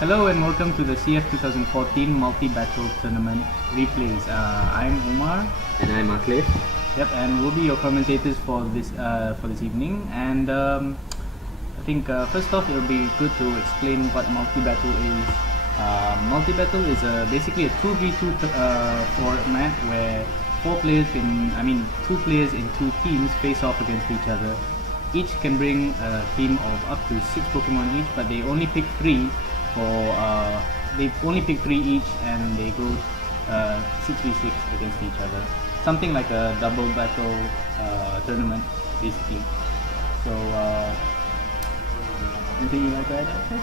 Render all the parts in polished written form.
Hello and welcome to the CF 2014 Multi-Battle Tournament replays. I'm Umar. And I'm Aklif. Yep, and we'll be your commentators for this evening. And I think first off, it'll be good to explain what multi-battle is. Multi-battle is basically a 2v2 format where two players in two teams face off against each other. Each can bring a team of up to 6 Pokemon each, but they only pick 3 each, and they go 6v6 against each other. Something like a double battle tournament, basically. So, anything you like to add?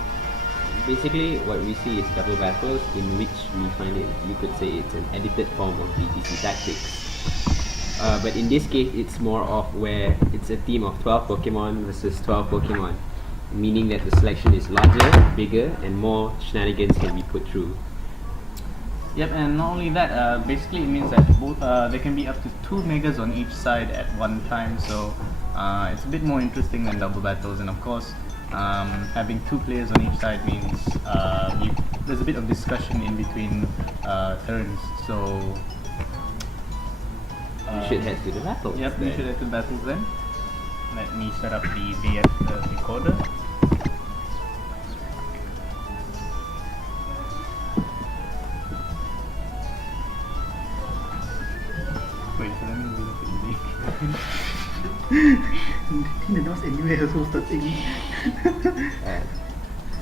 Basically, what we see is double battles in which we find it, you could say it's an edited form of BTC tactics. But in this case, it's more of where it's a team of 12 Pokemon versus 12 Pokemon, meaning that the selection is larger, bigger, and more shenanigans can be put through. Yep, and not only that, basically it means that both there can be up to 2 megas on each side at one time, so it's a bit more interesting than double battles. And of course, having 2 players on each side means there's a bit of discussion in between turns. So We should head to the battles. Yep, we should head to the battles then. Let me set up the VS recorder. Wait, so let me look at the nose anywhere also starting.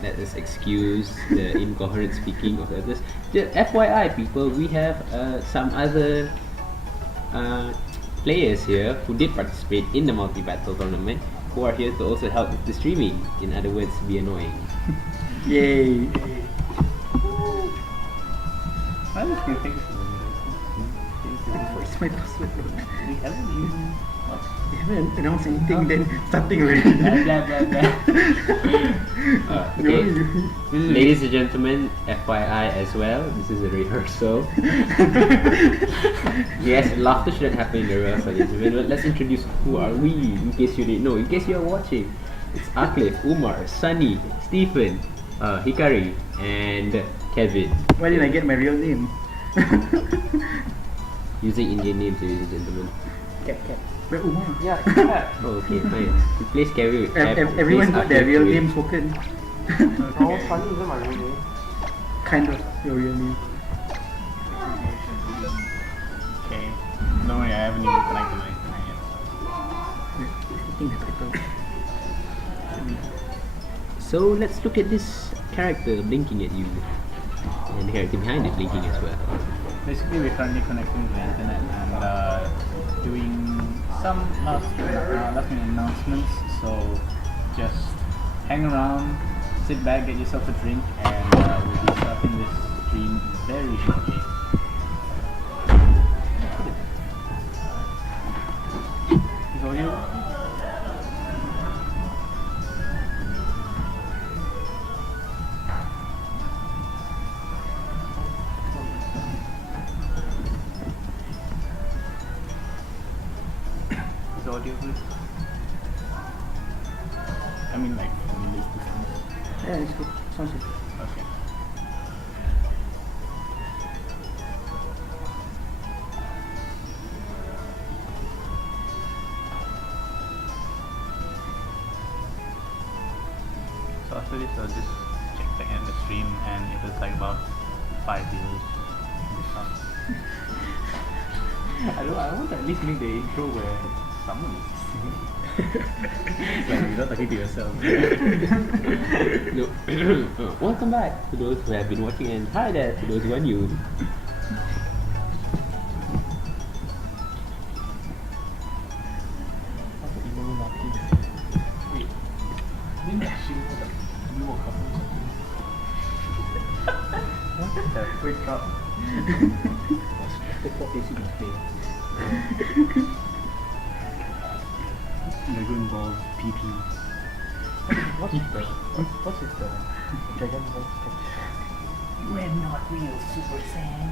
Let us excuse the incoherent speaking of others. FYI, people, we have some other players here who did participate in the multi-battle tournament, who are here to also help with the streaming. In other words, be annoying. Yay! I'm just gonna take this. What's my password? We haven't even. They haven't announced anything, then starting already. Blah blah blah. Okay, ladies and gentlemen, FYI as well, this is a rehearsal. Yes, laughter shouldn't happen in the rehearsal, ladies and gentlemen. Let's introduce who are we, in case you didn't know, in case you're watching. It's Aklif, Umar, Sunny, Stephen, Hikari, and Kevin. Why didn't I get my real name? Using Indian names, ladies and gentlemen. Cat. Where Umar? Yeah. Oh, okay, fine. Replace Kevin with Everyone got their real name name. spoken. Oh, funny isn't my real name. Kind of your real name. Okay. No way, I haven't even connected my internet yet. Hitting the title. So let's look at this character blinking at you. And the character behind it blinking as well. Basically, we're currently connecting to the internet and doing some last minute announcements. So just hang around, sit back, get yourself a drink, and we'll be starting this stream very shortly. Is audio? Is audio good? I mean, like from this distance. Yeah, it's good. Sounds good. Okay. So after this, I'll just check back at the stream, and if it's like about 5 views, I want to at least make the intro where someone is singing. Like you're not talking to yourself. No. Welcome back to those who have been watching, and hi there to those who are new. Wait, didn't actually blew a couple the quick up. Dragon Ball PP. What's the Dragon Ball? We're not real Super Saiyan.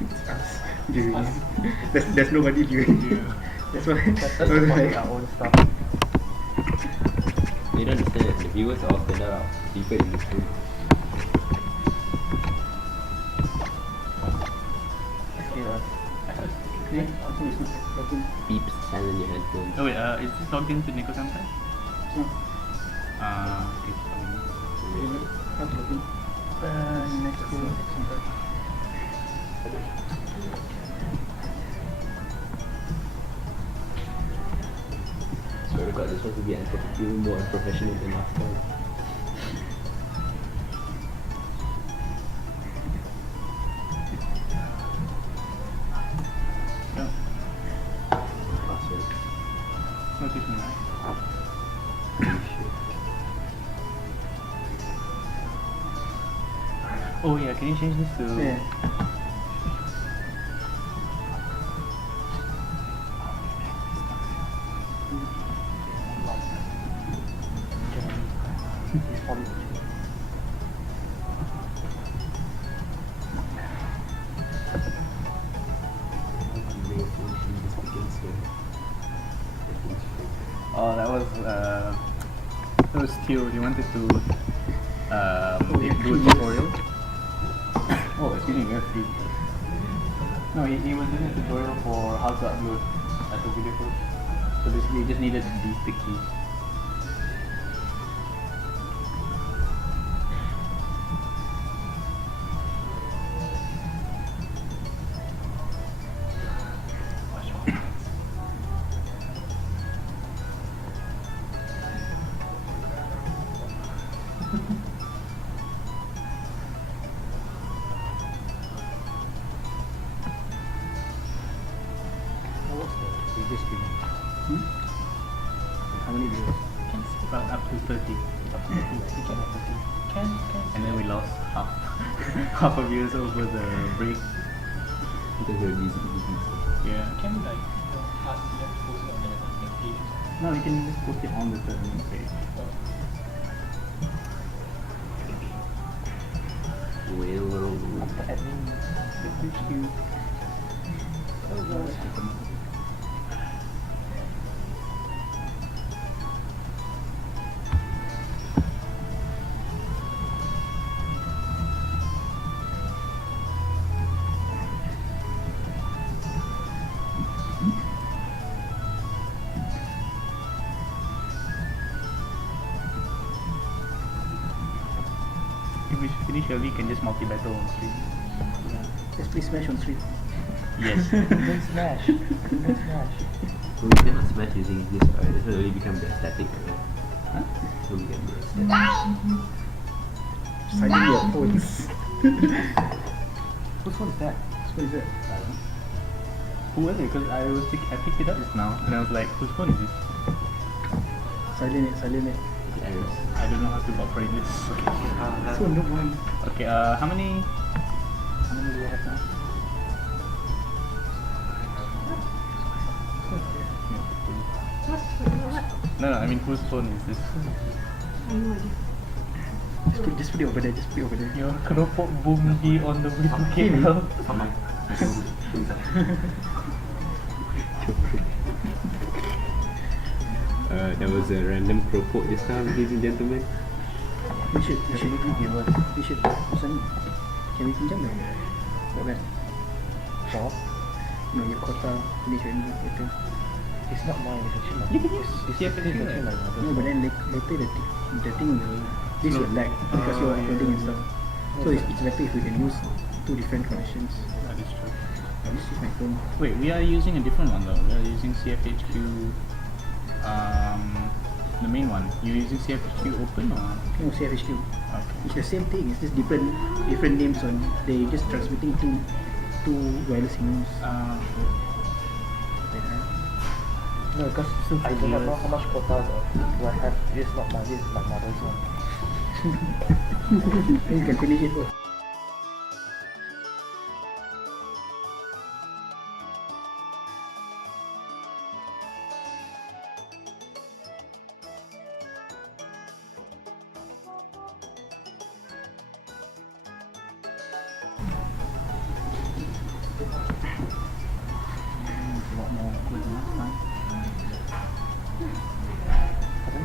It's us. Viewing. There's nobody viewing. That's why. That's I was supporting like, our own stuff. You don't understand. The viewers all stand out. People in this room. Yeah. yeah, I think it's not working. Beeps, silent your headphones. Oh wait, is this logged into Neccosenpai? It's not. Okay, it's fine. How's it working? Next to Swear to God, this one will be even more unprofessional than last time. Yeah. Password. Not this one, right? Holy shit. Oh yeah, can you change this to... yeah. It's probably Oh, that was Theo. He wanted to do a tutorial. Oh, excuse me, we have three. No, he was doing a tutorial for how to upload a video footage. So basically, he just needed these stick keys. what's the previous stream? How many viewers? About up to 30. And then we lost half half of viewers over the break. Because they're busy. Yeah. Can we like ask them to post it on the page? No, we can just post it on the certain page. Well, After admin, Thank you. If we finish early, we can just multi-battle on stream. Just please smash on street. Yes. then smash. Then smash. we cannot smash using this, right? This will only become the static, right? Huh? This will become the static. Silent your phones. Whose phone is that? What is that? Who was it? Because I picked it up just now, and I was like, whose phone is this? Silent it, silent it. Arrows. I don't know how to operate this. So no one. Okay, how many do we have now? No, I mean, whose phone is this? Just put it over there, just put it over there. Your keropok bumbi on the way to KL. That was a random propos just now, ladies and gentlemen. We should, Susan, can we pinjam the web? For? No, your quota finish already later. It's not mine, it's actually You mine. can use It's CFS actually right? No, my mother's but phone. then later the thing will, this will lag because you're yeah. uploading and stuff. So it's better if we can use two different connections. That is true. I'll just use my phone. Wait, we are using a different one though. We are using CFHQ, the main one. You're using CFHQ open or? No, CFHQ. Okay. It's the same thing. It's just different names on. They just transmitting two wireless signals. No, because I don't know how much quota do I have. This is not mine, this is my mother's one. Then you can finish it first. A lot more. awkward last time. Pardon?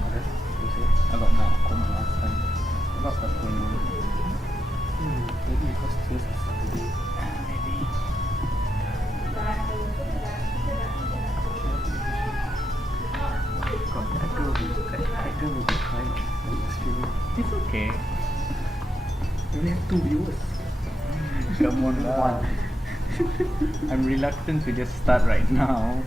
Pardon? You say? I got more awkward last time. A lot of stuff going on. Maybe because today's a Saturday. Maybe. God, that girl will be crying when you're streaming. It's okay. You only have 2 viewers. Come on, One. I'm reluctant to just start right now.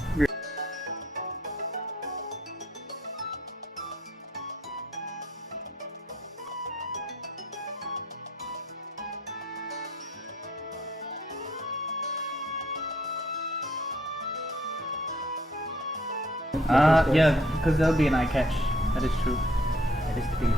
Yeah, because there'll be an eye catch. That is true. That is the thing.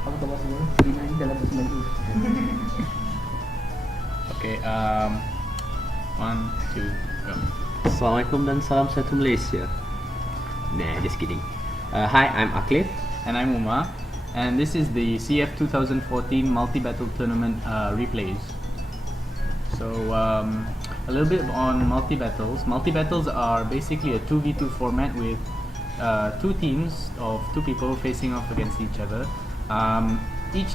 Apa khabar semua? Serina ni dalam personality. Okay, 1, 2, go. Assalamualaikum dan salam satu Malaysia. Nah, just kidding. Hi, I'm Aklif. And I'm Umar, and this is the CF 2014 multi-battle tournament replays. So a little bit on multi-battles. Multi-battles are basically a 2v2 format with two teams of two people facing off against each other. Each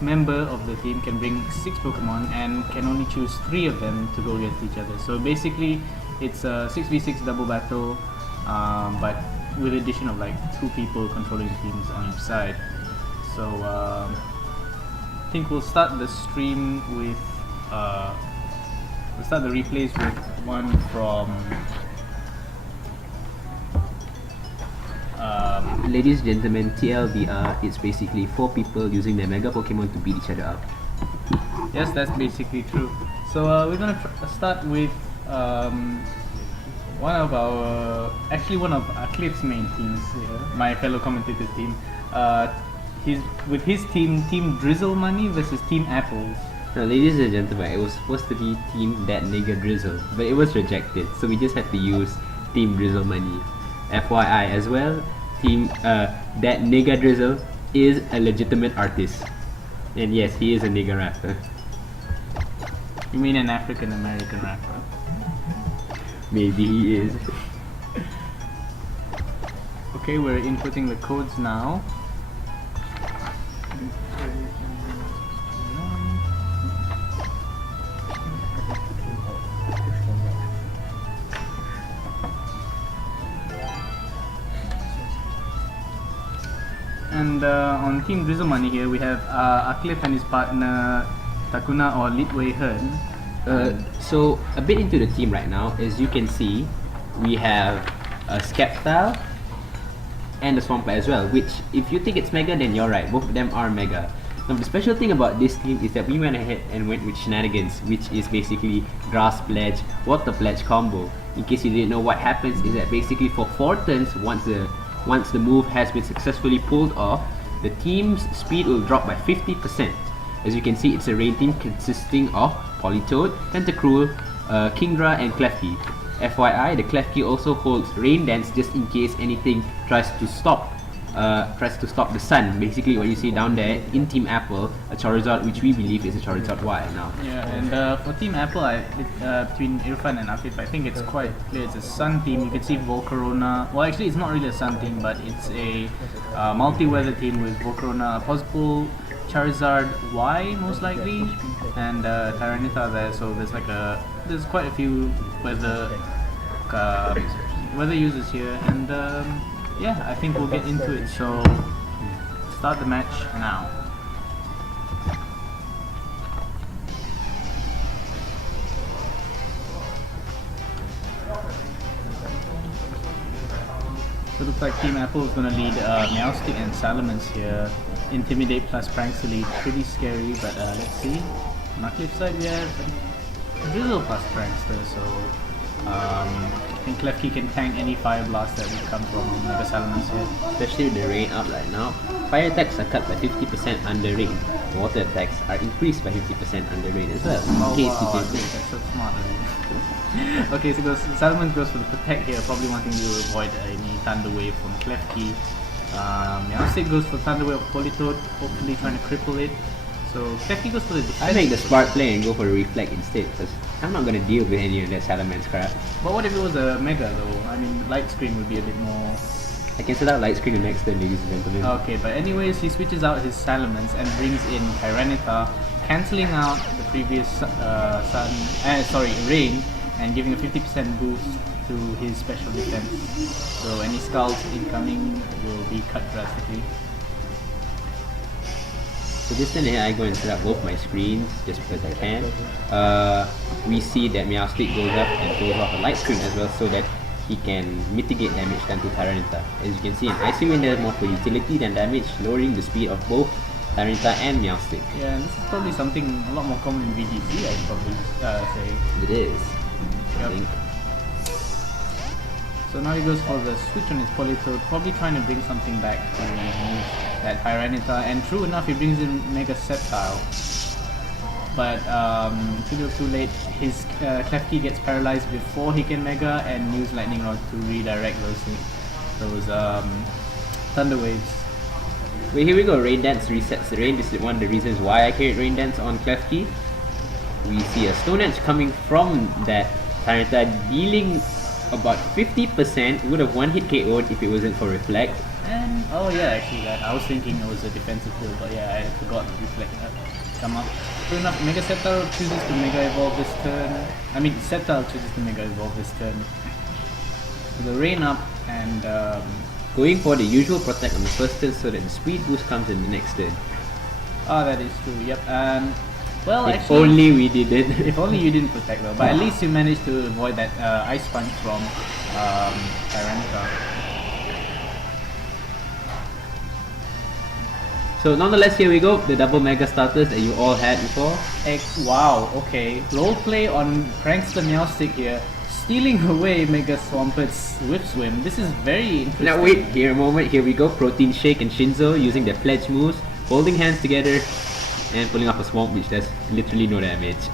member of the team can bring 6 Pokemon and can only choose 3 of them to go against each other. So basically, it's a 6v6 double battle, but with the addition of like 2 people controlling teams on each side. So I think we'll start the stream with we'll start the replays with one from Ladies and gentlemen, TLDR, it's basically 4 people using their Mega Pokemon to beat each other up. yes, that's basically true. So we're gonna start with one of Cliff's main teams here, my fellow commentator's team. He's with his team, Team Drizzle Money versus Team Apples. Now, ladies and gentlemen, it was supposed to be Team That Nigga Drizzle, but it was rejected, so we just had to use Team Drizzle Money. FYI as well, Team That Nigga Drizzle is a legitimate artist, and yes, he is a nigga rapper. You mean an African American rapper? Maybe he is. Okay, we're inputting the codes now. And on Team Drizzle Money here, we have Aklif and his partner Takuna or Litway Hearn. So a bit into the team right now, as you can see, we have a Skeptile and a Swampert as well, which if you think it's Mega, then you're right, both of them are Mega. Now the special thing about this team is that we went ahead and went with Shenanigans, which is basically Grass Pledge, Water Pledge combo. In case you didn't know, what happens is that basically for 4 turns, once the move has been successfully pulled off, the team's speed will drop by 50%. As you can see, it's a rain team consisting of Politoed, Tentacruel, Kingdra and Klefki. FYI, the Klefki also holds Rain Dance just in case anything tries to stop the sun. Basically what you see down there in Team Apple, a Charizard which we believe is a Charizard Y now. Yeah, and for Team Apple, between Irfan and Afif, I think it's quite clear. It's a Sun team. You can see Volcarona. Well, actually, it's not really a Sun team, but it's a multi-weather team with Volcarona, a possible Charizard Y most likely, and Tyranitar there. So there's quite a few weather users here, and yeah, I think we'll get into it. So start the match now. So it looks like Team Apple is going to lead Meowstic and Salamence here. Intimidate plus Prankster, pretty scary, but let's see. On our cliff side we have Drizzle plus Prankster, so I think Klefki can tank any Fire Blast that would come from Mega Salamence here. Especially with the rain up right now. Fire attacks are cut by 50% under rain. Water attacks are increased by 50% under rain as well. Oh In case wow, you I didn't think know. that's so smart of you. Okay, so Salamence goes for the Protect here, probably wanting to avoid any Thunder Wave from Klefki. Meowstic goes for Thunder Wave of Politoed, hopefully trying to cripple it. So Klefki goes for the defense. I make the smart play and go for a Reflect instead, because I'm not gonna deal with any of that Salamence crap. But what if it was a Mega though? I mean, Light Screen would be a bit more... I can set out Light Screen the next turn, ladies and gentlemen. Okay, but anyways, he switches out his Salamence and brings in Tyranitar, cancelling out the previous Rain, and giving a 50% boost to his special defense. So any Skulls incoming will be cut drastically. So this turn here, I go and set up both my screens just because I can. We see that Meowstic goes up and throws off a Light Screen as well, so that he can mitigate damage done to Tyranitar. As you can see, in Icy Wind there is more for utility than damage, lowering the speed of both Tyranitar and Meowstic. Yeah, and this is probably something a lot more common in VGC, I'd probably say. It is. I Yep. think. So now he goes for the switch on his Politoed, probably trying to bring something back to remove that Tyranitar, and true enough, he brings in Mega Sceptile. But too little too late, his Klefki gets paralyzed before he can Mega and use Lightning Rod to redirect those Thunder Waves. Wait, here we go. Rain Dance resets the rain. This is one of the reasons why I carried Rain Dance on Klefki. We see a Stone Edge coming from that Tyranitar, dealing about 50%. Would have one hit KO'd if it wasn't for Reflect. And oh yeah, actually I was thinking it was a defensive build, but yeah, I forgot to Reflect come up. True enough, Mega Sceptile chooses to Mega Evolve this turn. I mean, Sceptile chooses to Mega Evolve this turn. So the rain up and Going for the usual Protect on the first turn so that the speed boost comes in the next turn. that is true. Yep. And well, If actually, only we did it. if only you didn't protect though. But at least you managed to avoid that Ice Punch from Tyranitar. So nonetheless, here we go. The double Mega Starters that you all had before. Wow. Okay. Roleplay on Prankster Meowstic here, stealing away Mega Swampert's Whip Swim. This is very interesting. Now wait, here a moment. Here we go. Protein Shake and Shinzo using their pledge moves, holding hands together, and pulling off a Swamp, which does literally no damage.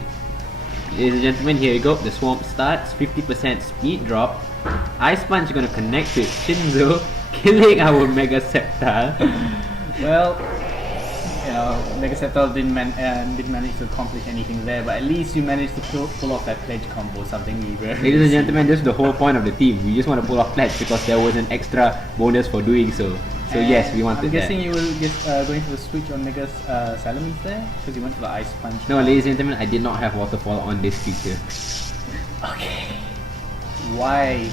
Ladies and gentlemen, here we go. The Swamp starts. 50% speed drop. Ice Punch gonna connect with Shinzo, killing our Mega Sceptile. Well, Mega Sceptile didn't manage to accomplish anything there, but at least you managed to pull off that pledge combo, something we rarely Ladies and see. gentlemen, this is the whole point of the team. We just want to pull off pledge because there was an extra bonus for doing so. So And yes, we wanted I'm guessing that. you were just going for the switch on Mega Salamence there, because you went for the Ice Punch. No, ladies and gentlemen, I did not have Waterfall on this creature. Okay. Why?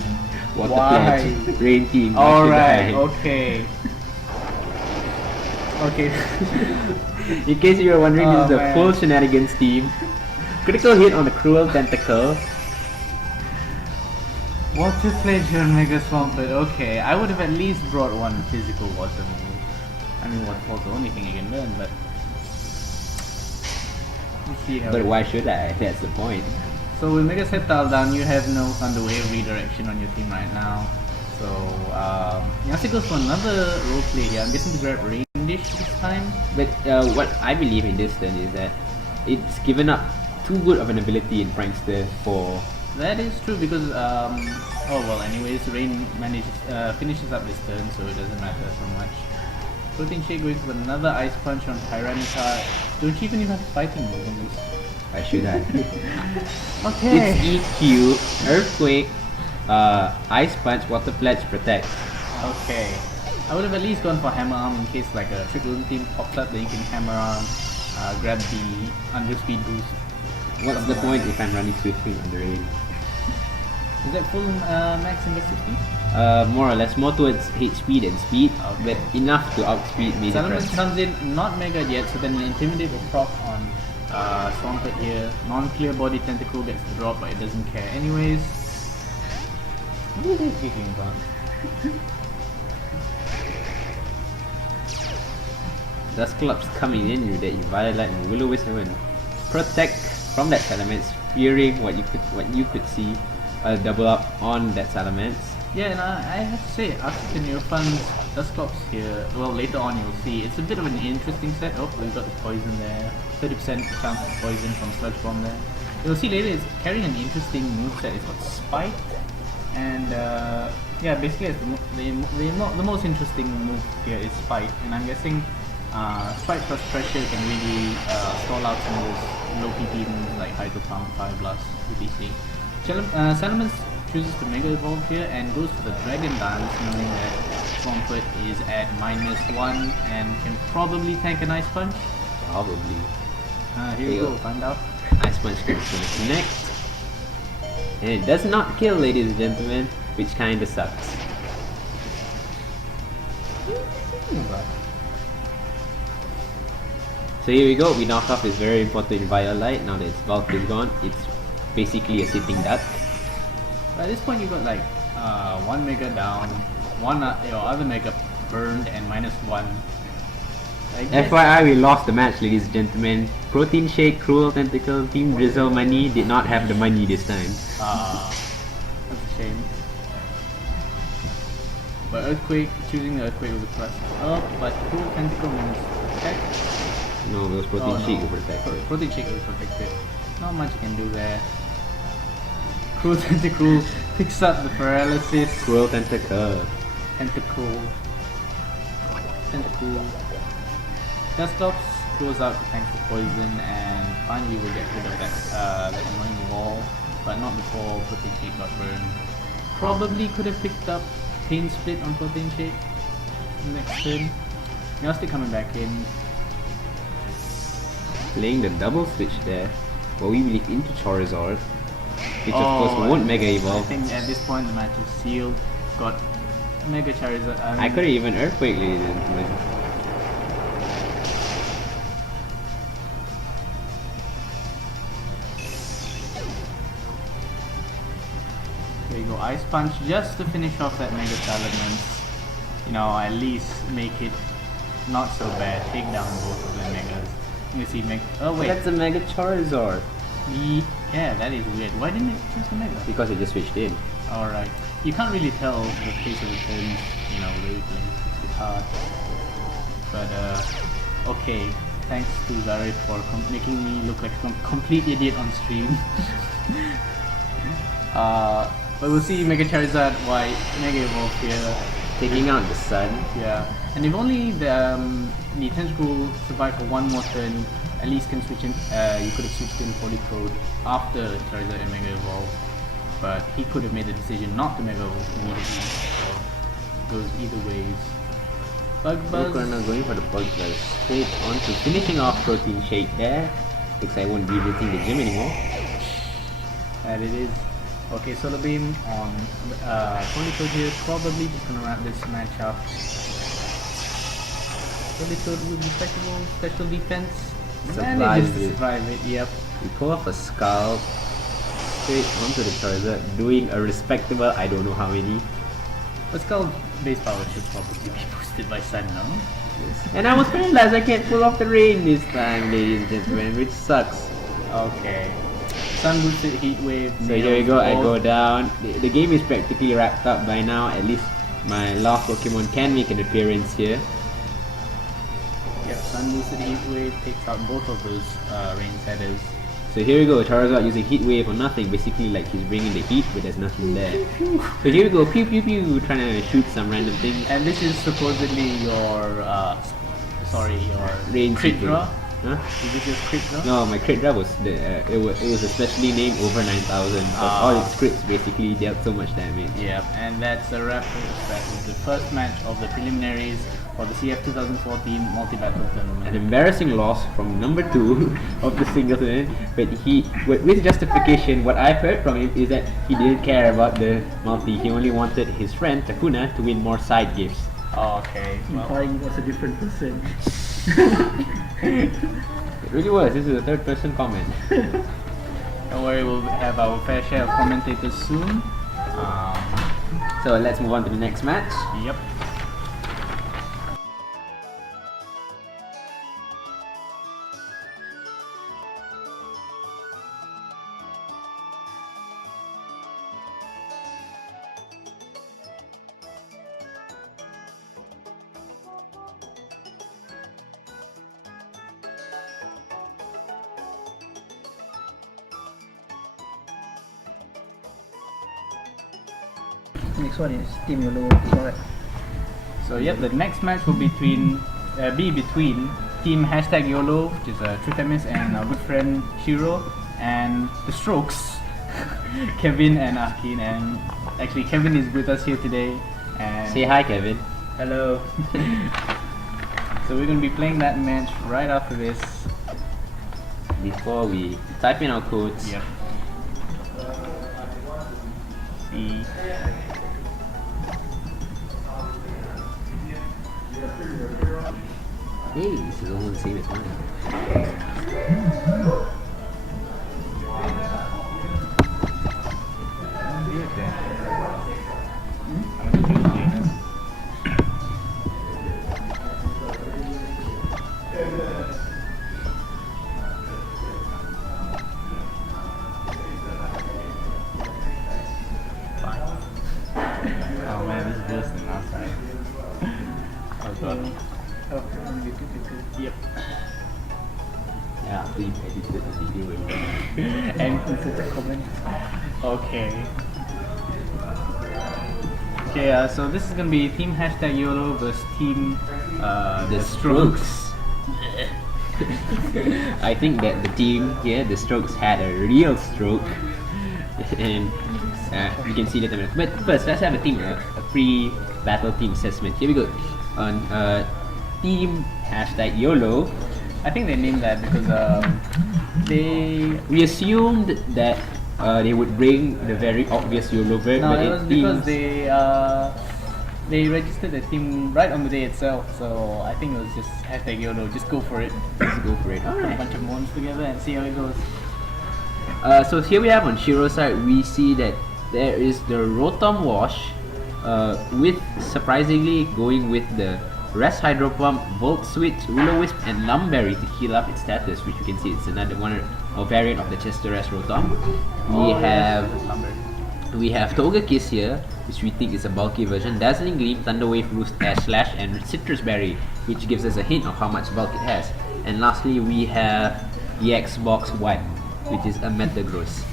Water Why? pledge. Rain team. Alright, okay. Okay. In case you were wondering, Oh, this is the man. full shenanigans team. Critical hit on the Cruel Tentacle. Water Pledge on Mega Swampert. Okay, I would have at least brought one physical water move. I mean, Waterfall's the only thing you can learn, but let's see how. But why should I? That's the point. So with Mega Sceptile down, you have no Thunder Wave redirection on your team right now. So Yasuo goes for another roleplay here. I'm guessing to grab Rain Dish this time. But what I believe in this turn is that it's given up too good of an ability in Prankster for. That is true because oh well. Anyways, Rain finishes up this turn, so it doesn't matter so much. Protein Shake going for another Ice Punch on Tyranitar. Don't you even have fighting move on this? I should have. Okay. It's EQ, Earthquake, Ice Punch, Water Pledge, Protect. Okay. I would have at least gone for Hammer Arm in case like a Trick Room team pops up, then you can Hammer Arm, grab the under speed boost. What's the point if I'm running Swiftwing under rain? Is that full max invested speed? More or less, more towards HP than speed, Okay. but enough to outspeed Major Salamence Crest. comes in, not Mega yet, so then Intimidate will proc on Swampert here. Non-clear body Tentacle gets the drop, but it doesn't care anyways. What are they speaking about? Dusclops coming in with that Violet and Will-O-Wisp and Protect from that Salamence, fearing what you could see double up on that Salamence. Yeah, and I have to say, after the Neophan's Dusclops here, well later on you'll see, it's a bit of an interesting set. Oh, we've got the poison there, 30% chance of poison from Sludge Bomb there. You'll see later it's carrying an interesting moveset. It's got Spike, and yeah, basically it's the most interesting move here is Spike, and I'm guessing Spike plus Pressure can really stall out some of those low PP moves like Hydro Pump, Fire Blast, etc. Salamence chooses to Mega Evolve here and goes for the Dragon Dance, knowing that Swampert is at -1 and can probably tank an Ice Punch. Probably. Here we go, find out. Ice Punch is going to connect. And it does not kill, ladies and gentlemen, which kinda sucks. So here we go, we knock off this very important Violet. Now that its bulk is gone, it's basically a sitting duck. But at this point you got like one Mega down, one your other Mega burned and -1. I guess- FYI, we lost the match, ladies and gentlemen. Protein Shake, Cruel Tentacle, Team Drizzle Money did not have the money this time. That's a shame. But Earthquake, choosing the Earthquake with a plus up, but Cruel Tentacle means protect. No, it was Protein Shake who protected. Protein Shake was protected. Not much you can do there. Cruel Tentacle picks up the Paralysis. Cruel Tentacle. Tentacle. Dusclops goes out to tank the poison, and finally we'll get rid of that annoying wall, but not before Protein Shake got burned. Probably could have picked up Pain Split on Protein Shake next turn. Now still coming back in. Playing the double switch there. What we believe into Charizard, which of course won't Mega I Evolve. think at this point the match is sealed. Got Mega Charizard. I could have even Earthquake, ladies and gentlemen. There you go, Ice Punch just to finish off that Mega Salamence. You know, at least make it not so bad. Take down both of the Megas. You see, oh wait. That's a Mega Charizard. Yeah, that is weird. Why didn't it choose the Mega? Because it just switched in. Alright. You can't really tell the pace of the turns, you know, lately. It's hard. But, okay. Thanks to Zarif for making me look like a complete idiot on stream. But we'll see Mega Charizard White, Mega Evolve here. Taking out the sun. Yeah. And if only the Tentacle survived for one more turn, at least can switch in, you could have switched in Polycode after Charizard and Mega Evolve. But he could have made the decision not to Mega Evolve immediately. So it goes either ways. Bug Buzz. Volcarona going for the Bug Buzz. Straight on to finishing off Protein Shake there. Looks like I won't be visiting the gym anymore. And it is. Okay, Solar Beam on Polycode here. Probably just gonna wrap this match up. Polycode with respectable special defense. Manages to survive it, yep. We pull off a Scalp. Straight onto the Charizard. Doing a respectable I don't know how many. But Skull base power should probably be boosted by Sun, no? And I was paralyzed, I can't pull off the rain this time, ladies and gentlemen, which sucks. Okay. Sun boosted Heat Wave. So here we go, I go down. The game is practically wrapped up by now. At least my last Pokemon can make an appearance here. Yep, Sun boosted Heat Wave takes out both of those rain setters. So here we go, Charizard using Heat Wave or nothing, basically like he's bringing the heat but there's nothing there. So here we go, pew pew pew, trying to shoot some random things. And this is supposedly your your Range crit seeker. draw. Huh? Is this your crit draw? No, my crit draw was it was especially named over 9,000 because all its crits basically dealt so much damage. Yeah, and that's a wrap. That is the first match of the preliminaries for the CF 2014 multi-battle tournament. An embarrassing loss from number 2 of the singleton, but with justification, what I've heard from him is that he didn't care about the multi, he only wanted his friend Takuna to win more side gifts. Oh, okay. Well, Implying he was a different person. It really was, this is a third person comment. don't worry, we'll have our fair share of commentators soon. So let's move on to the next match. Yep. Next one is Team YOLO. Alright. So yep, the next match will be between Team #YOLO, which is Tritemis and our good friend Shiro, and the Strokes, Kevin and Akin. And actually, Kevin is with us here today. And Say hi, Kevin. hello. So we're gonna be playing that match right after this. Before we type in our codes, Yep. See. hey, this is almost the same as mine. Oh man, this is worse than last time. Oh god. Oh, on YouTube. Yep. Yeah, after you edited the video. And Inserted comment. okay. Okay, so this is gonna be Team #YOLO versus Team The Strokes. I think that the team here, the Strokes, had a real stroke, and you can see that. But first, let's have a pre-battle team assessment. Here we go. On Team #YOLO, I think they named that because we assumed that they would bring the very obvious YOLO bird, no, but it it was because seems they registered the team right on the day itself. So I think it was just #YOLO. Just go for it. let's go for it. Put a Alright. bunch of mons together and see how it goes. So here we have on Shiro's side, we see that there is the Rotom Wash, with surprisingly going with the Rest Hydro Pump, Volt Switch, Ruler Wisp, and Lumberry to heal up its status, which you can see it's another one a variant of the Chester Rest Rotom. We have Togekiss here, which we think is a bulky version, Dazzling Gleam, Thunder Wave, Roost, Ash Slash, and Citrus Berry, which gives us a hint of how much bulk it has. And lastly, we have the Xbox One, which is a Metagross.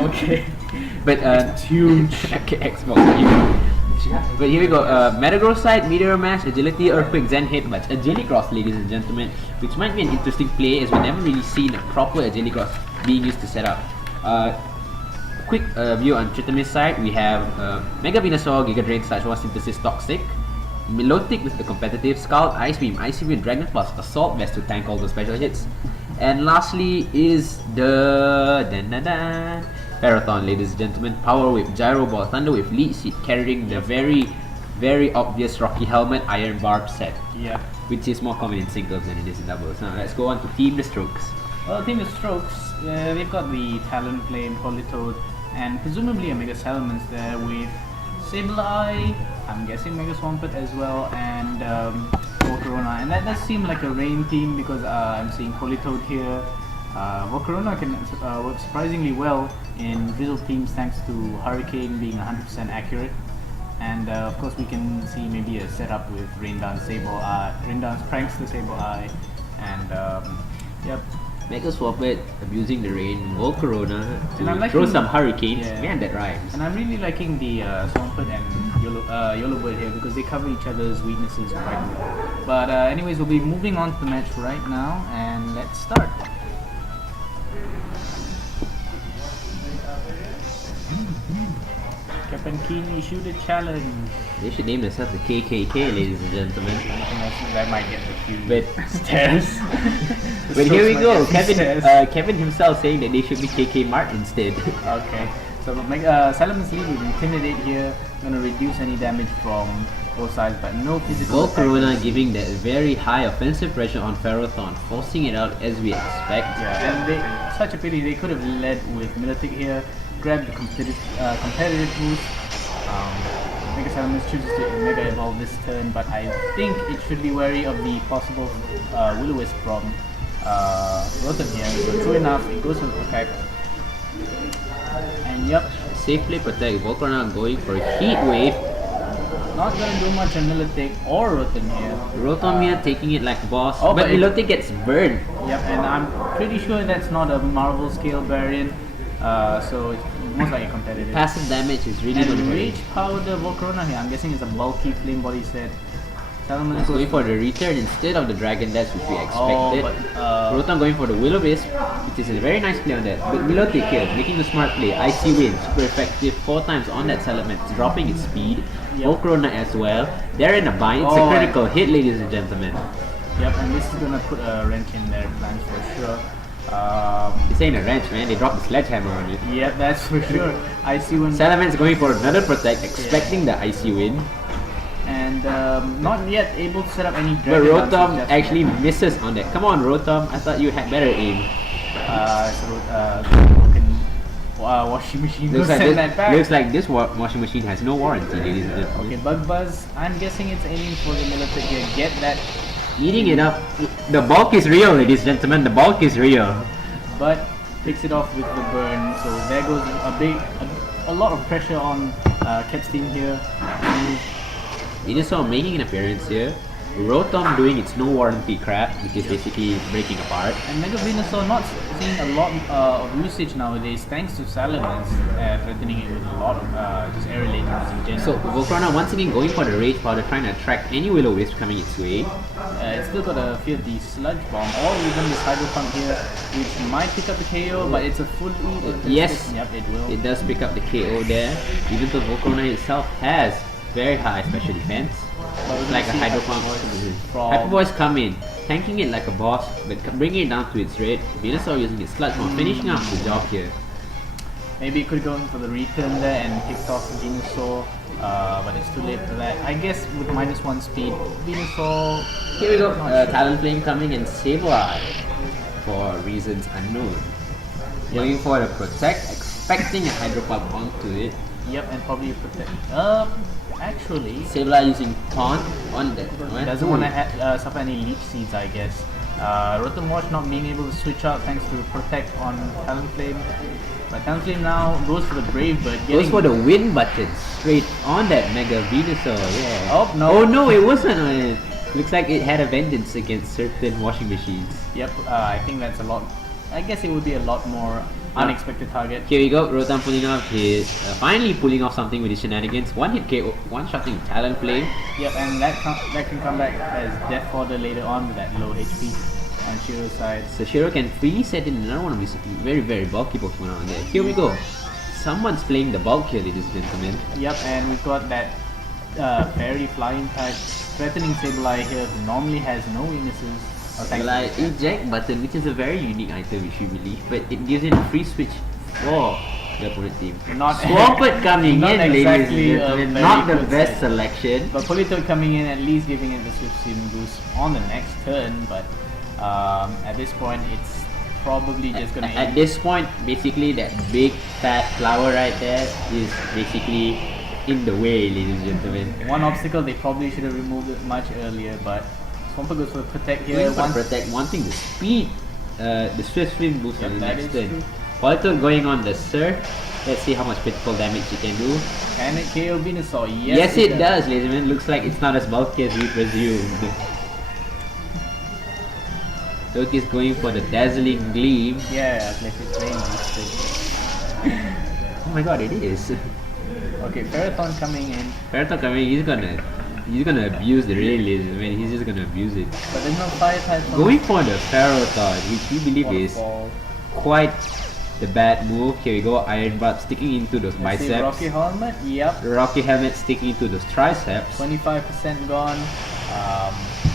Okay. But it's huge. Xbox huge. But here we go. Metagross side, Meteor Mash, Agility, Earthquake, Zen Headbutt, Agilicross, ladies and gentlemen, which might be an interesting play as we've never really seen a proper Agilicross being used to set up. Quick view on Tritomis side, we have Mega Venusaur, Giga Drain, Slashwa, Synthesis, Toxic, Milotic with the competitive, Scald, Ice Beam, Dragon Plus, Assault Vest to tank all the special hits. And lastly is the Parathon, ladies and gentlemen, Power Whip, Gyro Ball, Thunder Wave, Lead Seed, carrying the very, very obvious Rocky Helmet, Iron Barb set, Yeah. which is more common in singles than it is in doubles. Now let's go on to Team The Strokes. Well, Team the Strokes, they've got the Talonflame, Politoed, and presumably a Mega Salamence there with Sableye, I'm guessing Mega Swampert as well, and Volcarona. And that does seem like a rain team because I'm seeing Politoed here. Volcarona can work surprisingly well in Drizzle teams thanks to Hurricane being 100% accurate. And of course we can see maybe a setup with Rain Dance Prankster Sableye, and yep. Mega Swampert abusing the rain, Volcarona And I'm to throw liking- some hurricanes. yeah. Man, that rhymes. And I'm really liking the Swampert and Yellow Bird here because they cover each other's weaknesses quite well. But anyways, we'll be moving on to the match right now, and let's start. Captain Keen issued a challenge. They should name themselves the KKK, ladies and gentlemen. That might get the few But stairs. But here we go. Kevin. Kevin himself saying that they should be KK Mart instead. Okay, so Salaman's lead will intimidate here, gonna reduce any damage from both sides, but no physical attack. Volcarona giving that very high offensive pressure on Ferrothorn, forcing it out as we expect. Yeah, and such a pity they could have led with Militic here, grabbed the competitive boost. Mega Salamence chooses to Mega Evolve this turn, but I think it should be wary of the possible Will-O-Wisp from Rotom here. So true enough, it goes for the protect. And yep, Safely protect. Volcarona going for a heat wave. not gonna do much on Militic or Rotom here. Rotomia taking it like a boss, Oh, but but it- Milotic gets burned. Yep, and I'm pretty sure that's not a Marvel scale variant, so it's most likely competitive. Passive damage is really going to And hurt. Rage Power the Volcarona here, I'm guessing it's a bulky flame body set. Salamence It's goes going for the return instead of the Dragon Dash, which we Oh, expected. but Rotom going for the Will-O-Wisp, which is a very nice play on that. But Milotic here, making the smart play. Icy Wind, super effective, 4 times on that Salamence, dropping its speed. Yep. Volcarona as well. They're in a bind. It's a Oh, critical hit, ladies and gentlemen. Yep, and this is gonna put a wrench in their plans for sure. This ain't a wrench, man. They dropped the sledgehammer on it. Yep, that's for sure. I see when Salamence going for another protect, expecting the Icy Wind. and not yet able to set up any But dragon Rotom dances just actually yet. misses on that. Come on, Rotom. I thought you had better aim. Washing machine Looks will like, send that back. looks like this washing machine has no warranty, ladies and gentlemen. Okay, Bug Buzz. I'm guessing it's aiming for the Militic here. Get that, Eating it up. The bulk is real, ladies and gentlemen. The bulk is real. but picks it off with the burn. So there goes a lot of pressure on Capstein here. Venusaur making an appearance here. Rotom doing its no warranty crap, which is basically breaking apart. And Mega Venusaur not seeing a lot of usage nowadays thanks to Salamence threatening it with a lot of just air relations in general. So Volcarona once again going for the Rage Powder, trying to attract any Will-O-Wisp coming its way. It's still got to fear the Sludge Bomb or even this Hydro Pump here, which might pick up the KO, but it's a full lead. Yes. Yep, it will. It does pick up the KO there, even though Volcarona itself has very high special defense. But we Like a see Hydro Hyper Pump. Voice from- Hyper Voice come in, tanking it like a boss, but bringing it down to its red. Venusaur using its Sludge Bomb, finishing up the job here. Maybe it could go for the return there and picked off Venusaur, but it's too late for that. I guess with -1 speed, Venusaur. Here we go, not sure. Talonflame coming and Sableye for reasons unknown. Going for the Protect, expecting a Hydro Pump onto it. Yep, and probably protect. Actually, Sableye using Taunt on that he one. doesn't want to suffer any leech seeds, I guess. Rotom Wash not being able to switch out thanks to protect on Talonflame. But Talonflame now goes for the Brave Bird. Goes for the win button straight on that Mega Venusaur, yeah. Oh, no. Oh no, it wasn't on it. Looks like it had a vengeance against certain washing machines. Yep, I think that's a lot. I guess it would be a lot more unexpected target. Here we go, Rotom pulling off his, finally pulling off something with his shenanigans. One hit KO, one-shotting Talonflame. Yep, and that can come back as Death Fodder later on with that low HP on Shiro's side. So Shiro can freely set in another one of his very, very bulky Pokemon on there. Here we go. Someone's playing the bulk here, ladies and gentlemen. Yep, and we've got that fairy flying type threatening Sableye here who normally has no weaknesses. Like eject button, which is a very unique item if you believe, but it gives it a free switch for the opponent team. Not Swampert coming not in, exactly ladies and a gentlemen. very Not the good best set. selection. But Politoed coming in, at least giving it the Swift Steam boost on the next turn, but at this point it's probably just gonna At this point, basically that big fat flower right there is basically in the way, ladies and gentlemen. one obstacle they probably should have removed it much earlier, but Swampert goes for the protect here. Going for One- protect, wanting the speed, the swift swim boost Yep, on the that next is turn. true. Politoed going on the Surf. Let's see how much critical damage he can do. Can it KO Venusaur? Yes, it does, ladies and gentlemen. Looks like it's not as bulky as we presumed. Toki's going for the dazzling gleam. Yeah, like he's playing this thing. Oh my god, it is. Okay, Ferrothorn coming in, Ferrothorn coming, he's gonna abuse the release, man. He's just gonna abuse it. but there's no fire type. Going for the Ferrothorn, which we believe is Waterfall. quite the bad move. Here we go, Iron Barb sticking into those Let's see, biceps. Rocky Helmet, yep. Rocky Helmet sticking into those triceps. 25% gone.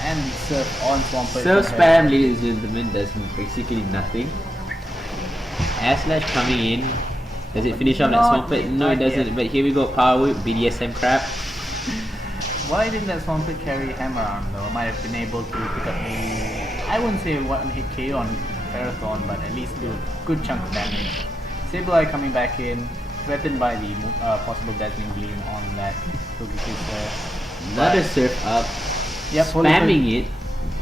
And Surf on Swampert. So spam, ladies and gentlemen, does basically nothing. Air Slash coming in. Does it finish off that Not Swampert? yet, No, it not doesn't. yet. But here we go, Power Whip, BDSM crap. Why didn't that Swampert carry Hammer Arm though? Might have been able to pick up a, I wouldn't say one hit KO on Ferrothorn, but at least do a good chunk of damage. Sableye coming back in, threatened by the possible Dazzling Gleam on that Togekiss. Another Surf up. Yep, Spamming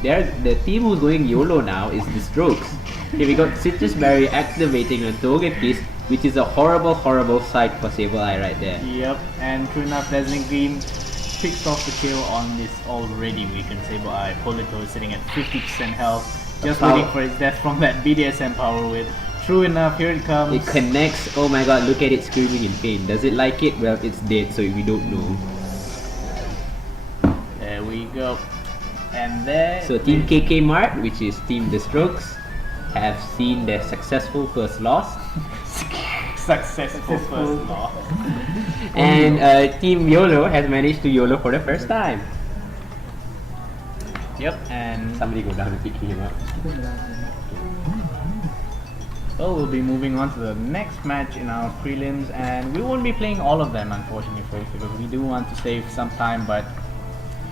it. The team who's going YOLO now is the Strokes. Here we got Citrus Berry activating on Togekiss, which is a horrible, horrible sight for Sableye right there. Yep, and true enough, Dazzling Gleam picks off the kill on this already weakened Sableye. Polito is sitting at 50% health, just waiting for his death from that BDSM Power Whip. True enough, here it comes. It connects. Oh my god, look at it screaming in pain. Does it like it? Well, it's dead, so we don't know. There we go. And there. So Team KK Mart, which is Team The Strokes, have seen their successful first loss. Successful first loss. And Team YOLO has managed to YOLO for the first time. Yep, and Somebody go down and pick him up. so we'll be moving on to the next match in our prelims, and we won't be playing all of them unfortunately, folks, because we do want to save some time, but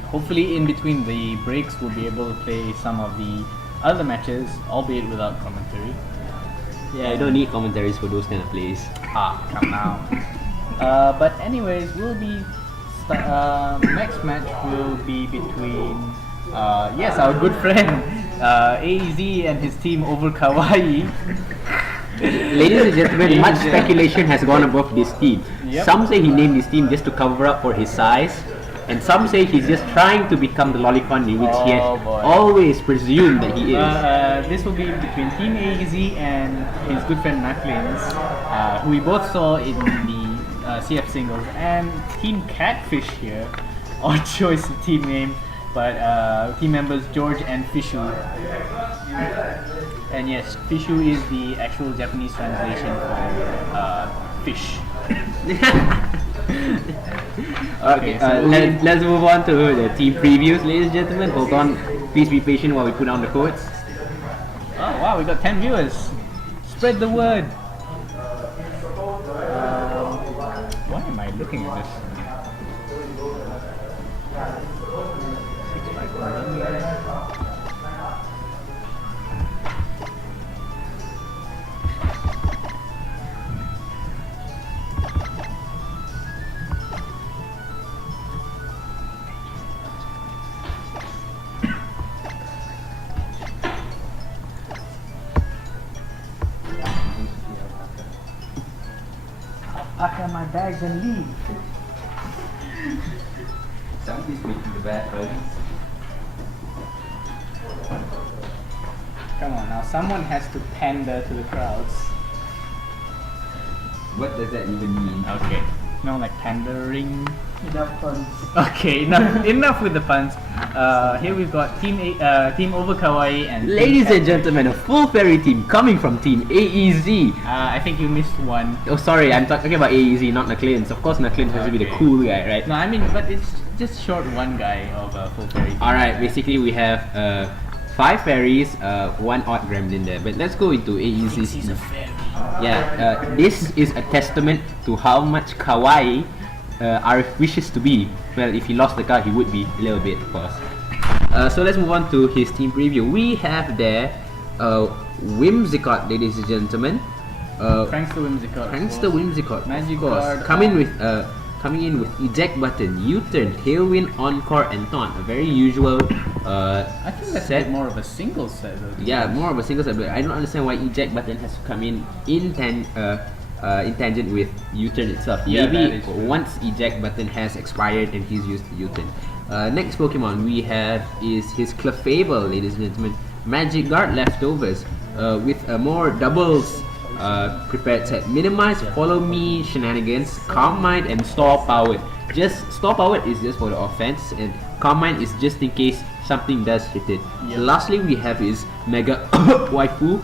hopefully in between the breaks we'll be able to play some of the other matches, albeit without commentary. Yeah, you don't need commentaries for those kind of plays. Come now. But anyways, we'll be next match will be between yes, our good friend AEZ and his team over Kawaii. Ladies and gentlemen, much speculation has gone above this team. Yep. Some say he named this team just to cover up for his size, and some say he's just trying to become the Lolicon, which he has Oh, boy. always presumed that he is. This will be between Team AEZ and his good friend Knucklins, who we both saw in the CF singles, and Team Catfish here. Odd choice of team name, but team members George and Fishu. And yes, Fishu is the actual Japanese translation for fish. Okay, so let's move on to the team previews, ladies and gentlemen. Hold on, please be patient while we put down the codes. Oh wow, we got 10 viewers. Spread the word. Why am I looking at this? Pack up my bags and leave. Somebody's making the bad friends. Come on now, someone has to pander to the crowds. What does that even mean? Okay. No, like pandering. Enough funds. Okay, enough with the puns. Here we've got Team Over Kawaii and Team Ladies and Cat- gentlemen, a full fairy team coming from Team AEZ. I think you missed one. Oh, sorry, I'm talking about AEZ, not Neccosenpai. Of course, Neccosenpai has to be the Okay. cool guy, right? No, I mean, but it's just short one guy of a full fairy team. Alright, basically we have 5 fairies, 1 odd gremlin there. But let's go into AEZ's He's a fairy. Yeah, this is a testament to how much kawaii Arif wishes to be. Well, if he lost the card, he would be a little bit, of course. So let's move on to his team preview. We have there Whimsicott, ladies and gentlemen. Prankster Whimsicott. Prankster Whimsicott, Magic of course. card. Coming in with eject button, U-turn, tailwind, encore, and taunt. A very usual I think that's a set. bit more of a single set though. Yeah, more of a single set, but I don't understand why eject button has to come in tangent with U-turn itself. Yeah, that Maybe is true. once eject button has expired and he's used the U-turn. Next Pokemon we have is his Clefable, ladies and gentlemen. Magic Guard leftovers with a more doubles prepared set. Minimize, follow me shenanigans, Calm Mind, and Store Powered. Just Store Powered is just for the offense, and Calm Mind is just in case something does hit it. Lastly, we have his Mega Waifu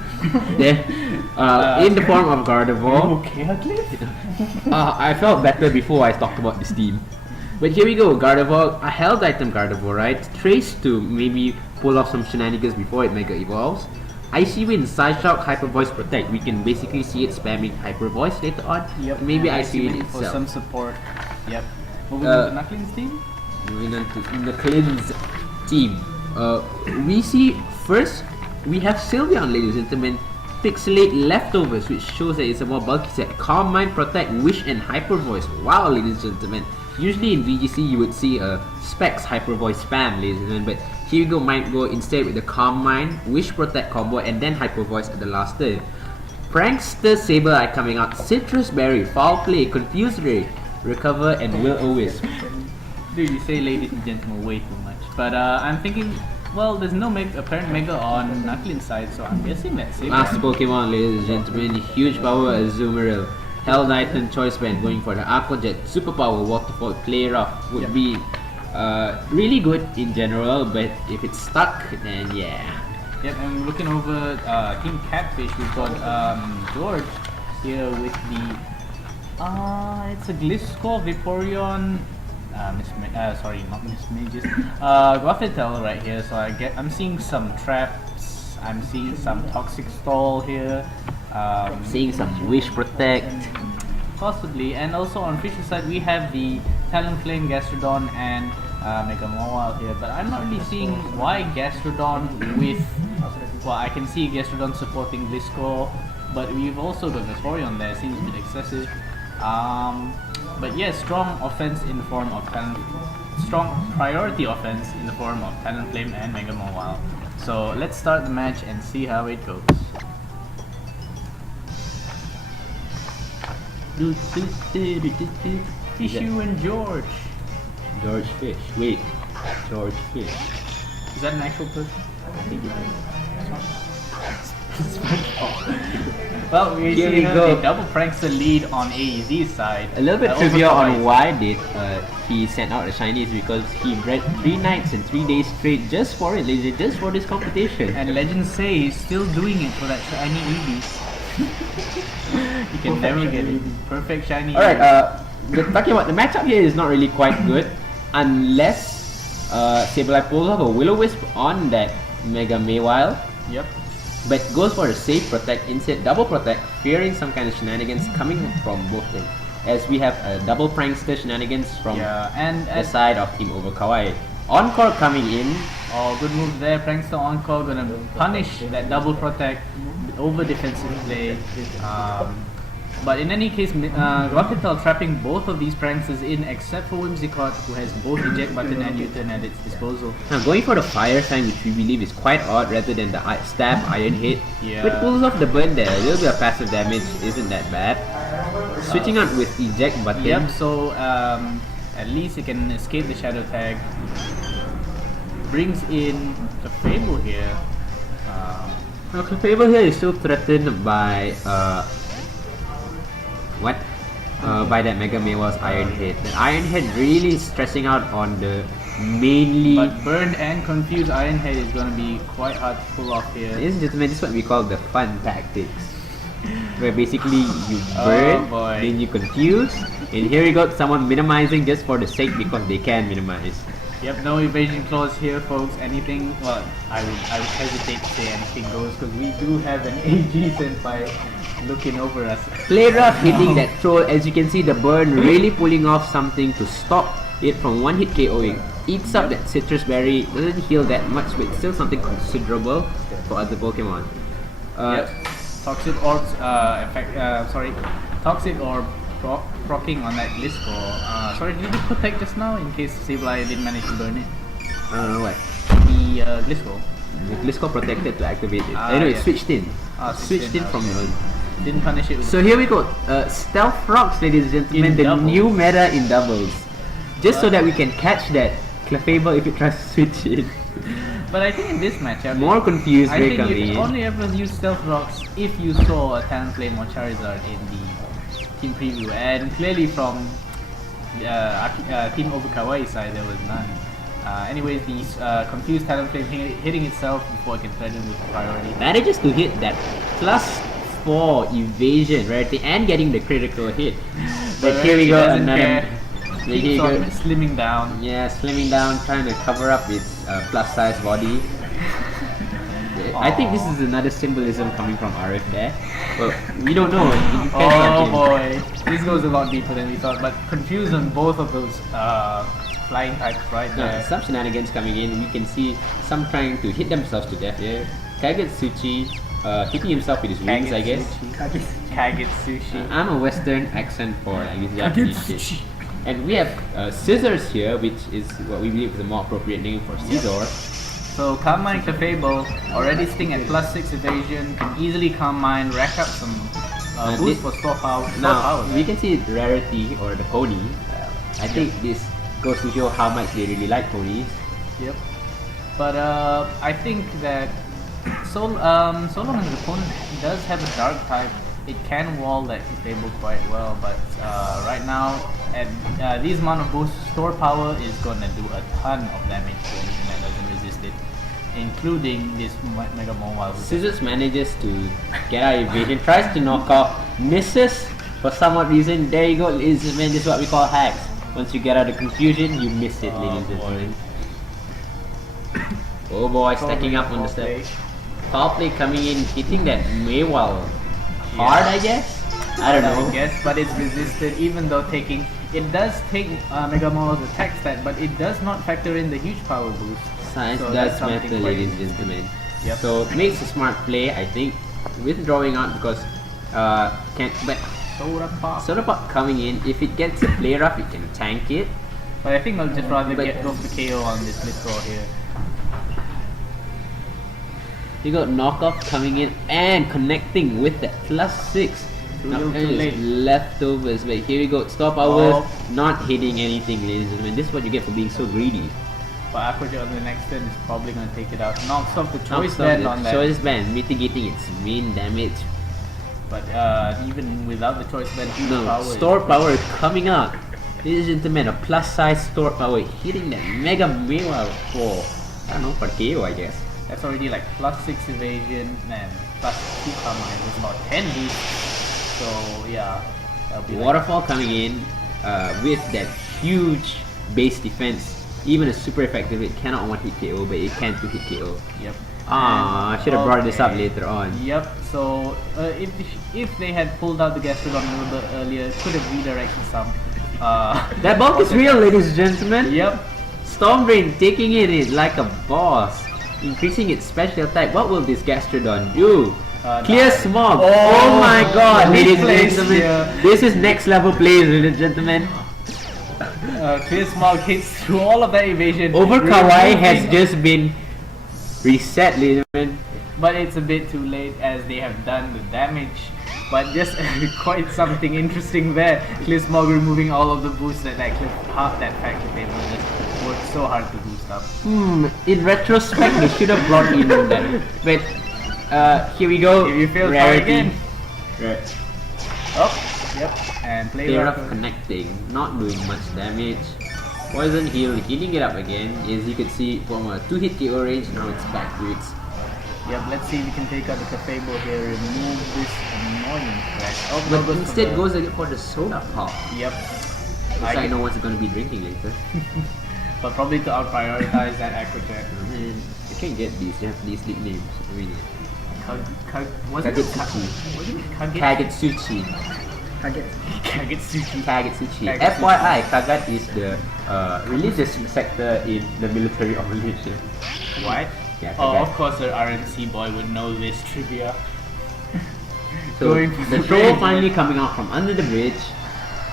there in the form of Gardevoir. I felt better before I talked about this team. But here we go, Gardevoir, a held item Gardevoir, right? Trace to maybe pull off some shenanigans before it Mega Evolves. Icy Wind, Side Shock, Hyper Voice Protect. We can basically see it spamming Hyper Voice later on. Yep. Maybe and Icy Wind for itself. some support. Yep. Moving on to Knuckling's team. Moving on to Neccosenpai's team. We see first, we have Sylveon, ladies and gentlemen. Pixelate leftovers, which shows that it's a more bulky set. Calm Mind, Protect, Wish, and Hyper Voice. Wow, ladies and gentlemen. Usually in VGC you would see a Specs Hyper Voice spam, ladies and gentlemen, but here we go, might go instead with the Calm Mind, Wish, Protect combo, and then Hyper Voice at the last turn. Prankster Sableye coming out, Citrus Berry, Foul Play, Confuse Ray, Recover, and Will-O-Wisp. Dude, you say ladies and gentlemen way too much. But I'm thinking, well, there's no apparent Mega on Knuckling's side, so I'm guessing that's it. Last Pokemon, ladies and gentlemen, huge power Azumarill. Held Item Choice Band going for the Aqua Jet, Superpower Waterfall, Play Rough would be really good in general, but if it's stuck, then yeah. Yep, and looking over King Catfish, we've got George here with the it's a Gliscor, Vaporeon, sorry, not Miss Mages, Gothitelle right here. So I'm seeing some traps, I'm seeing some Toxic Stall here, Seeing some Wish Protect. possibly, and also on Fish's side we have the Talonflame, Gastrodon, and Mega Mawile here, but I'm not really seeing why Gastrodon with, well, I can see Gastrodon supporting Gliscor, but we've also got Vaporeon there, seems a bit excessive. But yeah, strong offense in the form of strong priority offense in the form of Talonflame and Mega Mawile. So let's start the match and see how it goes. Fishu and George. George Fish. Wait, George Fish. Is that an actual person? I think it is. Well, we Here see we go. the double prankster lead on AEZ's side. A little bit Also trivia on combined- why did he sent out the shinies, because he bred 3 nights and 3 days straight just for it, ladies, just for this competition. And legends say he's still doing it for that shiny Eevee. You can never get it. Perfect shiny. Alright, Eevee. talking about the matchup here is not really quite good unless Sableye pulls off a Will-O-Wisp on that Mega Mawile, Yep. but goes for a safe Protect, instead double Protect, fearing some kind of shenanigans coming from both ends. As we have a double Prankster shenanigans from Yeah, and the side of Team Over Kawaii. Encore coming in. oh, good move there. Prankster Encore gonna punish that double protect over defensive play. But in any case, Gothitelle trapping both of these pranksters in, except for Whimsicott, who has both eject button and U-turn at its disposal. Now going for the fire sign, which we believe is quite odd rather than the stab iron hit. Yeah. But pulls off the burn there. A little bit of passive damage isn't that bad. Switching out with eject button. Yep. So at least it can escape the shadow tag. Brings in the Fable here. Now Clefable here is still threatened by by that Mega Mawile's Iron Head. The Iron Head really stressing out on the mainly. But Burn and Confuse Iron Head is gonna be quite hard to pull off here. Ladies and gentlemen, this is what we call the fun tactics. Where basically you burn, boy. then you confuse, and here we got someone minimizing just for the sake because they can minimize. Yep, no evasion clause here, folks. Anything, well, I would hesitate to say anything goes because we do have an AG Senpai looking over us. Play rough hitting that troll. As you can see, the burn really pulling off something to stop it from one hit KOing. Eats up that citrus berry, doesn't heal that much, but still something considerable for other Pokemon. Yep. Toxic Orbs, Toxic Orb proccing on that Gliscor. Sorry, did you protect just now in case Sableye didn't manage to burn it? What? The Gliscor. The Gliscor protected to activate it. Ah, Anyway, yes. switched in. Switched in, from okay. the. Didn't punish it with So here we go. Stealth Rocks, ladies and gentlemen. In The doubles. new meta in doubles. Just so that we can catch that Clefable if it tries to switch in. But I think in this matchup, More confused I way think coming you in. only ever use Stealth Rocks if you saw a Talonflame or Charizard in the team preview, and clearly from Team Over Kawaii side there was none. Anyways, the confused Talonflame hitting itself before it can threaten with priority. Manages to hit that +4 evasion rarity and getting the critical hit. But here we Rarity go, doesn't another. care. Here Keeps you on go. slimming down. Yeah, slimming down, trying to cover up its plus size body. I think this is another symbolism coming from RF there. Well, we don't know. It depends on Oh him. boy, this goes a lot deeper than we thought, but confused on both of those flying types right there. Some shenanigans coming in. We can see some trying to hit themselves to death here. Kagetsuchi hitting himself with his wings, I guess. Kagetsuchi. I'm a Western accent for I guess Japanese shit. And we have Scissors here, which is what we believe is a more appropriate name for Scizor. So Calm Mind Clefable, already sitting at +6 evasion, can easily Calm Mind, rack up some boost for store power. Now, we can see Rarity or the pony. I think this goes to show how much they really like ponies. Yep. But I think that so long as the opponent does have a dark type, it can wall that Clefable quite well. But right now, at these amount of boost, store power is gonna do a ton of damage to anything that doesn't resist it, including this Mega Mobile. Scissors manages to get out of evasion, tries to knock off, misses for some odd reason. There you go, ladies and gentlemen, this is what we call hacks. Once you get out of confusion, you miss it, ladies and gentlemen. Oh boy, stacking up on the step. Foul play coming in, hitting that Maywall hard, I guess? I don't know. I guess, but it's resisted even though it does take Mega Mall's attack stat, but it does not factor in the huge power boost. Size So does that's something matter, quite ladies and gentlemen. Yep. So it makes a smart play, I think, withdrawing out because but Soda Pop coming in, if it gets a play rough, it can tank it. But I think I'll just rather But- get off the KO on this withdraw here. You got knockoff coming in and connecting with that +6. Too Now, little, too it's late. leftovers, but here we go. Stop hours, Oh. not hitting anything, ladies and gentlemen. This is what you get for being so greedy. But Aquajet on the next turn is probably going to take it out. Knocks off the choice Knocks off band the on that. choice band, mitigating its main damage. But even without the choice band, huge No, power. store power is coming out. Ladies and gentlemen, a plus size store power hitting that Mega Mewa for, I don't know, for KO, I guess. That's already like +6 evasion and +2 Calm Mind. It's about 10 boost. So yeah, that'll be like Waterfall coming in with that huge base defense. Even a super effective hit cannot one hit KO, but it can two hit KO. Yep. I should have brought this up Okay. later on. Yep. So if they had pulled out the Gastrodon a little bit earlier, could have redirected some. That bulk is real, ladies and gentlemen. Yep. Stormbrain taking it like a boss, increasing its special attack. What will this Gastrodon do? Clear die. smog. Oh, Oh my god, weak ladies and place gentlemen. here. This is next level plays, ladies and gentlemen. Clear Smog hits through all of that evasion. Over Kawaii has removing- just been reset, ladies and gentlemen. But it's a bit too late as they have done the damage. But just quite something interesting there. Clear Smog removing all of the boosts that half that factor table just worked so hard to boost up. In retrospect, they should have brought in that. But here we go. If you fail, try Rarity. again. Right. Oh, yep. And play Pair rough. of connecting, not doing much damage. Poison heal, healing it up again. As you can see from a 2-hit KO range, now it's back to its. Yep, let's see if we can take out the Clefable here, remove this annoying threat. Oh, no, But goes instead for goes again for the soda pop. Yep. Because I know what's gonna be drinking later. But probably to out prioritize that Aquajet. Man, I can't get these Japanese nicknames. Really. Wasn't it Kagetsuchi. Kagetsuchi. Kagetsuchi. Kagetsuchi. FYI, Kagat is the religious sector in the military of Malaysia. What? Yeah, Oh, Kagat. of course, the RNC boy would know this trivia. So Going for the the troll brave finally one. coming out from under the bridge.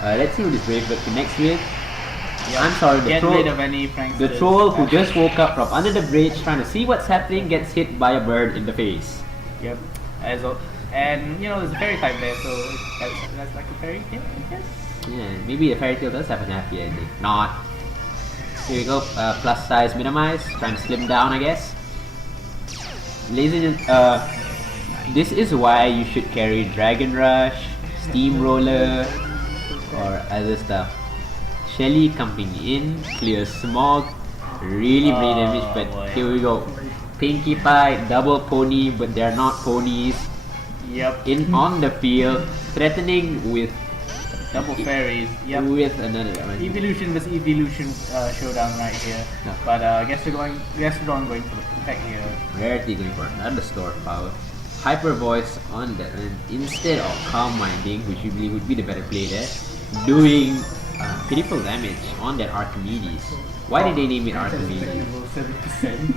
Let's see who this brave bird connects with. Yep. I'm sorry, the Get troll. rid of any pranksters. The troll who just woke up from under the bridge trying to see what's happening gets hit by a bird in the face. Yep. And you know, there's a fairy type there, so that's like a fairy tale, I guess. Yeah, maybe the fairy tale does have an happy ending. Not. Here we go, plus size minimize, trying to slim down, I guess. Ladies and this is why you should carry Dragon Rush, Steamroller, or other stuff. Shelly coming in, clear smog, really bleed damage, but boy. here we go. Pinkie Pie, double pony, but they're not ponies. Yep. In on the field, threatening with Double fairies. Yep. with another one. Evolution versus evolution showdown right here. No. But Gastrodon going for the protect here. Rarity going for another store power. Hyper Voice on that end instead of Calm Minding, which you believe would be the better play there, doing pitiful damage on that Archimedes. Why did they name it Archimedes? 7%.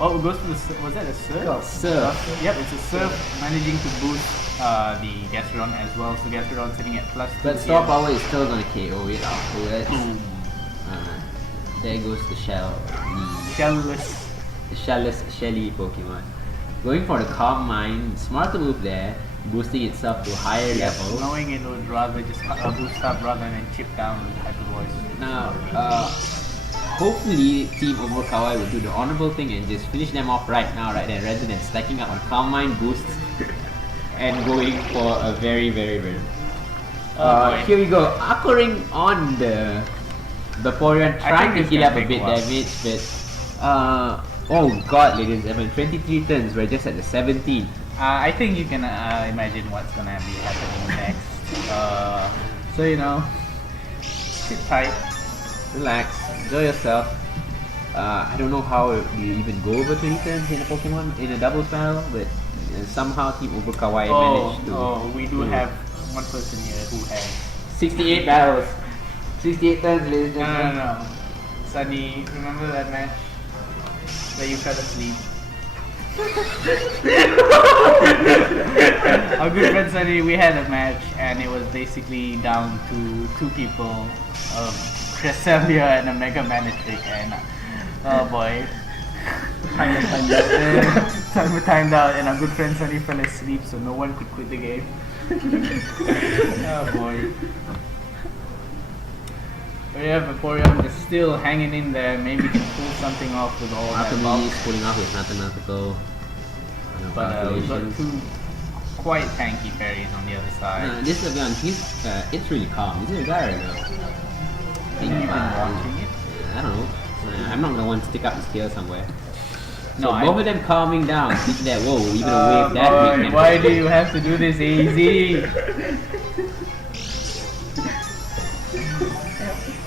Oh, it goes for the was that a surf? Surf. Yep, it's a surf managing to boost the Gastrodon as well. So Gastrodon sitting at +2. But store power is still gonna KO it afterwards. There goes the shell. Shellless. The shellless Shelly Pokemon. Going for the Calm Mind, smart move there, boosting itself to higher level. Knowing it would rather just boost up rather than chip down with Hyper Voice. Now, hopefully Team Overkawaii will do the honorable thing and just finish them off right now, right there, rather than stacking up on Calm Mind boosts and going for a very. Here we go, Aquaring on the Vaporeon, trying to it's heal gonna up a take bit a while. damage, but oh god, ladies and gentlemen, 23 turns, we're just at the 17. I think you can imagine what's gonna be happening next. So you know, sit tight. Relax, enjoy yourself. I don't know how you even go over 20 turns in a Pokemon in a doubles battle, but somehow Team Overkawaii managed to. We do have one person here who has. 68 battles. 68 turns, ladies and gentlemen. No. Sunny, remember that match that you fell asleep? Our good friend Sunny, we had a match and it was basically down to two people, Cresselia and a Mega Manitric, and oh boy. Timer timed out and our good friend Sunny fell asleep, so no one could quit the game. Oh boy. But yeah, Vaporeon is still hanging in there. Maybe can pull something off with all that bulk. Archimedes pulling off his mathematical But we've got calculations. two quite tanky fairies on the other side. This is it's really calm. Is it a guy or no? Have you been watching it? I don't know. I'm not gonna want to stick up his tail somewhere. So No, both of them calming down. Thinking that, whoa, we're gonna wave that. Boy, weakness. why do you have to do this easy?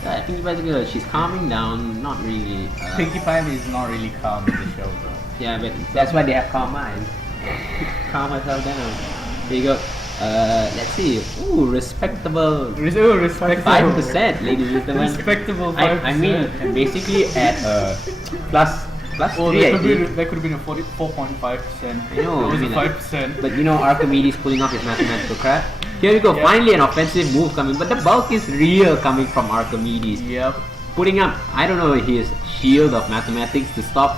I think basically she's calming down, not really. Pinkie Pie is not really calm in the show, bro. Yeah, but that's why they have calm mind. Calm myself down. There you go. Let's see. Ooh, respectable. Respectable. 5%, ladies and gentlemen. Respectable 5%. I mean, basically at plus Oh, 3, I that think. could have been a 4.5%. I know, It was I mean, a 5%. But you know, Archimedes pulling off his mathematical crap. Here we go, Yep. finally an offensive move coming, but the bulk is real coming from Archimedes. Yep. Putting up, I don't know, his shield of mathematics to stop.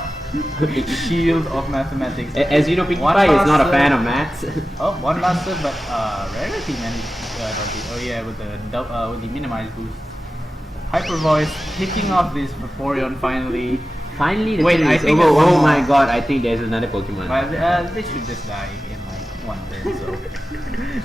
Shield of mathematics. As you know, Pinkie One Pie is not a last, fan of maths. Oh, one last serve, but Rarity managed. Oh yeah, with the minimized boost. Hyper Voice picking off this Vaporeon finally. Finally, the Wait, turn I is think over. there's one Oh my more. god, I think there's another Pokemon. But they should just die in like one turn. So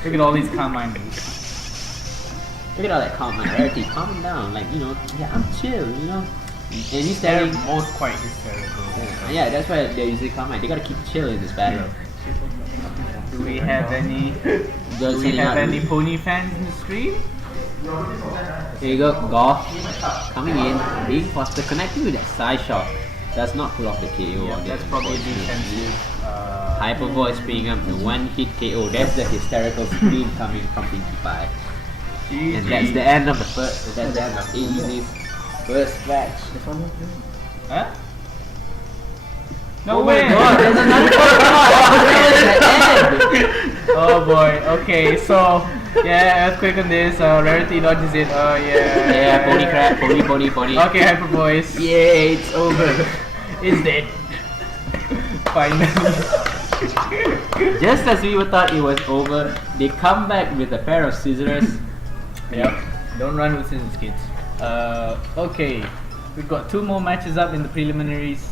look at all these calm mind moves. Look at all that calm Rarity, calming down, like, you know, yeah, I'm chill, you know. And he's They're telling, both quite hysterical. yeah, that's why they're usually calm mind. They gotta keep chill in this battle. Do we have any? Girls Do we sending have out- any pony fans in the stream? Here you go, Goth coming in, being faster, connecting with that side shot. Does not pull off the KO. Yeah, on that's the probably a unfortunate. defensive. Hyper Voice being up the one hit KO. That's the hysterical scream coming from Pinkie Pie. GG. And that's the end of the first. That's the end of AEZ's first match. There's one more thing. Huh? No Oh way! my god, there's another Pokemon! Oh boy. Okay, so yeah, earthquake on this. Rarity dodges it. Oh yeah. Yeah, pony crap, pony. Okay, Hyper Voice. Yeah, it's over. It's dead. Finally. Just as we thought it was over, they come back with a pair of scissors. Yep. Don't run with scissors, kids. Okay. we've got 2 more matches up in the preliminaries.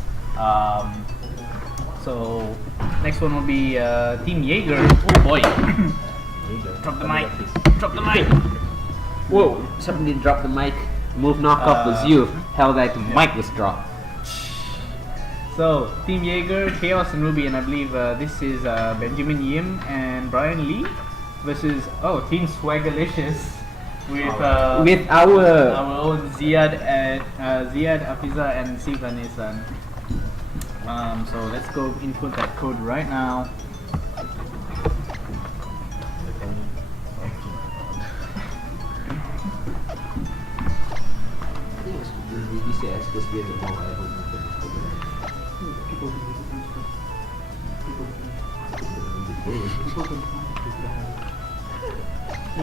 So next one will be Team Jaeger. Oh boy! Drop the mic. Drop the mic. Whoa! Somebody dropped the mic. Move knockoff was you. Hell, that mic was dropped. So Team Jaeger, Chaos and Ruby, and I believe this is Benjamin Yim and Brian Lee versus Team Swaggerlicious with our our own Ziad and Ziad, Afiza, and Sivan Isan. So let's go input that code right now.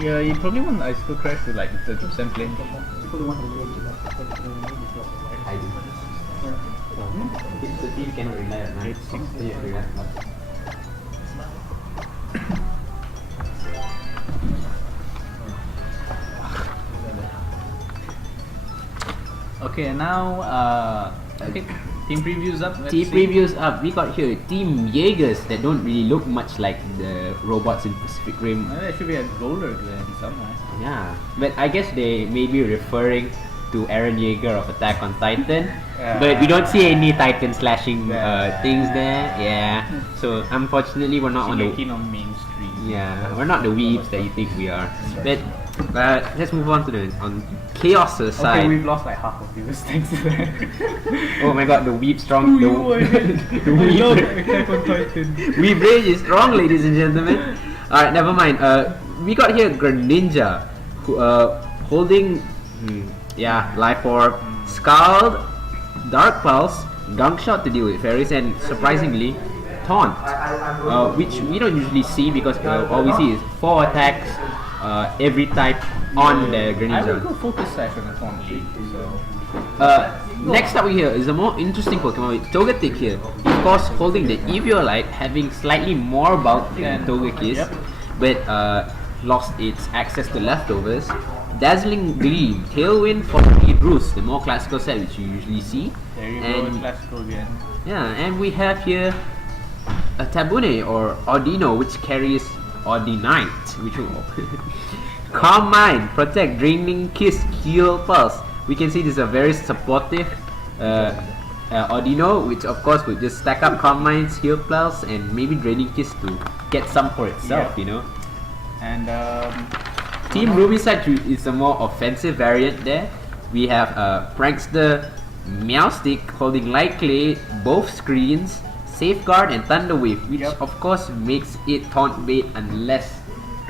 Yeah, you probably want the icicle crash with like 30% plane. If the team cannot rely on night, Okay, now okay, team previews up. Let's team see. previews up. We got here Team Jaegers that don't really look much like the robots in Pacific Rim. There should be a roller gland somewhere. Yeah, but I guess they may be referring to Eren Yeager of Attack on Titan. But we don't see any Titan slashing things there. Yeah. So unfortunately, we're not on the mainstream. yeah, we're not the weebs that you think we are. But let's move on to the Chaos' side. Okay, we've lost like half of viewers thanks to that. Oh my god, the weeb strong. The weeb rage is strong, ladies and gentlemen. Alright, never mind. We got here Greninja, who, holding, Life Orb, Scald, Dark Pulse, Gunk Shot to deal with Fairies, and surprisingly, Taunt, which we don't usually see because all we see is 4 attacks every type on the I would Greninja. go focus sash on the Taunt League, so. Next up here is a more interesting Pokemon with Togetic here. Of course, holding the Eviolite, having slightly more bulk than Togekiss, but lost its access to leftovers. Dazzling Gleam, Tailwind, Fortitude Roost, the more classical set which you usually see. There you and go, classical again. yeah, and we have here a Tabune or Audino, which carries Audinite, which will Calm Mind, Protect, Draining Kiss, Heal Pulse. We can see this is a very supportive Audino, which of course would just stack up Calm Minds, Heal Pulse, and maybe Draining Kiss to get some for itself, you know. And Team Ruby side is a more offensive variant there. We have Prankster Meowstic holding Light Clay, both screens, Safeguard and Thunder Wave, which of course makes it taunt bait unless...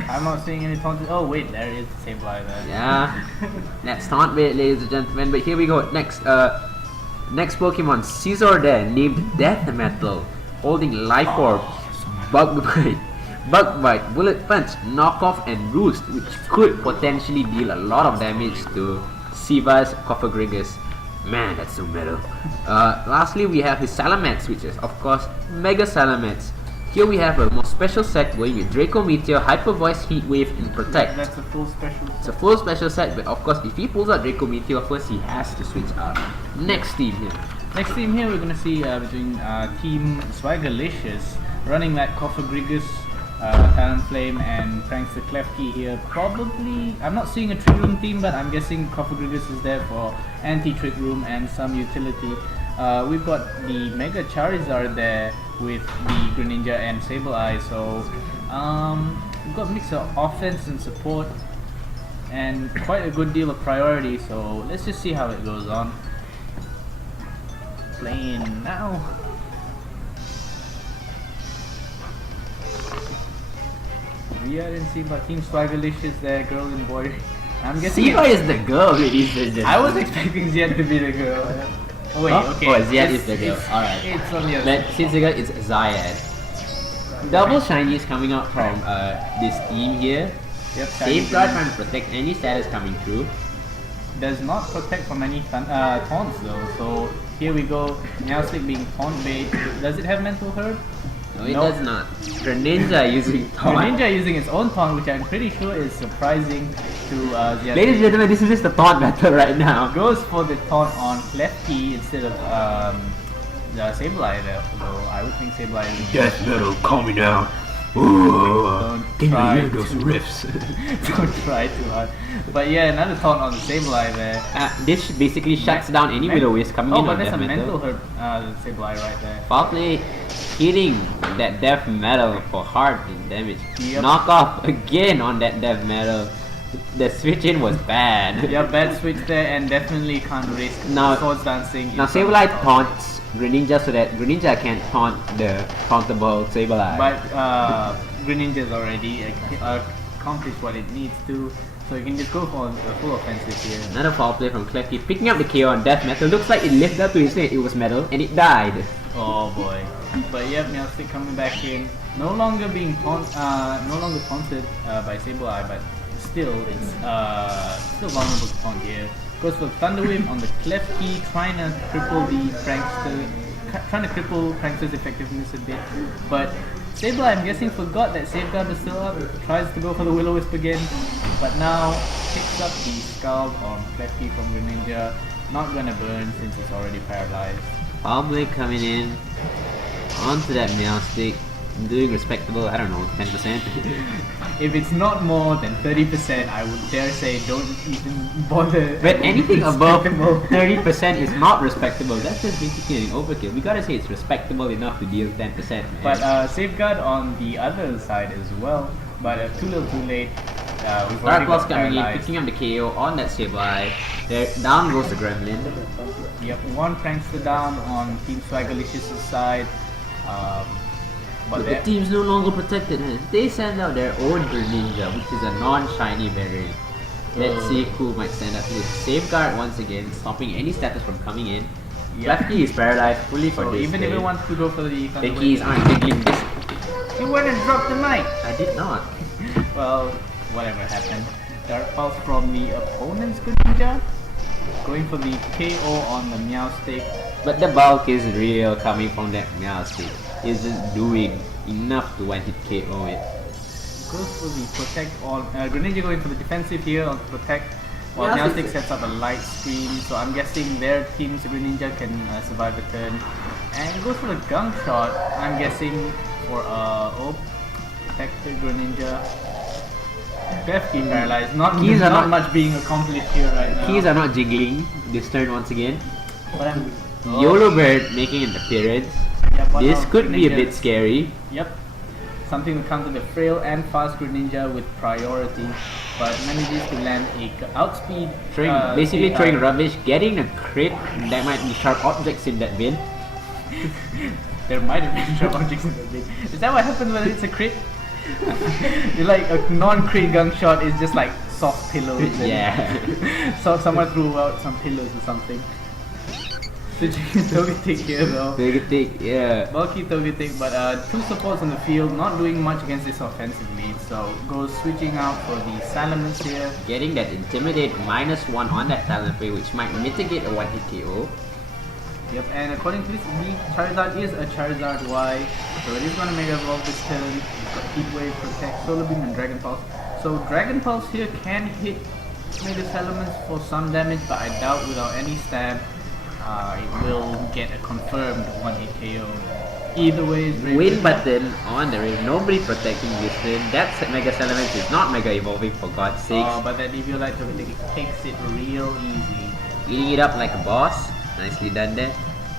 I'm not seeing any taunt. Oh wait, there is the same line there. Yeah, that's taunt bait, ladies and gentlemen. But here we go. Next Pokemon, Scizor there, named Death Metal, holding Life Orb, Bug Bite, Bullet Punch, Knockoff, and Roost, which could potentially deal a lot of damage to Siva's Cofagrigus. Man, that's so metal. Lastly, we have his Salamence, which is of course Mega Salamence. Here we have a more special set going with Draco Meteor, Hyper Voice, Heat Wave, and Protect. That's a full special set. It's a full special set, but of course, if he pulls out Draco Meteor first, he has to switch out. Next team here. Next team here, we're gonna see between Team Swaggerlicious running that Cofagrigus, Talonflame, and Prankster Klefki here. Probably, I'm not seeing a Trick Room team, but I'm guessing Cofagrigus is there for anti-Trick Room and some utility. We've got the Mega Charizard there with the Greninja and Sableye, so we've got a mix of offense and support and quite a good deal of priority, so let's just see how it goes on. Playing now. We are in Siva, Team Swaggerlicious there, girl and boy. I'm guessing Siva is the girl, ladies and gentlemen. I was expecting Ziad to be the girl. Oh wait, okay. Oh, Ziad is the girl. Alright. It's on the other But since the girl, it's Zyad. Double shinies coming out from this team here. Yep, Safeguard trying to protect any status coming through. does not protect from any taunts though, so here we go. Meowstic being taunt bait. Does it have mental hurt? No, it does not. Greninja using taunt. Greninja using its own taunt, which I'm pretty sure is surprising. to Ladies and gentlemen, this is just a taunt battle right now. goes for the taunt on Klefki instead of the Sableye there. Although I would think Sableye would Death metal, calm me down. Don't Can you try hear those to- riffs? don't try too hard. But yeah, another taunt on the Sableye there. This basically shuts down any Will-O-Wisp coming Oh, in but on there's Death a Metal. mental hurt Sableye right there. Foul play hitting that Death Metal for hard damage. Yep. Knock off again on that Death Metal. The switch in was bad. Yeah, bad switch there and definitely can't risk Now- swords dancing. Now in front of Sableye the- taunts Greninja so that Greninja can taunt the countable Sableye. But Greninja's already accomplished what it needs to, so you can just go for the full offensive here. Another foul play from Klefki, picking up the KO on Death Metal. Looks like it lifted up to his head, it was metal, and it died. Oh boy. But yep, Meowstic coming back in. No longer being taunted by Sableye, but still it's still vulnerable to taunt here. Goes for Thunder Wave on the Klefki, trying to cripple Prankster's effectiveness a bit. But Sableye, I'm guessing, forgot that Safeguard was still up, tries to go for the Will-O-Wisp again, but now picks up the Scald on Klefki from Greninja. Not gonna burn since it's already paralyzed. Foul play coming in onto that Meowstic, doing respectable, I don't know, 10%. If it's not more than 30%, I would dare say don't even bother. But anything above Respectable. 30% is not respectable. That's just basically an overkill. We gotta say it's respectable enough to deal 10%. Man. But Safeguard on the other side as well. But too little too late. We've Dark already Claws got coming in, paralyzed. picking up the KO on that Sableye. There, down goes the Gremlin. Yep, one Prankster down on Team Swaggerlicious' side. But the that- team's no longer protected. They send out their own Greninja, which is a non-shiny variant. Let's see who might stand up here. Safeguard once again, stopping any status from coming in. Yep. Klefki is paralyzed fully for So this. even if we want to go for the the Thunder keys Wave, aren't jiggling this. you went and dropped the mic. I did not. Well, whatever happened. Dark Pulse from the opponent's Greninja. Going for the KO on the Meowstic. But the bulk is real coming from that Meowstic. It's just doing enough to one hit KO it. Goes for the protect on Greninja going for the defensive here on protect, while Yeah, Meowstic sets up a light screen. So I'm guessing their team's Greninja can survive the turn. And goes for the gunk shot. I'm guessing for protected Greninja. Klefki paralyzed. Not Keys are not not- much being accomplished here right now. Keys are not jiggling this turn once again. But I'm, YOLO Bird making an appearance. Yeah, but This now could be a bit Greninja- scary. Yep. Something to counter the frail and fast Greninja with priority, but manages to land a outspeed. Basically throwing uh, rubbish, getting a crit. There might be sharp objects in that bin. There might have been sharp objects in the bin. Is that what happens when it's a crit? Like a non-crit gun shot is just like soft pillows. and- Yeah. So someone threw out some pillows or something. Switching to Togetic here though. Togetic, yeah. Bulky Togetic, but two supports on the field, not doing much against this offensively. So goes switching out for the Salamence here. Getting that Intimidate -1 on that Talonflame, which might mitigate a one-hit KO. Yep, and according to this, the Charizard is a Charizard Y, so it is going to Mega Evolve this turn. It's got Heat Wave, Protect, Solar Beam, and Dragon Pulse. So Dragon Pulse here can hit Mega Salamence for some damage, but I doubt without any stab, it will get a confirmed one-hit KO. Either way, it's very Win good. button on, there is nobody protecting this turn. That Mega Salamence is not Mega Evolving for God's sake. But that Eviolite Togetic takes it real easy. Eating it up like a boss. Nicely done there.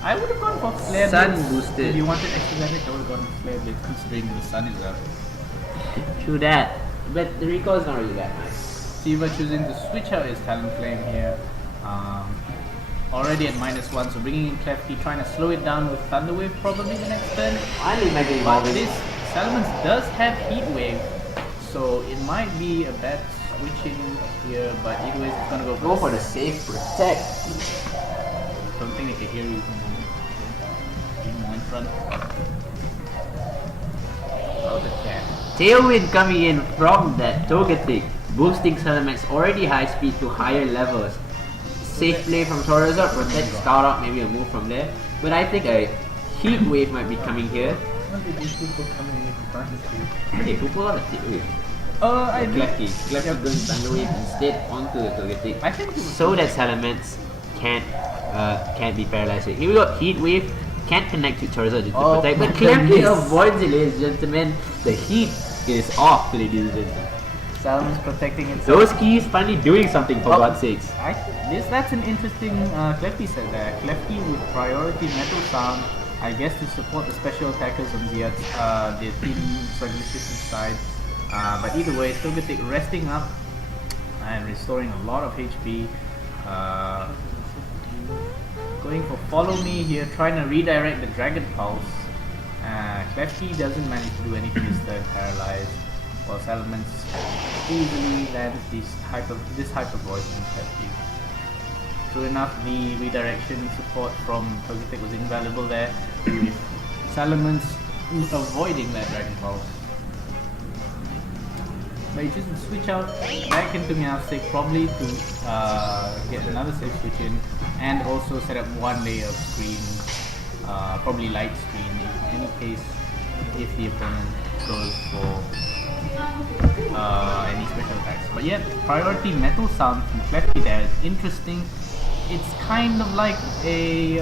I would have gone for Flare Sun Blitz. boosted. If you wanted extra damage, I would have gone for Flare Blitz considering the sun is up. True that. But the recall is not really that nice. Siva choosing to switch out his Talonflame here. Already at -1, so bringing in Klefki, trying to slow it down with Thunder Wave probably the next turn. Finally Mega But Evolving. this Salamence does have Heat Wave, so it might be a bad switching here, but either way it's gonna Go for the safe protect. Don't think they can hear you. Be more in front. Oh, the cat. Tailwind coming in from that Togetic, boosting Salamence already high speed to higher levels. Safe play from Charizard, protect, scout out, maybe a move from there. But I think a Heat Wave might be coming here. What did these people coming in from front of you? Okay, who pulled out a Heat Wave? I do. Clefty going to bundle it instead onto the Togetic. I think So that Salamence can't be paralyzed. Here we go, Heat Wave can't connect to Charizard to Oh protect, but my Clefty goodness. avoids it, ladies and gentlemen. The heat is off, ladies and gentlemen. Salamence protecting itself. Those keys finally doing something for God's sakes. That's an interesting Clefty set there. Clefty with priority Metal Sound, I guess to support the special attackers on the team Swaglis's side. But either way, Togetic resting up and restoring a lot of HP. Going for Follow Me here, trying to redirect the Dragon Pulse. Clefty doesn't manage to do anything this turn, paralyzed. While Salamence easily lands this Hyper Voice in Clefty. True enough, the redirection support from Togetic was invaluable there, with Salamence avoiding that Dragon Pulse. But you just switch out back into Meowstic, probably to get another safe switch in, and also set up one layer of screen, probably light screen in any case if the opponent goes for any special attacks. But yeah, priority Metal Sound from Clefty there is interesting. It's kind of like a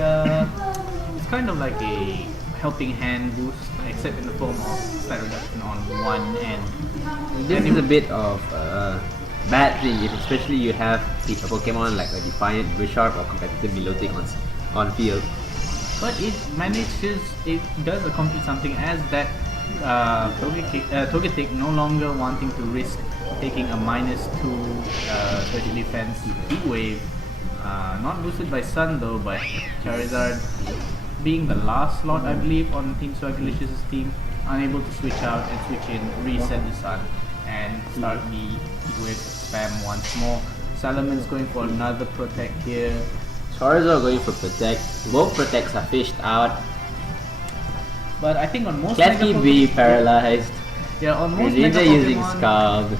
helping hand boost, except in the form of stat reduction on one end. This is a bit of bad thing, if especially you have a Pokemon like a Defiant, Bisharp or competitive Milotic on field. But it does accomplish something, as that Togetic no longer wanting to risk taking a -2 special defense Heat Wave. Not boosted by Sun though, but Charizard being the last slot I believe on Team Swagalis's team, unable to switch out and switch in, reset the Sun and start the Heat Wave spam once more. Salamence going for another Protect here. Charizard going for Protect. Both Protects are fished out. But I think on most Clefty Mega be Pokemon- paralyzed. Yeah, on most Mega Greninja using Pokemon- Scald.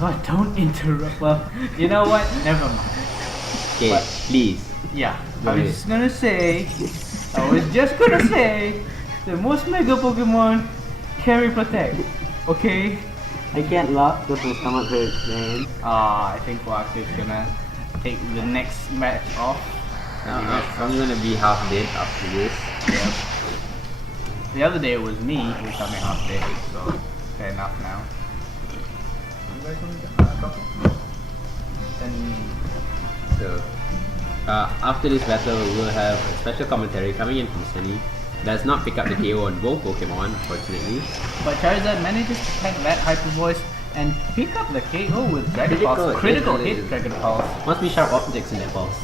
God, don't interrupt. Well, you know what? Never mind. Okay, But- please. Yeah, Go I was ahead. just gonna say, the most Mega Pokemon carry Protect. Okay? I can't laugh because my stomach hurts, man. I think Wax is gonna take the next match off. I'm gonna be half dead after this. Yep. The other day it was me becoming half dead, so fair enough now. You guys wanna get drop it? Then So, after this battle, we'll have a special commentary coming in from Sunny. Does not pick up the KO on both Pokemon, fortunately. But Charizard manages to tank that Hyper Voice and pick up the KO with Dragon Pulse. Critical hit Dragon Pulse. Must be sharp objects in that pulse.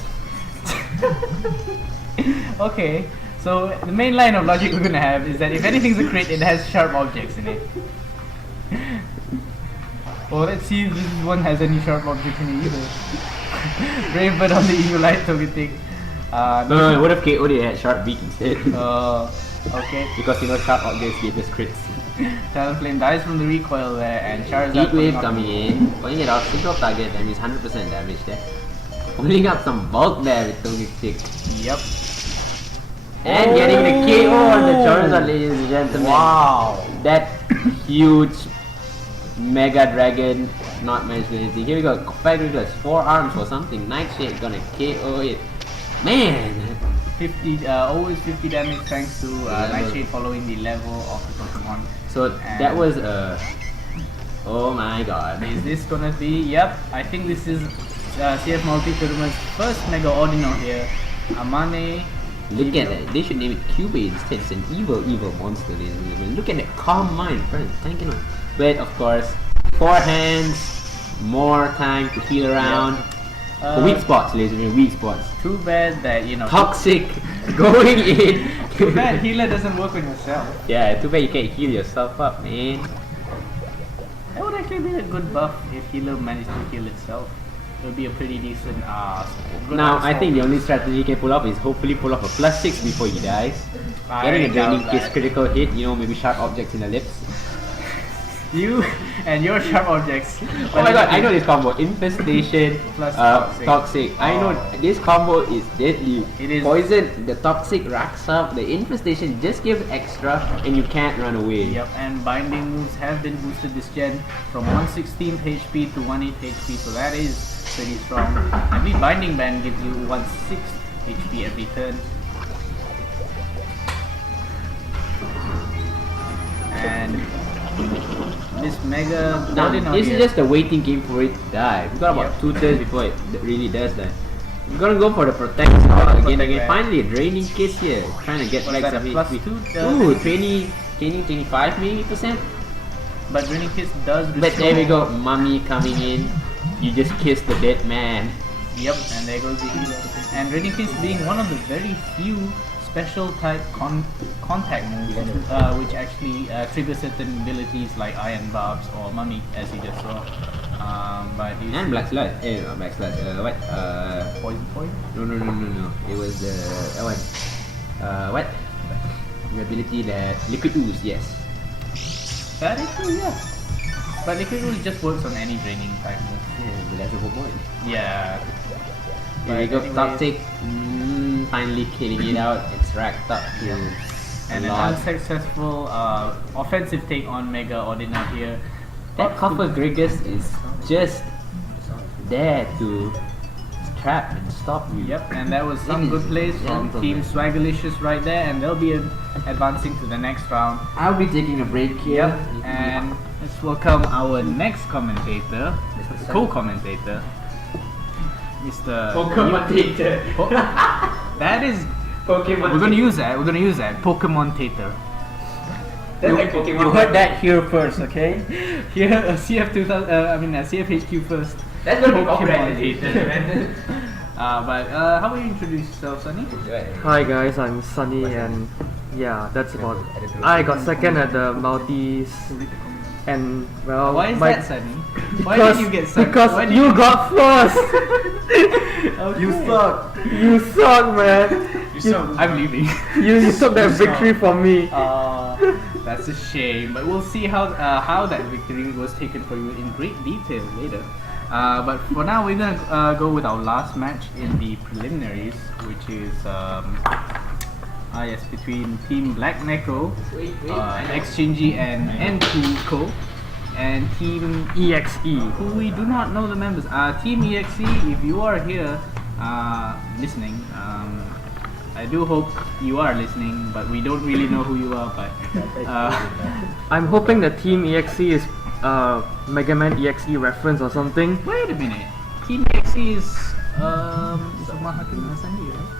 Okay, so the main line of logic we're gonna have is that if anything's a crit, it has sharp objects in it. Well, let's see if this one has any sharp objects in it either. Raven on the Evilite Togetic. No, what if KO they had sharp beak instead? Okay. Because you know sharp objects give us crits. Talonflame dies from the recoil there, and Charizard Heat Wave pulling up- coming in, pulling it out, single target damage, 100% damage there. Pulling up some bulk there with Togetic. Yep. And getting the KO on the Charizard, ladies and gentlemen. Wow. That huge Mega Dragon not managed to do anything. Here we go, Fight Rigorous, 4 arms or something. Nightshade gonna KO it. Man! 50, always 50 damage thanks to Nightshade following the level of the Pokemon. So that was oh my god. Is this gonna be? Yep, I think this is CF Multi Tournament's first Mega Ordinal here. Amane. Look at that. They should name it Cubase instead. It's an evil monster, ladies and gentlemen. Look at that calm mind, friend. Thank you. But of course, 4 hands, more time to heal around. Weak spots, ladies and gentlemen, weak spots. Too bad that, you know. Toxic going in. Too bad healer doesn't work on yourself. Yeah, too bad you can't heal yourself up, man. That would actually be a good buff if healer managed to heal itself. It would be a pretty decent good Now, I assault. think the only strategy he can pull off is hopefully pull off a +6 before he dies. I Getting a doubt draining kiss that. critical hit, you know, maybe sharp objects in the lips. You and your sharp objects. Oh my god, I know this combo. Infestation Plus toxic. I know this combo is deadly. It is. Poison, the toxic racks up, the infestation just gives extra and you can't run away. Yep, and binding moves have been boosted this gen from 116 HP to 18 HP, so that is pretty strong. I believe binding band gives you 1/6 HP every turn. And this mega Now, Golden this here- is just a waiting game for it to die. We've got about Yep. 2 turns before it really does die. We're gonna go for the protect now again. Protect. Finally, draining kiss here. Trying to get What's back that, a some plus HP. 2? Ooh, 25 maybe percent. But Draining Kiss does restore. But there we go, mummy coming in. You just kissed the dead man. Yep, and there goes the healer. And Draining Kiss being one of the very few special type contact moves which actually trigger certain abilities like Iron Barbs or Mummy, as you just saw. But you And see- Black Sludge. Not Black Sludge. What? Poison Point? No. It was the that one. What? The ability that Liquid Ooze, yes. That is true, yeah. But Liquid Ooze just works on any draining type move. Yeah, but that's the whole point. Yeah. Here we But go, anyways- Toxic. Finally killing it out. It's racked up to And a an lot. unsuccessful offensive take on Mega Ordina here. That Copper Grigus is just there to trap and stop you. Yep, and that was some It good is plays from Team gentleman. Swagalicious right there, and they'll be advancing to the next round. I'll be taking a break here. Yep, and let's welcome our next commentator, co-commentator, Mr. Pokemontator. That is. Pokemon. We're gonna use that. We're gonna use that. Pokemontator. You heard that here first, okay? Here, CF 2000. CFHQ first. That's gonna be Pokemontator. But how about you introduce yourself, Sunny? Hi guys, I'm Sunny and yeah, that's about. I got second at the multis and well, Why is my- that, Sunny? Why Because, did you get second? because Why did you got first. Okay. You suck. You suck, man. I'm leaving. You took that victory from me. That's a shame. But we'll see how that victory was taken for you in great detail later. But for now, we're gonna go with our last match in the preliminaries, which is between Team Black Necro, Exchangy and N2Co, and Team EXE. who we do not know the members. Team EXE, if you are here listening, I do hope you are listening, but we don't really know who you are. But I'm hoping the Team EXE is Mega Man EXE reference or something. wait a minute, Team EXE is Umar Hakim Hassani, right?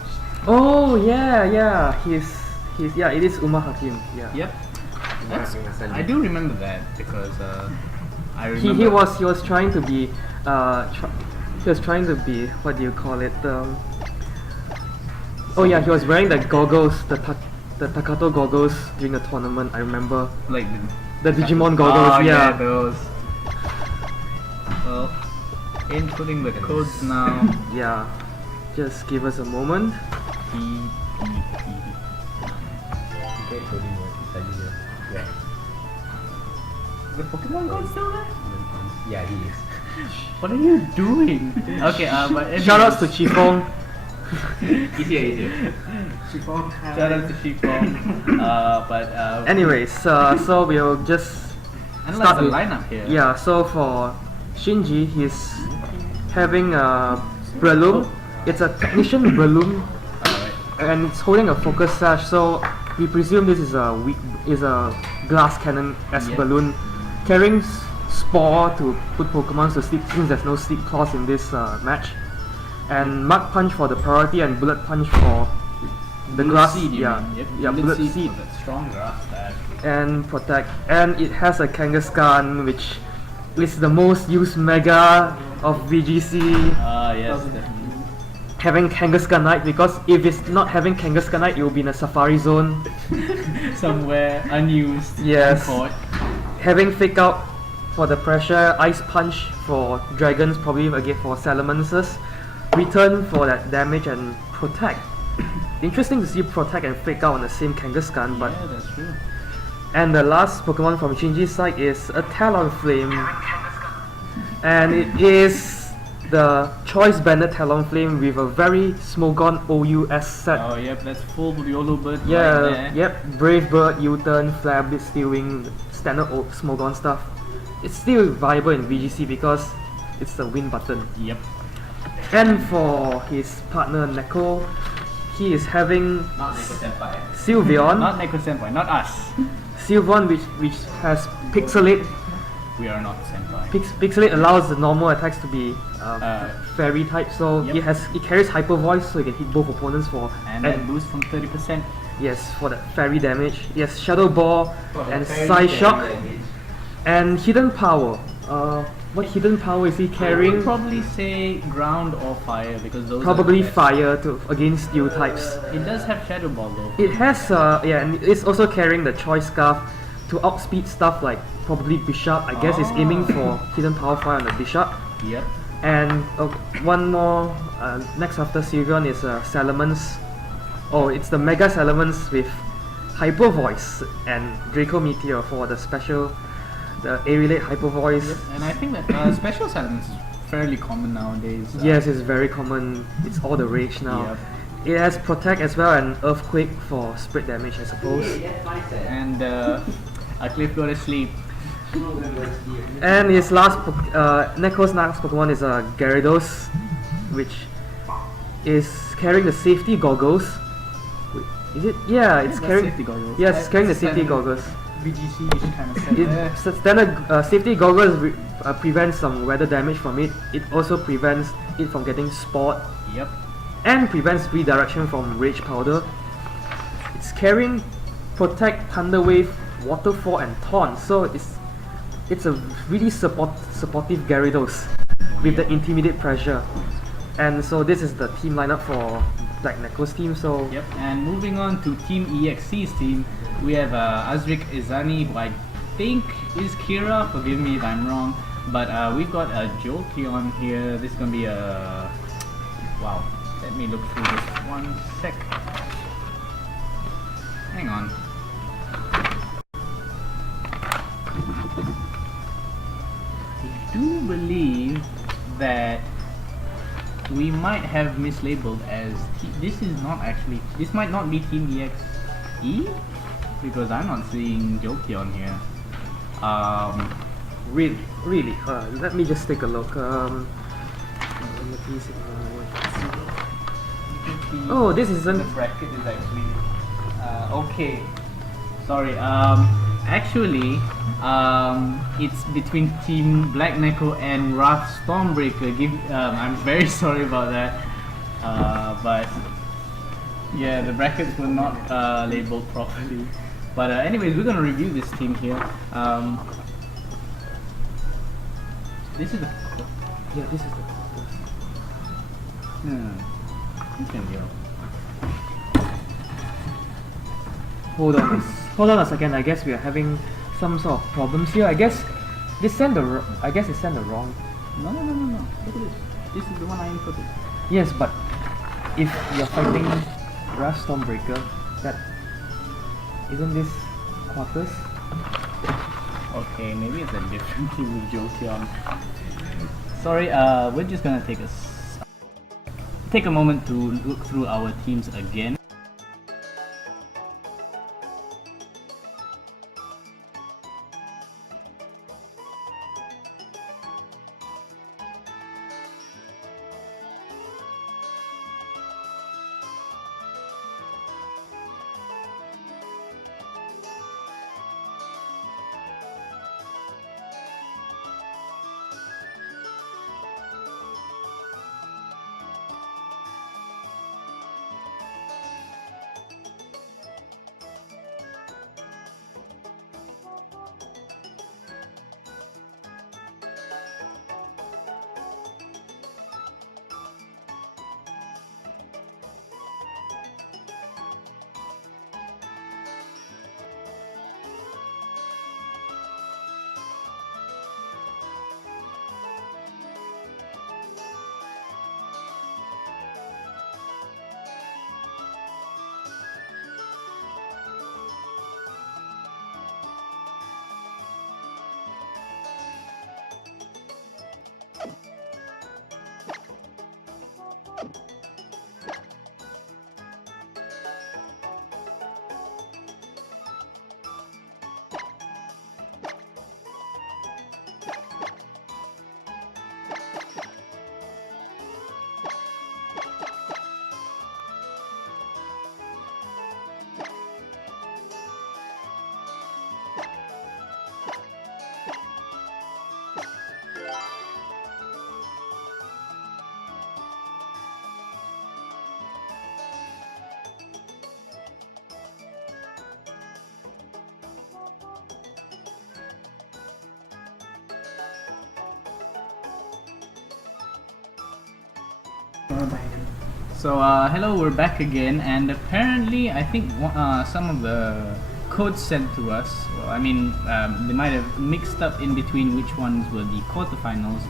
Oh yeah, he's yeah, it is Umar Hakim. Yeah. Yep. I do remember that because I remember He was trying to be he was trying to be, what do you call it? Oh yeah, he was wearing the goggles, the Takato goggles during the tournament. I remember like the Digimon goggles. Oh, yeah. those. Well, inputting the codes now. Yeah. Just give us a moment. The Pokemon God still there? Yeah, he is. What are you doing? Okay, but anyways. Shoutouts to Chifong. Easier. Shout out to Shifong. But Anyways, so we'll just analyze start the with- lineup here. yeah. So for Shinji, he's having a Breloom. It's a technician Breloom, Alright. and it's holding a focus sash. So we presume this is a glass cannon as Yeah. balloon, carrying Spore to put Pokemon to sleep since there's no sleep clause in this match, and Mud Punch for the priority and Bullet Punch for the Bullet grass. seed, you yeah, mean? Yep. yeah, Bullet Seed. for that strong grass dash. And Protect, and it has a Kangaskhan, which is the most used Mega of VGC. Yes, definitely. Having Kangaskhanite, because if it's not having Kangaskhanite, it will be in a Safari Zone. Somewhere unused. Yes. Uncaught. Having Fake Out for the pressure, Ice Punch for Dragons, probably again for Salamanders, Return for that damage, and Protect. Interesting to see Protect and Fake Out on the same Kangaskhan, but Yeah, that's true. And the last Pokemon from Shinji's side is a Talonflame. And it is the choice banded Talonflame with a very Smogon OUS set. Oh, yep, that's full YOLO bird right Yeah, there. yep, Brave Bird, U-turn, Flare Blitz, Steel Wing, standard old Smogon stuff. It's still viable in VGC because it's the win button. Yep. And for his partner Necco, he is having Not Neccosenpai. Sylveon. Not Neccosenpai, not us. Sylveon which has Pixelate. We are not senpai. Pixelate allows the normal attacks to be fairy type, so Yep. it carries Hyper Voice, so you can hit both opponents for And then boost from 30%. yes, for that fairy damage. Yes, Shadow Ball and Psy Shock and Hidden Power. What hidden power is he I would carrying? probably say ground or fire because those Probably are the best. fire to against steel types. It does have Shadow Ball though. It has and it's also carrying the Choice Scarf to outspeed stuff like probably Bishop. I guess it's aiming for Hidden Power Fire on the Bishop. Yep. And one more next after Sylveon is Salamence. Oh, it's the Mega Salamence with Hyper Voice and Draco Meteor for the special, the Aerelate Hyper Voice. Yep. And I think that special silence is fairly common nowadays. Yes, it's very common. It's all the rage now. Yep. It has Protect as well and Earthquake for spread damage, I suppose. And a Cliff go to sleep. And his Necco's last Pokemon is Gyarados, which is carrying the safety goggles. Wait, is it? Yeah, it's that's carrying. safety goggles. Yes, it's carrying the That's safety standard. goggles. VGC kind of set there. Standard safety goggles prevents some weather damage from it. It also prevents it from getting spoiled Yep. and prevents redirection from Rage Powder. It's carrying Protect, Thunder Wave, Waterfall, and Taunt. So it's a really supportive Gyarados with the Intimidate Pressure. And so this is the team lineup for Black Necco's team. So Yep. And moving on to Team EXC's team, we have Azric Izani, who I think is Kira. Forgive me if I'm wrong, but we've got a Jolteon here. This is gonna be a wow. Let me look through this one sec. Hang on. I do believe that we might have mislabeled as this is not actually, this might not be Team EXE because I'm not seeing Jolteon here. really, let me just take a look. Oh, this isn't. The bracket is actually okay. Sorry. Actually, it's between Team Black Necco and Wrath Stormbreaker. I'm very sorry about that. But yeah, the brackets were not labeled properly. But anyways, we're gonna review this team here. This is the Yeah, this is the. you can go. Hold on a second. I guess we are having some sort of problems here. I guess it sent the wrong. No. Look at this. This is the one I inputted. Yes, but if you're fighting Wrath Stormbreaker, that isn't this quarters? Okay, maybe it's a different team with Jolteon. Sorry, we're just gonna take a moment to look through our teams again. So hello, we're back again, and apparently I think some of the codes sent to us, well, I mean, they might have mixed up in between which ones were the quarterfinals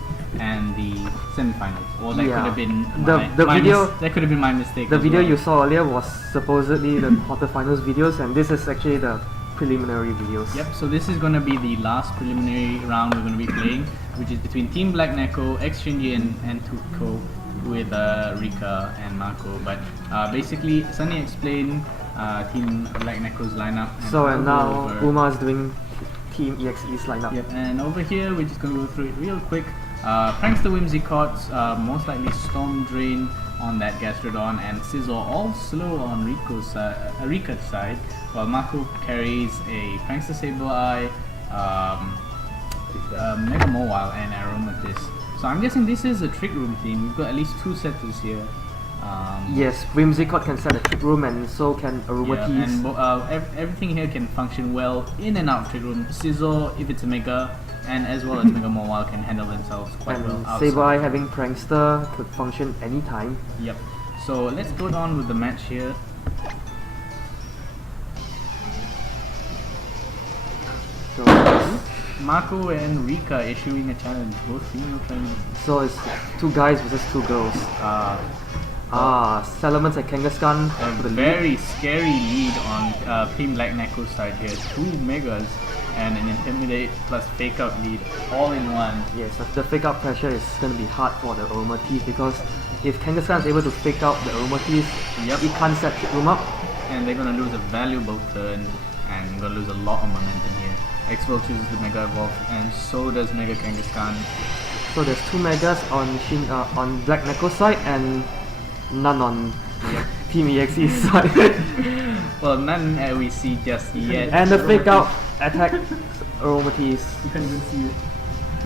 and the semifinals, or that Yeah. could have been The video- that could have been my mistake. The as video well. you saw earlier was supposedly the quarterfinals videos, and this is actually the preliminary videos. Yep, so this is going to be the last preliminary round we're going to be playing, which is between Team Black Necco, X-Shinji and Tuko, with Rika and Marco. But basically, Sunny explained Team Black Necco's lineup. So I'll and go now over- Uma's doing Team EXE's lineup. Yep, and over here we're just going to go through it real quick. Prankster Whimsicots, most likely Storm Drain on that Gastrodon, and Scizor all slow on Rika's side, while Marco carries a Prankster Sableye, Mega Mawile, and Aromatisse. So I'm guessing this is a Trick Room team. We've got at least 2 setters here. Yes, Whimsicott can set a trick room, and so can Yeah, Aromatisse. and everything here can function well in and out of Trick Room. Scizor, if it's a Mega, and as well as Mega Mawile, can handle themselves quite well And outside. Sableye having Prankster could function anytime. Yep. So let's go on with the match here. So, Marco and Rika issuing a challenge, both female trainers. so it's 2 guys versus 2 girls. Salamence and Kangaskhan A for the lead. very scary lead on Team Black Necco's side here. 2 Megas and an Intimidate plus Fake Out lead all in one. Yes, the fake out pressure is going to be hard for the Aromatisse, because if Kangaskhan is able to fake out the Aromatisse, Yep. it can't set trick room up. And they're going to lose a valuable turn and going to lose a lot of momentum here. Xwell chooses the Mega Evolve, and so does Mega Kangaskhan. So there's 2 Megas on Black Necco's side and none on Team EXE's side. Well, none we see just yet. And the fake out attack Aromatisse. You can't even see it.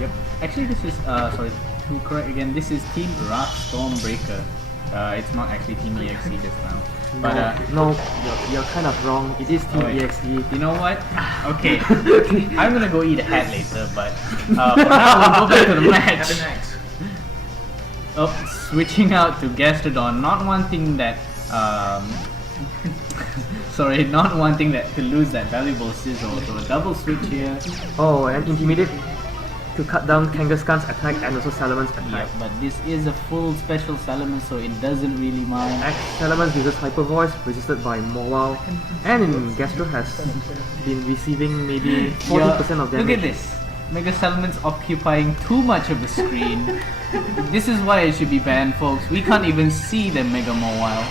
Yep. Actually, this is sorry to correct again. This is Team Rock Stormbreaker. It's not actually Team EXE just now. But No, you're kind of wrong. It is Team oh, wait. EXE. you know what? Okay, I'm gonna go eat a hat later. But for now, we'll go back to the match. Oh, switching out to Gastrodon. Not wanting that. Sorry, not wanting that to lose that valuable Scizor. So a double switch here. Oh, and Intimidate to cut down Kangaskhan's attack and also Salamance's attack. Yep, but this is a full special Salamence, so it doesn't really mind. Salamence uses Hyper Voice, resisted by Mawile, and in Gastro has been receiving maybe 40% of damage. Look at this. Mega Salamence occupying too much of the screen. This is why it should be banned, folks. We can't even see the Mega Mawile.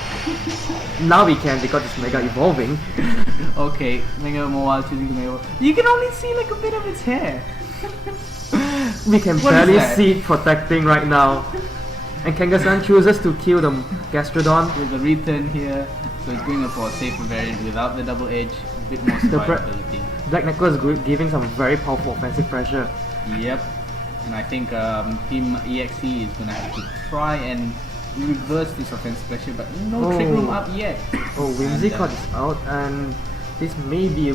Now we can because it's Mega Evolving. Okay, Mega Mawile choosing the Mega. You can only see like a bit of its hair. We can What is barely that? see it protecting right now. And Kangaskhan chooses to kill the Gastrodon. With the return here, so it's going for a safer variant without the double edge, a bit more The survivability. Black Necco is giving some very powerful offensive pressure. Yep, and I think Team EXE is gonna have to try and reverse this offensive pressure, but no trick room up yet. Oh, Whimsicott is out, and this may be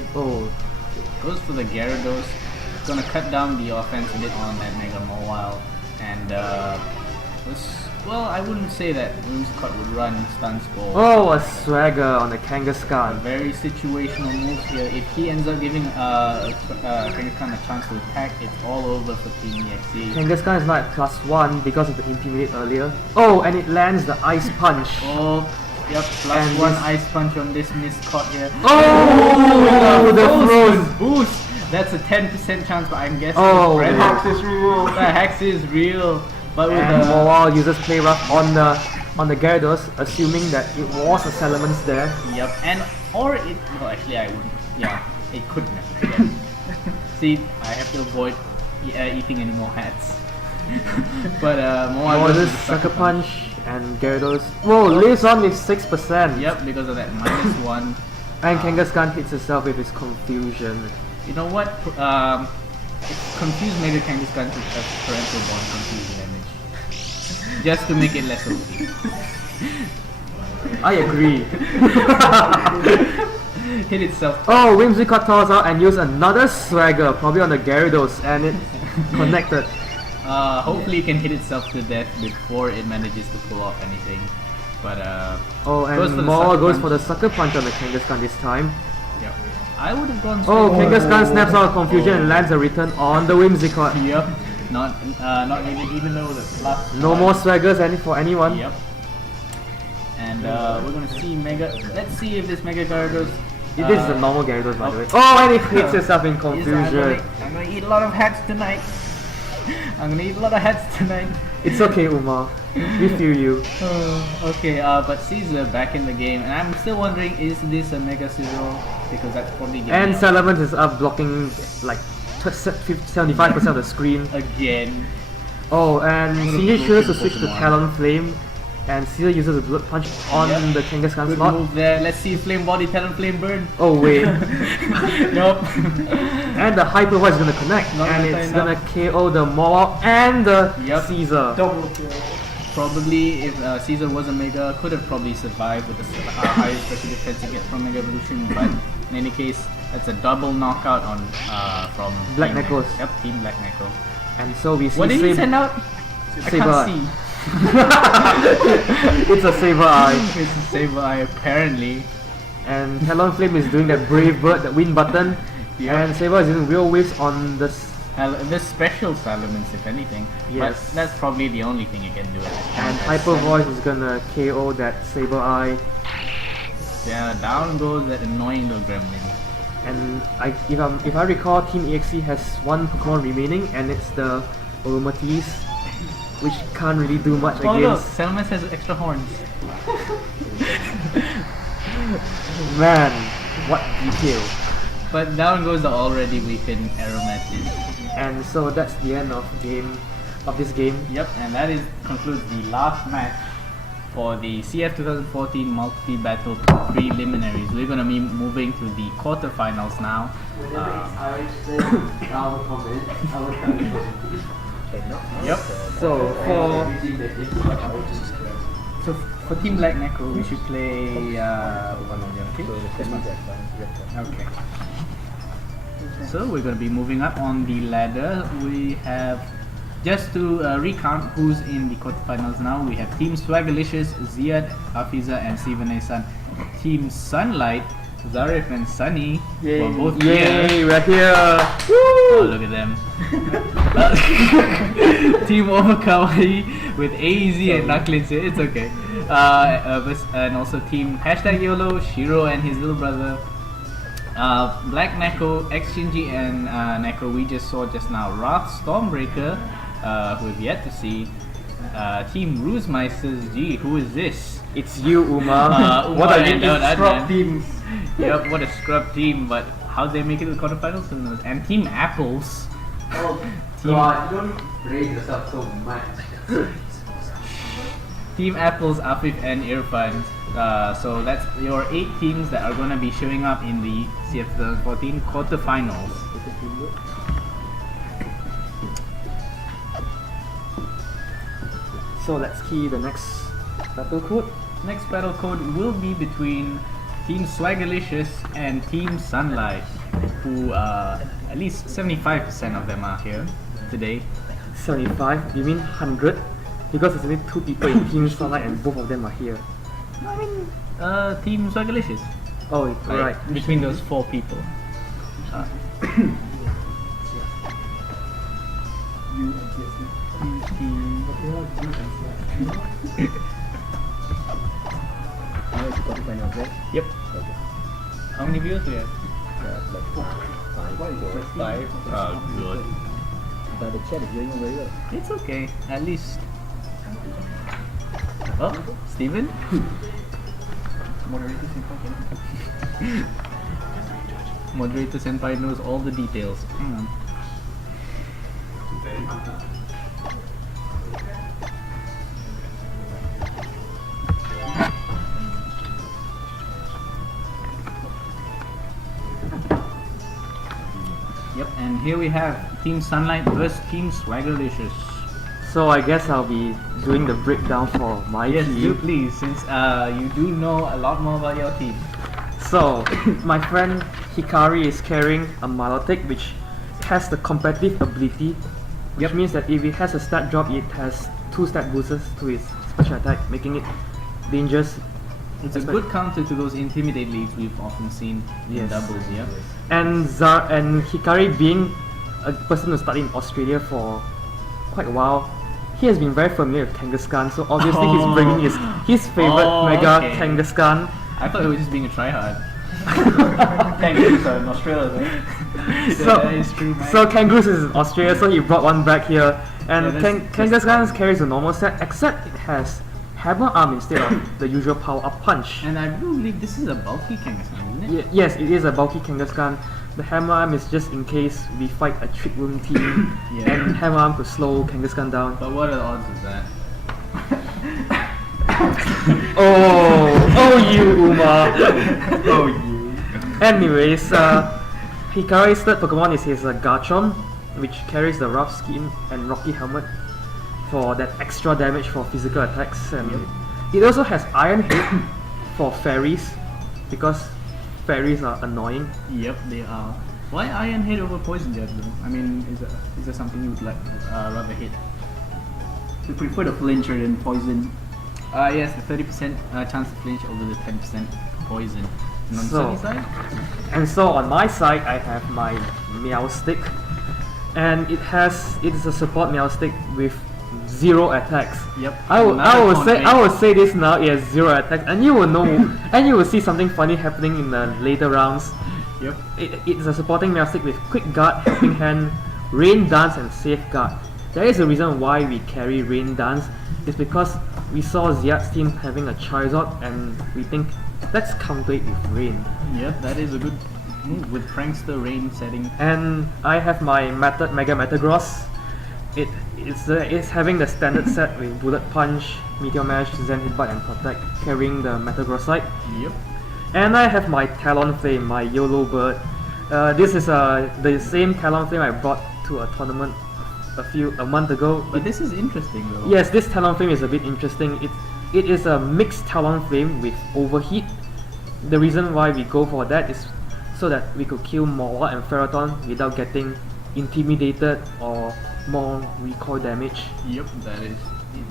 Goes for the Gyarados, gonna cut down the offense a bit on that Mega Mawile, and well, I wouldn't say that Whimsicott would run stun spore. a swagger on the A Kangaskhan. very situational move here. If he ends up giving Kangaskhan a chance to attack, it's all over for Team EXE. Kangaskhan is now at +1 because of the Intimidate earlier. Oh, and it lands the Ice Punch. Oh, yep, And +1 this- ice punch on this Miscott here. Oh, the froze. Boost! That's a 10% chance, but I'm guessing Oh, Red yeah. Hex is real. The Hex is real. But with And the Mawile uses Play Rough on the Gyarados, assuming that it was a Salamence there. yep, and or it well actually I wouldn't. Yeah, it couldn't have. I guess. See, I have to avoid eating any more hats. But Mawile Mawile goes uses with the Sucker Punch, and Gyarados lives on with 6%. Yep, because of that -1. And Kangaskhan hits itself with his Confusion. You know what? Confuse Mega Kangaskhan to a parental bond confusion damage. Just to make it less OP. I agree. Hit itself. Oh, Whimsicott toss out and use another swagger, probably on the Gyarados, and it connected. Hopefully it can hit itself to death before it manages to pull off anything. But Oh, goes for and the Maw sucker goes punch. for the sucker punch on the Kangaskhan this time. Yep. I would have gone Oh, straight. Kangaskhan snaps out of confusion and lands a return on the Whimsicott. Yep. Not even though the plus. No more swaggers for anyone. Yep. And we're gonna see Mega. Let's see if this Mega Gyarados. This is a normal Gyarados, by the way. Oh, and it hits itself in I'm confusion. gonna eat a lot of hats tonight. I'm gonna eat a lot of hats tonight. It's okay, Uma. We feel you. Okay, but Caesar back in the game, and I'm still wondering, is this a Mega Sizzle? Because that's probably giving And up. Salamence is up, blocking like 75% of the screen. Again. Oh, and What a Caesar chooses to broken switch to Pokemon. Talonflame, and Caesar uses a Blood Punch on Yep. the Kangaskhan Good slot. move there. Let's see Flame Body, Talon Flame Burn. Oh wait, Nope. and the Hyper Voice is gonna connect, Not and gonna it's turn gonna KO the Mawile and the Yep. Caesar. Double kill. Probably, if Caesar was a Mega, could have probably survived with the higher special defense you get from Mega Evolution. But in any case, that's a double knockout on from Black Team Neckos. Yep, Team Black Necco. And so we see What did he send out? I Saber can't Eye. see. It's a Saber Eye. It's a Saber Eye apparently. And Talonflame is doing that Brave Bird, that win button. Yep. And Saber is using Real Waves on the The special Salamence, if anything. Yes. But that's probably the only thing you can do at this point. and That's Hyper seven. Voice is gonna KO that Saber Eye. Yeah, down goes that annoying little gremlin. And if I recall, Team EXE has one Pokemon remaining, and it's the Oromatis, which can't really do much Oh look, against. Salamence has extra horns. Man, what detail! But down goes the already weakened Aromatis. And so that's the end of this game. Yep, and that concludes the last match for the CF 2014 multi-battle preliminaries. We're gonna be moving to the quarterfinals now. Yep. So For Team Black Necro, we should play Okay. So we're gonna be moving up on the ladder. We have, just to recount who's in the quarterfinals now, we have Team Swagalicious, Ziad, Hafiza and Steven-A-san. Team Sunlight, Zarif and Sunny were both yay, here. we're here! Oh, look at them. Team Omakawaii with AZ and Knuckles. It's okay. And also Team #YOLO, Shiro and his little brother. Black Necco, Xshinji and Necco we just saw just now. Wrath Stormbreaker, who we've yet to see. Team Rusemeisters, gee, who is this? It's you, Uma. Uma, What are I you? know that Scrub man. teams. Yep, what a scrub team, but how they make it to the quarterfinals? Who knows? And Team Apples. Oh Team- God, you don't praise yourself so much. Team Apples, Afif and Irfan. So that's your 8 teams that are going to be showing up in the CF 2014 quarterfinals. So let's key the next battle code. Next battle code will be between Team Swagalicious and Team Sunlight, who at least 75% of them are here today. 75? You mean 100? Because there's only 2 people in Team Sunlight and both of them are here. I mean, Team Swagalicious. Oh, Right, right. between those 4 people. Now it's quarterfinals, right? Yep. How many viewers do you have? Five. Oh, good. But the chat is going on very well. It's okay, at least. Oh, Steven? Moderator Senpai knows all the details. Hang on. Yep, and here we have Team Sunlight versus Team Swagalicious. So I guess I'll be doing the breakdown for my Yes, do team. please, since you do know a lot more about your team. So, my friend Hikari is carrying a Milotic which has the competitive ability which Yep. means that if it has a stat drop, it has 2 stat boosters to its special attack, making it dangerous. It's a good counter to those intimidate leads we've often seen in Yes. doubles. Yeah. And Hikari being a person who studied in Australia for quite a while, he has been very familiar with Kangaskhan, so obviously he's bringing his favorite Mega okay. Kangaskhan. I thought it was just being a tryhard. Kangaroos are in Australia, right? So, that is true, man. so Kangaroos is in Australia, so he brought one back here. And Yeah, that's Kangaskhan carries a normal set, except it has Hammer Arm instead of the usual Power Up Punch. And I do believe this is a bulky Kangaskhan, isn't it? Yes, it is a bulky Kangaskhan. The Hammer Arm is just in case we fight a Trick Room team, Yeah. and Hammer Arm could slow Kangaskhan down. But what are the odds of that? Oh, you Uma. Oh, you. Anyways, Hikari's third Pokemon is his Garchomp, which carries the rough skin and rocky helmet for that extra damage for physical attacks, and it also has Iron Head for fairies, because fairies are annoying. Yep, they are. Why Iron Head over Poison Jab though? I mean, is there something you would like rather hit? We prefer the flincher than poison. Yes, the 30% chance to flinch over the 10% poison. And on the So- sunny side? And so on my side, I have my Meowstick, and it is a support Meowstick with 0 attacks. Yep. I will Another say this now. It has 0 attacks, and you will know, and you will see something funny happening in the later rounds. Yep. It's a supporting Meowstick with Quick Guard, Helping Hand, Rain Dance, and Safeguard. There is a reason why we carry Rain Dance. It's because we saw Ziad's team having a Charizard, and we think let's counter it with Rain. Yep, that is a good move with Prankster Rain setting. And I have my Mega Metagross. It's having the standard set with Bullet Punch, Meteor Mash, Zen Headbutt, and Protect, carrying the Metagrossite. Yep. And I have my Talonflame, my YOLO bird. This is the same Talonflame I brought to a tournament a month ago. But this is interesting though. Yes, this Talonflame is a bit interesting. It is a mixed Talonflame with Overheat. The reason why we go for that is so that we could kill Mawa and Ferrothorn without getting intimidated or more recoil damage. Yep,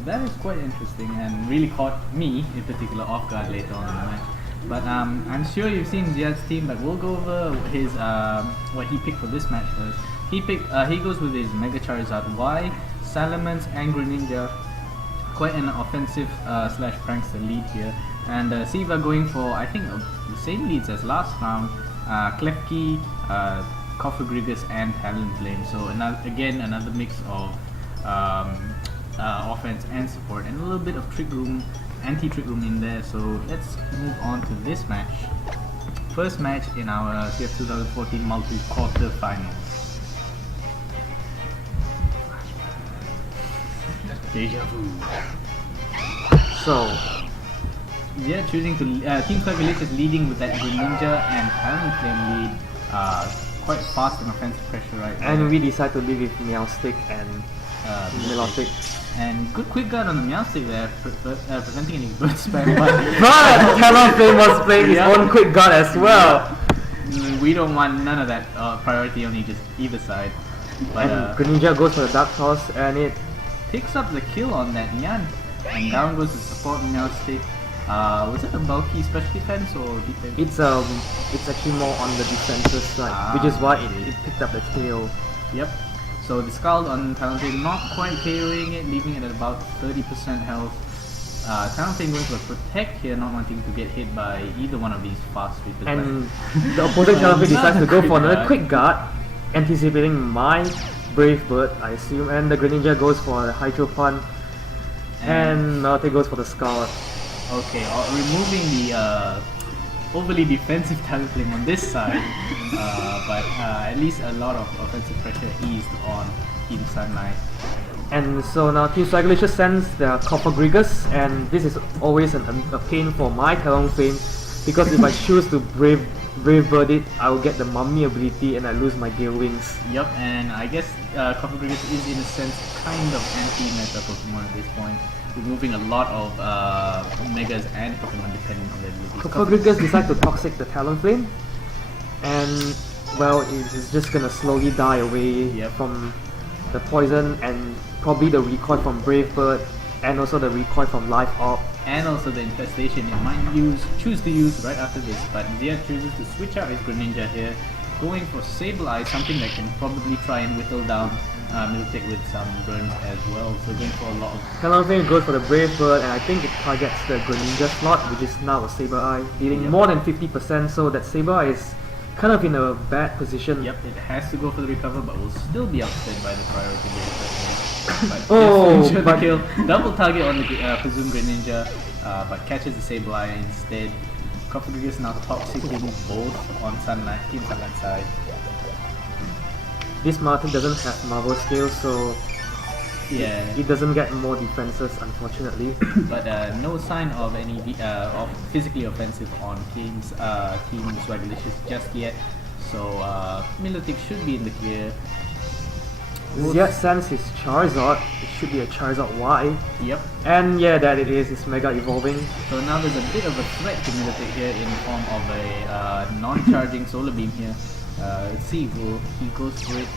that is quite interesting and really caught me in particular off guard later on in the match. But I'm sure you've seen Ziad's team, but we'll go over his what he picked for this match first. He goes with his Mega Charizard Y, Salamence, and Greninja. Quite an offensive slash prankster lead here. And Siva going for I think the same leads as last round. Klefki, Cofagrigus, and Talonflame. So another mix of offense and support, and a little bit of anti-trick room in there. So let's move on to this match. First match in our CF 2014 multi-quarter finals. Deja vu. So, Yeah, choosing to Team Flag Village is leading with that Greninja and Talonflame lead. Quite fast and offensive pressure right there. and we decide to leave with Meowstick and Milotic. And good quick guard on the Meowstick there, preventing any bird spam. But But Talonflame was playing his Yeah. own Quick Guard as well. we don't want none of that priority on just either side. But And Greninja goes for the Dark Toss, and it picks up the kill on that Nyan. And down goes the support Meowstick. Was it a bulky special defense or defense? it's actually more on the defensive side, which is why it picked up the KO. Yep. So the Scald on Talonflame not quite KOing it, leaving it at about 30% health. Talonflame going for a Protect here, not wanting to get hit by either one of these fast sweepers. And the opposing Talonflame decides to go for another Quick Guard, anticipating my Brave Bird, I assume, and the Greninja goes for the Hydro Pun, and Melty goes for the Scald. Okay, removing the overly defensive Talonflame on this side, but at least a lot of offensive pressure eased on Team Sunlight. And so now Team Swagglish sends their Cofagrigus, and this is always a pain for my Talonflame, because if I choose to Brave Bird it, I will get the Mummy ability and I lose my Gale Wings. Yep, and I guess Cofagrigus is in a sense kind of anti-meta Pokemon at this point, removing a lot of Megas and Pokemon depending on their abilities. Cofagrigus decides to Toxic the Talonflame, and well, it is just gonna slowly die away Yep. from the poison and probably the recoil from Brave Bird and also the recoil from Life Orb. And also the infestation it might choose to use right after this, but Zia chooses to switch out his Greninja here, going for Sable Eye, something that can probably try and whittle down Miltic with some burns as well, so going for a lot of... Talonflame goes for the Brave Bird, and I think it targets the Greninja slot, which is now a Saber Eye, dealing more than 50%, so that Saber Eye is kind of in a bad position. Yep, it has to go for the recover, but will still be outspent by the priority game. But Oh, just to but- kill, double target on the presumed Greninja, but catches the Sable Eye instead. Coppergrigus now toxicking both on Sunlight, Team Sunlight side. This Martin doesn't have Marvel Scale, so Yeah, it doesn't get more defenses, unfortunately. but no sign of any of physically offensive on Team Swagalicious just yet. So Milotic should be in the clear. Ziad sends his Charizard, it should be a Charizard Y. Yep. And yeah, that it is, it's Mega Evolving. So now there's a bit of a threat to Milotic here in the form of a non-charging Solar Beam here. Let's see if he goes for it.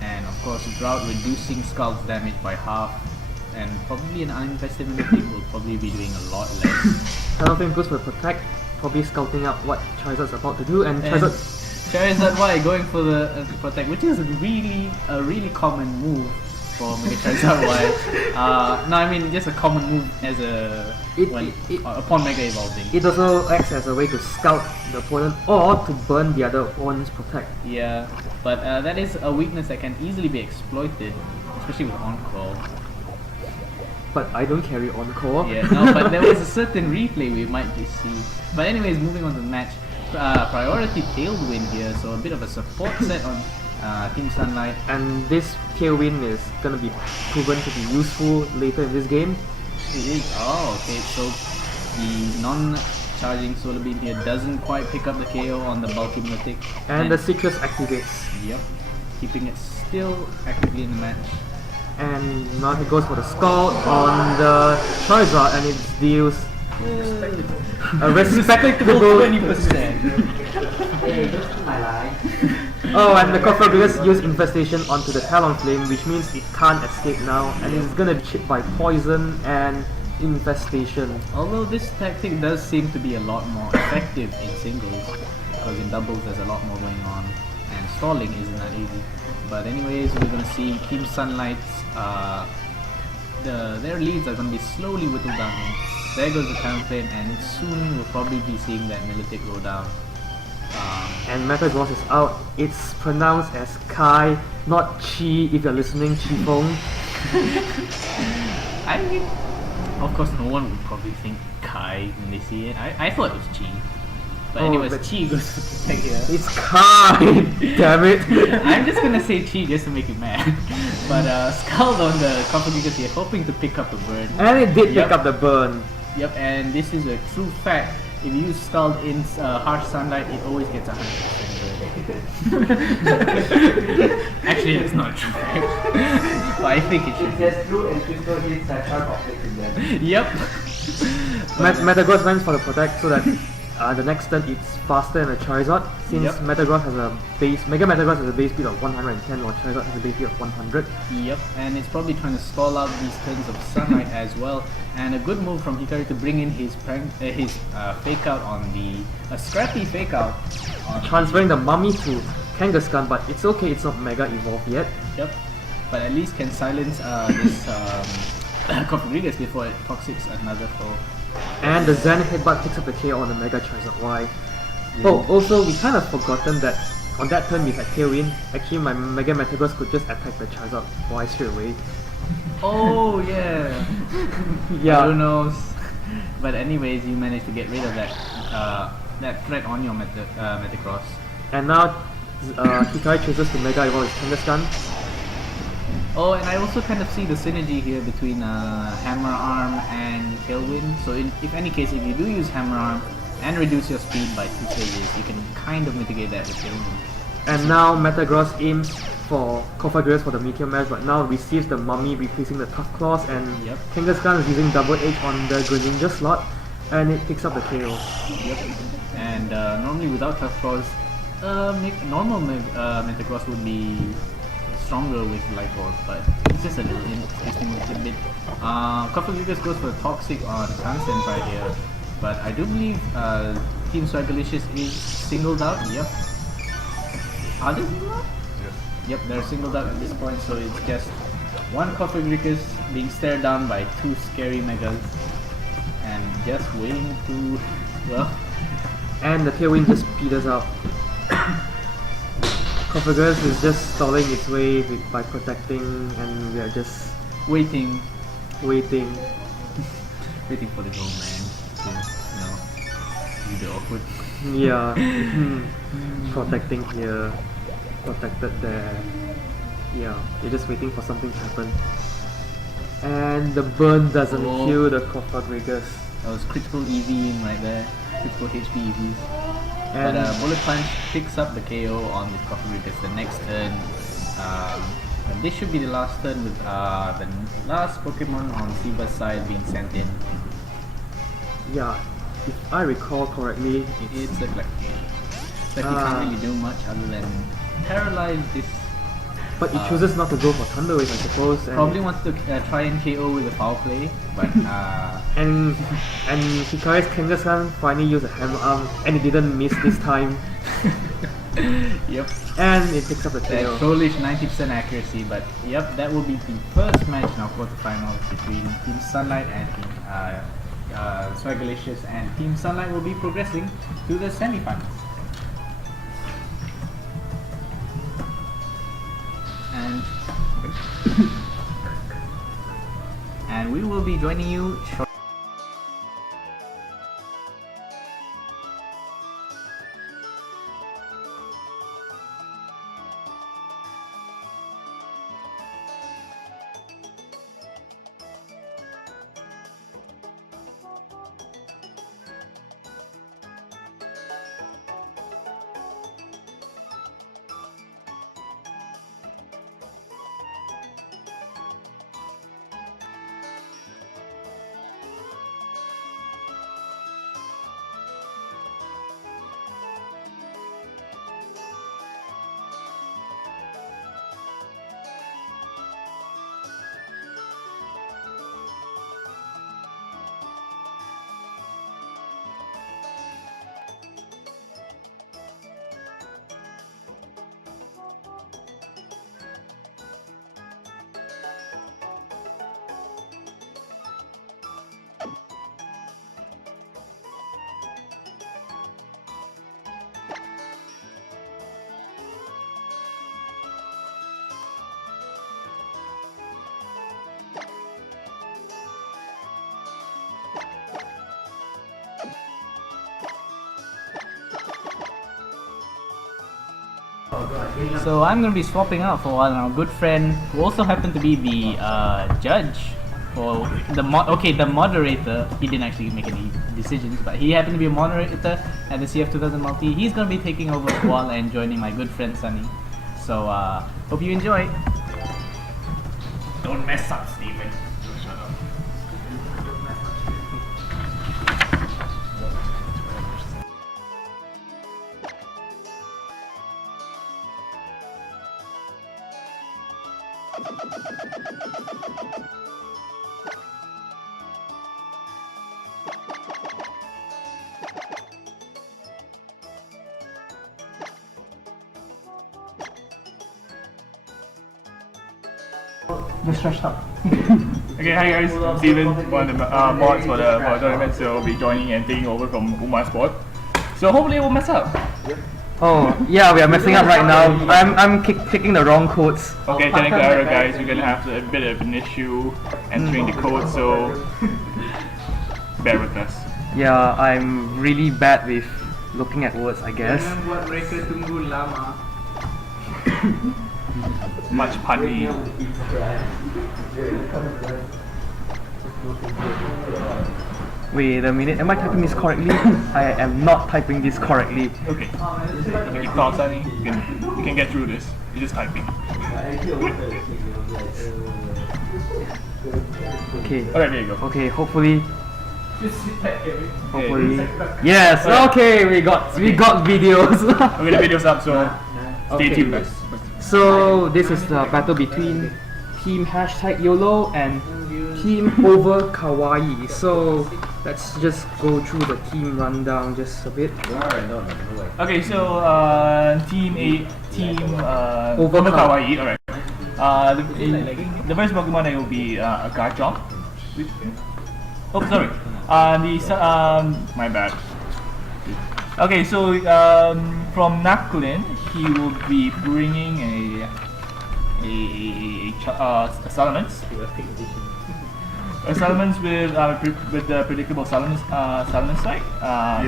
And of course, Drought reducing Scald's damage by half. And probably an uninvested Milotic will probably be doing a lot less. Talonflame goes for Protect, probably scouting out what Charizard's about to do, and Charizard... Charizard Y going for the Protect, which is a really common move for Mega Charizard Y. No, I mean just a common move as upon Mega Evolving. It also acts as a way to scout the opponent or to burn the other opponent's Protect. Yeah, but that is a weakness that can easily be exploited, especially with On-Call. But I don't carry Encore. Yeah, no, but there was a certain replay we might see. But anyways, moving on to the match. Priority Tailwind here, so a bit of a support set on Team Sunlight. And this Tailwind is gonna be proven to be useful later in this game. It is. Oh, okay. So the non-charging Solar Beam here doesn't quite pick up the KO on the bulky Milotic. And the Citrus activates. Yep, keeping it still actively in the match. And now he goes for the Scald on the Charizard, and it deals a respectable 20%. Oh, and the Coffergrigus use Infestation onto the Talonflame, which means it can't escape now, and it's gonna be chipped by Poison and Infestation. Although this tactic does seem to be a lot more effective in singles, because in doubles there's a lot more going on, and stalling isn't that easy. But anyways, we're gonna see Team Sunlight's their leads are gonna be slowly whittled down here. There goes the Talonflame, and soon we'll probably be seeing that Milotic go down. And Metagross is out. It's pronounced as Kai, not Chi if you're listening, Chi Fong. I mean, of course, no one would probably think Kai when they see it. I thought it was Chi. But Oh, anyways, but- Chi goes to protect here. It's Kai! Damn it! I'm just gonna say Chi just to make it mad. But Scald on the Coppergrigus here, hoping to pick up a burn. And it did Yep. pick up the burn. Yep, and this is a true fact. If you use Scald in harsh sunlight, it always gets 100% burn. Actually, it's not a true fact. But I think it should. There's true and crystal hits that are conflict in them. Yep. Metagross went for the Protect so that the next turn it's faster than a Charizard. Since Yep. Metagross has a Mega Metagross has a base speed of 110 while Charizard has a base speed of 100. Yep, and it's probably trying to stall out these turns of sunlight as well. And a good move from Hikari to bring in his fake out on a scrappy fake out. Transferring the Mummy to Kangaskhan, but it's okay, it's not Mega Evolved yet. Yep, but at least can silence this Coppergrigus before it toxics another foe. And the Zen Headbutt picks up the KO on the Mega Charizard Y. Oh, also, we kind of forgotten that on that turn we had Tailwind. Actually, my Mega Metagross could just attack the Charizard Y straight away. Oh yeah. Yeah. Who knows? But anyways, you managed to get rid of that threat on your Metagross. And now, Hikari chooses to Mega Evolve his Kangaskhan. Oh, and I also kind of see the synergy here between Hammer Arm and Tailwind. So if any case, if you do use Hammer Arm and reduce your speed by 2 stages, you can kind of mitigate that with Tailwind. And now Metagross aims for Coffergrigus for the Meteor Mash, but now receives the Mummy replacing the Tough Claws, and Yep. Kangaskhan is using Double Edge on the Greninja slot, and it picks up the KO. Yep. And normally without Tough Claws, normal Metagross would be stronger with Life Orb, but it's just a little interesting bit. Coffee goes for Toxic on Neccosenpai here, but I do believe Team Swagalicious is singled out. Yep. Are they singled out? Yep, they're singled out at this point, so it's just one Coffee being stared down by two scary megas and just waiting to, well. And the Tailwind just peters out. Cofagirls is just stalling its way by protecting, and we are just waiting waiting. waiting for the gold man to, do the awkward. Yeah. Protecting here, protected there. Yeah, you're just waiting for something to happen. And the burn doesn't kill the Cofagrigus. That was critical EV in right there, critical HP EVs. And But Bullet Punch picks up the KO on the Cofagrigus the next turn. And this should be the last turn with the last Pokemon on Siva's side being sent in. yeah, if I recall correctly, It's a Glecki. Glecki can't really do much other than paralyze this. but it chooses not to go for Thunder Wave, I suppose. And Probably wants to try and KO with a foul play, but and Hikari's Kangaskhan finally used a Hammer Arm, and it didn't miss this time. yep. And it picks up the That tail. trollish 90% accuracy, but yep, that will be the first match in our quarterfinals between Team Sunlight and Team Swagalicious, and Team Sunlight will be progressing to the semi-finals. And we will be joining you shortly. So I'm going to be swapping out for a while, and our good friend, who also happened to be the judge for the the moderator. He didn't actually make any decisions, but he happened to be a moderator at the CF 2000 multi. He's going to be taking over for a while and joining my good friend Sunny. So hope you enjoy. Don't mess up, Steven. Shut up. Just stretched out. Okay, hi guys, I'm Steven, one of the mods for the tournament, so I'll be joining and taking over from Umar's spot. So hopefully it won't mess up. Oh, yeah, we are messing up right now. I'm kicking the wrong codes. Okay, technical error guys, we're gonna have a bit of an issue entering the code, so bear with us. Yeah, I'm really bad with looking at words, I guess. Much punny. Wait a minute, am I typing this correctly? I am not typing this correctly. Okay, make it thoughts, Sunny. You can get through this. You're just typing. Okay. Alright, there you go. Okay, hopefully. Hopefully. Yes, okay, we got videos. Okay, the video's up, so stay tuned guys. So this is the battle between Team #YOLO and Team Over Kawaii. So let's just go through the team rundown just a bit. Okay, so team Over Over Kawaii. Alright. The first Pokemon that will be a Garchomp. Oh, sorry. My bad. Okay, so from Nakulin, he will be bringing a Salamence. A Salamence with the predictable Salamence type,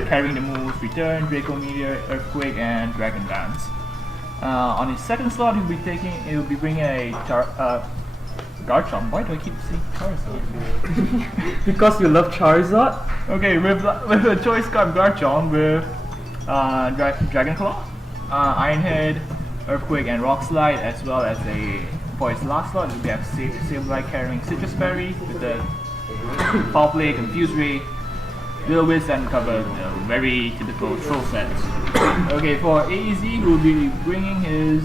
carrying the moves Return, Draco Meteor, Earthquake, and Dragon Dance. On his second slot, he'll be bringing a Garchomp. Why do I keep saying Charizard? Because you love Charizard? Okay, with a choice card Garchomp with Dragon Claw, Iron Head, Earthquake, and Rock Slide, as well as for his last slot, we have Sableye carrying Citrus Berry with the Foul Play, Confuse Ray, Will-O-Wisp, and cover the very typical troll sets. Okay, for AEZ, we'll be bringing his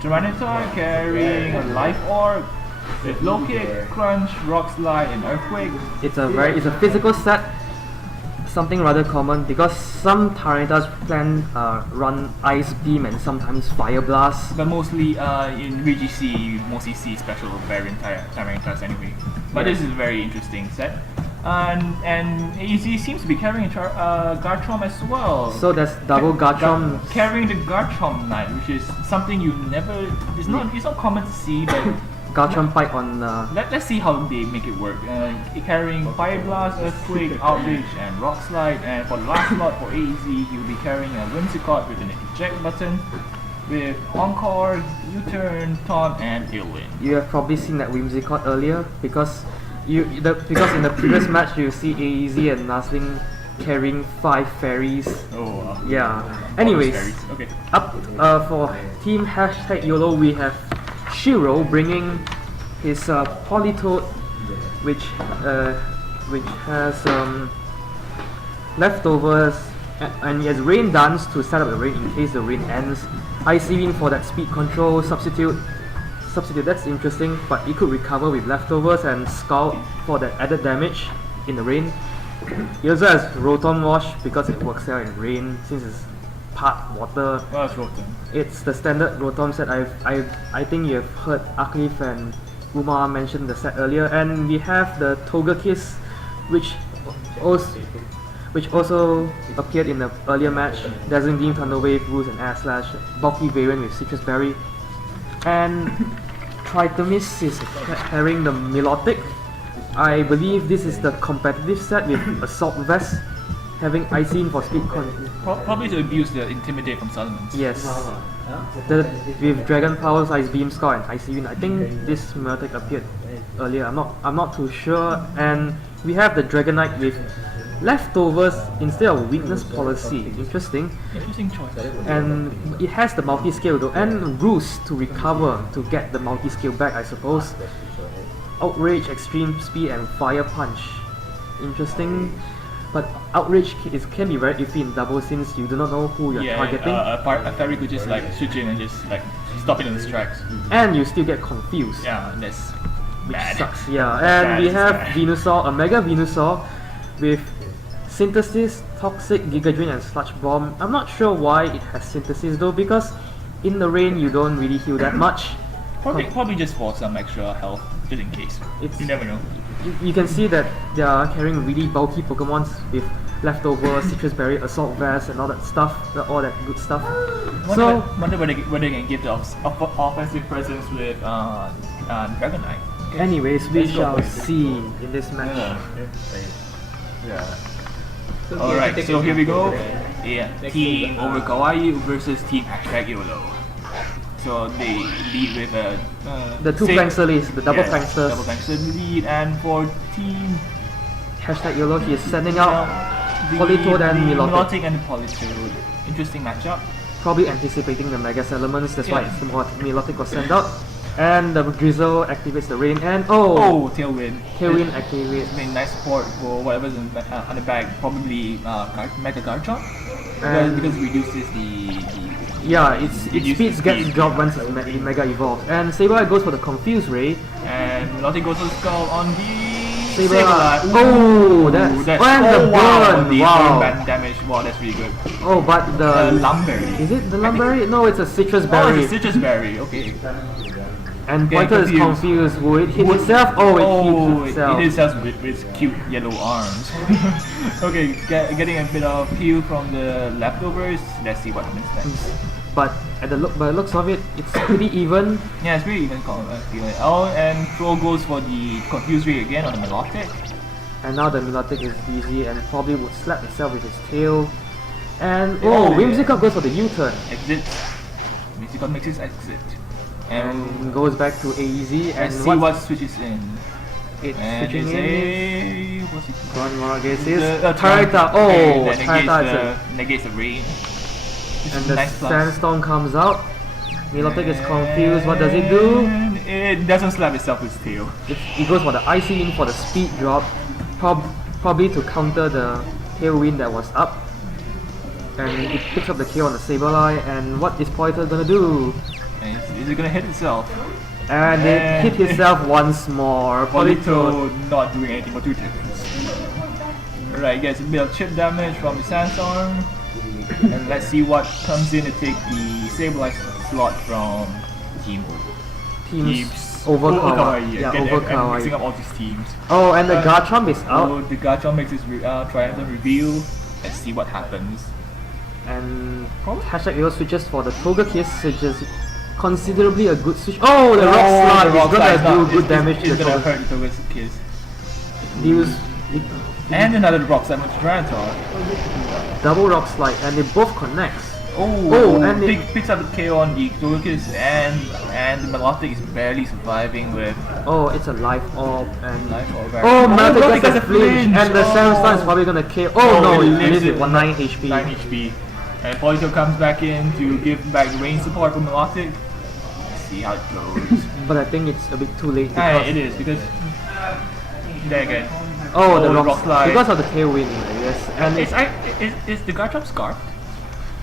Tyranitar carrying a Life Orb with Low Kick, Crunch, Rock Slide, and Earthquake. It's a physical set, something rather common because some Tyranitars run Ice Beam and sometimes Fire Blast. But mostly in VGC, you mostly see special variant Tyranitars anyway. But this is a very interesting set. And AEZ seems to be carrying Garchomp as well. So there's double Garchomp. Carrying the Garchomp Knight, which is something it's not common to see, but Garchomp fight on. let's see how they make it work. Carrying Fire Blast, Earthquake, Outrage, and Rock Slide. And for the last slot for AEZ, he'll be carrying a Whimsicott with an eject button, with Encore, U-turn, Taunt, and Tailwind. You have probably seen that Whimsicott earlier because in the previous match you see AEZ and Nuzlocke carrying 5 fairies. Oh, Yeah. all those Anyways, fairies. Okay. up for Team #YOLO we have Shiro bringing his Politoed, which has leftovers, and he has Rain Dance to set up the rain in case the rain ends. Icy Wind for that speed control substitute. That's interesting, but he could recover with leftovers, and Scout for that added damage in the rain. He also has Rotom Wash because it works out in rain since it's part water. Well, that's Rotom. It's the standard Rotom set. I think you have heard Aklif and Umar mention the set earlier, and we have the Togekiss, which also appeared in the earlier match. Dazzling Beam, Thunder Wave, Roost, and Air Slash. Bulky variant with Citrus Berry, and Tritomis is carrying the Milotic. I believe this is the competitive set with Assault Vest, having Icy for speed control. Probably to abuse the Intimidate from Salamence. Yes. With Dragon Powers, Ice Beam, Scar, and Icy Wind. I think this Milotic appeared earlier. I'm not too sure. And we have the Dragonite with leftovers instead of weakness policy. Interesting. Interesting choice. And it has the multi-scale though, and Roost to recover to get the multi-scale back, I suppose. Outrage, Extreme Speed, and Fire Punch. Interesting. But Outrage can be very iffy in double since you do not know who you're targeting. A fairy could just like switch in and just like stop it in its tracks. And you still get confused. Yeah, that's Which bad. sucks, yeah. And we have Venusaur, a Mega Venusaur with Synthesis, Toxic, Giga Drain, and Sludge Bomb. I'm not sure why it has Synthesis though, because in the rain you don't really heal that much. Probably just for some extra health, just in case. You never know. You can see that they are carrying really bulky Pokemons with leftover Citrus Berry, Assault Vest, and all that stuff, all that good stuff. Wonder whether they can give the offensive presence with Dragonite. Okay. Anyways, we Let's go shall for it. see in this match. Alright, so here we go. Yeah, Team Over Kawaii versus Team #YOLO. So they lead with The two prankster leads, the double pranksters. Double prankster lead, and for Team #YOLO, he is sending out Politoed and Milotic. and Politoed. Interesting matchup. Probably anticipating the Mega Elements, that's why it's what Milotic was sent out. And the Drizzle activates the rain, and Tailwind. Tailwind activates. I mean, nice support for whatever's on the back, probably Mega Garchomp. And Because it reduces the Yeah, its speed gets dropped once it Mega evolves. And Sableye goes for the Confuse Ray. And Melodic goes to the skull on the Sableye. Sableye. Oh, that's and the wow, burn. the Wow. burn damage. Wow, that's really good. Oh, but The the Lumberry. is it the Lumberry? No, it's a Citrus Oh, Berry. it's a citrus berry. Okay. And Getting Pointer is confused. confused. Will it hit itself? Oh, it hits itself. it hits itself with its cute yellow arms. Okay, getting a bit of heal from the leftovers. Let's see what happens next. But by the looks of it, it's pretty even. Yeah, it's pretty even. Oh, and Throw goes for the Confuse Ray again on the Melodic. And now the Milotic is busy and probably would slap itself with his tail. And Oh, Whimsicott goes for the U-turn Exit. Whimsicott makes his exit. and goes back to AZ and Let's see what switches in. it's And switching it's in. a... What's it? One more against The- this. the Tarita. okay, Oh, that Tarita negates the rain. and the nice plus. Sandstorm comes out. Milotic is confused. What does it do? And it doesn't slap itself with its tail. It goes for the Icy in for the speed drop, probably to counter the tailwind that was up. And it picks up the kill on the Sableye. And what is Pointer gonna do? And is it gonna hit itself? And it hit itself once more. Polito. Polito not doing anything for 2 turns. Alright, gets a bit of chip damage from the Sandstorm. And let's see what comes in to take the Sableye slot from Team Teams over Kawaii. Yeah, over mixing Kawaii. up all these teams. Oh, and the Garchomp is out. So the Garchomp makes its triumphant reveal. Let's see what happens. And hashtag Evo switches for the Togekiss, which is considerably a good switch. Oh, the Rock Slide is gonna do good damage to It's the gonna hurt Togekiss. the Togekiss. Use And another Rock Slide with Tyranitar. double Rock Slide, and they both connects. Oh, and it picks up the KO on the Togekiss, and the Melodic is barely surviving with oh, it's a life orb and life or oh, Melodic Melodic gets a flinch, and the Sandstorm is probably gonna kill. Oh no, it lives with 9 HP. 9 HP. And Polito comes back in to give back the range support for Melodic. Let's see how it goes. But I think it's a bit too late Ah, because it is because there again. oh, the the rock Rock Slide. because of the tailwind, I guess. And Is the Garchomp scarfed?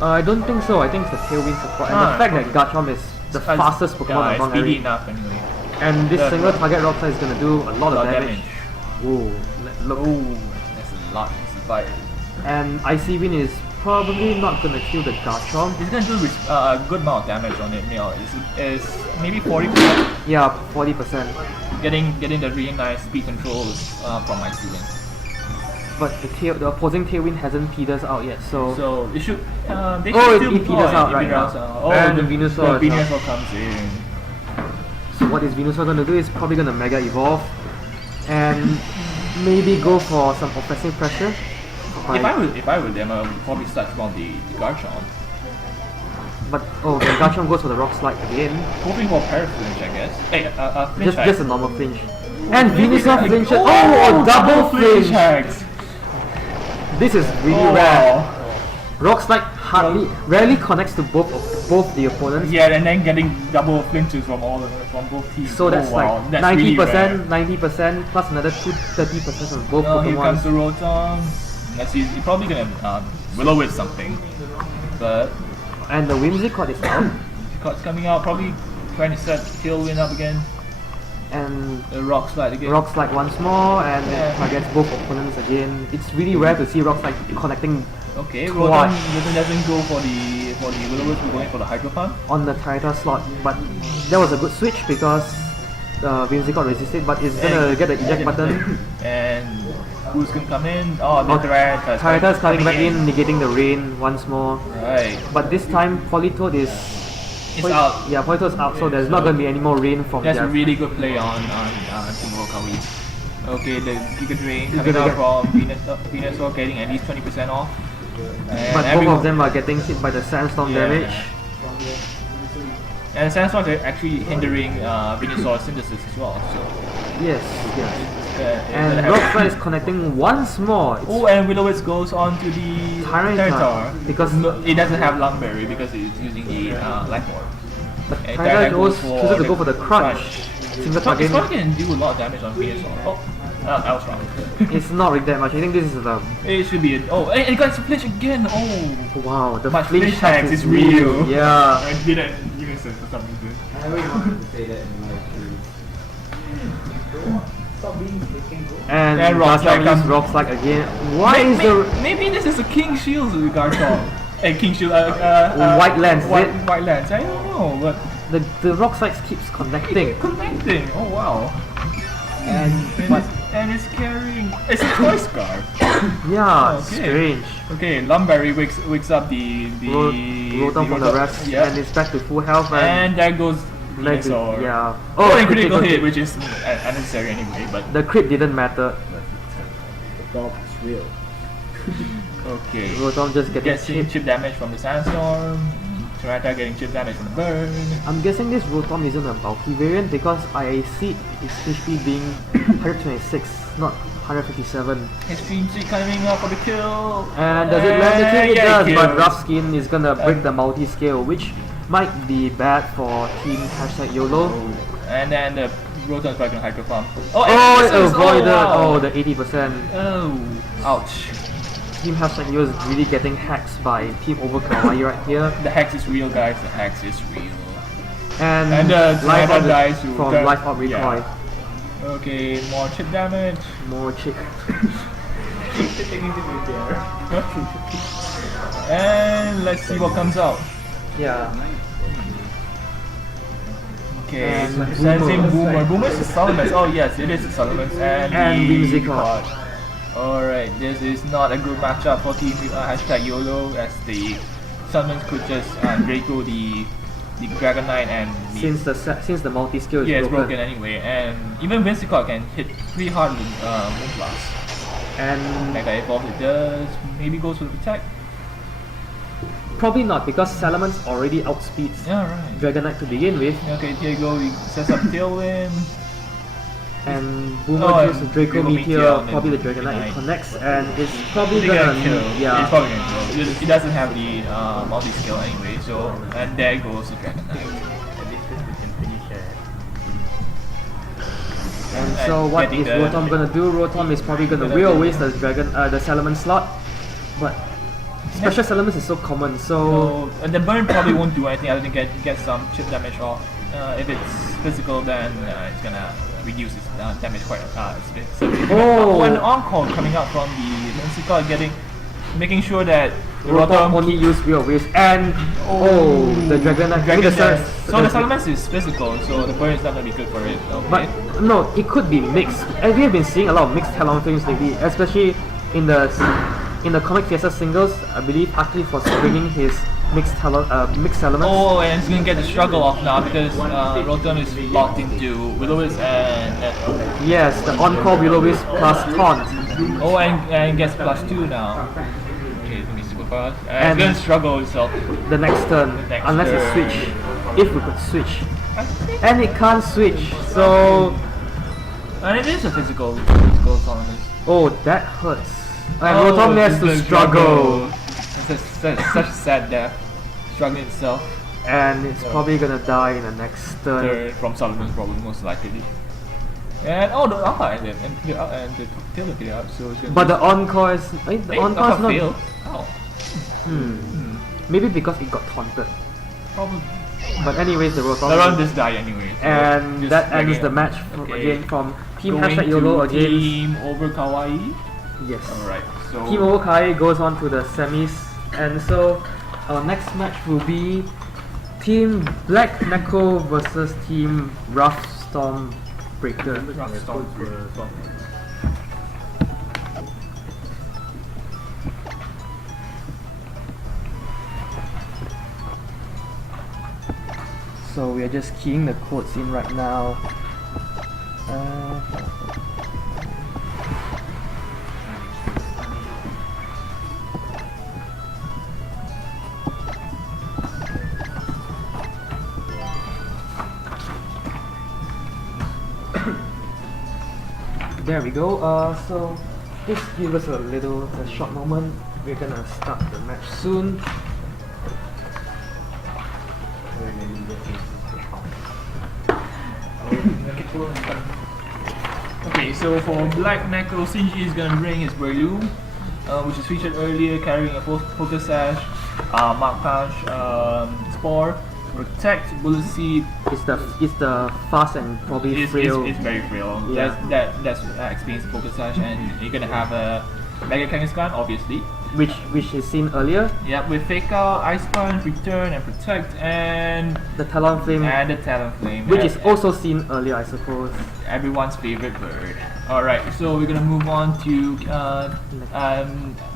I don't think so. I think it's the tailwind support and the fact that Garchomp is the fastest Pokemon among it's speedy every. enough anyway. And this Yeah. single target rock slide is gonna do a lot of Lot damage. Whoa, look. Oh, that's a lot. It's a And Icy Wind is probably not gonna kill the Garchomp. It's gonna do a good amount of damage on it. You know, it's maybe 40%. Yeah, 40%. Getting the really nice speed control from my ceiling. But the opposing tailwind hasn't petered out yet, so. So it should. They Oh, should it still peters out it right peters now. out. Oh, And the Venusaur the is out. Venusaur comes in. So what is Venusaur gonna do is probably gonna Mega Evolve and maybe go for some offensive pressure. If I were them, I would probably start from the Garchomp, But oh, the Garchomp goes for the Rock Slide again. hoping for Paraflinch, I guess. Hey, flinch Just a normal flinch. And Venusaur hack. flinches. Oh, a double flinch! hacks. This is really Oh, rare. wow. Rock Slide rarely connects to both the opponents. Yeah, and then getting double flinches from both teams. So that's oh, wow. like That's really 90%, 90% plus another 30% from both Oh, here comes Pokemon. the Rotom. Let's see, you're probably gonna Will-O-Wisp something. But And the Whimsicott is out. Card's coming out, probably trying to set Tailwind up again. And The Rock Slide again. Rock Slide once more, and Yeah. it targets both opponents again. It's really rare to see Rock Slide connecting Okay, Twice. Rotom doesn't go for the Will-O-Wisp, we're going for the Hydro Pump. on the Tyranitar slot, but that was a good switch because Whimsicott resisted, but it's gonna get the eject button. And who's gonna come in? Oh, the Oh, Tyranitar Tyranitar's coming back in, negating the rain once more. Right. But this time, Politoed is It's out. Yeah, Politoed's out, so there's not gonna be any more rain from That's a their really good play on Team Okawi. Okay, the Giga Drain You're coming gonna out from Venusaur getting at least 20% off. And But everyone- both of them are getting hit by the sandstorm Yeah. damage. And Sandstorm is actually hindering Venusaur synthesis as well. So Yes, yes. it's And gonna Rock have- Slide is connecting once more. It's Oh, and Will-O-Wisp goes on to the Tyranitar, because- no, it doesn't have Lumberry because it's using the Life Orb. but And Tyranitar Tyranitar goes chooses to go for the crunch. Single It's target. probably can do a lot of damage on Venusaur. Oh, I was wrong. It's not really that much. I think this is the It should be. Oh, and it got flinch again. Oh. wow. The But flinch flinch tax tax is real. Yeah. I didn't even say for some reason. I always wanted to say that in life too. Stop being taken go. And And Rock Slide Garchomp uses comes- Rock Slide again. Why is the Maybe this is a King Shield with Garchomp. King Shield. White Lance, is it? White Lance. I don't know, but the Rock Slide keeps connecting? connecting. Oh wow. And And it's carrying. It's a toy scarf. yeah, Okay. strange. Okay, Lumberry wakes up the Rotom from the rest, Yeah. and it's back to full health. And there goes Like, Venusaur. yeah. Oh, and critical hit, which is unnecessary anyway. But The crit didn't matter. The dog is real. okay. Rotom just getting Gets hit. chip damage from the Sandstorm. Torrata getting chip damage from the burn. I'm guessing this Rotom isn't a bulky variant because I see its HP being 126, not 157. Extreme Streak coming up for the kill. And does it land the kill? It Yeah, does, it but kills. Rough Skin is gonna break the multi-scale, which might be bad for team #YOLO. And then the Rotom is probably gonna Hyper Pump. Oh, Oh, it misses. avoided! wow. Oh, the 80%. Oh, ouch. Team #YOLO is really getting hacked by Team Over Kawaii right here. The hex is real, guys. The hex is real. And, And life Tornado out dies to from turn- Life Out Recoil. yeah. Okay, more chip damage. More chick. And let's see what comes out. Yeah. Okay, And sensing Boomer. Boomer. Boomer is a Salamence. Oh yes, it is a Salamence. And the Whimsicott. God. Alright, this is not a good matchup for team #YOLO, as the Salamence could just Draco the Dragonite and the Since the multi-skill is yeah, it's broken. broken anyway, and even Whimsicott can hit pretty hard with Moonblast. And Mega Evolve it does, maybe goes for the Protect. probably not because Salamence already outspeeds Yeah, right. Dragonite to begin with, Okay, here you go, he sets up Tailwind. and Boomer Oh, uses and Draco Draco Meteor, Meteor, and probably the then Dragonite Dragonite. it connects, and it's probably He's gonna kill. yeah. He's probably gonna kill. He doesn't have the multi-skill anyway, so and there goes the Dragonite. At least we can finish it. And so what getting is the- Rotom gonna do? Rotom is probably gonna wheel away the the Salamence slot, but Special Salamence is so common, so So and the burn probably won't do anything other than get some chip damage off. If it's physical, then it's gonna reduce its damage quite significantly. Oh. An on-call coming out from the Whimsicott, making sure that Rotom only use wheel waves, and the Dragonite. I mean, So the Salamence is physical, so the burn is not gonna be good for it. Okay. But no, it could be mixed. And we have been seeing a lot of mixed Talonflames lately, especially in the Comic Fiesta singles. I believe Aki was bringing his mixed elements. Oh, and it's gonna get the struggle off now because Rotom is locked into Will-O-Wisp and Yes, the on-call Will-O-Wisp plus Taunt. oh, and gets +2 now. Okay, let me super fast. And And- it's gonna struggle itself. The next turn, The next unless it turn. switch. If we could switch. And it can't switch, so And it is a physical Salamence. oh, that hurts. And Rotom has to struggle. It's such a sad death. Struggling itself. And it's probably gonna die in the next turn. Third from Salamence probably most likely. And the Alpha ended and the tail ended up, so it's gonna But the on-call is the on-call is not. failed. Oh. Maybe because it got taunted. Probably. But anyways, the Rotom. Around this die anyway. So And just that ends dragging the it. match Okay. again from Team Going #YOLO to against Team Over Kawaii. yes. Alright, so Team Okai goes on to the semis, and so our next match will be Team Black Necco versus Team Rough Storm Breaker. Rough Storm. So we are just keying the codes in right now. There we go. So just give us a short moment. We're gonna start the match soon. Okay, so for Black Necro, Shinji is gonna bring his Breloom, which is featured earlier, carrying a Focus Sash, Mark Punch, Spore, Protect, Bullet Seed. It's the fast and probably frail. It's very frail. Yeah. That explains the Focus Sash, and you're gonna have a Mega Kangaskhan, obviously. which is seen earlier. Yeah, with Fake Out, Ice Punch, Return, and Protect, and The Talonflame, the Talonflame, which is also seen earlier, I suppose. everyone's favorite bird. Alright, so we're gonna move on to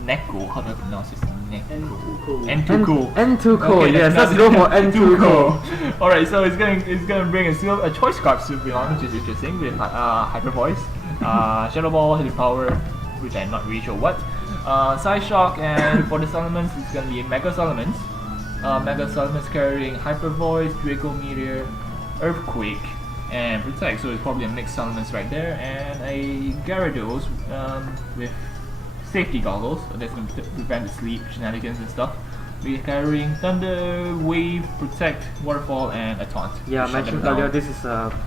Necco. How do I pronounce this? Necco. N2Co. N2Co, Okay, yes, that's let's go for N2Co. Alright, so it's gonna bring a choice card Sylveon, which is interesting, with Hyper Voice, Shadow Ball, Hidden Power, which I'm not really sure what. Psyshock, and for the Salamence, it's gonna be Mega Salamence. Mega Salamence carrying Hyper Voice, Draco Meteor, Earthquake, and Protect. So it's probably a mixed Salamence right there, and a Gyarados with safety goggles. So that's gonna prevent the sleep shenanigans and stuff. We're carrying Thunder, Wave, Protect, Waterfall, and a Taunt. Yeah, I to shut them mentioned down. earlier, this is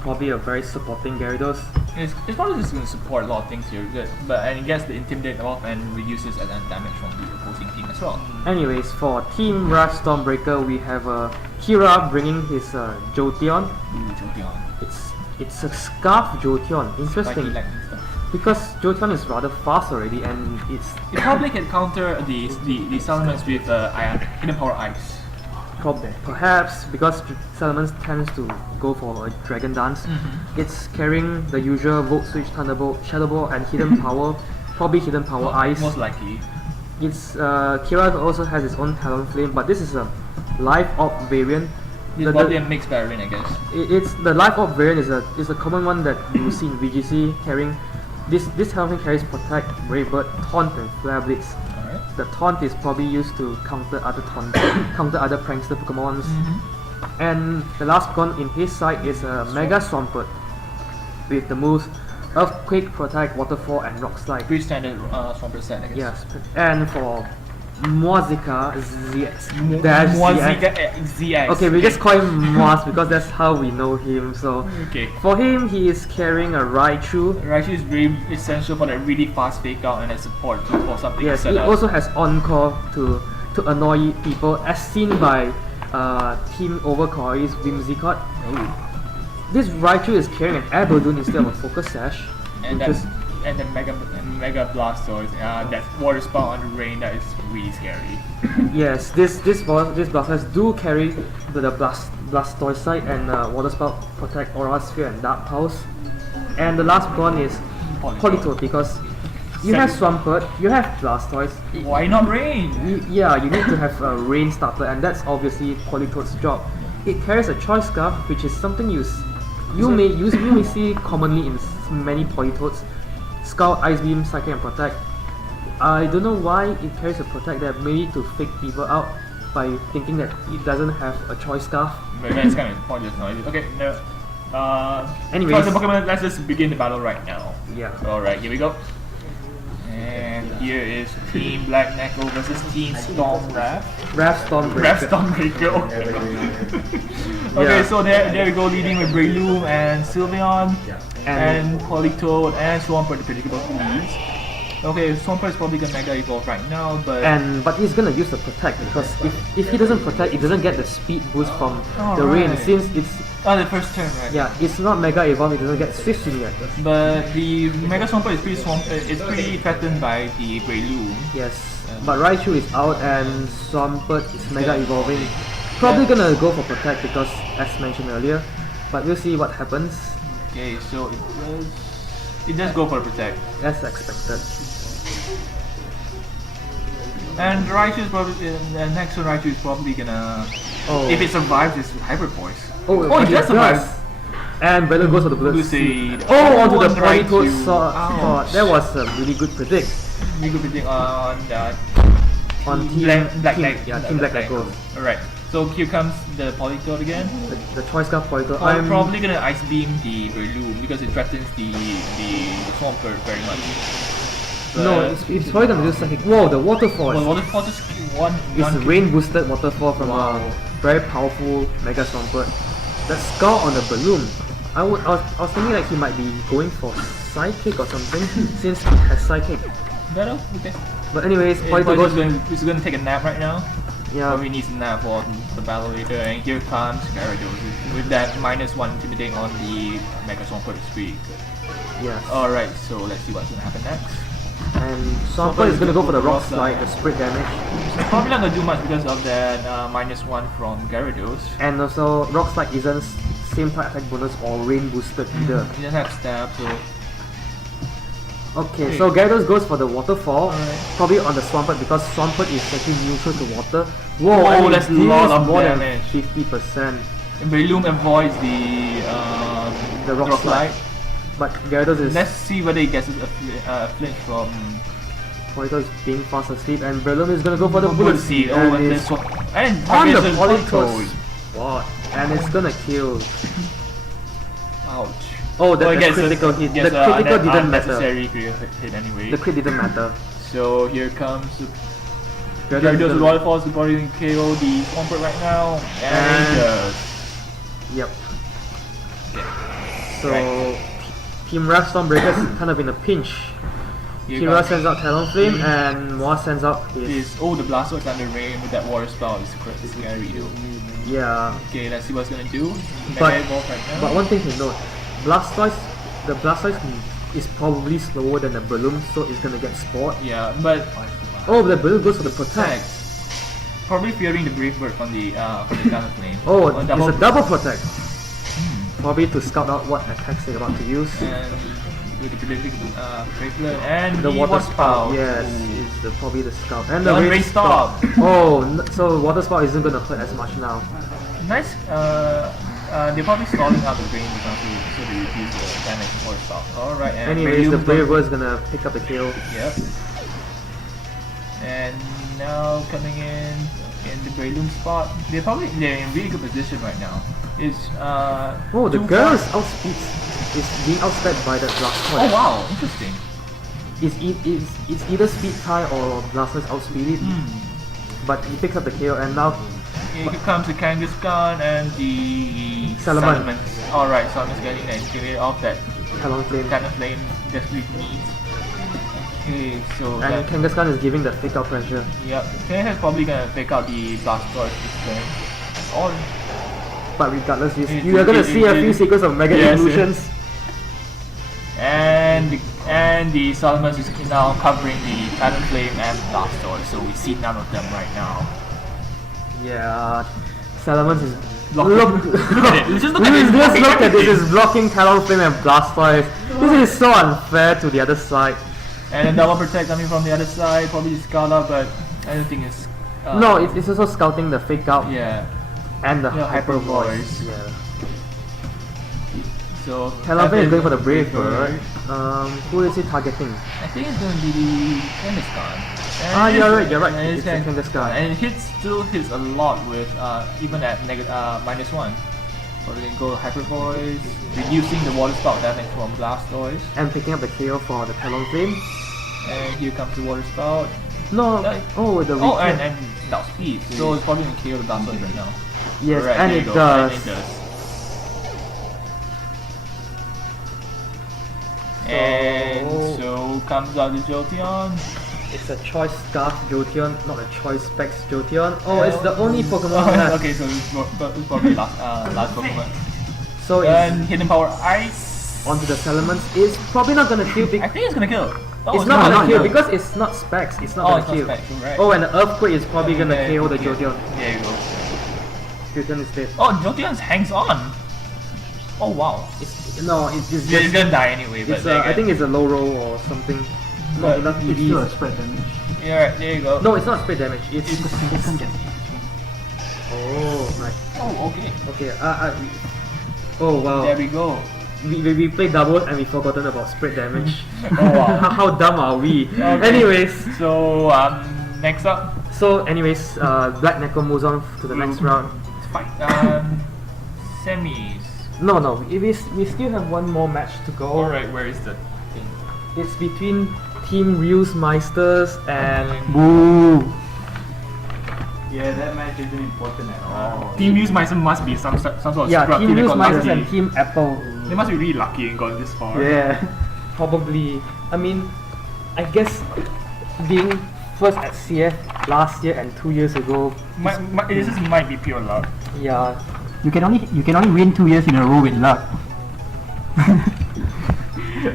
probably a very supporting Gyarados. It's probably just going to support a lot of things here, and it gets the Intimidate off and reduces damage from the opposing team as well. Anyways, for Team Wrath Stormbreaker, we have Kira bringing his Jolteon. Ooh, Jolteon. It's a Scarf Jolteon. Spiky Interesting, lightning stuff. because Jolteon is rather fast already, and It probably can counter the Salamence with Hidden Power Ice. perhaps because Salamence tends to go for a Dragon Dance. It's carrying the usual Volt Switch, Thunderbolt, Shadow Ball, and Hidden Power. Probably Hidden Power Ice. Most likely. It's Kira also has its own Talonflame, but this is a Life Orb variant. It's probably a mixed variant, I guess. It's the Life Orb variant is a common one that you see in VGC carrying. This Talonflame carries Protect, Brave Bird, Taunt, and Flare Blitz. Alright. The Taunt is probably used to counter other counter other prankster Pokemons. And the last one in his side is a Mega Swampert with the moves Earthquake, Protect, Waterfall, and Rock Slide. Pretty standard Swampert set, I guess. Yes, and for Moazika ZX dash ZX. ZX. Okay, we just call him Moaz because that's how we know him. So Okay. for him, he is carrying a Raichu. Raichu is very essential for that really fast fake out and that support too, for something Yes, to set he up. also has Encore to annoy people, as seen by Team Overcloy's Whimsicott. Oh. This Raichu is carrying an Air Balloon instead of a Focus Sash, And which is the Mega Blastoise, that water spout on the rain, that is really scary. yes, this Blastoise do carry the Blastoise side and Water Spout, Protect, Aura Sphere, and Dark Pulse. And the last one is Politoed, because you have Swampert, you have Blastoise. Why not rain? Yeah, you need to have a rain starter, and that's obviously Politoed's job. It carries a Choice Scarf, which is something you may see commonly in many Politoeds. Scout, Ice Beam, Psychic, and Protect. I don't know why it carries a Protect there, maybe to fake people out by thinking that it doesn't have a Choice Scarf. But that's kind of pointless noise. Okay, no. Anyways. Choice of Pokemon, let's just begin the battle right now. Yeah. Alright, here we go. And here is Team Black Necco versus Team Storm Wrath. Wrath Stormbreaker. Wrath Stormbreaker, okay. Okay, Yeah. so there we go, leading with Breloom and Sylveon, and Politoed and Swampert, the predictable leads. Okay, Swampert is probably gonna Mega Evolve right now, but But he's gonna use the Protect, because if he doesn't Protect, it doesn't get the speed boost from the rain, Alright. since it's the first turn, right? it's not Mega Evolve, it doesn't get Swifting yet. But the Mega Swampert is pretty threatened by the Breloom. Yes, but Raichu is out and Swampert is Mega Evolving. Probably gonna go for Protect because, as mentioned earlier, but we'll see what happens, Okay, so it does go for Protect. as expected. And Raichu is probably the next one. Raichu is probably gonna, Oh, if it survives, it's Hyper Voice. it does survive. And Bello goes for the Blue Blue Seed. Seed. Oh, onto the Raichu. Politoed Sword. Ouch. That was a really good predict We could predict on the on Team Black Team Black Echo. Alright, so here comes the Politoed again. The Choice Scarf Politoed. I'm probably gonna Ice Beam the Breloom because it threatens the Swampert very much. No, it's probably gonna do something. Whoa, the Waterfall. Well, Waterfall just one. It's a rain boosted waterfall from Wow. a very powerful Mega Swampert. The Skull on the balloon. I was thinking like he might be going for Psychic or something since he has Psychic. Better? Okay. But anyways, Yeah, Polito Polito's goes. he's going to take a nap right now. Yeah, Probably needs a nap for the battle later. And here comes Gyarados with that -1 intimidating on the Mega Swampert streak. yeah. Alright, so let's see what's going to happen next. And Swampert is gonna go for the Rock Slide, the Sprit damage, So probably not going to do much because of that -1 from Gyarados. and also Rock Slide isn't same type attack bonus or rain boosted either. He doesn't have stab, so Okay, so Gyarados goes for the Waterfall, Alright. probably on the Swampert because Swampert is actually neutral to water. Whoa, Oh, and it that's a lot deals of more damage. than 50%. Breloom avoids The Rock Slide. But Gyarados is Let's see whether he gets a flinch from Polito is being fast asleep, and Breloom is gonna go for the Bullet Seed, Oh, and and it's this one. And on the targets Politos. What? And it's gonna kill. Ouch. Oh, the Well, it gets a- critical hit. gets The a critical didn't matter. unnecessary critical hit anyway. The crit didn't matter. So here comes Gyarados Gyarados is with gonna- Waterfalls to probably KO the Swampert right now. And he does. Yep. Okay. So Right. Team Wrath Stormbreaker is kind of in a pinch. Here Kira comes sends out Talonflame and Moa sends out his. his the Blastoise under rain with that water spell is quite scary though. Yeah. Okay, let's see what's gonna do. But- Mega Evolve right now. But one thing to note, the Blastoise is probably slower than the Breloom, so it's gonna get Sport. Yeah, but Oh, the Breloom goes for the Protect. Protect. Probably fearing the Brave Bird from the Talonflame. Oh, Or it's a double Protect. Probably to scout out what attacks they're about to use. And with the predicted Bracelet and The Water Spout, Spout. yes, Ooh. is probably the scout. And The the Rain Rain Stop. Oh, so Water Spout isn't gonna hurt as much now. Nice. They're probably stalling out the rain because so they reduce the damage for Spout. Alright, and Anyways, the Breloom's Brave gonna- is gonna pick up the kill. Yep. And now coming in the Breloom spot, they're in really good position right now. It's Oh, the two girl is far- outspeed. Is being outsped by the Blastoise. Oh wow, interesting. It's either speed tie or Blastoise outspeed it, but he picks up the kill and now Here comes the Kangaskhan and the Salamence. Alright, Salaman's getting activated off that Talonflame. kind of flame desperately needs. Okay, so And that, Kangaskhan is giving the fake out pressure. yep, Kangaskhan's probably gonna pick out the Blastoise this turn. Or But regardless, It- you are gonna it- see a it- few sequence of Mega yes, Evolutions. and the Salamence is now covering the Talonflame and Blastoise, so we see none of them right now. Yeah, Salamence is Blocking. Look at it, just look at it, Just blocking look at this. everything. It's blocking Talonflame and Blastoise. This is so unfair to the other side. And then double protect coming from the other side, probably Scala, but I don't think it's No, it's also scouting the fake out yeah. and the Yeah, hyper hyper voice. voice. Yeah. So Talonflame is going for the Brave Bird. Bird. Who is he targeting? I think it's gonna be the Kangaskhan. Ah, you're right. And It's the Kangaskhan. And it still hits a lot with even at -1. Probably gonna go hyper voice, reducing the water spout damage from Blastoise. And picking up the KO for the Talonflame. And here comes the water spout. No, Like- oh the Oh, weak- and now speed. So it's probably gonna KO the Blastoise right now. yes, Alright, and there it you go. does. And it does. And so comes out the Jolteon. It's a choice Scarf Jolteon, not a choice Specs Jolteon. Oh, it's the only Pokemon that. Okay, so it's probably last Pokemon. So And it's Hidden Power Ice. onto the Salamence. It's probably not gonna kill. I think it's gonna kill. Oh, It's not gonna kill kill because it's not Specs. It's not Oh, gonna it's not kill. Specs, you're right. Oh, and the Earthquake is probably gonna Okay, KO the okay. Jolteon. There you go. Jolteon is dead. Oh, Jolteon hangs on. Oh wow. No, it's It's just. gonna die anyway, but It's I think it's a low roll or something. Not But enough It's still a EVs. spread damage. yeah, right, there you go. No, it's not spray damage. It's. It's- Oh, right. Oh, okay. Okay. Oh wow. There we go. We played doubles and we forgotten about spread damage. Oh wow. How dumb are we? Okay. Anyways, So next up, Black Necco moves on to the next round. fight semis. No, we still have one more match to go. Alright, where is the thing? It's between Team Ryu's Meisters and Boo! Yeah, that match isn't important at all. Team Use Myson must be some sort of yeah, scrub Team team Ryu's because Meisters last and team- Team Apple. They must be really lucky and got this far. Yeah, probably. I mean, I guess being first at CF last year and 2 years ago, This might be pure luck. yeah, You can only win 2 years in a row with luck.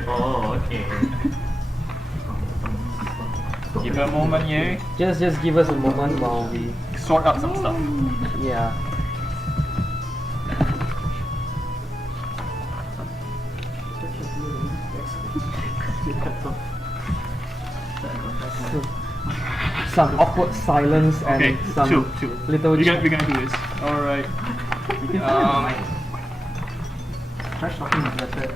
Oh, okay. Give it a moment, yeah. just give us a moment while we, Sort out some stuff. yeah. Some awkward silence and Okay, some chill. little We're gonna do this. Alright. Trash talking is better.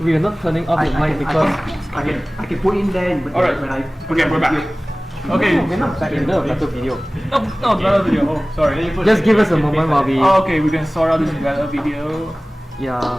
we are not turning off the mic because I can put in there, but Alright. when I Okay, we're back. Okay. we're not back in the battle video. No, another video. Oh, sorry. Just give us a moment while we, Oh, okay, we're gonna sort out this battle video. yeah.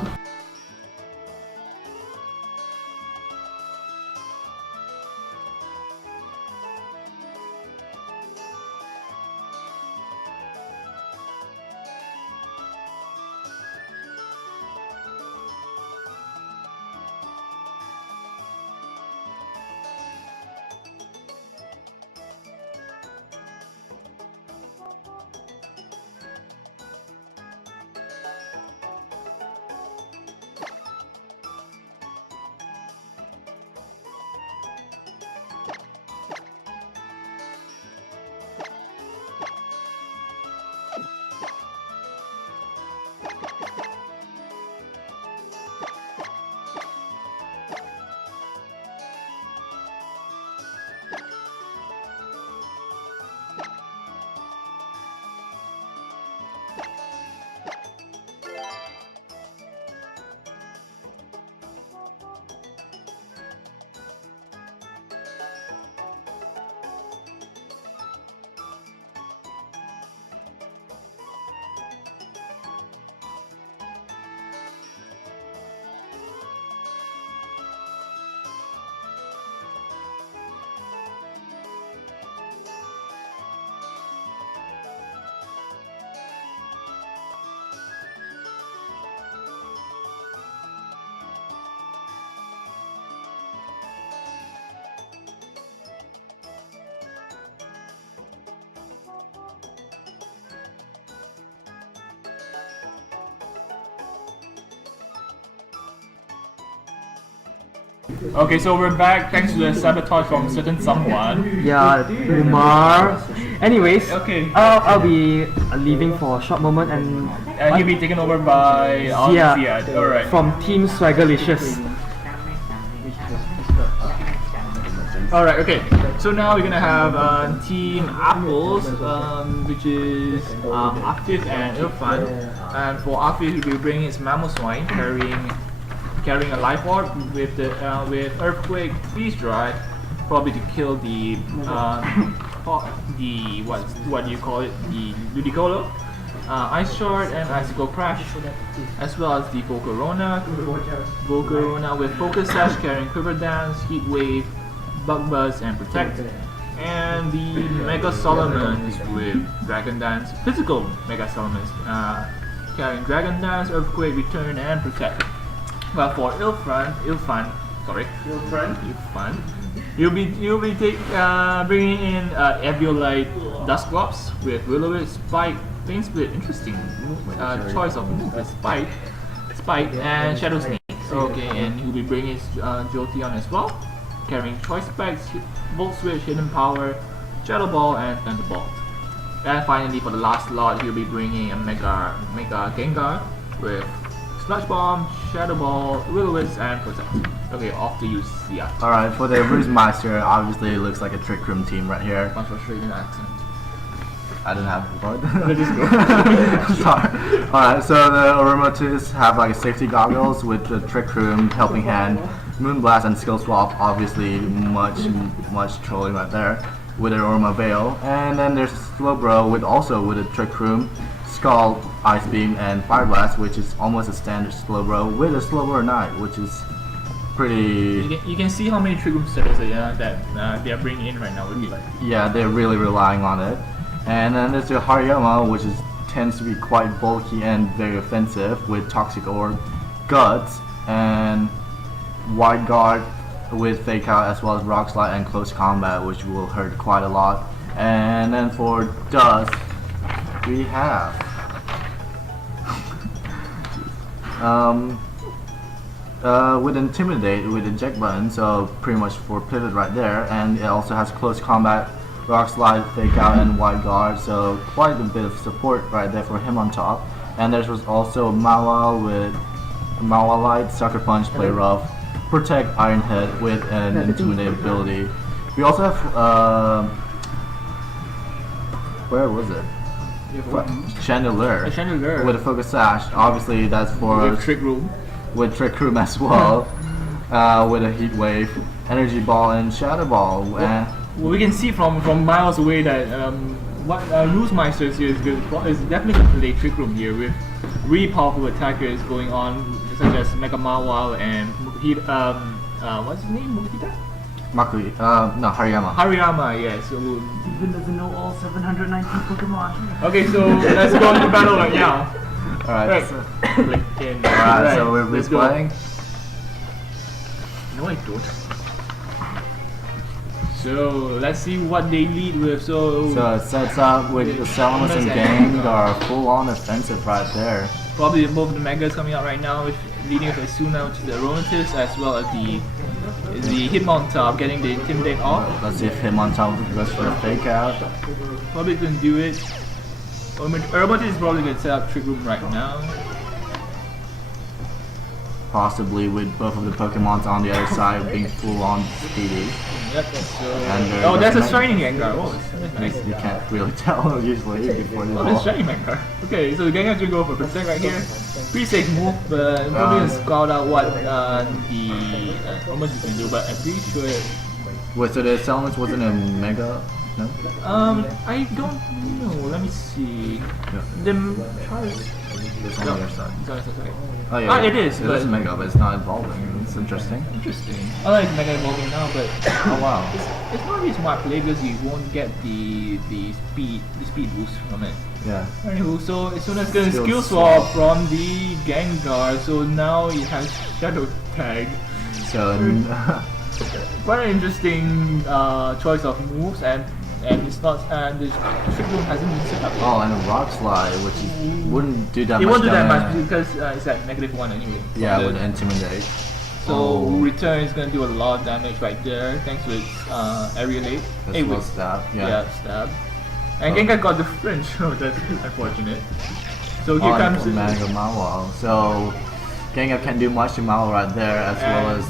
Okay, so we're back thanks to the sabotage from certain someone. Yeah, Umar. Anyways, Okay. I'll be leaving for a short moment and He'll be taken over by Zia Ziad. Alright. from Team Swaggerlicious. Alright, okay. So now we're gonna have Team Apples, which is Afif and Irfan. And for Afif, he'll be bringing his mammal swine, carrying a life orb with the with earthquake, freeze dry, probably to kill the what do you call it, the Ludicolo, ice shard and icicle crash, as well as the Volcarona with focus sash carrying quiver dance, heat wave, bug buzz and protect, and the Mega Solomons with dragon dance, physical Mega Solomons carrying dragon dance, earthquake, return and protect. Well, for Ilfan, you'll be bringing in Eviolite Dusclops with Will-O-Wisp, Spike, Pain Split, interesting choice of move with Spike, and Shadow Sneak. Okay, and he'll be bringing his Jolteon as well, carrying Choice Specs, Volt Switch, Hidden Power, Shadow Ball, and Thunderbolt. And finally, for the last slot, he'll be bringing a Mega Gengar with Sludge Bomb, Shadow Ball, Will-O-Wisp, and Protect. Okay, off to you, Sia. Alright, for the Bruce Master, obviously it looks like a Trick Room team right here. Bunch of Australian accent. I didn't have it before. Sorry. Alright, so the Oromotus have like a safety goggles with the Trick Room, Helping Hand, Moonblast, and Skill Swap. Obviously, much trolling right there with their Orma Veil. And then there's Slowbro with a Trick Room, Scald, Ice Beam, and Fire Blast, which is almost a standard Slowbro with a Slowbro Knight, which is pretty. You can see how many Trick Room setters that they are bringing in right now. Yeah, they're really relying on it. And then there's the Hariyama, which tends to be quite bulky and very offensive with Toxic Orb, Guts, and Wide Guard with Fake Out, as well as Rock Slide and Close Combat, which will hurt quite a lot. And then for Dust, we have with Intimidate with Eject button, so pretty much for pivot right there, and it also has Close Combat, Rock Slide, Fake Out, and Wide Guard, so quite a bit of support right there for him on top. And there was also Mawa with Mawa Light, Sucker Punch, Play Rough, Protect, Iron Head with an Intimidate ability. We also have where was it? Chandelier. A Chandelier. With a Focus Sash. Obviously that's for With Trick Room. with Trick Room as well. With a Heat Wave, Energy Ball, and Shadow Ball. Well, we can see from miles away that what Rules Meisters here is definitely going to play Trick Room here with really powerful attackers going on, such as Mega Mawile and what's his name? Mukita? Makui. No, Hariyama. Hariyama, yes. So Even doesn't know all 719 Pokemon. okay, so let's go into battle right now. Alright, Right. so, Click in. alright, so we're let's go. playing. No, I don't. So let's see what they lead with. So So it sets up with the Salamence and Gengar full on offensive right there. probably both of the Megas coming out right now, with leading with Asuna, which is the Aromatisse, as well as the Hitmontop getting the Intimidate off. Let's see if him on top goes for a Fake Out. Probably gonna do it. Aromatisse is probably gonna set up Trick Room right now. Possibly with both of the Pokemons on the other side being full on speedy. Yep. So And oh, that's a recommend- Shining Gengar. Oh, that's nice. You can't really tell usually before the Oh, that's ball. Shining Gengar. Okay, so the Gengar's gonna go for Protect right here. Pretty safe move, but probably gonna scout out what the Aromatisse can do. But I'm pretty sure. Wait, so the Salamence wasn't a Mega? No? I don't know. Let me see. Yeah. The It's on the other side. Sorry. Oh yeah, Ah, it is, It but- is a Mega, but it's not evolving. It's interesting. Interesting. I like Mega Evolving now, but Oh wow. it's not really smart play because you won't get the speed boost from it. Yeah. Anywho, so as soon as it's gonna Skill skill swap from the Gengar, so now it has Shadow Tag. So Quite an interesting choice of moves, and it's not the Trick Room hasn't been set up yet. oh, and a Rock Slide, which wouldn't do that It much. won't do that damage. much because it's at -1 anyway. Yeah, The- with Intimidate. So Oh. return is gonna do a lot of damage right there, thanks to its aerial aid. As Hey, well wait. stab. Yeah, Yeah. stab. And Oh. Gengar got the flinch, so that's unfortunate. So here Oh, comes and Mega Mawile. So Gengar can't do much to Mawile right there, as well as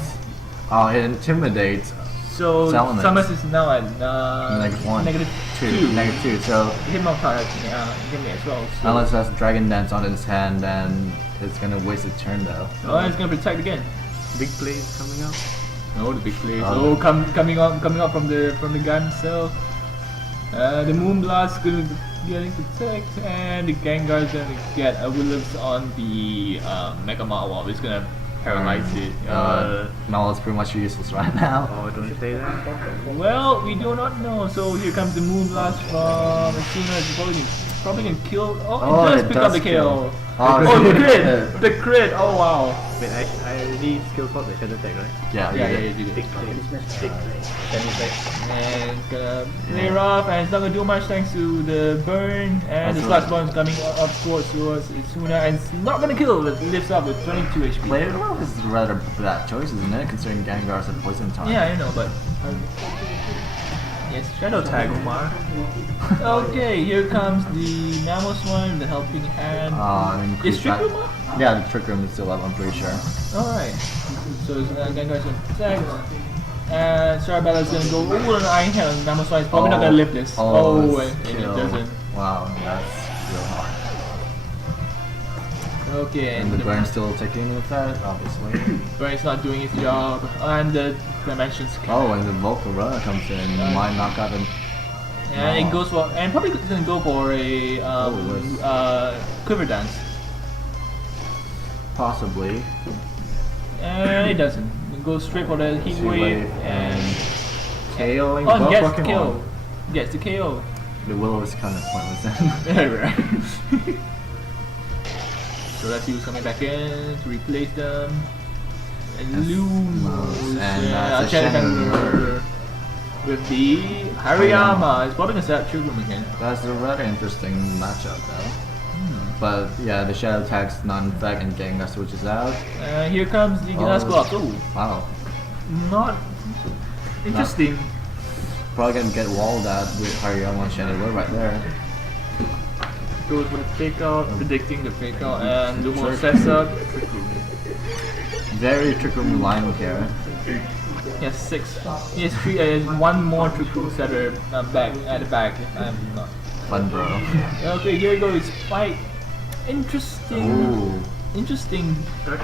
it intimidates. so Salamence. Samus is now at -1. -2. -2. So Hitmontop give me as well. So unless that's Dragon Dance on his hand, then it's gonna waste a turn though. oh, it's gonna protect again. Big plays coming up. No, the big plays. Oh. Oh, coming up from the gun itself. The Moonblast gonna getting protect, and the Gengar is gonna get a Willows on the Mega Mawile. It's gonna paralyze it. Mawile's pretty much useless right now. Oh, don't you say that? Well, we do not know. So here comes the Moonblast from Asuna. It's probably gonna kill. Oh, it does pick up the kill. Oh, Oh, the shit. crit! The crit! Oh wow! Wait, I already skill caught the shadow tag, right? Yeah, Yeah, yeah, you did it. Big play. Big play. And it's gonna play rough, and it's not gonna do much thanks to the burn, and the Sludge Bomb is coming up towards Asuna, and it's not gonna kill. It lifts up with 22 HP. Play Rough is a rather bad choice, isn't it? Considering Gengar's a poison type. Yeah, I know, but yes, Shadow Tag, Omar. Okay, here comes the Mamoswine, the helping hand. Is Trick Room up? Yeah, the Trick Room is still up, I'm pretty sure. Alright. So Gengar's gonna protect. And Sarabella's gonna go over an Iron Hand, and Mamoswine is probably not gonna lift this. Oh, and it's it kill. doesn't. Wow, that's real hard. Okay, And the burn's still taking effect, obviously. Burn's not doing his job. And the Dimensions Oh, and the Volcarona comes in, might knock out him. and it goes for, and probably gonna go for a Quiver Dance. Possibly. And it doesn't. It goes straight for the Heat Wave and KOing oh, both gets Pokemon. the KO. Gets the KO. The Willow is kind of pointless then. Right. So let's see who's coming back in to replace them. And Yes. Lumos. And Yeah, that's a Chandler with the Hariyama. It's probably gonna set Trick Room again. That's a rather interesting matchup though. But yeah, the shadow tags non-effect and Gengar switches out. And here comes the Glasgow. Oh, Wow. not interesting. Probably gonna get walled out with Hariyama and Chandler right there. Goes for the fake out, predicting the fake out, and Lumos sets up. Very Trick Room line here. He has 6. He has 3. He has 1 more Trick Room setter back at the back. If I'm not. Fun bro. Okay, here we go. It's Spike. Interesting. Ooh. Interesting. Not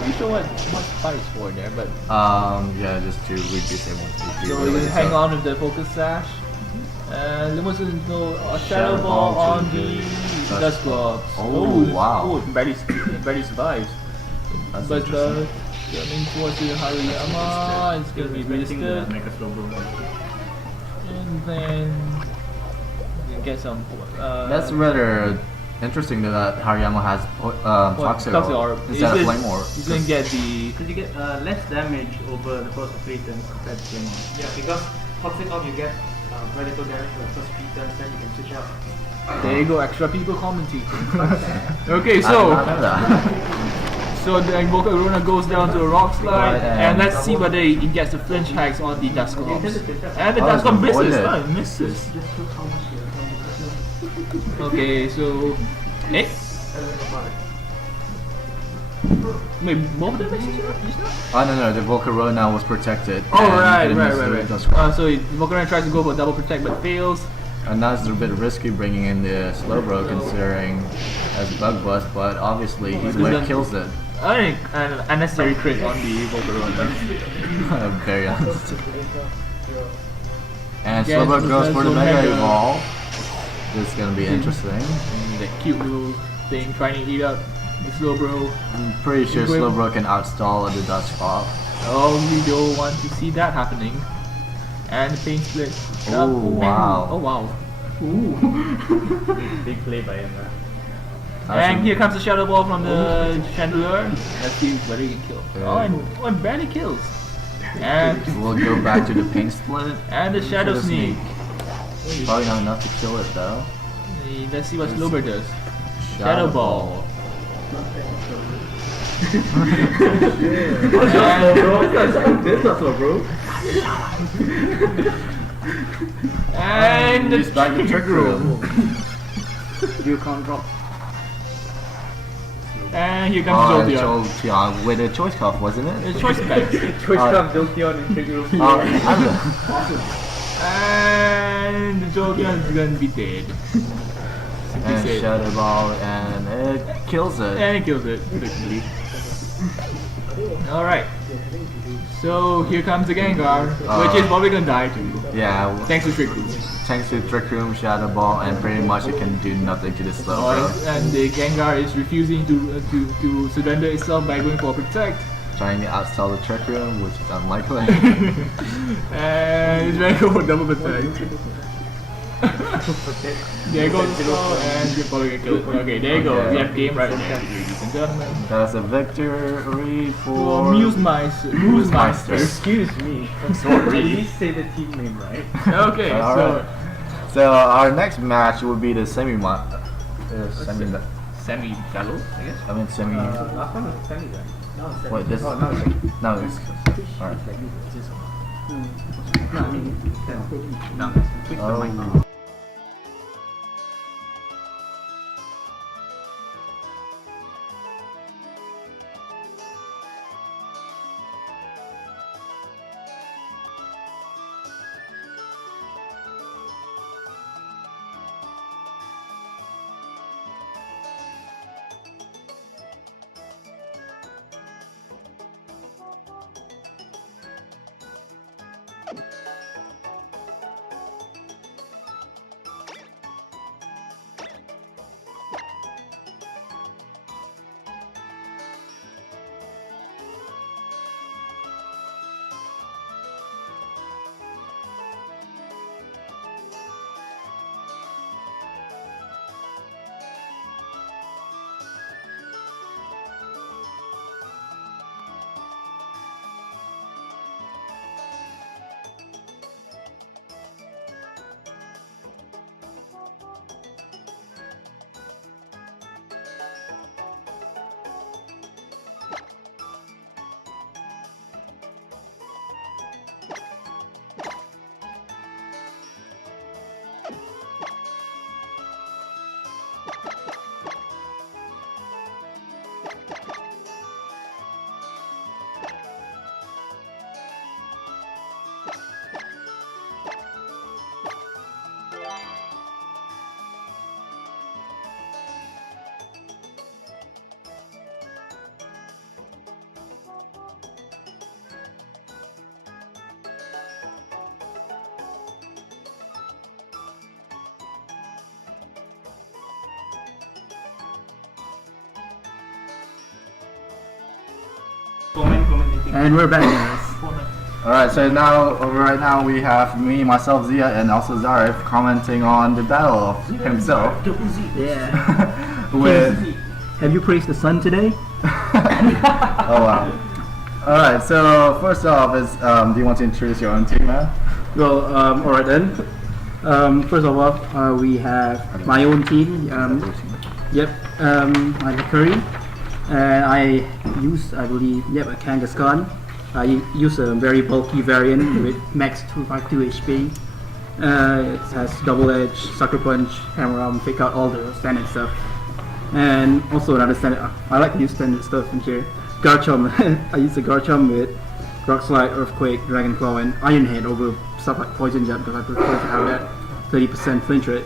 really sure what Spike is for there, but Yeah, just to reduce everyone to so we're gonna hang on with the focus sash. And Lumos is going to go a Shadow Ball on the Dust Globs. Oh, wow. Oh, it barely survives. That's But interesting. coming towards the Hariyama, it's going to be resisted. And then you get some. That's rather interesting that Hariyama has Toxic Orb instead of Flame Orb. He's going to get the. Because you get less damage over the first 3 turns compared to Flame Orb. Yeah, because Toxic Orb you get very little damage for the first 3 turns, then you can switch out. There you go, extra people commenting. Okay, I did not know that. so the Invoker Aruna goes down to a rock slide, and let's see whether he gets the flinch hacks on the Dusclops. And the Dusclop misses. avoided. Oh, it misses. Okay, so. Eh? Wait, both of them misses just now? Oh no, the Volcarona was protected. Oh, and right. didn't miss the Dusclops. So Volcarona tries to go for double protect but fails. And that's a bit risky bringing in the Slowbro considering as Bug Bust, but obviously he's what kills it. I think an unnecessary crit on the Volcarona. Very honest. And Yes, Slowbro goes for the Mega. Mega Evolve. This is gonna be interesting. And the cute little thing trying to eat up the Slowbro. I'm pretty sure Slowbro can outstall the Dusclops. Oh, we don't want to see that happening. And the paint split. Oh, wow. Oh wow. Big play by him. And here comes the Shadow Ball from the Chandelier. Let's see whether he can kill. Oh, and barely kills. And We'll go back to the Paint Split. the Shadow Sneak. Probably not enough to kill it though. Let's see what Slowbro does. Shadow Ball. And He's back to Trick Room. You can't drop. And here comes Jolteon. Jolteon with a choice cuff, wasn't it? The choice back. Choice Cup Jolteon in Trick Room. And the Jolteon is gonna be dead. And Say it. Shadow Ball, and it kills it. And he kills it, predictably. Alright. So here comes the Gengar, which is probably gonna die too. Yeah, Thanks to Trick Room. thanks to Trick Room, Shadow Ball, and pretty much it can do nothing to this Slowbro. And the Gengar is refusing to surrender itself by going for Protect. Trying to outstall the Trick Room, which is unlikely. And it's ready to go for double Protect. There goes the slow, and you're probably gonna kill it. Okay, there you go. We have game right there, ladies and gentlemen. That's a victory For for Meister. Excuse me. Sorry. Please say the team name right. Okay, so Alright. So our next match will be the semi semi shallow, I guess. I mean semi. Last one was Sammy, right? No, it's Wait, this. Oh, no, it's like, No, it's. Alright. no, I mean, ten. No. Oh. And we're back, guys. Alright, so now right now we have me, myself, Zia, and also Zarif commenting on the battle of himself. Yeah. With Have you praised the sun today? oh wow. Alright, so first off is do you want to introduce your own team, man? Well, alright then. First of all, we have my own team. I'm Curry. And I use, I believe, a Kangaskhan. I use a very bulky variant with max 252 HP. It has double edge, sucker punch, hammer arm, fake out, all the standard stuff. And also another standard, I like to use standard stuff in here. Garchomp, I use a Garchomp with Rock Slide, Earthquake, Dragon Claw, and Iron Head over stuff like Poison Jab because I prefer to have that 30% flinch rate.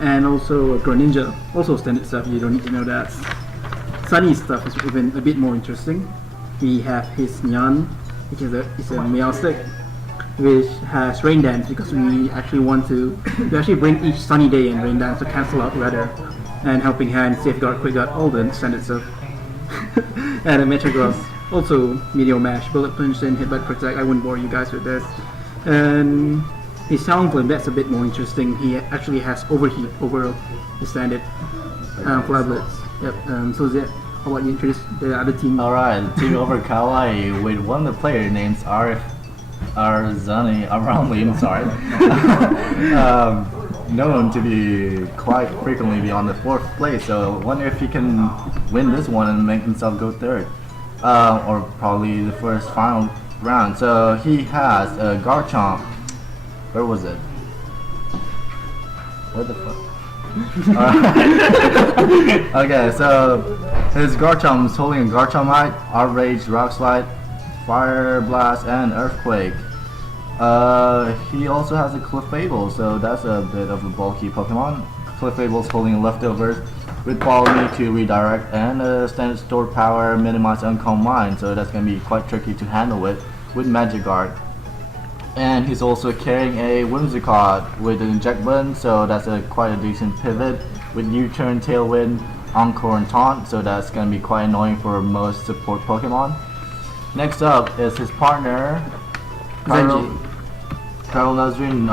And also a Greninja, also standard stuff, you don't need to know that. Sunny stuff is even a bit more interesting. We have his Nyan, which is a Meowstic, which has Rain Dance because we actually want to actually bring each sunny day and Rain Dance to cancel out weather, and Helping Hand, Safeguard, Quick Guard, all the standard stuff. And a Metagross, also Meteor Mash, Bullet Punch, and Headbutt Protect. I wouldn't bore you guys with this. And his Sound Flame, that's a bit more interesting. He actually has Overheat over the standard Fly Blitz. Yep. So Zed, how about you introduce the other team? Alright, team over Kawaii with one of the player names Arzani, I'm sorry. Known to be quite frequently be on the 4th place, so wonder if he can win this one and make himself go 3rd. Or probably the first final round. So he has a Garchomp. Where was it? Where the fuck? Okay, so his Garchomp is holding a Garchompite, Outrage, Rock Slide, Fire Blast, and Earthquake. He also has a Clefable, so that's a bit of a bulky Pokemon. Clefable is holding leftovers with Follow Me to redirect and a standard stored power, minimize Uncalm Mind, so that's going to be quite tricky to handle with Magic Guard. And he's also carrying a Whimsicott with an Inject button, so that's quite a decent pivot with U-turn, Tailwind, Encore, and Taunt, so that's going to be quite annoying for most support Pokemon. Next up is his partner, Carol Nazrin.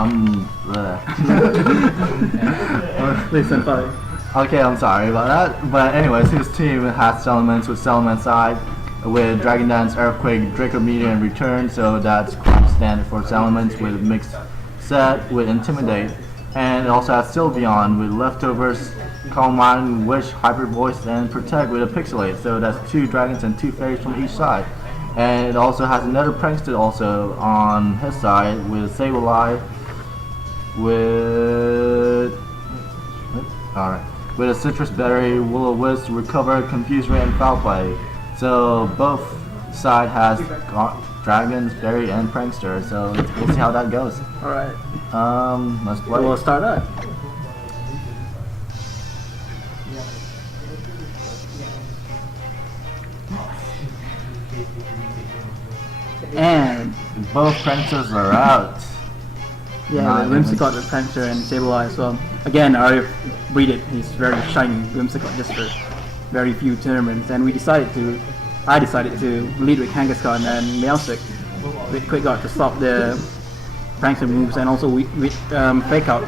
Neccosenpai. Okay, I'm sorry about that. But anyways, his team has Salamence with Salamence side, with Dragon Dance, Earthquake, Draco Meteor, and Return, so that's quite standard for Salamence with mixed set with Intimidate. And it also has Sylveon with leftovers, Calm Mind, Wish, Hyper Voice, and Protect with a Pixelate, so that's 2 dragons and 2 fairies from each side. And it also has another Prankster also on his side with Sableye, with a Citrus Berry, Will-O-Wisp, Recover, Confuse Ray, and Foul Play. So both side has Dragons, Berry, and Prankster. So we'll see how that goes. Alright. Let's play. We'll start up. And both Pranksters are out. yeah, the Whimsicott with Prankster and Sableye as well. Again, I breed it. He's very shiny Whimsicott just for very few tournaments, and I decided to lead with Kangaskhan and Meowstic with Quick Guard to stop the Prankster moves, and also with Fake Out.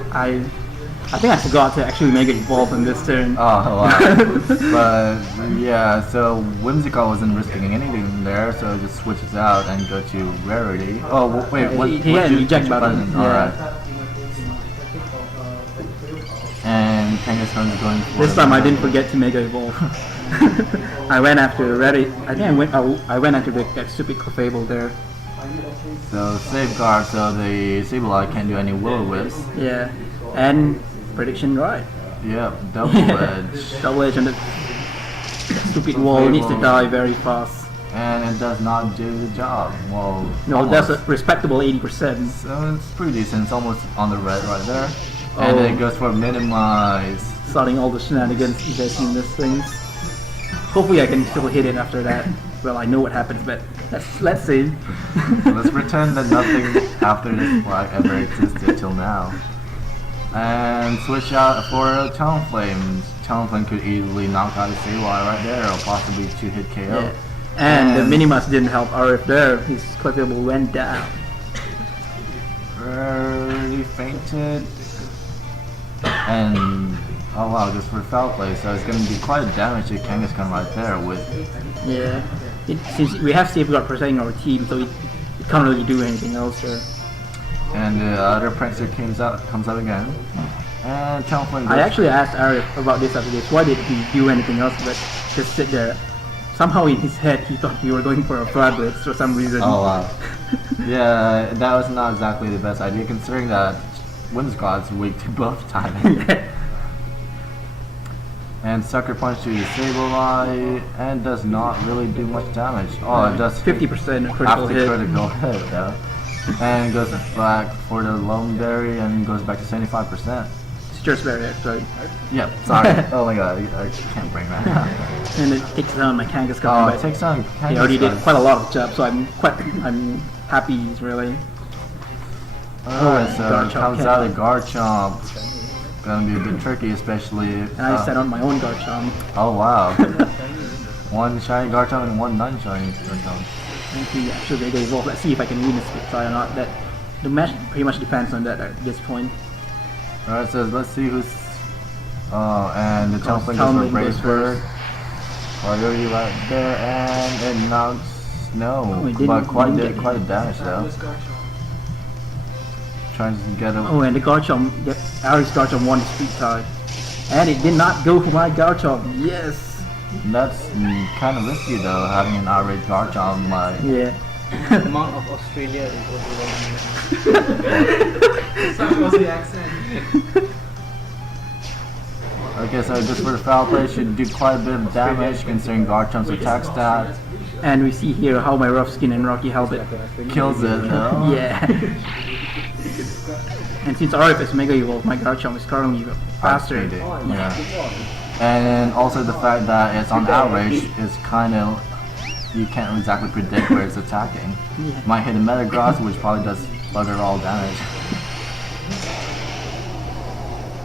I think I forgot to actually Mega Evolve in this turn. Oh wow. But yeah, so Whimsicott wasn't risking anything there, so it just switches out and go to Rarity. Oh wait, what? He had an eject button. Yeah. Alright. And Kangaskhan is going for This time I didn't forget to Mega Evolve. I went after Rarity. I think I went after that stupid Clefable there. So Safeguard, so the Sableye can't do any Will-O-Wisp. Yeah, and prediction right. Yep, double edge. Double edge on the stupid wall needs to die very fast. And it does not do the job. Well, No, almost. that's a respectable 80%. So it's pretty decent. It's almost on the red right there. And then it goes for minimize. Starting all the shenanigans you guys in this thing. Hopefully I can still hit it after that. Well, I know what happens, but let's see. So let's pretend that nothing after this flag ever existed till now. And switch out for Talonflame. Talonflame could easily knock out the Sableye right there, or possibly 2-hit KO. Yeah. And the Minimus didn't help RF there. His collectible went down. He fainted. And oh wow, this for foul play, so it's gonna be quite a damage to Kangaskhan right there with Yeah. Since we have Safeguard protecting our team, so it can't really do anything else there. and the other prankster comes out again. And Talonflame I actually asked Arif about this after this. Why did he do anything else but just sit there? Somehow in his head he thought we were going for a Fire Blitz for some reason. Oh wow. Yeah, that was not exactly the best idea considering that Wind Squad's weak to both timing. And Sucker Punch to Disable Eye and does not really do much damage. Oh, it does 50% critical after hit. critical hit though. And goes back for the Lone Berry and goes back to 75%. Stress Barrier, sorry. Yep, sorry. Oh my god, I can't bring that up. And it takes down my Kangaskhan, Oh, but it takes on he already did quite a lot of jobs, so I'm happy really. Alright, so Garchomp comes came out out. a Garchomp. Gonna be a bit tricky, especially. And I set on my own Garchomp. Oh wow. One shiny Garchomp and one non-shiny Garchomp. And he actually made the evolve. Let's see if I can win the Spitfire or not. That the match pretty much depends on that at this point. Alright, so let's see who's. Oh, and the Talonflame goes Talonflame for Brave goes Bird. Priority right there, and it knocks. No, Oh, it but didn't quite get a damage though. Trying to get a. Oh, and the Garchomp, Ari's Garchomp won the Street Tide. And it did not go for my Garchomp. Yes! That's kind of risky though, having an outrage Garchomp. Like, Yeah. The amount of Australia is overwhelming. That was the accent. okay, so just for the foul play, should do quite a bit of damage considering Garchomp's attack stat. And we see here how my Rough Skin and Rocky Helmet Kills it though. Yeah. And since RF is Mega Evolved, my Garchomp is currently faster. Yeah. And also the fact that it's on outrage is kind of, you can't exactly predict where it's attacking. Yeah. Might hit a Metagross, which probably does bugger all damage.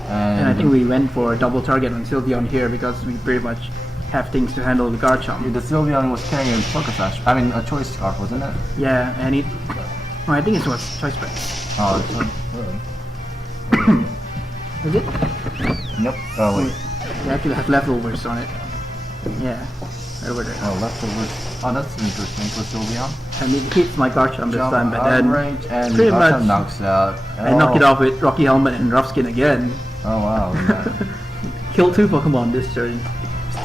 And I think we went for a double target on Sylveon here because we pretty much have things to handle with Garchomp. the Sylveon was carrying a Pokesash. I mean, a Choice Scarf, wasn't it? Yeah, and it. Oh, I think it was Choice Break. Oh, it's Is it? nope. Oh wait. They actually have leftovers on it. Yeah, over there. Oh, leftovers. Oh, that's interesting for Sylveon. And it hits my Garchomp this time, but then outrage and pretty Garchomp much knocks out. I knock it off with Rocky Helmet and Rough Skin again. Oh wow. Yeah. Kill 2 Pokemon this turn.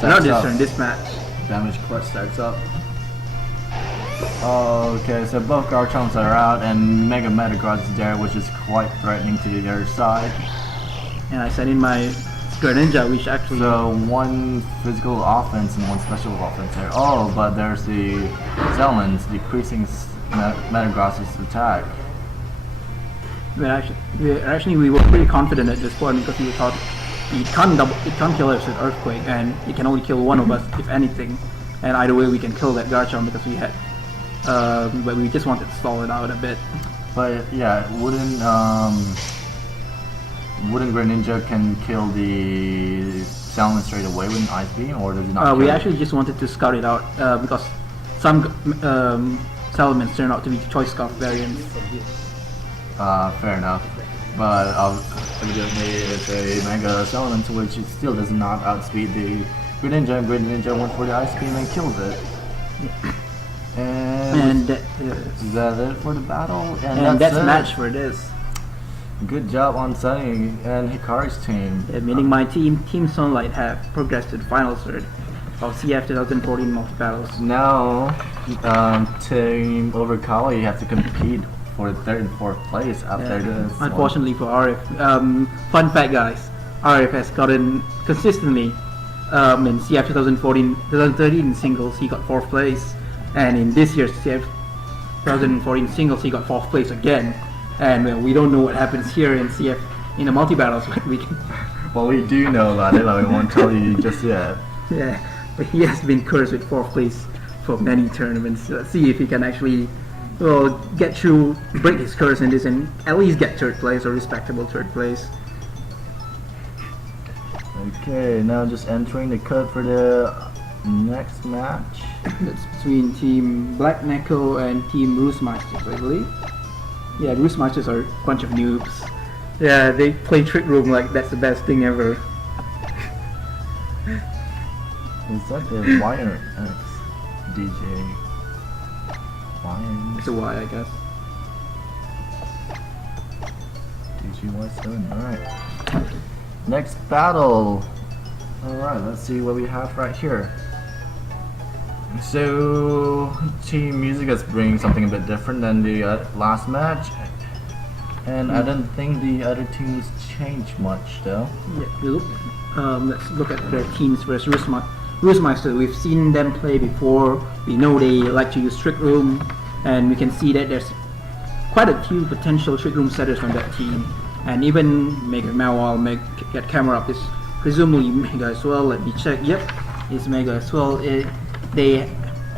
Not this up. turn, this match. Damage clutch starts up. Oh, okay, so both Garchomps are out and Mega Metagross is there, which is quite threatening to the other side. And I sent in my Greninja, which actually. So one physical offense and one special offense there. Oh, but there's the Zelmans decreasing Metagross's attack. But actually, we were pretty confident at this point because we thought it can't kill us with Earthquake, and it can only kill one of us if anything. And either way, we can kill that Garchomp because we had. But we just wanted to stall it out a bit. But yeah, wouldn't Greninja can kill the Zelman straight away with an Ice Beam, or does it not? We kill it? actually just wanted to scout it out because some Salamence turned out to be Choice Scarf variants. Fair enough. But evidently it's a Mega Salamence which it still does not outspeed the Greninja, and Greninja went for the Ice Beam and kills it. And is that it for the battle? and that's it. match for this. Good job on Sunny and Hikari's team. Meaning my team, Team Sunlight, have progressed to the final third of CF 2014 multi-battles. Now, Team Overkawa, you have to compete for third and fourth place after this. Unfortunately for RF. Fun fact, guys, RF has gotten consistently in CF 2013 singles, he got 4th place, and in this year's CF 2014 singles, he got 4th place again. And we don't know what happens here in CF in the multi-battles. Well, we do know about it, but we won't tell you just yet. Yeah, but he has been cursed with 4th place for many tournaments. Let's see if he can actually get through, break his curse in this, and at least get 3rd place or respectable 3rd place. Okay, now just entering the code for the next match. That's between Team Black Necco and Team Roostmasters, I believe. Yeah, Roostmasters are a bunch of noobs. Yeah, they play Trick Room like that's the best thing ever. Is that the Wire X DJ? Wire It's a Y, I guess. DGY7. Alright. Next battle. Alright, let's see what we have right here. So, Team Music is bringing something a bit different than the last match. And I don't think the other teams changed much though. Yeah, let's look at their teams versus Roostmeister. We've seen them play before. We know they like to use Trick Room, and we can see that there's quite a few potential Trick Room setters from that team. And even Mega Mawal, get camera up is presumably Mega as well. Let me check. Yep, it's Mega as well.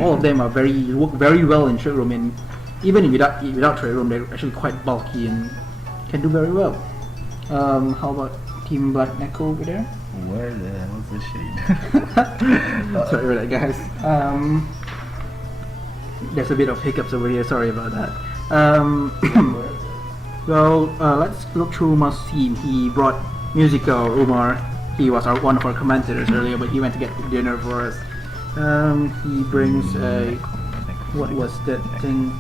All of them are work very well in Trick Room, and even without Trick Room, they're actually quite bulky and can do very well. How about Team Black Necco over there? Where the hell is the shade? Sorry for that, guys. There's a bit of hiccups over here. Sorry about that. Let's look through Umar's team. He brought musical Umar. He was one of our commentators earlier, but he went to get dinner for us. He brings a what was that thing?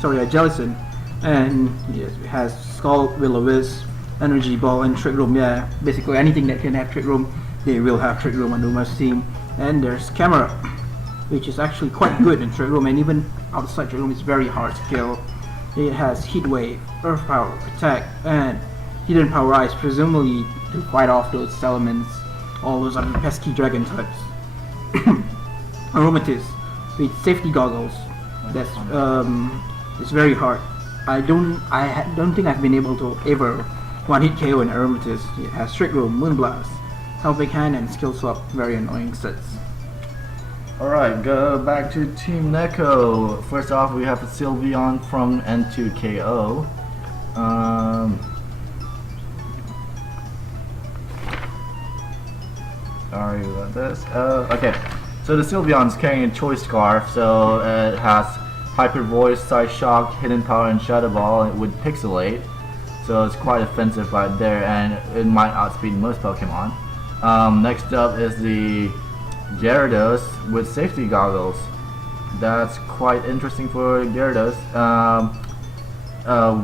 Sorry, a Jellison. And yes, it has Skull, Will-O-Wisp, Energy Ball, and Trick Room. Yeah, basically anything that can have Trick Room, they will have Trick Room on Umar's team. And there's Camera, which is actually quite good in Trick Room, and even outside Trick Room it's very hard to kill. It has Heat Wave, Earth Power, Attack, and Hidden Power Ice, presumably to fight off those elements, all those other pesky dragon types. Aromatisse with Safety Goggles. That's it's very hard. I don't think I've been able to ever one-hit KO an Aromatisse. It has Trick Room, Moonblast, Helping Hand, and Skill Swap. Very annoying sets. Alright, go back to Team Necco. First off, we have Sylveon from N2KO. Sorry about this. Okay, so the Sylveon's carrying a Choice Scarf, so it has Hyper Voice, Side Shock, Hidden Power, and Shadow Ball with Pixelate. So it's quite offensive right there, and it might outspeed most Pokemon. Next up is the Gyarados with Safety Goggles. That's quite interesting for Gyarados.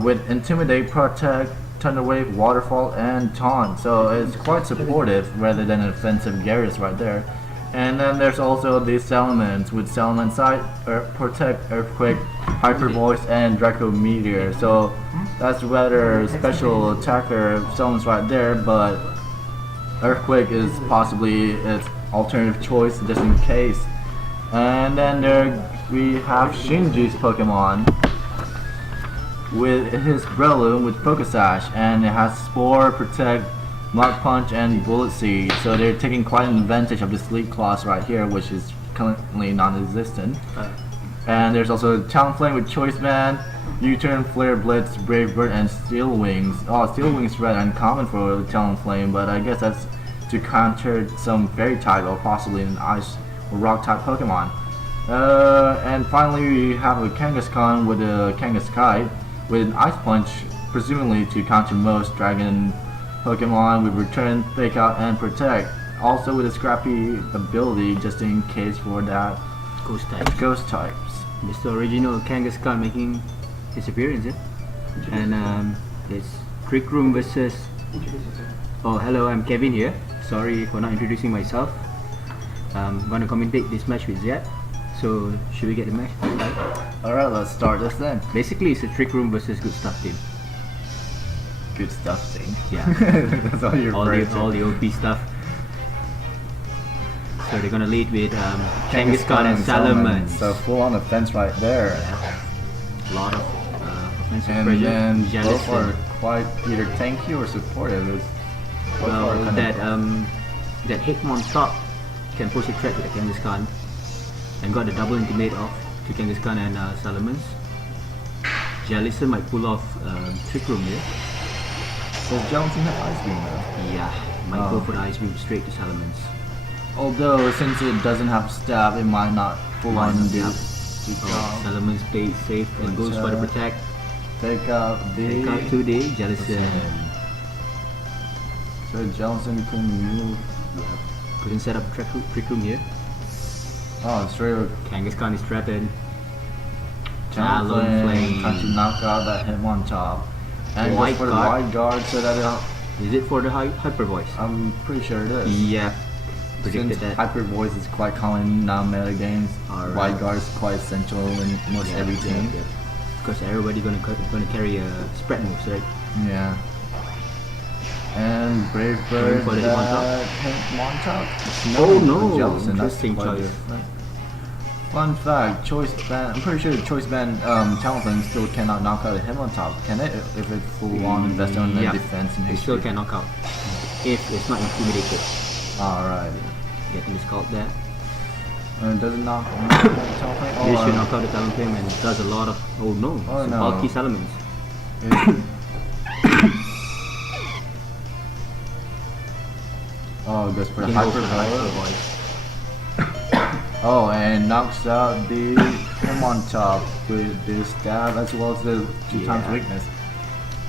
With Intimidate, Protect, Thunder Wave, Waterfall, and Taunt. So it's quite supportive rather than an offensive Gyarados right there. And then there's also the Salamence with Salamence Side, Protect, Earthquake, Hyper Voice, and Draco Meteor. So that's rather special attacker Salamence right there, but Earthquake is possibly its alternative choice just in case. And then there we have Shinji's Pokemon with his Breloom with Pokesash, and it has Spore, Protect, Mach Punch, and Bullet Seed. So they're taking quite an advantage of the Sleep Clause right here, which is currently non-existent. And there's also Talonflame with Choice Band, U-Turn, Flare Blitz, Brave Bird, and Steel Wings. Oh, Steel Wings is rather uncommon for Talonflame, but I guess that's to counter some Fairy type or possibly an Ice or Rock type Pokemon. And finally we have a Kangaskhan with a Kangaskite with an Ice Punch, presumably to counter most Dragon Pokemon with Return, Fake Out, and Protect. Also with a Scrappy ability just in case for that Ghost types. Mr. Original Kangaskhan making his appearance, and it's Trick Room versus. Oh, hello, I'm Kevin here. Sorry for not introducing myself. I'm gonna commentate this match with Zed. So should we get the match? Alright, let's start this then. Basically, it's a Trick Room versus Good Stuff team. Good stuff thing. Yeah. That's all you're all the OP stuff. So they're gonna lead with Kangaskhan and Salamence. So full on offense right there. Yeah. A lot of offensive And pressure. then both Jealousy. are quite either tanky or supportive. Well, that Hitmon shot can push a threat to the Kangaskhan, and got the double intimidate off to Kangaskhan and Salamence. Jellicent might pull off Trick Room here. Does Jellicent have Ice Beam though? Yeah, might go for the Ice Beam straight to Salamence. Although since it doesn't have stab, it might not full on do the Oh, job. Salamence plays safe and goes for the protect. Take out the. Take out 2D, Jellison. So Johnson can move. Couldn't set up Trick Room here. Oh, straight up. Kangaskhan is threatened. Talon Flame. trying to knock out that Hitmontop. And White goes for the guard. wide guard so that Is it for the Hyper Voice? I'm pretty sure it is. Yeah. Predicted Since that. Hyper Voice is quite common in non-meta games, Alright. wide guard is quite essential in most every team. Because everybody gonna carry spread moves, right? Yeah. And Brave Going Bird for the Hitmontop? Oh no! Jealousy, that's Interesting quite choice. different. Fun fact, choice band. I'm pretty sure the choice band Talon still cannot knock out a Hitmontop, can it? If it's full on invested on the Yeah. defense and It still HP. can knock out. If it's not intimidated. Alright. Getting this called there. Does it knock Talonflame? This should knock out the Talonflame and does a lot of. Oh no! Oh, some no. bulky Salamence. Oh, it goes for the Can go Hyper for the Hyper Power. Voice. Oh, and knocks out the Hitmontop with the stab as well as the 2 times Yeah. weakness.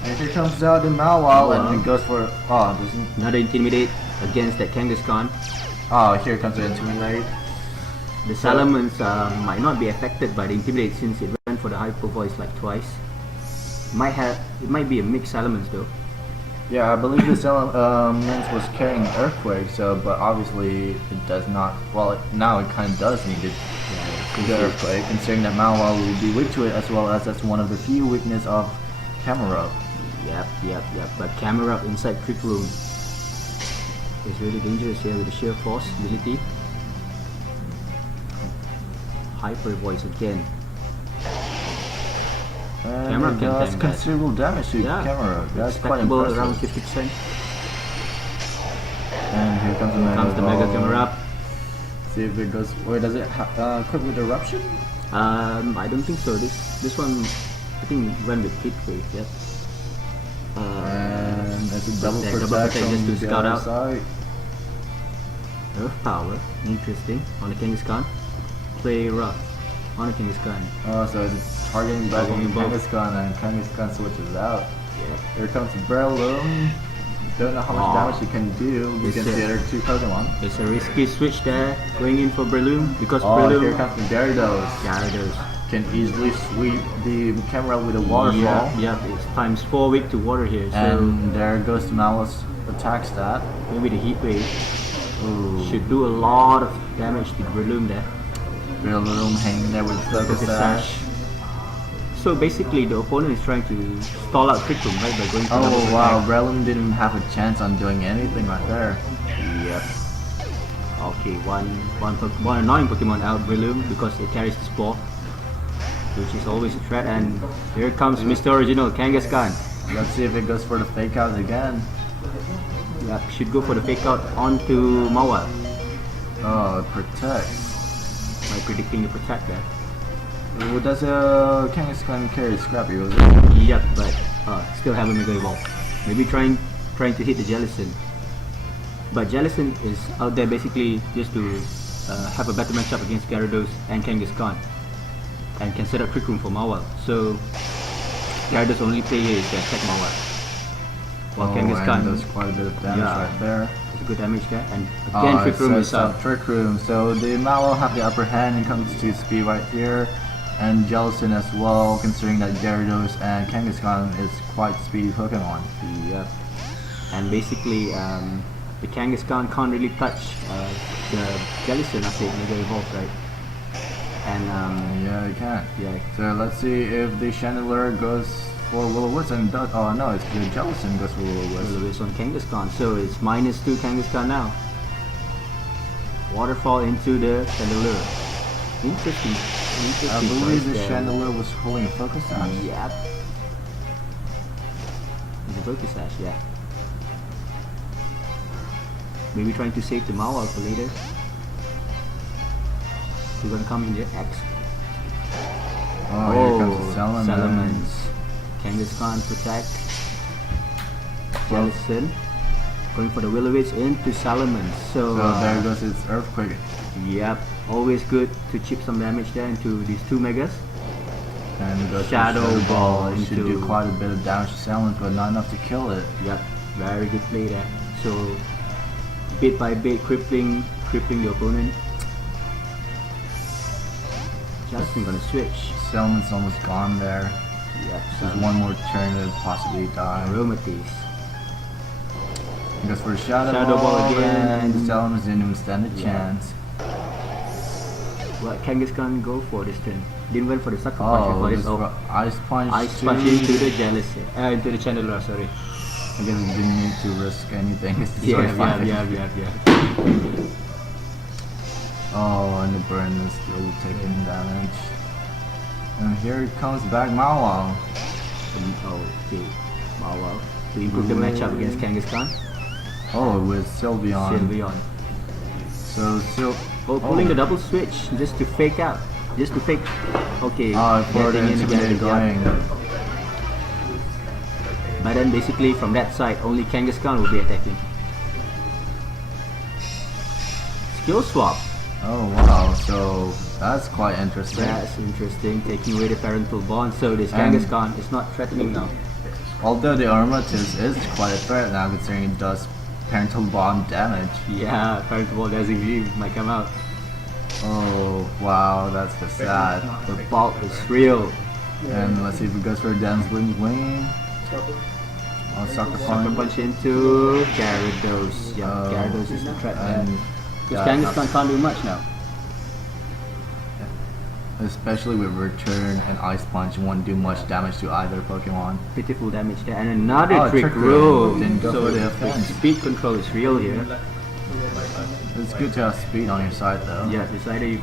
And here comes out the Mawile and Mawile. it goes for doesn't Another Intimidate against that Kangaskhan. here comes the Intimidate. The Salamence might not be affected by the Intimidate since it went for the Hyper Voice like twice. It might be a mixed Salamence though. Yeah, I believe this element was carrying Earthquake, so but obviously it does not. Well, now it kind of does need it. The Earthquake, considering that Mawile will be weak to it as well as that's one of the few weaknesses of Camerupt. Yep. But Camerupt inside Trick Room is really dangerous here with the sheer force ability. Hyper Voice again. And Camerupt it can does tank that. considerable damage to Camerupt. That's quite Respectable impressive. around 50%. And here comes the Here Mega comes the Mega Ball. Camerupt. See if it goes. Wait, does it equip with Eruption? I don't think so. This one I think went with Hit Wave, yep. And it's a double yeah, double protect protect from just to the scout other out. side. Earth Power, interesting. On the Kangaskhan. Play rough. On the Kangaskhan. Oh, so it's targeting both Targeting both. Kangaskhan and Kangaskhan switches out. Yeah. Here comes Breloom. Don't know how much Aw. damage it can do It's against the a- other 2 Pokemon. It's a risky switch there, going in for Breloom because Oh, here Breloom comes the Gyarados. Gyarados. Can easily sweep the camera with a waterfall. Yeah, it's times 4 weak to water here, so And there goes the Malice attack stat. maybe the Heat Wave Ooh. should do a lot of damage to Breloom there. Breloom hanging there with Focus Focus Sash. Sash. So basically the opponent is trying to stall out Trick Room, right, by going for double Oh wow, attack. Breloom didn't have a chance on doing anything right there. Yep. Okay, one annoying Pokemon out, Breloom, because it carries the Spore, which is always a threat. And here comes Mr. Original, Kangaskhan. Let's see if it goes for the fake out again. Yeah, should go for the fake out onto Mawile Oh, it protects. by predicting the protect there. Well, does Kangaskhan carry Scrappy? Was it? Yep, but still have a Mega Evolve. Maybe trying to hit the Jellison. But Jellison is out there basically just to have a better matchup against Gyarados and Kangaskhan, and can set up Trick Room for Mawile. So Gyarados' only play here is to attack Mawile, while And Kangaskhan does quite a bit of damage Yeah. right there. does a good damage there. And again, It Trick Room is sets up up. Trick Room. So the Mallow have the upper hand when it comes to speed right here. And Jellison as well, considering that Gyarados and Kangaskhan is quite speedy Pokemon. Yep. And basically, the Kangaskhan can't really touch the Jellison after it Mega Evolve, right? And Yeah, you can't. yeah, So let's see if the Chandelier goes for Will-O-Wisp and does. Oh no, it's the Jellison goes for Will-O-Wisp. it's on Kangaskhan, so it's -2 Kangaskhan now. Waterfall into the Chandelier. Interesting. I believe the choice there. Chandelier was holding a Focus Sash. Yep. The Focus Sash, yeah. Maybe trying to save the Mawile for later. We're gonna come in here, X. Oh, here comes the Salamence. Salamence. Kangaskhan protect. Jellison. going for the Will-O-Wisp into Salamence. So, So there goes its Earthquake. yep, always good to chip some damage there into these two Megas. And goes for Shadow Ball should into- do quite a bit of damage to Salamence, but not enough to kill it. Yep, very good play there. So, bit by bit, crippling the opponent. Justin gonna switch. Salamence almost gone there. Yep, There's one more turn to possibly die. Aromatisse. He goes for a Shadow Shadow Ball again. and Salamence didn't even stand a chance. What Kangaskhan go for this turn? Didn't went for the Sucker Punch Oh, before this this. Ice Punch. Ice Punch into the Jealousy. Into the Chandelier, sorry. Again, we didn't need to risk anything. It's Yeah, already fine. yeah. Oh, and the burn is still taking damage. And here it comes back Mawile. Okay. Wow. To improve the matchup against Kangaskhan. Oh, with Sylveon. Sylveon. So Pulling the double switch just to fake out. Just to fake. Okay. for the getting in Intimidate again, yeah. going. But then basically from that side, only Kangaskhan will be attacking. Skill swap. Oh wow, so that's quite interesting. That's interesting. Taking away the parental bond. So this And- Kangaskhan is not threatening now. Although the Aromatisse is quite a threat now, considering it does parental bond damage. Yeah, parental bond as if might come out. Oh wow, that's just sad. The bulk is real. And let's see if it goes for a Dance Wing. Oh, Sucker Sucker Punch. punch into Gyarados. Yeah, Oh, Gyarados is the threat there. And Because yeah, Kangaskhan can't do much now. especially with Return and Ice Punch, won't do much damage to either Pokemon. Pitiful damage there. And another Oh, trick Trick room. Room. Didn't go So for the the offense. speed control is real here. It's good to have speed on your side though. Yeah, it's either you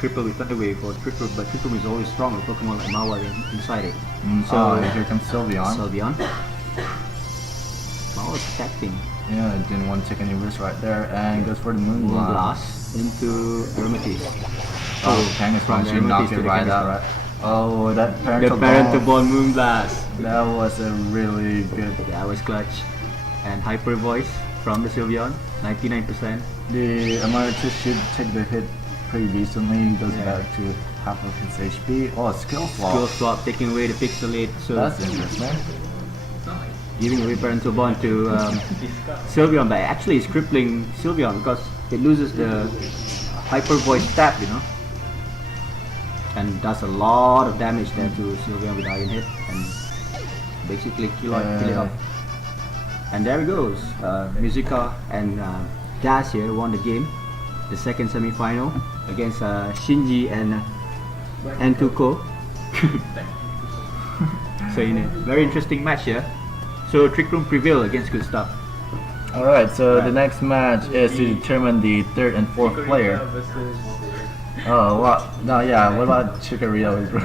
cripple with Thunder Wave or Trick Room, but Trick Room is always strong with Pokemon like Mawile inside it. So here comes Sylveon. Sylveon. Mawile protecting. Yeah, didn't want to take any risk right there, and goes for the Moon Blast. Blast into Aromatisse. Oh, from Kangaskhan should Aromatisse knock to it the right Kangaskhan. out, right? Oh, that The parental parental bond. bond Moon Blast. That was a really good. That was clutch. And Hyper Voice from the Sylveon, 99%. The Amarantys should take the hit pretty decently. He goes Yeah. back to half of his HP. Oh, skill swap. Skill swap, taking away the Pixelate, so That's interesting. giving away parental bond to Sylveon, but actually it's crippling Sylveon because it loses the Hyper Voice tap, you know, and does a lot of damage there to Sylveon with Iron Hit and basically kill it off. And there it goes. Musica and Gas here won the game, the second semi-final against Shinji and Tuko. So in a very interesting match here. So Trick Room prevail against Good Stuff. Alright, so the next match is to determine the third and fourth player. Oh, what? No, yeah, what about Chikorita, bro?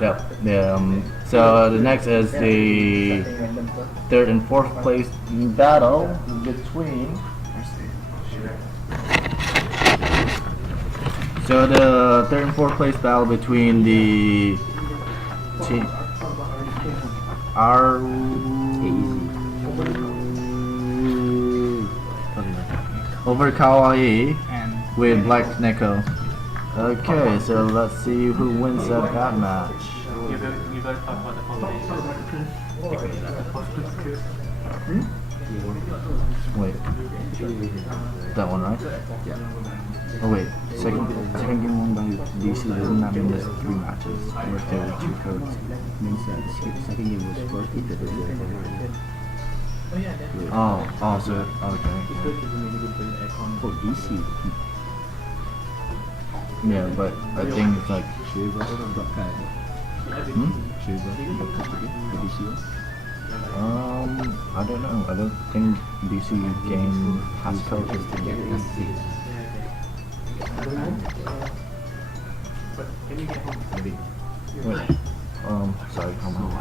Yep, yeah. So the next is the third and fourth place battle between. So the third and fourth place battle between the team are over Kawaii And with Black Neko. Okay, so let's see who wins that match. you guys talk about the Wait, that one, right? Yeah. Oh wait, second game won by DC doesn't that mean there's 3 matches? Or if there were 2 codes? Means that the second game was 40 to the Oh, so okay. for DC. Yeah, but I think it's like Shiva Broadcast. Shiva Broadcast for DC one. I don't know. I don't think DC game has codes. Wait, sorry, hold on.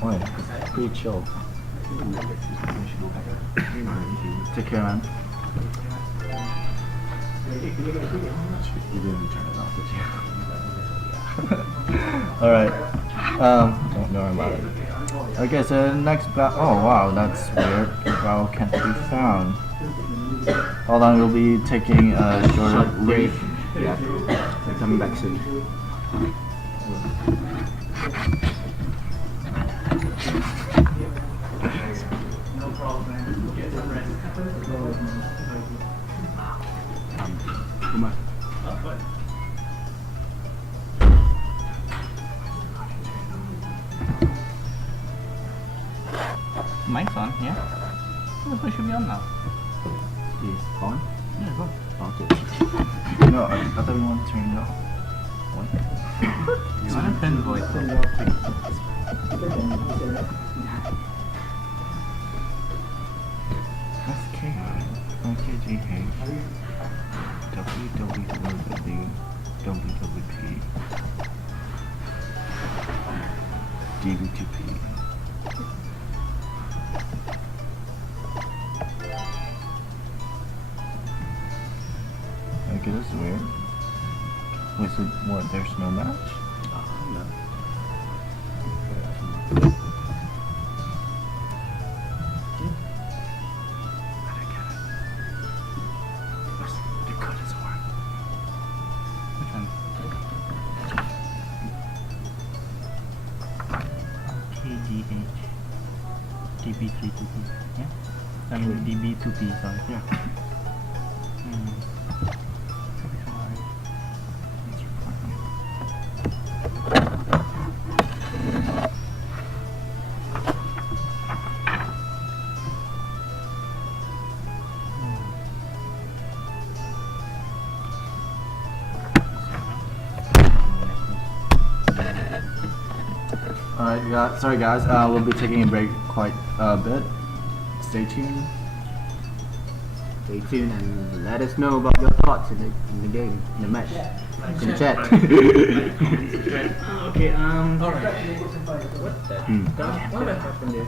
Why? Pretty chill. Take care, man. You didn't turn it off, did you? Alright. Don't worry about it. Okay, so next battle. Oh wow, that's weird. Battle can't be found. Hold on, we'll be taking a short break. leave. Yeah, I'm coming back soon. No problem. Get some rest. Come on. Mic's on, yeah? Yeah, it should be on now. Is on? Yeah, go. Okay. No, I thought we wanted to turn it off. You want to turn the voice DB2P. Okay, this is weird. Wait, so what? There's no match? I don't get it. The code doesn't work. Which one? KGH DB32P. Yeah? I mean DB2P, sorry. Yeah. Alright, yeah, sorry guys, we'll be taking a break quite a bit. Stay tuned. Stay tuned and let us know about your thoughts in the game, in the match, in the chat. Okay, Alright. what the? What happened there?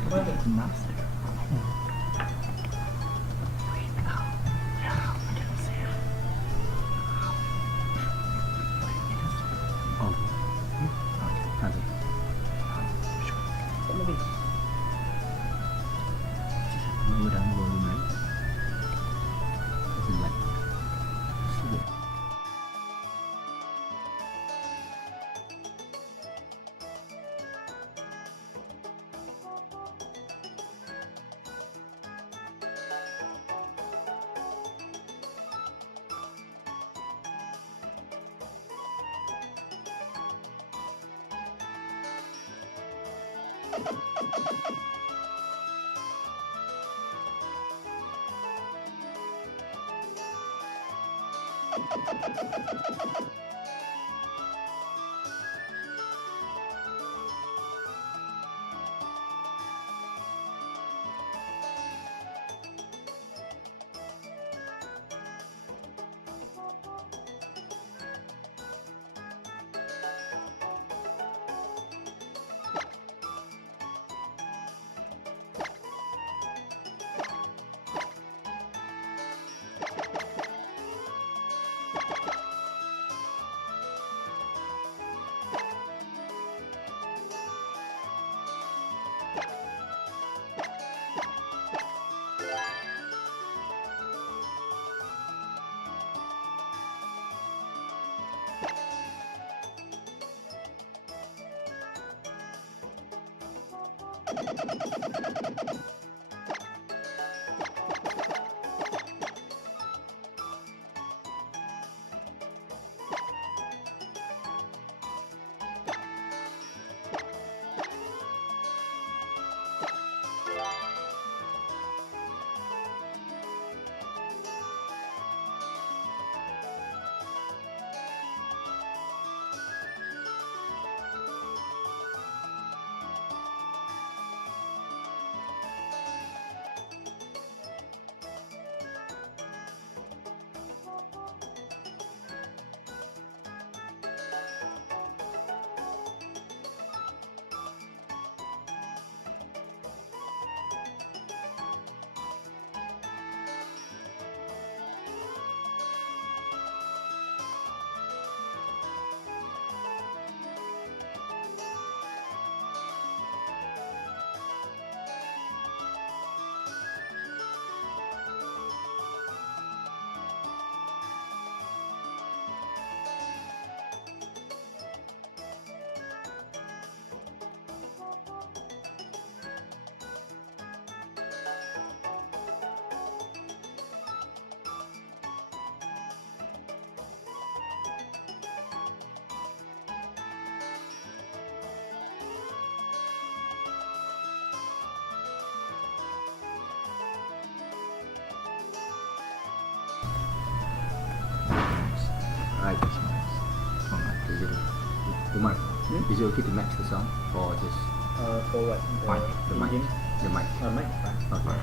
Right. Is it, Umar, is it okay to match the song or just For what? the mic? The mic. Mic. Okay.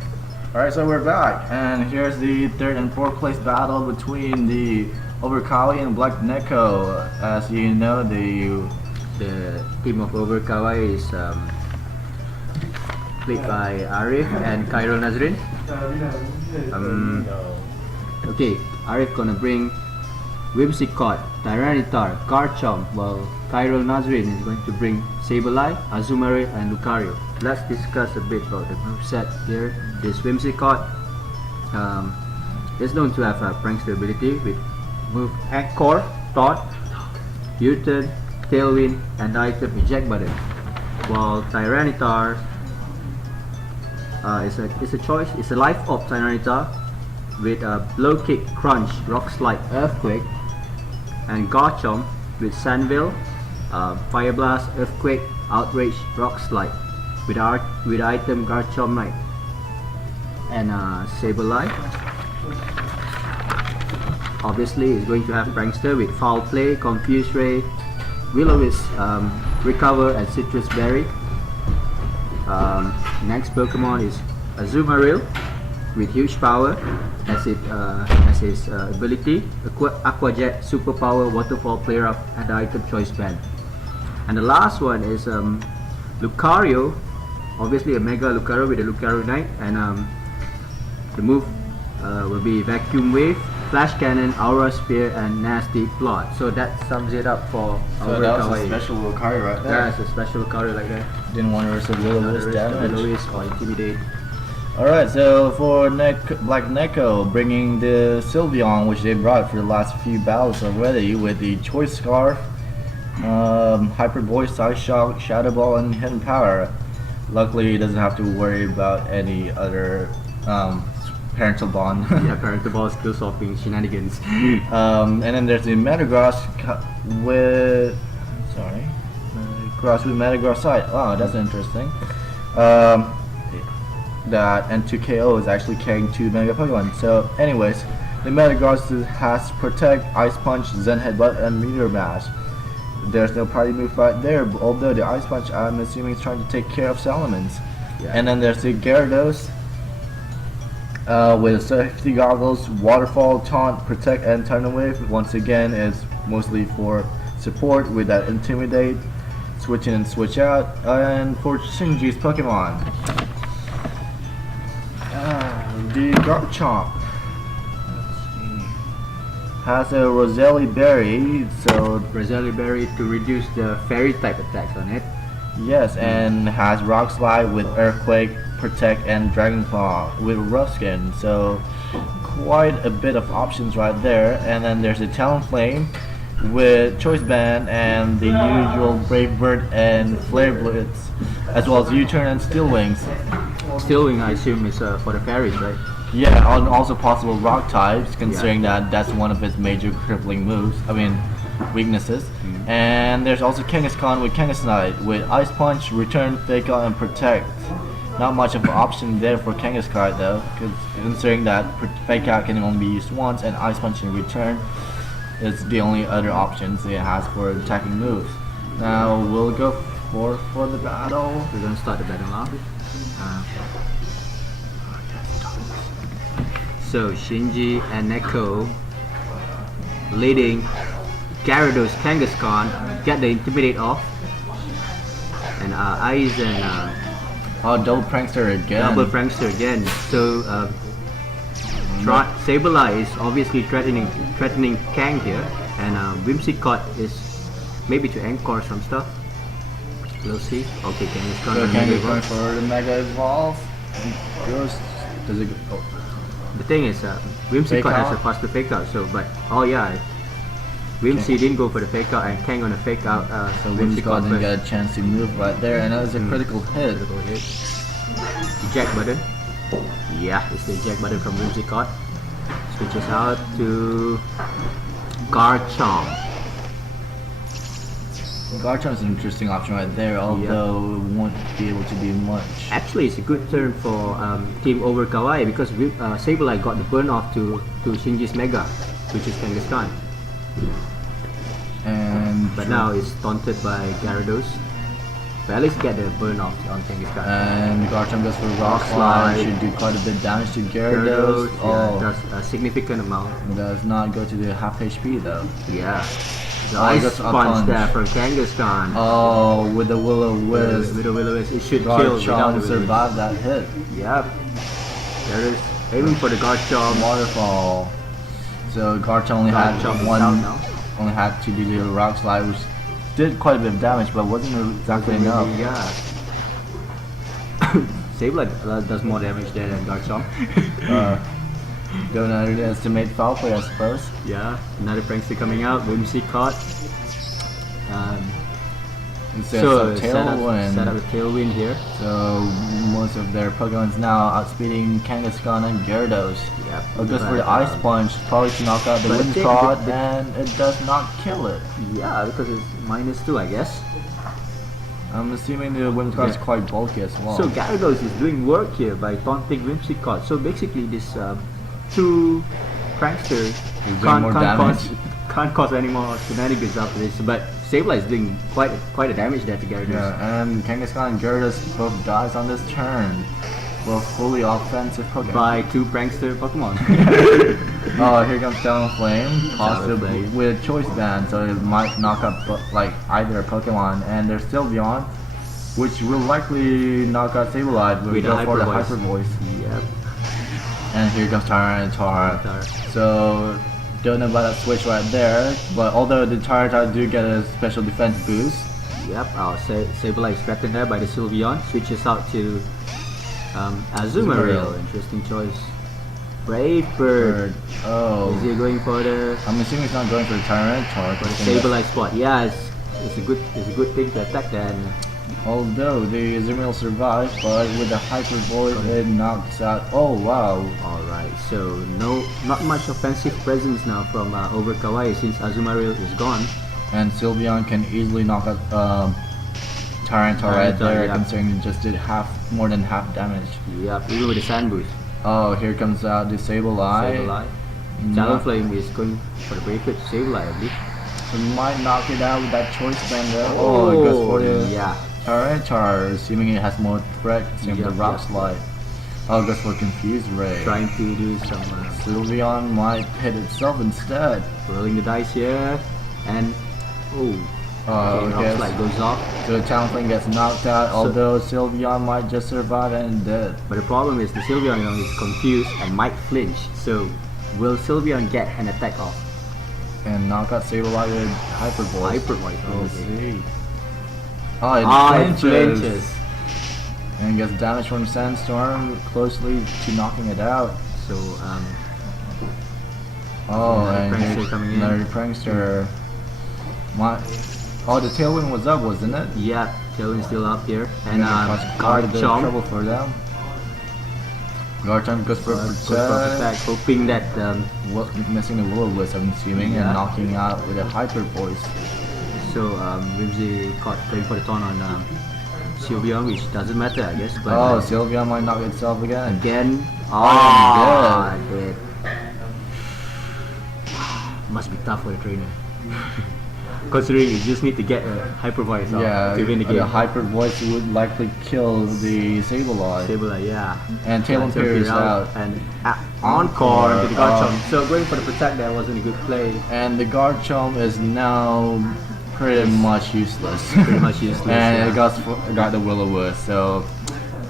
Alright, so we're back, and here's the third and fourth place battle between the Overkawi and Black Necco. As you know, the team of Overkawi is played by Arif and Khairul Nazrin. Okay, Arif gonna bring Whimsicott, Tyranitar, Garchomp, while Khairul Nazrin is going to bring Sableye, Azumarill, and Lucario. Let's discuss a bit about the moveset here. This Whimsicott is known to have a prankster ability with move Anchor, Thought, U-turn, Tailwind, and item eject button. While Tyranitar is a choice. It's a life of Tyranitar with a blow kick, crunch, rock slide, earthquake, and Garchomp with Sandville, fire blast, earthquake, outrage, rock slide with item Garchomp Knight, and Sableye. Obviously, is going to have prankster with foul play, confuse ray, Will-O-Wisp, recover, and citrus berry. Next Pokemon is Azumarill with huge power as his ability, Aqua Jet, superpower, waterfall, flare up, and the item choice band. And the last one is Lucario, obviously a Mega Lucario with a Lucario Knight, and the move will be Vacuum Wave, Flash Cannon, Aura Spear, and Nasty Plot. So that sums it up for so our that was a Kawaii. special Lucario right there. Yeah, it's a special Lucario like that. Didn't want to receive Will-O-Wisp damage. Will-O-Wisp or Intimidate. Alright, so for Black Necco, bringing the Sylveon, which they brought for the last few battles already, with the Choice Scarf, Hyper Voice, Side Shock, Shadow Ball, and Hidden Power. Luckily, he doesn't have to worry about any other parental bond. Yeah, parental ball skill swapping shenanigans. And then there's the Metagross with Cross with Metagross side. Oh, that's interesting. That N2KO is actually carrying 2 Mega Pokemon. So, anyways, the Metagross has Protect, Ice Punch, Zen Headbutt, and Meteor Mash. There's no party move right there, although the Ice Punch, I'm assuming, is trying to take care of Salamence. Yeah. And then there's the Gyarados with safety goggles, Waterfall, Taunt, Protect, and Tidal Wave. Once again, is mostly for support with that Intimidate, switch in and switch out. And for Shinji's Pokemon, the Garchomp has a Roselli Berry, so Roselli Berry to reduce the fairy type attacks on it. yes, and has Rock Slide with Earthquake, Protect, and Dragon Claw with Rough Skin. So quite a bit of options right there. And then there's the Talonflame with Choice Band and the usual Brave Bird and Flare Blitz, as well as U-Turn and Steel Wings. Steel Wing, I assume, is for the fairies, right? Yeah, and also possible rock types, considering that that's one of its major crippling moves. I mean, weaknesses. And there's also Kangaskhan with Kangasknight with Ice Punch, Return, Fake Out, and Protect. Not much of an option there for Kangaskhan though, because considering that Fake Out can only be used once, and Ice Punch and Return is the only other options it has for attacking moves. Now we'll go for the battle. We're gonna start the battle now. So Shinji and Necco leading Gyarados, Kangaskhan, get the Intimidate off, and Aizen Double Prankster again. double prankster again. So Sableye is obviously threatening Kang here, and Whimsicott is maybe to anchor some stuff. We'll see. Okay, Kangaskhan. So and can Mega you go Evolve. for the Mega Evolve? Does it go? Oh. The thing is, Whimsicott Fake has out? a faster fake out. So, but Whimsy didn't go for the fake out, and Kang on the fake out. So Whimsicott Whimsicott didn't get a chance to move right there, and that was a critical hit. Critical hit. Eject button. Yeah, it's the eject button from Whimsicott. Switches out to Garchomp. Garchomp is an interesting option right there, although it won't be able to do much. Actually, it's a good turn for Team Over Kawaii because Sableye got the burn off to Shinji's Mega, which is Kangaskhan. but True. now it's taunted by Gyarados. But at least get the burn off on Kangaskhan. And Garchomp goes for Rock Slide. Slide. Should do quite a bit of damage to Gyarados. Yeah, does a significant amount. Does not go to the half HP though. Yeah. The Oh, he ice goes for a punch punch. there from Kangaskhan. Oh, with the Will-O-Wisp. With the Will-O-Wisp, it should kill without the Garchomp Will-O-Wisp. survived that hit. Yep. There is aiming for the Garchomp. Waterfall. So Garchomp only had Garchomp is one, out now. only had to do the Rock Slide, which did quite a bit of damage, but wasn't exactly enough. Yeah. Sableye does more damage there than Garchomp. Don't underestimate foul play, I suppose. Yeah. Another prankster coming out. Whimsicott. Instead So of set up Tailwind. a tailwind here. So most of their Pokemons now outspeeding Kangaskhan and Gyarados. Yep. Oh, goes for But, the Ice Punch, probably to knock out the but I think Whimsicott, the- and it does not kill it. Yeah, because it's -2, I guess. I'm assuming the Whimsicott is Yeah. quite bulky as well. So Gyarados is doing work here by taunting Whimsicott. So basically, this two pranksters doing more damage. can't cause any more shenanigans after this. But Sableye is doing quite a damage there to Gyarados. Yeah, and Kangaskhan and Gyarados both dies on this turn. Both fully offensive Pokemon. By two prankster Pokemon. Oh, here comes Talonflame, possibly Talonflame. with Choice Band, so it might knock up like either a Pokemon, and there's still Beyond, which will likely knock out Sableye, but we With go the for the Hyper Hyper Voice. Yep. And here comes Tyranitar. So don't know about that switch right there, but although the Tyranitar do get a special defense boost, Yep. Sableye is threatened there by the Sylveon. Switches out to Azumarill. Interesting choice. Brave Bird. oh, Is he going for the I'm assuming he's not going for the Tyranitar. for the Sableye spot? Yeah, it's a good thing to attack then. Although the Azumarill survives, but with the Hyper Voice it knocks out. Oh wow! Alright, so not much offensive presence now from over Kawaii since Azumarill is gone. And Sylveon can easily knock out Tyranitar right Tyranitar, there, yeah. considering it just did more than half damage. Yep, even with the Sand Boost. Oh, here comes the Sableye. Sableye. Not- Talonflame is going for the break with Sableye, I believe. It might knock it out with that Choice Band there. Oh, it goes for the yeah. Tyranitar, assuming it has more threat, considering the Yep, Rock yep. Slide. Oh, it goes for Confused Ray. Trying to do some Sylveon might hit itself instead. rolling the dice here, and Oh, okay, okay. Rockslide goes off. So the Talonflame gets knocked out, although Sylveon might just survive and dead. But the problem is the Sylveon is confused and might flinch. So will Sylveon get an attack off? And knock out Sableye with Hyper Voice. Hyper Voice, Let's okay. see. Oh, it It flinches. flinches. And gets damage from Sandstorm, closely to knocking it out. So Oh, Another and prankster here's coming in. another prankster. Oh, the Tailwind was up, wasn't it? yeah, Tailwind's still up here, and Gonna cause quite a bit of Garchomp trouble for them. Garchomp goes for goes for attack, protect, hoping that missing the Will-O-Wisp, I'm assuming, Yeah. and knocking out with a Hyper Voice. Whimsy caught going for the taunt on Sylveon, which doesn't matter, I guess. But Oh, Sylveon might knock itself again. again, dead. Must be tough for the trainer. Considering you just need to get a Hyper Voice Yeah, to win the game. the Hyper Voice would likely kill the Sableye. Sableye, yeah. And Talon Tailwind is out. And Encore into the Oh. Garchomp. So going for the protect there wasn't a good play. And the Garchomp is now pretty much useless. Pretty much useless. And yeah. it got the Will-O-Wisp, so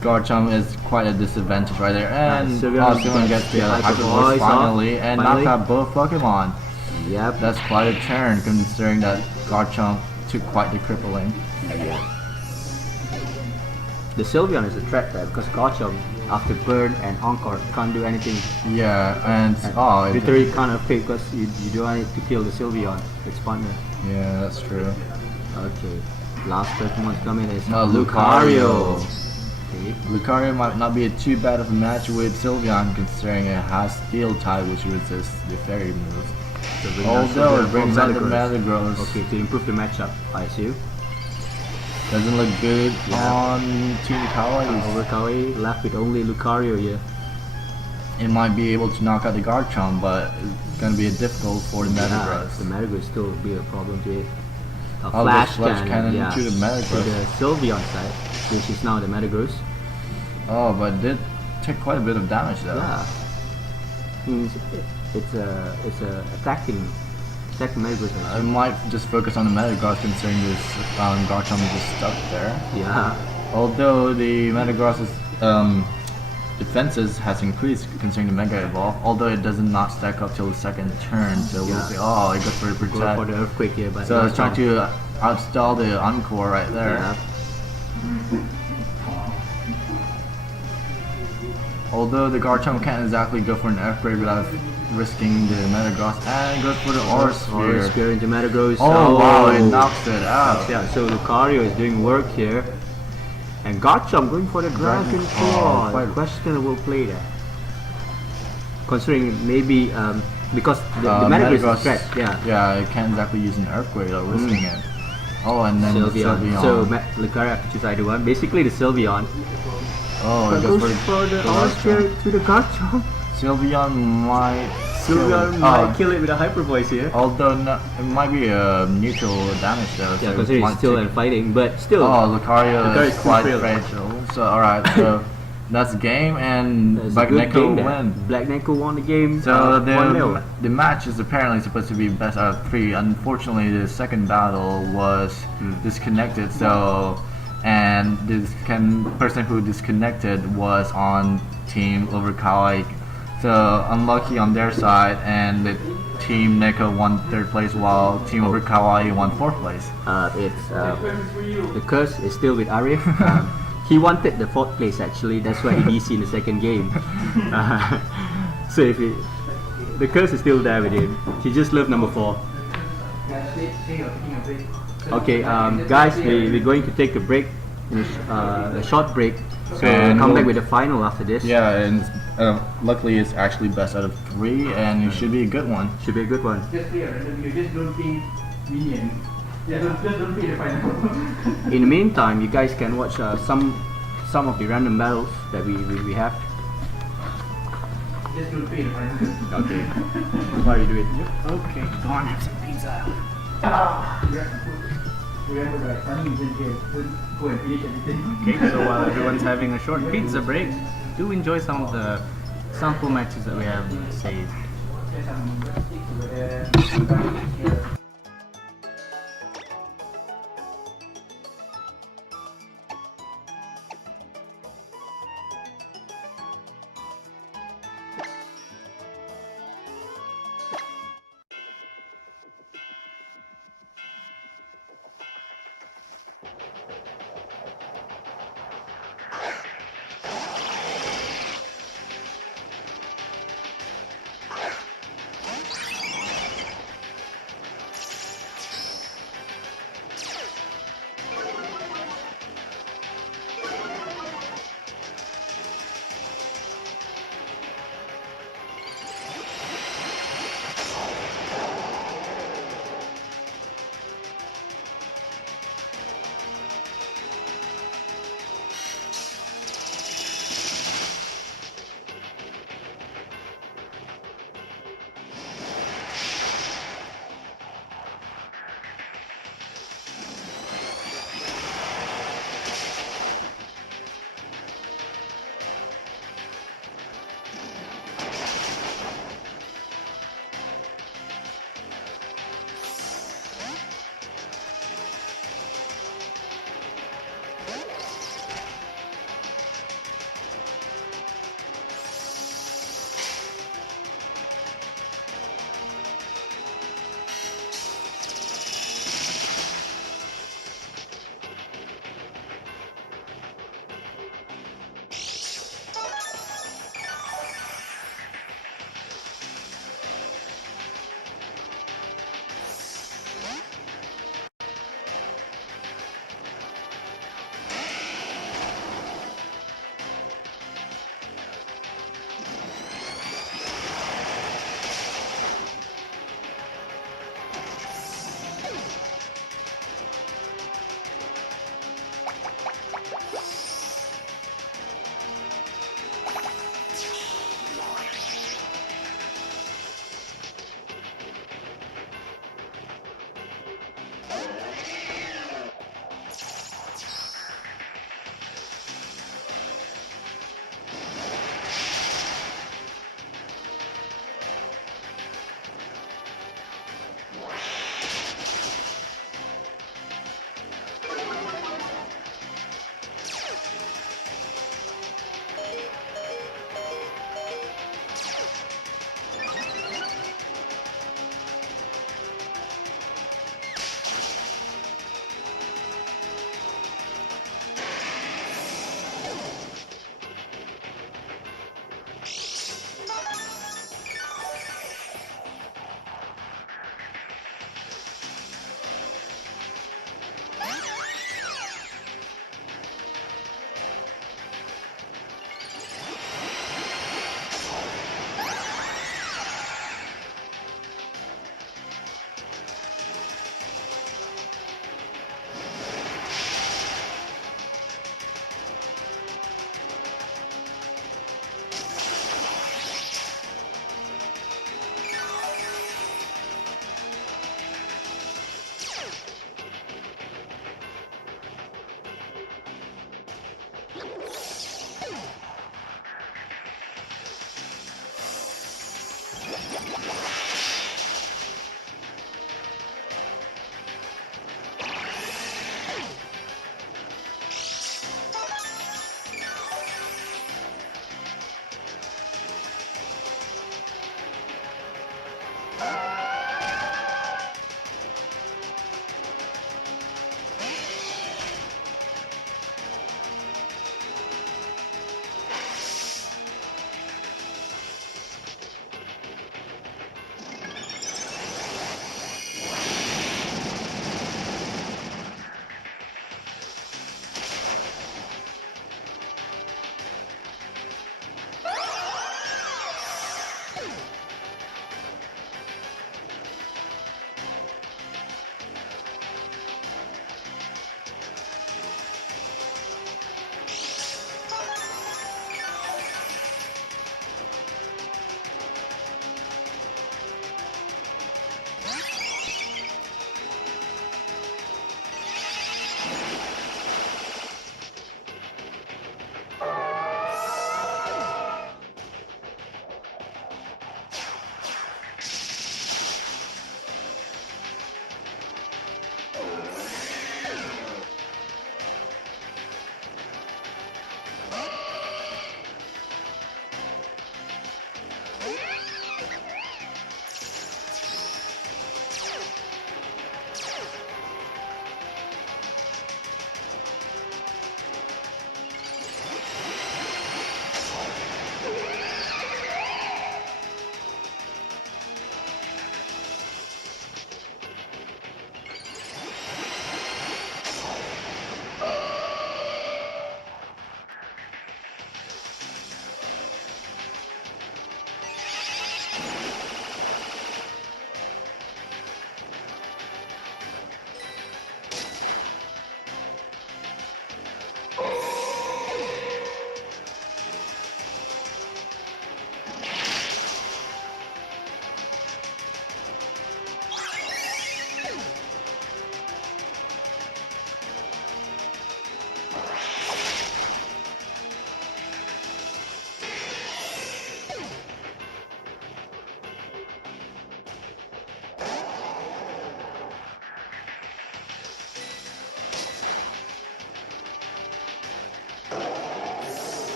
Garchomp is quite a disadvantage right there. And Sylveon gets the Hyper Voice finally and knock out both Pokemon. Yep. That's quite a turn considering that Garchomp took quite the crippling. The Sylveon is a threat there because Garchomp, after Burn and Encore, can't do anything. Yeah, and oh, Literally can't escape because you don't want it to kill the Sylveon, its partner. yeah, that's true. Okay. Last Pokemon coming is Lucario. Okay. Lucario might not be too bad of a match with Sylveon considering it has Steel type which resists the Fairy moves. So bring down Although Sylveon it brings from out the Metagross. Metagross. Okay, to improve the matchup, I assume. Doesn't look good Yeah. on Team Kawaii. Over Kawaii, left with only Lucario here. It might be able to knock out the Garchomp, but it's gonna be difficult for the Yeah, Metagross. the Metagross still be a problem to it. a Oh, flash, the flash cannon yeah, to the to Metagross. the Sylveon side, which is now the Metagross. Oh, but did take quite a bit of damage though. Yeah. It's a attacking Metagross. I might just focus on the Metagross considering this Garchomp is just stuck there. Yeah. Although the Metagross's defenses has increased considering the Mega Evolve, although it does not stack up till the second turn, so we'll Yeah. see. Oh, it goes for the Go protect. for the Earthquake here, but So it's not trying to outstall the Encore right there. Yeah. Although the Garchomp can't exactly go for an Earthquake without risking the Metagross, and it goes for the Aura Aura Sphere. Sphere into Metagross. Oh wow, it knocks it out. Yeah, so Lucario is doing work here. And Garchomp going for the Dragon Claw. quite- Questionable play there. Considering maybe because the Metagross is threat, yeah. Yeah, it can't exactly use an Earthquake without risking it. Oh, and then Sylveon. Sylveon. So Lucario have to choose either one. Basically the Sylveon. Oh, But it goes goes for the Aura Sphere to the Garchomp. Sylveon might Sylveon kill- might kill it with a Hyper Voice here. Although it might be a neutral damage though. Yeah, so it considering might it's still take- in fighting, but still. Oh, Lucario Lucario is is quite still fragile. So alright, so that's game and That's a Black good game Necco there. win. Black Necco won the game. So 1-0. the match is apparently supposed to be best out of 3. Unfortunately, the second battle was disconnected. So, and this person who disconnected was on Team Overkawaii. So unlucky on their side, and the Team Necco won 3rd place while Team Overkawaii won 4th place. The curse is still with Arif. He wanted the 4th place actually. That's why he DC in the second game. So if the curse is still there with him. He just loved number 4. Okay, guys, we're going to take a break, a short break. So And come back we'll- with the final after this. Yeah, and luckily it's actually best out of 3, and it should be a good one. Should be a good one. Just play a random, you just don't think minion. Yeah, just don't play the final. In the meantime, you guys can watch some of the random battles that we have. Just don't play the final. Okay. Why you do it? Okay, go on, have some pizza. Remember that funny isn't here. Don't go and finish everything. Okay, so while everyone's having a short pizza break, do enjoy some of the sample matches that we have saved.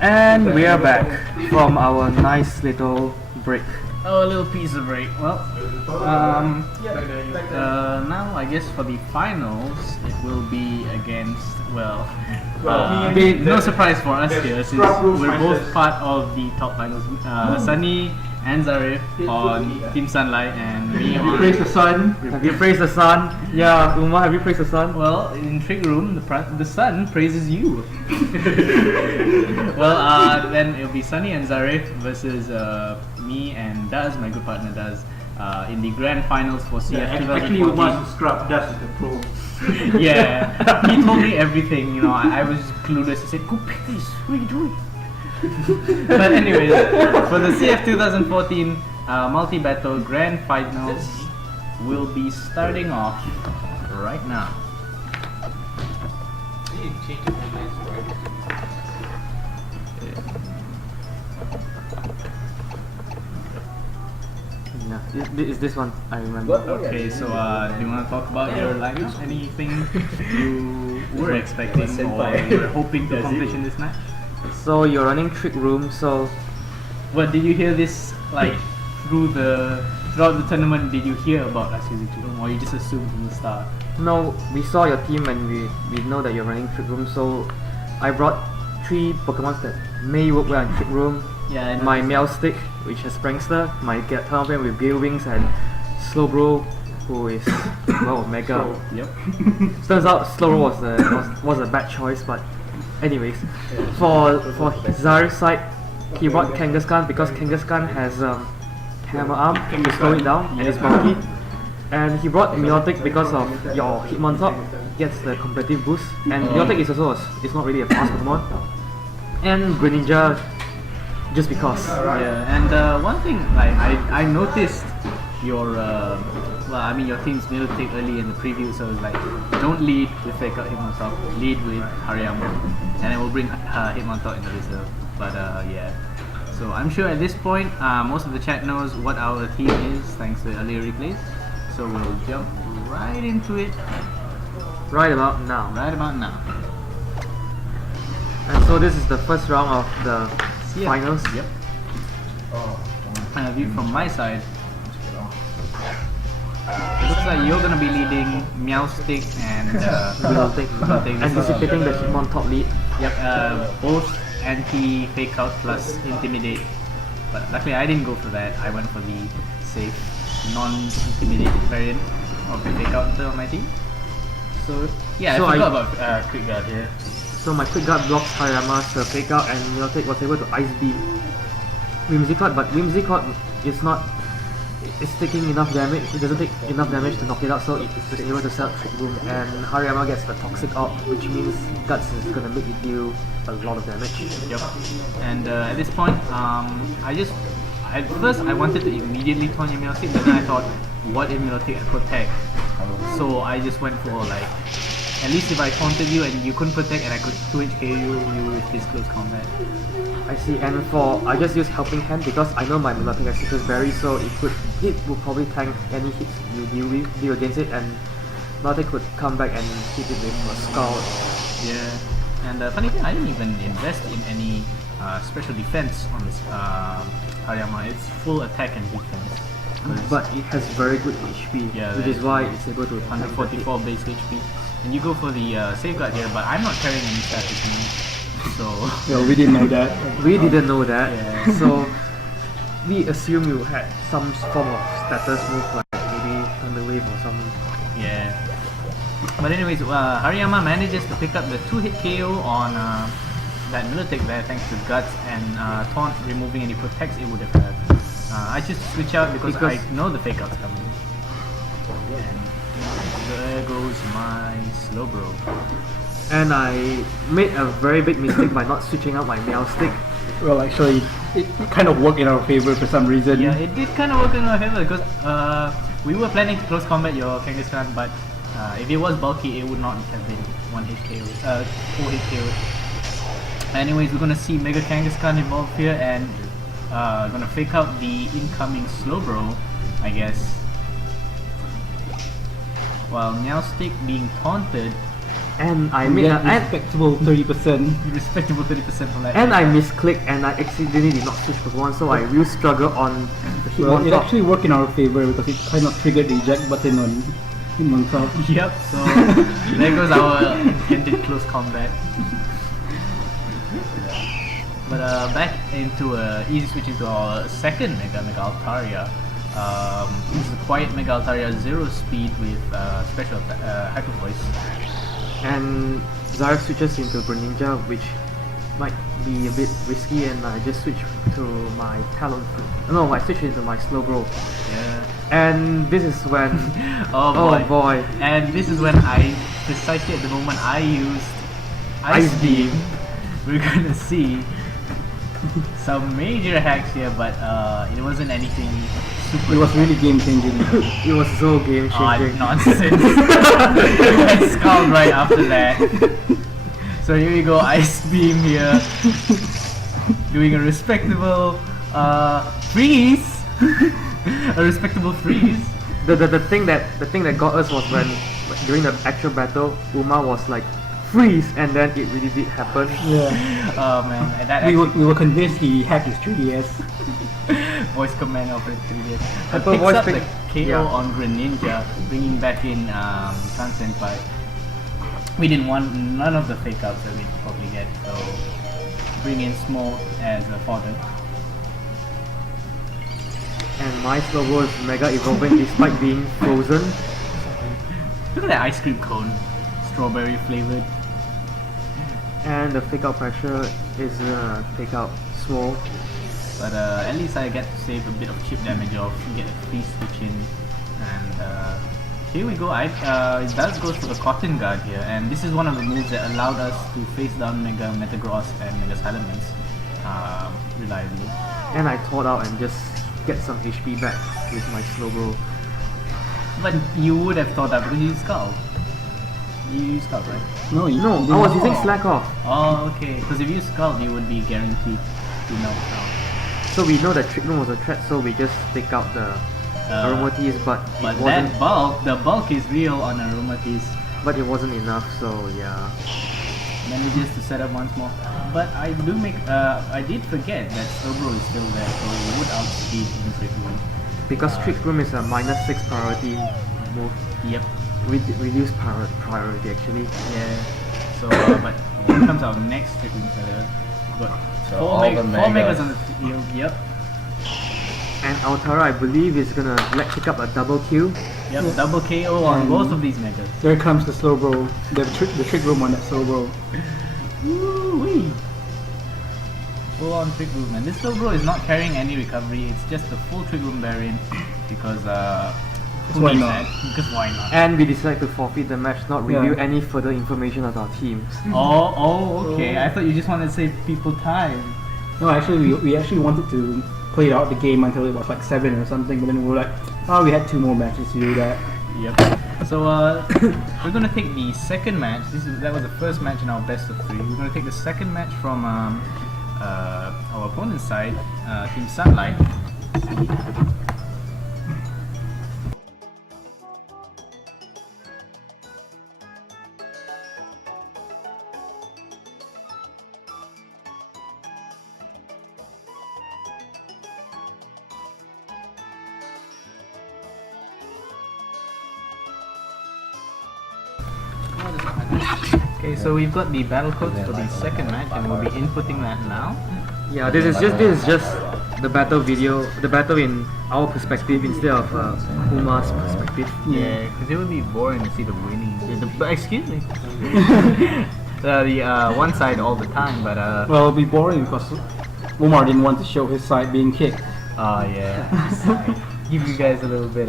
And we are back from our nice little break. Oh, a little piece of break. Well, now I guess for the finals, it will be against, well, no surprise for us here since we're both part of the top finals. Sunny and Zarif on Team Sunlight and me on... Praise the sun. Have you praised the sun? Yeah, Uma, have you praised the sun? Well, in Trick Room, the sun praises you. Well, then it'll be Sunny and Zarif versus me and Daz, my good partner Daz, in the grand finals for CF 2014. Actually, you must scrub dust the pro. Yeah, he told me everything. You know, I was clueless. He said, "Go pick this. What are you doing?" But anyways, for the CF 2014 multi-battle grand finals, will be starting off right now. Yeah, is this one? I remember. Okay, so do you want to talk about your lineup? Anything you were expecting or you were hoping to accomplish in this match? So you're running Trick Room, so What did you hear this like throughout the tournament? Did you hear us using Trick Room, or you just assumed from the start? no, we saw your team and we know that you're running Trick Room, so I brought 3 Pokemons that may work well in Trick Room. Yeah, I My noticed. Meowstic, which has Prankster, my Turnitin with Gale Wings, and Slowbro, who is well Mega. Yep. Turns out Slowbro was a bad choice, but anyways, for Zarif's side, he brought Kangaskhan because Kangaskhan has Hammer Arm to slow it down and it's bulky. And he brought Milotic because of your Hitmontop gets the competitive boost, and Milotic is also it's not really a fast Pokemon. And Greninja just because. Yeah, and one thing like I noticed your your team's Milotic early in the preview, so like don't lead with Fake Out Hitmontop, lead with Hariyama, and then we'll bring Hitmontop in the reserve. But yeah, so I'm sure at this point most of the chat knows what our team is thanks to the earlier replays. So we'll jump right into it Right about now. right about now. And so this is the first round of the Yeah. finals. Yep. View from my side. It looks like you're gonna be leading Meowstic and Milotic, anticipating the Hitmontop lead. Yep, both anti-fake out plus intimidate. But luckily I didn't go for that. I went for the safe, non-intimidate variant of the fake out on my team. So yeah, So I forgot I- about Quick Guard here. So my Quick Guard blocks Hariyama's Fake Out, and Milotic was able to Ice Beam Whimsicott, but Whimsicott is not. It's taking enough damage. It doesn't take enough damage to knock it out, so it is able to sell Trick Room, and Hariyama gets the Toxic out, which means Guts is gonna make it deal a lot of damage. Yep. And at this point, at first I wanted to immediately taunt your Meowstic, but then I thought, what if Milotic had protect? So I just went for like, at least if I taunted you and you couldn't protect and I could 2HK you with this close combat. I see, and I just use Helping Hand because I know my Milotic has Citrus Berry, so it will probably tank any hits you deal against it, and Milotic could come back and hit it with a Skull. Yeah. And funny thing, I didn't even invest in any special defense on this Hariyama. It's full attack and defense. But it has very good HP, Yeah, which that is is why true. it's able to tank the hit. 144 base HP. And you go for the safeguard here, but I'm not carrying any stats with me. So Well, we didn't know that. We didn't know that, Yeah. so we assume you had some form of status move, like maybe Thunder Wave or something. yeah. But anyways, Hariyama manages to pick up the 2-hit KO on that Milotic there thanks to Guts and Taunt removing any protects it would have had. I just switch out because I know the fake out's coming. And there goes my Slowbro. And I made a very big mistake by not switching out my Meowstic. Well, actually, it kind of worked in our favor for some reason. Yeah, it did kind of work in our favor because we were planning to close combat your Kangaskhan, but if it was bulky, it would not have been 1-hit KO, 4-hit KO. Anyways, we're gonna see Mega Kangaskhan evolve here and gonna fake out the incoming Slowbro, I guess. While Meowstic being taunted And I And made get respectable 30%. Respectable 30% from that. and I misclicked and I accidentally did not switch Pokemon, so I will struggle on the Well, Hitmontop. it actually worked in our favor because it kind of triggered the eject button on Hitmontop. Yep, so there goes our intended close combat. But back into easy switch into our second Mega Altaria. This is a quiet Mega Altaria, 0 speed with special Hyper Voice. And Zarek switches into Greninja, which might be a bit risky, and I just switch to my Talonflame. No, I switch into my Slowbro. Yeah. And this is when Oh boy. And this is when I, precisely at the moment I used Ice Beam. We're gonna see some major hacks here, but it wasn't anything super. It was really game changing. It was so game changing. Nonsense. I scowled right after that. So here we go, Ice Beam here. Doing a respectable freeze. A respectable freeze. The thing that got us was when during the actual battle, Uma was like freeze, and then it really did happen. Yeah. Oh man, and that We actually were convinced he hacked his 3DS. voice command operated 3DS. Hyper Picks voice up pick- the KO yeah. on Greninja, bringing back in Neccosenpai. We didn't want none of the fake outs that we'd probably get, so bring in Smoke as a fodder. And my Slowbro is mega evolving despite being frozen. Look at that ice cream cone, strawberry flavored. And the fake out pressure is fake out small. But at least I get to save a bit of chip damage off, get a free switch in, and here we go. It does go for the Cotton Guard here, and this is one of the moves that allowed us to face down Mega Metagross and Mega Salamence reliably. And I thought out and just get some HP back with my Slowbro. But you would have thought that because you Skull. You use Skull, right? No, you No, didn't. I was using Slack Off. Oh, okay. Because if you Skull, you would be guaranteed to melt down. So we know that Trick Room was a threat, so we just take out the Aromateas, but But it wasn't. that bulk, the bulk is real on Aromateas. But it wasn't enough, so yeah. Manages to set up once more. But I did forget that Slowbro is still there, so it would outspeed in Trick Room. Because Trick Room is a -6 priority move. Yep. With reduced priority actually. Yeah. So, but here comes our next Trick Room setter. Got So four all the Megas Megas. on the field. Yep. And Altara, I believe, is gonna pick up a double kill. Yep. Double KO on And- both of these Megas. There comes the Slowbro, the trick room on that Slowbro. Woo-wee. Full on Trick Room, and this Slowbro is not carrying any recovery. It's just the full Trick Room variant because who why needs not? that? Because why not? And we decided to forfeit the match, not reveal Yeah. any further information of our teams. Oh, okay. I thought you just wanted to save people time. No, actually, we actually wanted to play out the game until it was like 7 or something, but then we were like, oh, we had 2 more matches to do that. Yep. So we're gonna take the second match. That was the first match in our best of 3. We're gonna take the second match from our opponent's side, Team Sunlight. Okay, so we've got the battle codes for the second match, and we'll be inputting that now. Yeah, this is just the battle video, the battle in our perspective instead of Uma's perspective. Yeah, because it would be boring to see the winning. Excuse me. the one side all the time, but Well, it'll be boring because Umar didn't want to show his side being kicked. yeah. Give you guys a little bit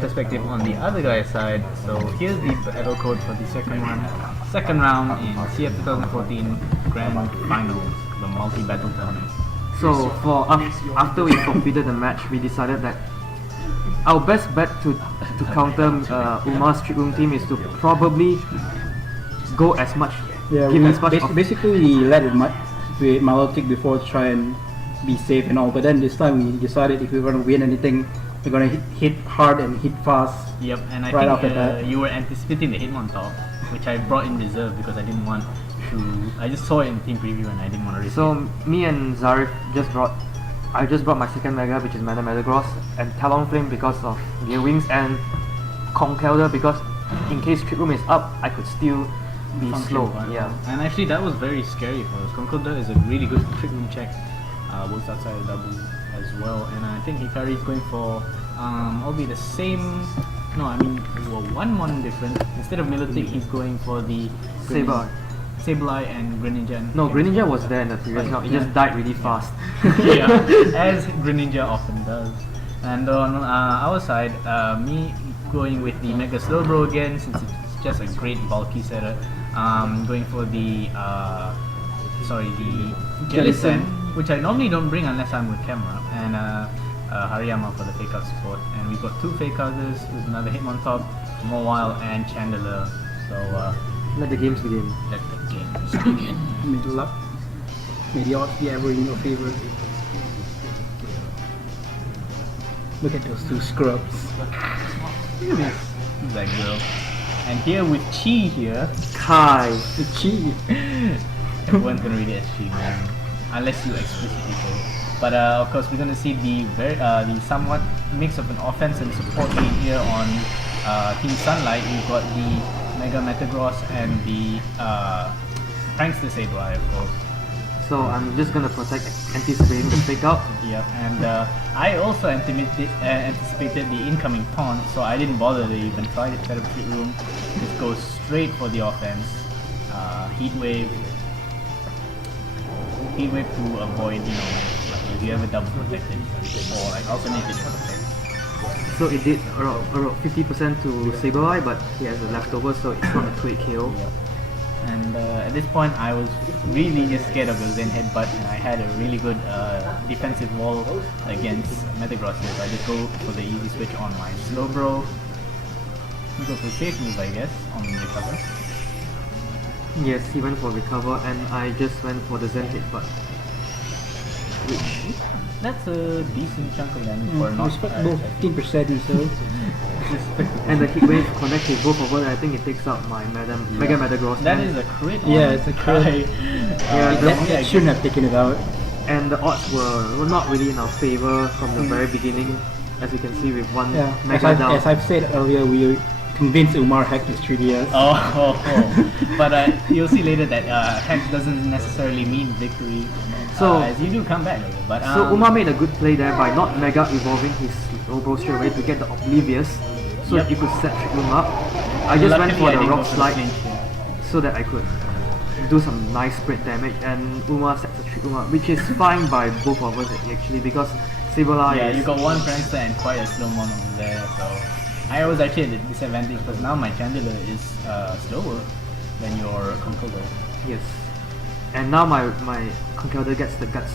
perspective on the other guy's side. So here's the battle code for the second round in CF 2014 Grand Finals, the multi-battle tournament. So for after we completed the match, we decided that our best bet to counter Uma's Trick Room team is to probably go as much, Yeah, give we as much. basically we led with Mallow tick before to try and be safe and all, but then this time we decided if we were going to win anything, they're gonna hit hard and hit fast. Yep, and I Right off the think bat. you were anticipating the Hitmontop, which I brought in reserve because I didn't want to. I just saw it in team preview and I didn't want to risk So it. me and Zarif I just brought my second Mega, which is Metagross, and Talonflame because of Gear Wings, and Conkeldurr because in case Trick Room is up, I could still be Function slow. quite Yeah. well. And actually that was very scary for us. Conkeldurr is a really good trick room check, both outside of double as well. And I think Hikari is going for albeit the same. No, I mean one mon different. Instead of Milotic, he's going for the Sableye and Greninja. No, Greninja was there in the previous round. It just died really fast. Yeah, as Greninja often does. And on our side, me going with the Mega Slowbro again, since it's just a great bulky setup. Going for the Jellicent, which I normally don't bring unless I'm with camera, and Hariyama for the fake out support. And we've got two fake outers with another Hitmontop, Mawile, and Chandelier. So Let the games begin. let the games begin. May the luck, may the odds be ever in your favor. Look at those two scrubs. Look at this that girl. And here with Chi here, Kai. The chi. everyone's gonna read it as Chi, man, unless you explicitly say. But of course, we're gonna see the somewhat mix of an offense and support lane here on Team Sunlight. We've got the Mega Metagross and the Prankster Sableye, of course. So I'm just gonna protect anticipating the fake out. Yep, and I also anticipated the incoming taunt, so I didn't bother to even try to set up Trick Room. Just go straight for the offense. Heat Wave to avoid, like if you have a double protected or like alternated protect. So it did around 50% to Sableye, but he has a leftover, so it's not a 2-8 KO. Yep. And at this point, I was really just scared of the Zen Headbutt, and I had a really good defensive wall against Metagross here. So I just go for the easy switch on my Slowbro. You go for safe move, I guess, on recover. Yes, he went for recover, and I just went for the Zen Headbutt. Which That's a decent chunk of damage for not. Respectable 15% so. and the Heat Wave connect with both of us, I think it takes out my Mega Metagross. That and- is a crit. Yeah, on it's a Kai. crit. Yeah, Definitely I Shouldn't have taken it out. and the odds were not really in our favor from the very beginning, as you can see with one Yeah, Mega down. as I've said earlier, we convinced Umar hacked his 3DS. Oh. But you'll see later that hack doesn't necessarily mean victory. So- as you do come back later. But So Uma made a good play there by not Mega evolving his Slowbro straight away to get the Oblivious, so that you could set Trick Room up. I just went for the Rock Slide so that I could do some nice spread damage, and Uma sets the Trick Room up, which is fine by both of us actually, because Sableye Yeah, is... you got one Prankster and quite a slow mon over there, so I was actually at a disadvantage because now my Chandelier is slower than your Conkeldurr Yes. And now my Conkeldurr gets the Guts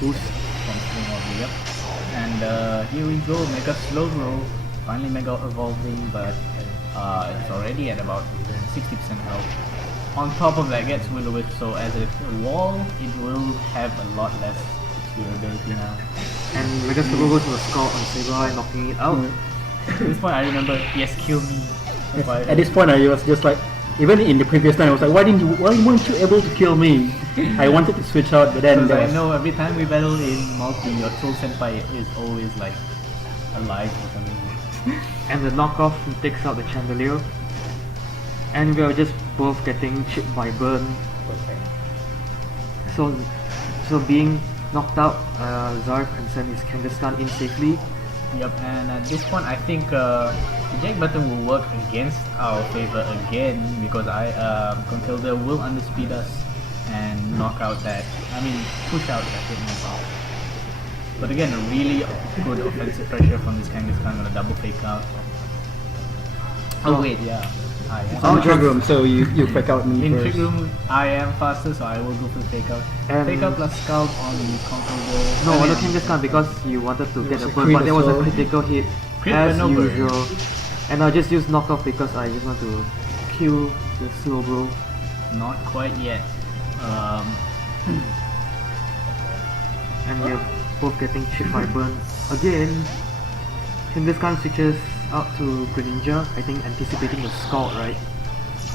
boost. from Spring Orb, yep. And here we go, Mega Slowbro, finally Mega evolving, but it's already at about 60% health. On top of that gets Will-O-Wisp, so as a wall, it will have a lot less durability now. And Mega Slowbro goes for a score on Sableye, knocking it out. At this point I remember, yes, kill me. That's why- At this point, I was just like, even in the previous time, I was like, why weren't you able to kill me? I wanted to switch out, but then Because there I was, know every time we battle in multi, your Neccosenpai is always like alive for some reason. And the knockoff takes out the Chandelier. And we are just both getting chipped by burn. So being knocked out, Zarf can send his Kangaskhan in safely. Yep, and at this point I think the Jake button will work against our favor again because Conkeldurr will underspeed us and knock out that, push out that Hitmontop. But again, a really good offensive pressure from this Kangaskhan on a double fake out. Oh wait, yeah. I am. on the Trick Room, so you fake out me In first. Trick Room, I am faster, so I will go for the fake out. And- Fake out plus scalp on the Conkeldurr. No, I on the mean, Kangaskhan because you wanted to get was a a burn, crit but there was a as well. critical hit Crit as but no burn. usual. And I'll just use knockoff because I just want to kill the Slowbro. Not quite yet. And we're both getting chipped by burn again. Kangaskhan switches out to Greninja, I think anticipating the Scald, right?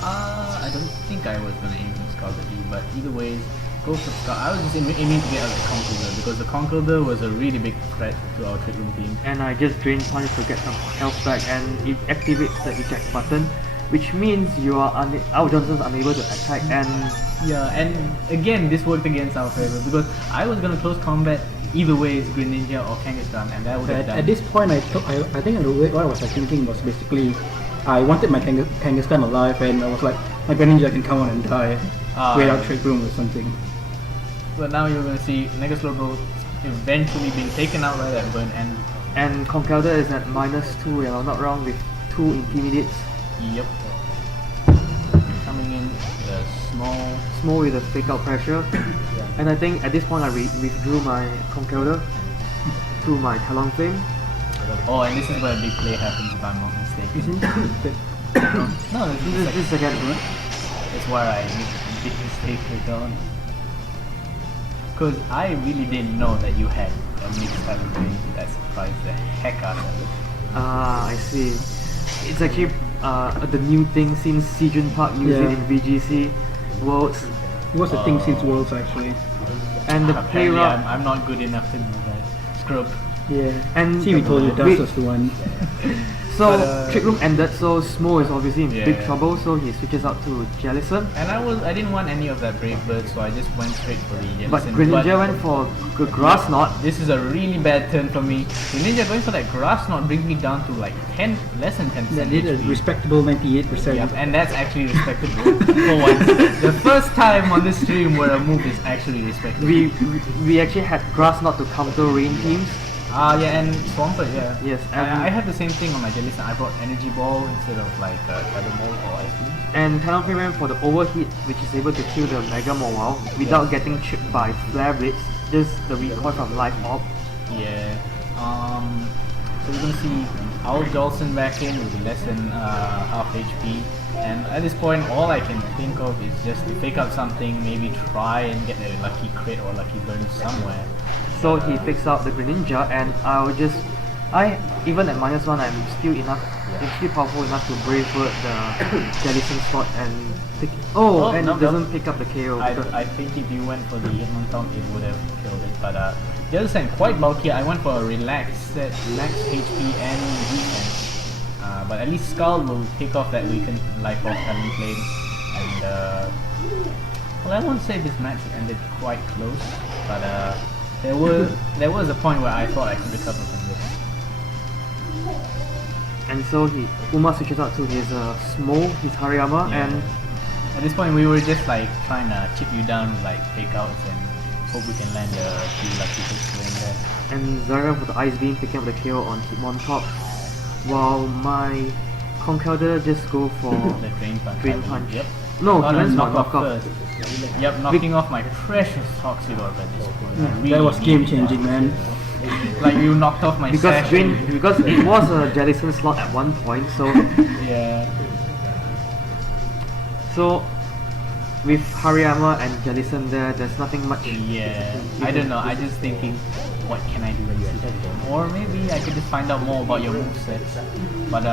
I don't think I was gonna aim for Scald at you, but either way, go for Scald. I was just aiming to get out the Conkeldurr because the Conkeldurr was a really big threat to our Trick Room team. And I just Drain Punch to get some health back, and it activates the eject button, which means you are our Johnson's unable to attack. And Yeah, and again, this worked against our favor because I was gonna close combat either way, it's Greninja or Kangaskhan, and that would have done. At this point, I think what I was thinking was basically, I wanted my Kangaskhan alive, and I was like, my Greninja can come on and die without Trick Room or something. But now you're gonna see Negaslogo eventually being taken out by that burn, and Conkeldurr is at -2, if I'm not wrong, with 2 Intimidates. yep. Coming in the Small with a fake out pressure. And I think at this point I withdrew my Conkeldurr to my Talonflame. Oh, and this is where a big play happens if I'm not mistaken. No, This is again. that's where I made a big mistake later on. Because I really didn't know that you had a mixed type of play. That surprised the heck out of me. Ah, I see. It's actually the new thing since Sejun Park used it in VGC Worlds. It was a thing since Worlds actually. And the play Apparently route. I'm not good enough to know that. Scrub. Yeah. And See, we told you wait, Dust was the one. So But, Trick Room ended, so Smo is obviously in big Yeah. trouble, so he switches out to Jellicent. And I didn't want any of that Brave Bird, so I just went straight for the Jellicent. But Greninja went for Grass Knot. This is a really bad turn for me. Greninja going for that Grass Knot brings me down to like 10, less than 10%. That did a HP. respectable 98%. Yep, and that's actually respectable for once. The first time on this stream where a move is actually respectable. We actually had Grass Knot to counter rain teams. Yeah, and Swampert, yeah. Yes, I had the same thing on my Jellicent. I brought Energy Ball instead of like Shadow Ball or Ice Beam. And Talonflame went for the overheat, which is able to kill the Mega Mawile without getting tripped by Flare Blades, just the recoil from Life Orb. Yeah. So we're gonna see our Jolson back in with less than half HP, and at this point, all I can think of is just to fake out something, maybe try and get a lucky crit or lucky burn somewhere. So he picks out the Greninja, and even at -1, I'm still powerful enough to Brave Bird the Jellicent slot and pick. And no, it doesn't pick up the KO. I think if you went for the Hitmonchan, it would have killed it. But Jellicent quite bulky. I went for a relaxed HP and defense. But at least Skull will pick off that weakened life of Talonflame. And well, I won't say this match ended quite close, but there was a point where I thought I could recover from this. And so Uma switches out to his Smo, his Hariyama, Yeah. and At this point, we were just like trying to chip you down with like fake outs and hope we can land a few lucky hits here and there. and Zarya with the Ice Beam picking up the KO on Hitmonchan, while my Conkeldurr just go for The Drain Punch. Drain I believe. Punch. Yep. No, Oh, he no, went for knock off knockout. first. Yep, knocking off my precious Toxidorb at this point. I really That was needed game changing, man. Like you knocked off my because sash. because it was a Jellicent slot at one point, so Yeah. so with Hariyama and Jellicent there's nothing much. Yeah. I don't know. I just thinking, what can I do in this situation? Or maybe I could just find out more about your movesets. But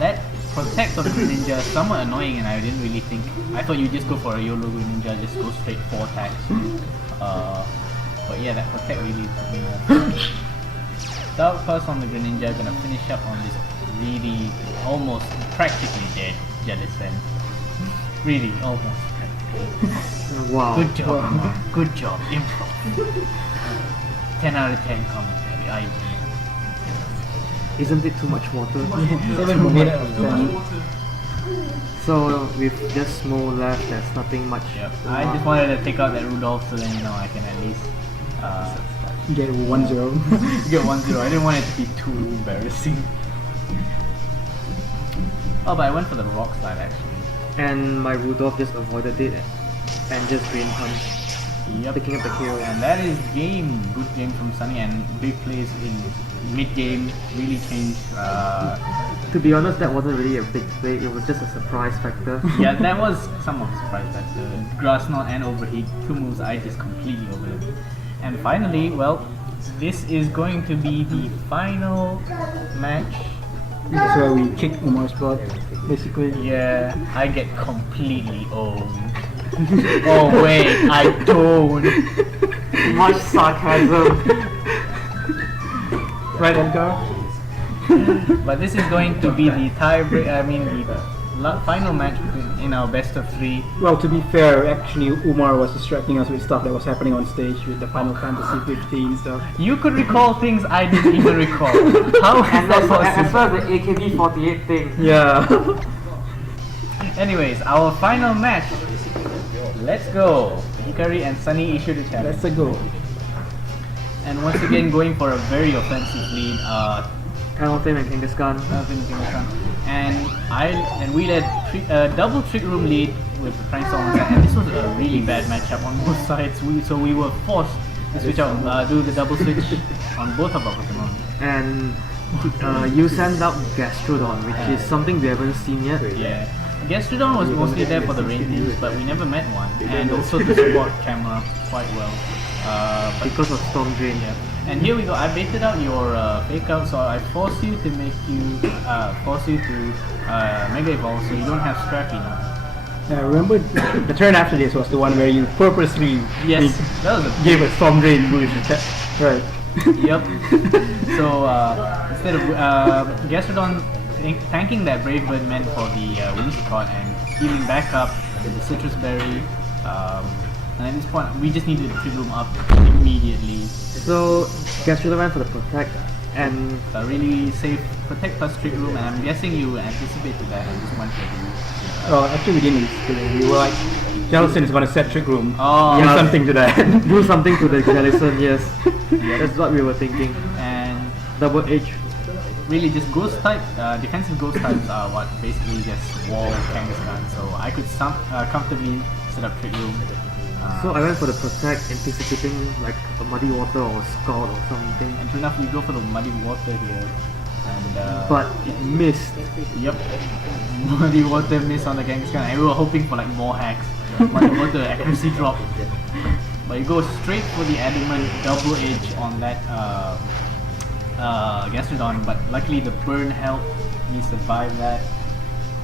that Protect of Greninja is somewhat annoying, and I didn't really think. I thought you just go for a YOLO Greninja, just go straight 4 attacks. But yeah, that Protect really put me off. Dark Pulse on the Greninja, gonna finish up on this really almost practically dead Jellicent. Really, almost practically. Wow. Good job, Mark. Good job. Improv. 10 out of 10 commentary. I agree. Isn't it too much water? 7 from 8 out of 10. So with just Smo left, there's nothing much. Yep. I just wanted to take out that Rudolph so then I can at least Get 1-0. get 1-0. I didn't want it to be too embarrassing. Oh, but I went for the Rock Slide actually. And my Rudolph just avoided it and just Drain Punch, Yep. picking up the KO. And that is game. Good game from Sunny, and big plays in mid game really changed. To be honest, that wasn't really a big play, it was just a surprise factor. Yeah, that was some of the surprise factor. Grass Knot and Overheat, 2 moves I just completely overlooked. And finally, well, this is going to be the final match. This is where we kick Umar's butt, basically. Yeah, I get completely owned. Oh wait, I don't. Much sarcasm. Right, Edgar? But this is going to be the the final match in our best of 3. Well, to be fair, actually Umar was distracting us with stuff that was happening on stage with the Final Fantasy 15 stuff. You could recall things I didn't even recall. How is And that as possible? well as the AKB48 thing. Yeah. Anyways, our final match. Let's go. Hikari and Sunny issue the challenge. Let's go. And once again going for a very offensive lead. Hamilton and Kangaskhan. And we led double trick room lead with Frank Solomon, and this was a really bad matchup on both sides. So we were forced to switch out, do the double switch on both of our Pokemon. And you sent out Gastrodon, which is something we haven't seen yet. Yeah, Gastrodon was mostly there for the rain teams, but we never met one, and also to support camera quite well. Because of Storm Drain. Yeah. And here we go. I baited out your fake out, so I force you to Mega Evolve, so you don't have Scrappy now. Remember the turn after this was the one where you purposely Yes, that was a gave a Storm Drain boost. Right. Yep. So instead of Gastrodon tanking that Brave Bird meant for the Whimsicott and healing back up with the Citrus Berry. And at this point, we just needed to trick room up immediately. So Gastrodon went for the Protect, and A really safe Protect plus trick room, and I'm guessing you anticipated that and just went for the. Well, actually we didn't. We were like, Jellicent is going to set trick room. Oh, Do yeah. something to that. do something to the Jellicent, yes. That's what we were thinking. and Double H. really just ghost type, defensive ghost types are what basically just wall Kangaskhan, so I could comfortably set up trick room. So I went for the Protect, anticipating like a Muddy Water or Scald or something. And sure enough, we go for the Muddy Water here. And But it missed. yep, Muddy Water miss on the Kangaskhan, and we were hoping for like more hacks. Muddy Water accuracy drop. But you go straight for the Adamant double edge on that Gastrodon, but luckily the burn helped me survive that.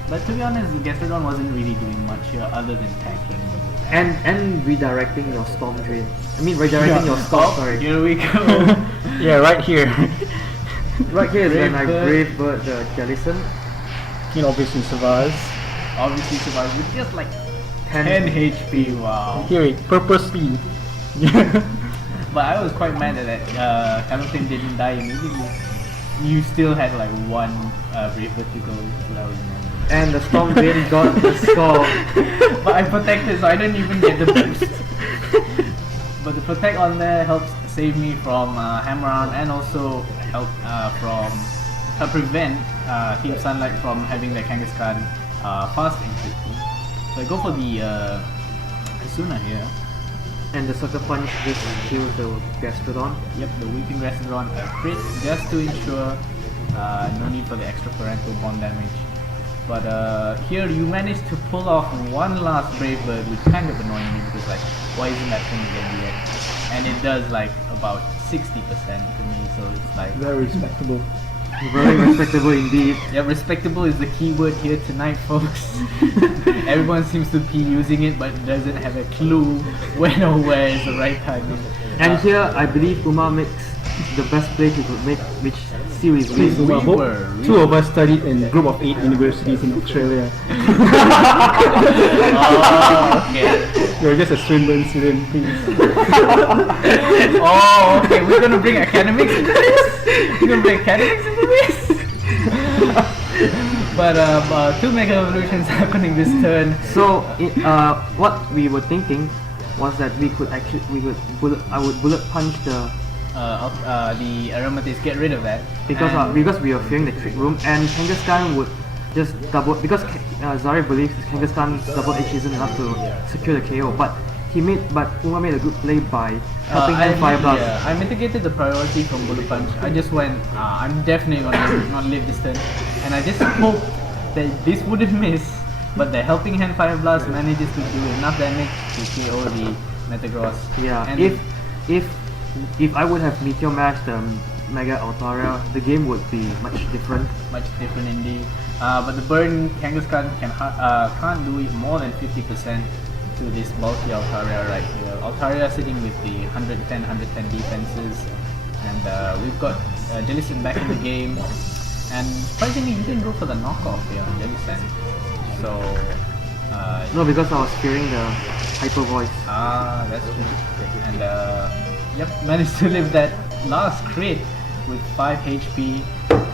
But to be honest, the Gastrodon wasn't really doing much here other than tanking. And redirecting your Storm Drain. I mean redirecting your Storm, sorry. Here we go. Yeah, right here. Right here is when I Brave Brave Bird the Jellicent. It obviously survives. Obviously survived with just like 10 10 HP, wow. Here it purposely. But I was quite mad that Hamilton didn't die immediately. You still had like one Brave Bird to go, so that was annoying. And the Storm Drain got the score. But I protected, so I didn't even get the boost. But the protect on there helps save me from Hammer Arm, and also help prevent Team Sunlight from having their Kangaskhan fast and quickly. So I go for the Asuna here. And the Sucker Punch just kills the Gastrodon. Yep, the Weeping Restaurant a crit just to ensure no need for the extra parental bond damage. But here you managed to pull off one last Brave Bird, which kind of annoying me because like, why isn't that thing dead yet? And it does like about 60% to me, so it's like Very respectable. Very respectable indeed. yeah, respectable is the key word here tonight, folks. Everyone seems to be using it, but doesn't have a clue when or where is the right timing. And here I believe Uma makes the best play he could make, which series Please, wins. we Well, were two of us studied in a group of 8 universities in Australia. Oh, okay. You're just a Swinburne student, please. Oh, okay. We're gonna bring academics into this. We're gonna bring academics into this. But 2 Mega Evolutions happening this turn. So what we were thinking was that I would bullet punch the Aromatics, get rid of that. because we were fearing the trick room, and Kangaskhan would just double because Zari believes Kangaskhan's double H isn't enough to secure the KO, but Uma made a good play by helping him Fire Blast. Yeah, I mitigated the priority from Bullet Punch. I just went, I'm definitely not live this turn, and I just hoped that this wouldn't miss, but the Helping Hand Fire Blast manages to do enough damage to KO the Metagross. Yeah, and if if I would have Meteor Mash the Mega Altaria, the game would be much different. Much different indeed. But the burn Kangaskhan can't do it more than 50% to this bulky Altaria right here. Altaria sitting with the 110 defenses, and we've got Jellicent back in the game. And surprisingly, you didn't go for the knockoff here on Jellicent. So No, because I was fearing the Hyper Voice. that's true. And yep, managed to live that last crit with 5 HP,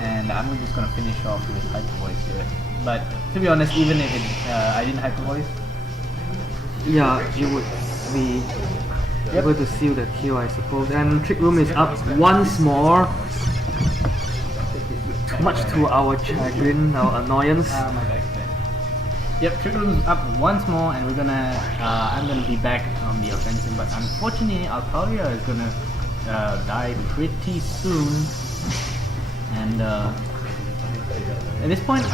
and I'm just gonna finish off with Hyper Voice here. But to be honest, even if I didn't Hyper Voice, Yeah, you would be able to seal the kill, I suppose. And Trick Room is up once more. Much to our chagrin, our annoyance. my back's there. Yep, Trick Room's up once more, and I'm gonna be back on the offensive. But unfortunately, Altaria is gonna die pretty soon, and at this point,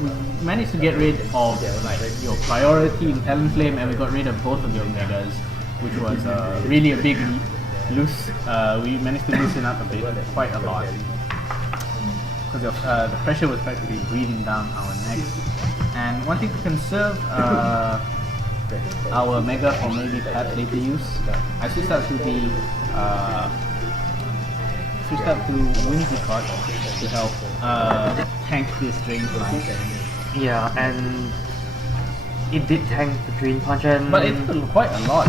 we managed to get rid of like your priority in Talonflame, and we got rid of both of your megas, which was really a big loose. We managed to loosen up a bit, quite a lot, because the pressure was practically breathing down our necks. And wanting to conserve our mega for maybe perhaps later use, I switched out to the Whimsicott to help tank this Drain Punch. Yeah, and it did tank the Drain Punch, and But it's quite a lot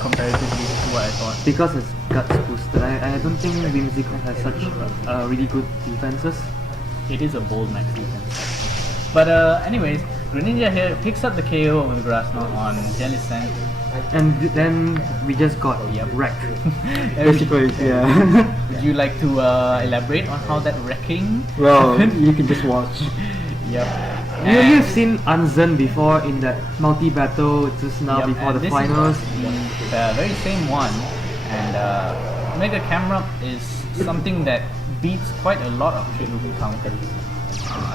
comparatively to what I thought. because it's guts boosted, I don't think Whimsicott has such really good defenses. It is a bold max defense. But anyways, Greninja here picks up the KO with Grass Knot on Jellicent. And then we just got wrecked. Basically, yeah. Would you like to elaborate on how that wrecking Well, happened? you can just watch. Yep. You've seen Anzen before in that multi-battle just now Yep, before and the this finals. is the very same one, and Mega Camera is something that beats quite a lot of Trick Room counters.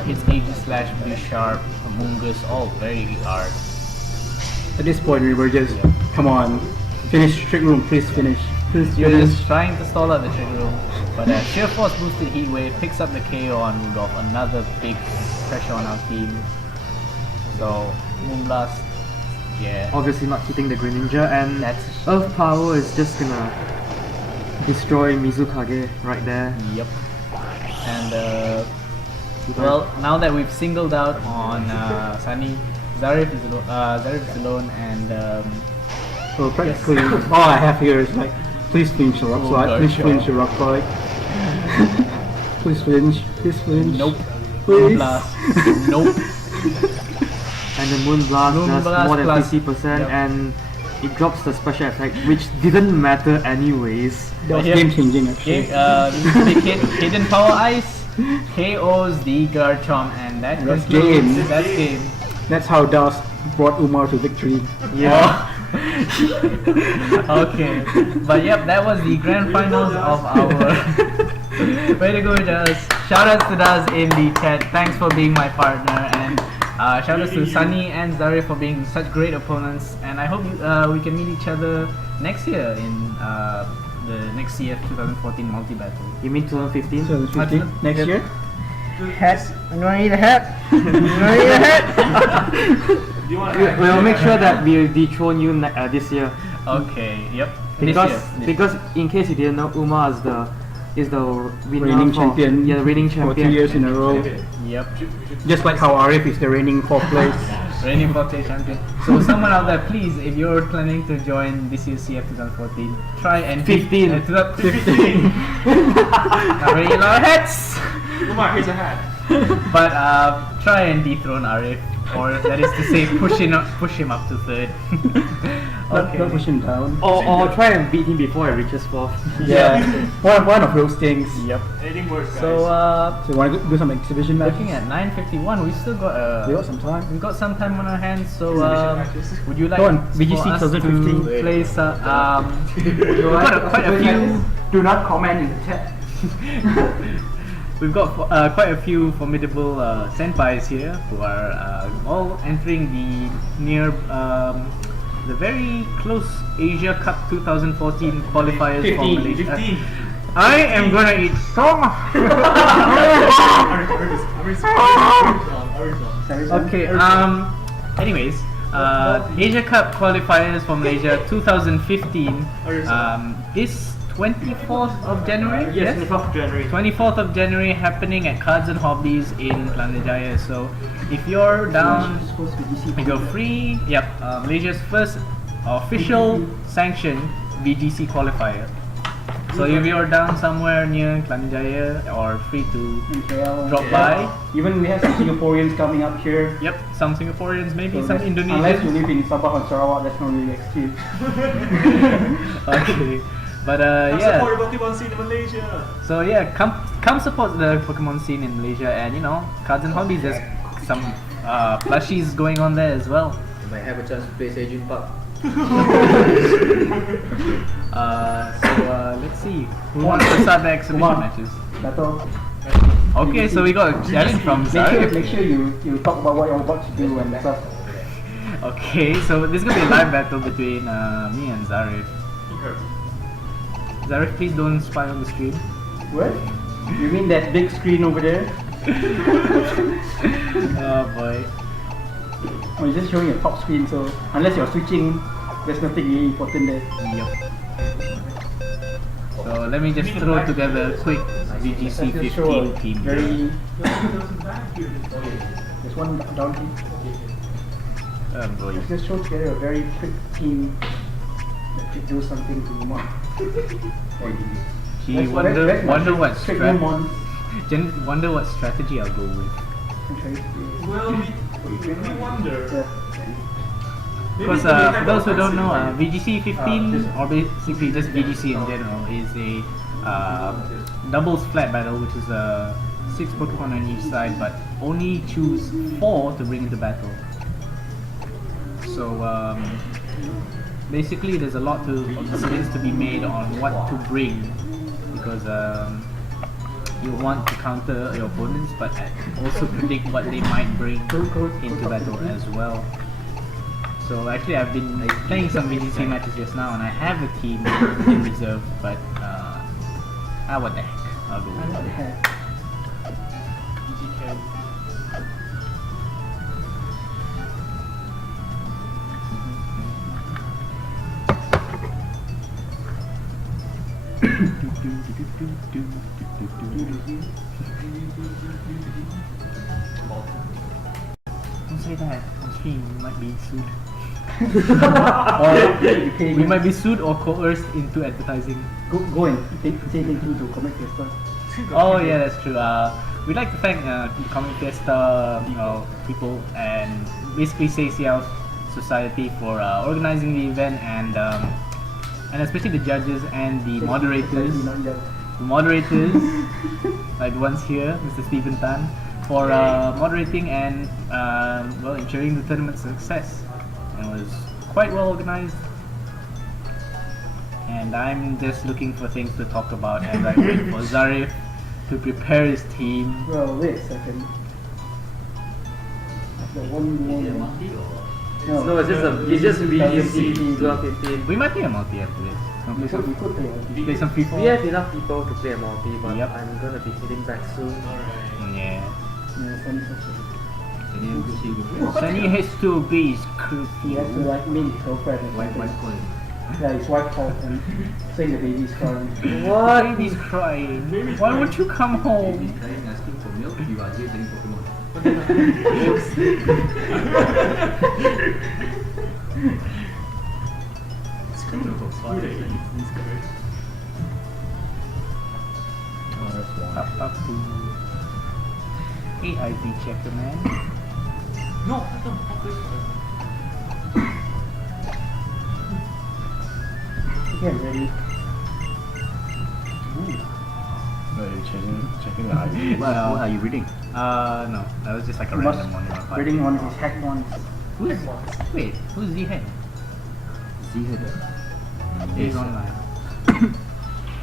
Hits Aegis Slash, B Sharp, Amoongus, all very hard. At this point, we were just, come on, finish Trick Room, please finish. Please You're finish. just trying to stall out the Trick Room, but Sheer Force boosted Heat Wave picks up the KO on Rudolph, another big pressure on our team. So Moonblast, yeah. Obviously not hitting the Greninja, and That's Earth Power is just gonna destroy Mizukage right there. Yep. And well, now that we've singled out on Sunny, Zarif is alone, and So practically, all I have here is like, please finish the rock slide, please gosh, finish the rock slide. Please finish. nope. Please. Moonblast, nope. And the Moonblast does Moonblast more than plus- 50%, yep. and it drops the special attack, which didn't matter anyways. That was Here- game changing actually. Hidden Power Ice KOs the Garchomp, and that That's concludes game. that game. That's how Das brought Umar to victory. Yeah. Okay, but yep, that was the grand finals of our. Way to go, Daz! Shout outs to Daz in the chat. Thanks for being my partner, and shout outs to Sunny and Zari for being such great opponents. And I hope we can meet each other next year in the next CF 2014 multi battle. You mean 2015? 2015 next Yep. year. Hat. I'm gonna need a hat. I'm gonna need a hat. We'll make sure that we dethrone you this year. Okay, yep. Because This year. because in case you didn't know, Uma is the winner Reigning for, champion. Yeah, the reigning For champion. 2 years in a row. Yep. Just like how Arif is the reigning 4th place. Reigning birthday champion. So someone out there, please, if you're planning to join this year's CF 2014, try and 15. 15. Already a lot of hats. Umar, here's a hat. But try and dethrone Arif, or that is to say, push him up to 3rd. Don't push him down. Or try and beat him before he reaches 4th. Yeah. one of those things. Yep. Anything worse, guys. So So you want to do some exhibition matches? looking at 9:51, we still got We got some time. we got some time on our hands. So would you like Go on, for VGC us to 2015. play we've got quite a few. Do not comment in the chat. We've got quite a few formidable senpais here who are all entering the the very close Asia Cup 2014 qualifiers for Malaysia. I am gonna eat so much. Okay. Anyways, Asia Cup qualifiers for Malaysia 2015. This 24th of January. Yes, 24th of January. 24th of January, happening at Cards and Hobbies in Klanajaya. So if you're down, if you're free, Malaysia's first official sanctioned VGC qualifier. So if you're down somewhere near Klanajaya or free to drop by. Even we have some Singaporeans coming up here. Yep, some Singaporeans, maybe So some that's- Unless you Indonesians. live in Sabah or Sarawak, that's not really excuse. Okay, but Support the Pokemon scene in Malaysia. So come support the Pokemon scene in Malaysia, and Cards and Hobbies. There's some plushies going on there as well. You might have a chance to play Sejun Park. Let's see who wants to start the exhibition Kumar. matches. That's all. Okay, so we got a challenge from Zarif. Make sure you talk about what you're about to do and stuff. Okay, so this is gonna be a live battle between me and Zarif. Zarif, please don't spy on the stream. What? You mean that big screen over there? Oh boy. Oh, you're just showing your top screen, so unless you're switching, there's nothing really important there. Yep. So let me just throw together a quick VGC Let's just show 15 a team. very. There's one down here. Oh boy. Let's just show together a very quick team that could do something to Umar. Gee, wonder what wonder what strategy I'll go with. Well, we wonder. Because for those who don't know, VGC 15 or basically just VGC in general is a doubles flat battle, which is 6 Pokemon on each side, but only choose 4 to bring into battle. So basically, there's a lot of decisions to be made on what to bring, because you want to counter your opponents, but also predict what they might bring into battle as well. So actually, I've been playing some VGC matches just now, and I have a team in reserve, but what the heck? I'll go with it. Don't say that on stream. We might be sued. Or we might be sued or coerced into advertising. Go and say thank you to Comic Fiesta. Oh yeah, that's true. We'd like to thank Comic Fiesta people and basically CCL Society for organizing the event, and especially the judges and the moderators. The moderators, like the ones here, Mr. Stephen Tan, for moderating and ensuring the tournament's success. It was quite well organized, and I'm just looking for things to talk about as I wait for Zarif to prepare his team. Well, wait a second. The one No, it's just VGC 2015. We might be a multi after this. We could play. Play some FIFA. We have enough people to play a multi, but Yep. I'm gonna be heading back soon. Yeah. Yeah, funny such Sunny has to be his He has to like meet his girlfriend. Yeah, his wife called and saying the baby's crying. What? Baby's crying. Why won't you come home? Asking for milk, you are here playing Pokemon. Papapu. AIB checker man. No, Yeah, ready. Checking the ID. What are you reading? No, that was just like a He must random one. reading on his hack ones. Wait, who's Z-Head? He's online.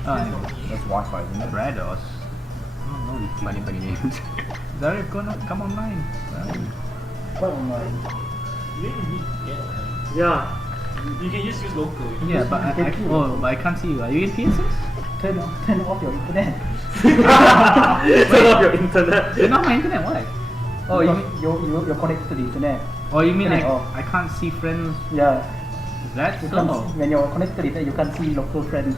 Anyway. That's Wi-Fi, isn't it? Brados. Oh, no, Funny names. Zarif, come online. What online? Yeah, You can just use local. Yeah, but but I can't see you. Are you in PSS? Turn off your internet. Turn off your internet. You're not my internet. Why? Oh, you mean? You're connected to the internet. Oh, you mean Turn it like off. I can't see friends? Yeah. That's You can't so. see, when you're connected to the internet, you can't see local friends.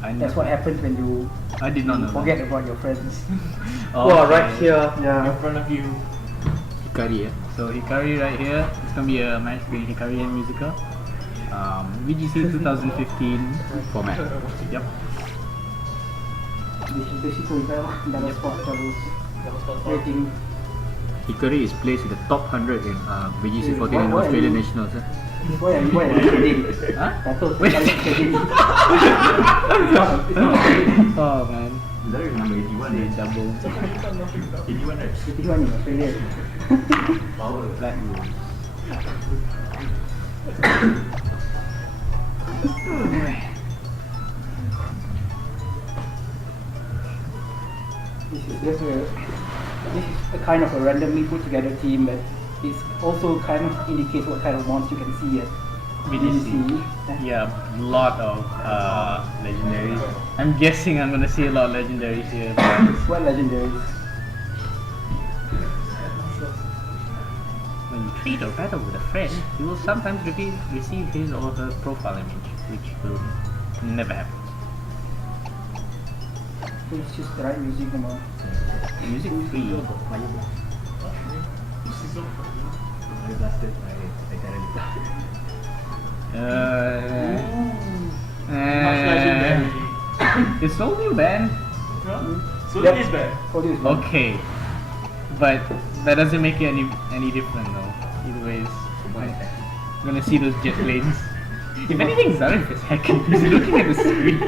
That's never- what happens when you I did not know. forget about your friends. Oh, Wow, okay. right here. Yeah. In front of you. Hikari, So Hikari right here. It's gonna be a match between Hikari and Musica. VGC 2015 format. Yep. Basically, double spot, doubles, rating. Hikari is placed in the top 100 in VGC 14 in Why are Australian you- Nationals. Why are you kidding? Huh? That's also Wait. kidding. Oh man. That is number 81. They double. 81, right? 81 in Australia. Black rules. This is a kind of a randomly put together team that is also kind of indicates what kind of monster you can see at VGC. Yeah, lot of legendaries. I'm guessing I'm gonna see a lot of legendaries here. What legendaries? When you treat or battle with a friend, you will sometimes receive his or her profile image, which will never happen. It's just the right music, you know. Music free. It's so new, man. So Yep. it is bad. What is that? Okay, but that doesn't make it any different though. Either ways, I'm gonna see those jet planes. If anything, Zarif is hacking. He's looking at the screen.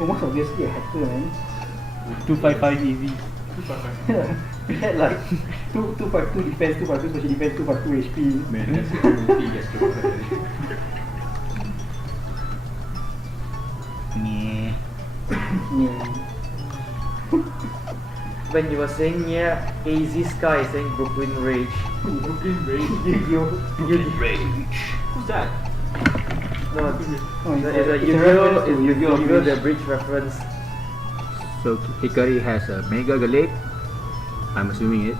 Almost obviously a hacker, man. 255 EV. He had like 252 defense, 252 special defense, 252 HP. Man, that's the only gets to Yeah. Yeah. When you were saying yeah, AZ Sky is saying Brooklyn Rage. Brooklyn Rage. Who's that? No, Oh, it's it's a a Yu-Gi-Oh! reference to Yu-Gi-Oh! Yu-Gi-Oh! Bridge. The bridge reference. So Hikari has a Mega Galate, I'm assuming it.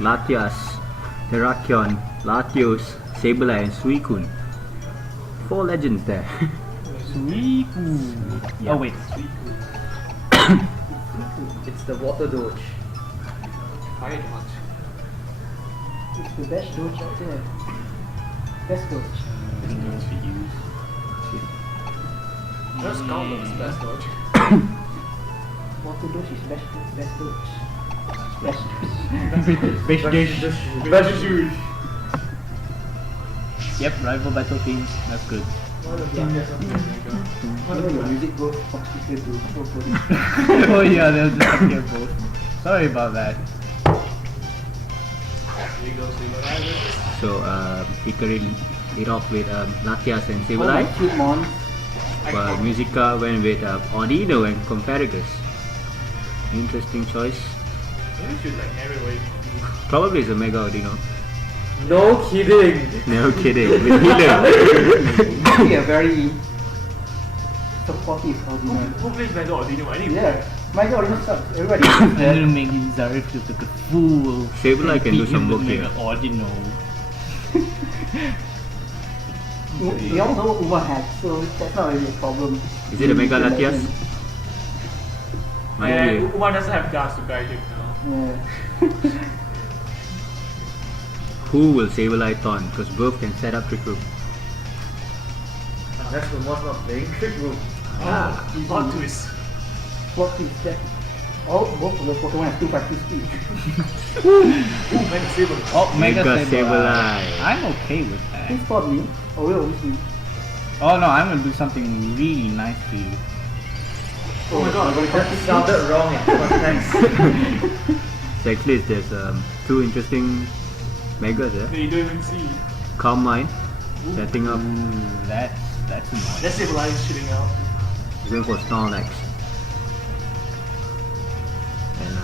Latias, Terrakion, Latios, Sableye, and Suicune. 4 legends there. Sweet. Yeah. Oh wait. It's the water doge. Fire much. It's the best doge out there. Best doge. Just count them as best dodge. Water doge is best doge. Best doge. Best dish. Yep, rival battle team. That's good. Whenever your music goes from speaker to microphone. Oh yeah, they'll just appear both. Sorry about that. So Hikari lead off with Latias and All my Sableye, cute mons. while Musica went with Audino and Comparagus. Interesting choice. Maybe we should like narrate what you do. Probably it's a Mega Audino. No kidding. No kidding, with healer. Actually a very supportive argument. Who plays Mega Audino anyway? Yeah. My god, it sucks. Everybody I'm gonna make Zarif look like a fool. Sableye can do Beat some him with work here. Mega Ordino. We all know what Uma has, so that's not really a problem. Is it a Mega Latias? Might And be. Uma doesn't have guards to guide him now. Yeah. Who will Sableye taunt? Because both can set up Trick Room. That's the most not playing Trick Room. Plot twist. What is that? Both of the Pokemon have 252 speed. Mega Saber. Oh, Mega Mega Sableye. Sableye. I'm okay with that. Please taught me. Oh, will obviously. Oh no, I'm gonna do something really nice for you. Oh my god. That sounded wrong in context. So actually there's 2 interesting Megas there. That you don't even see. Calm Mind, setting up, Ooh, that's annoying. Let's say Lion shooting out. going for Snorlax. And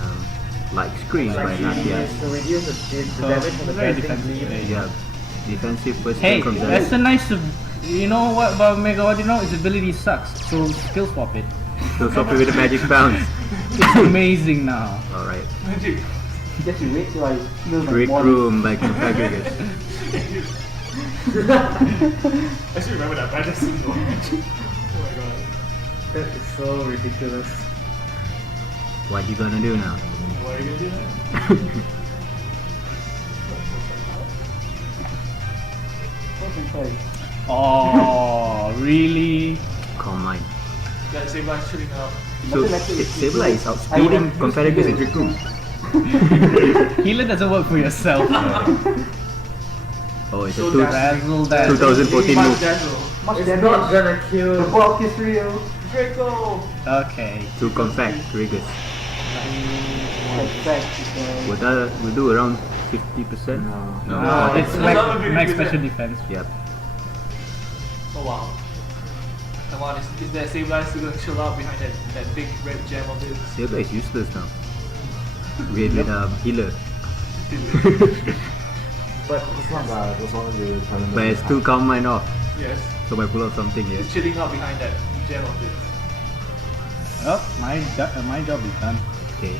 Light Screen by Latias. To reduce the damage from the very casting defensive bleed. today. Yeah, Defensive first Hey, turn from that's Zealot. a nice. You know what about Mega Ordino? Its ability sucks, so skill swap it. So swap it with a magic bounce. It's amazing now. Alright. Magic. Just you wait till I heal my Trick body. room by Confagrigus. I still remember that magic scene. Oh my god. That is so ridiculous. What you gonna do now? What are you gonna do now? Oh, really? Calm mind. That same line shooting out. So Sableye is outspeeding Confagrigus in Trick Room. Healer doesn't work for yourself. Oh, it's a So two, Razzle that. 2014 Much move. dazzle. Much It's damage. not gonna kill. The bulk is real. Draco! Okay. To Confagrigus. Effect. We'll do around 50%? No, it's It's max, not a big max difference. special defense. Yep. Oh wow. Come on, is that same line still gonna chill out behind that big red gem of his? Sableye is useless now. With healer. But It's not bad as long as you're trying to. But it's still calm mind off. Yes. So I pull out something here. It's chilling out behind that gem of his. Oh, my job is done. Okay.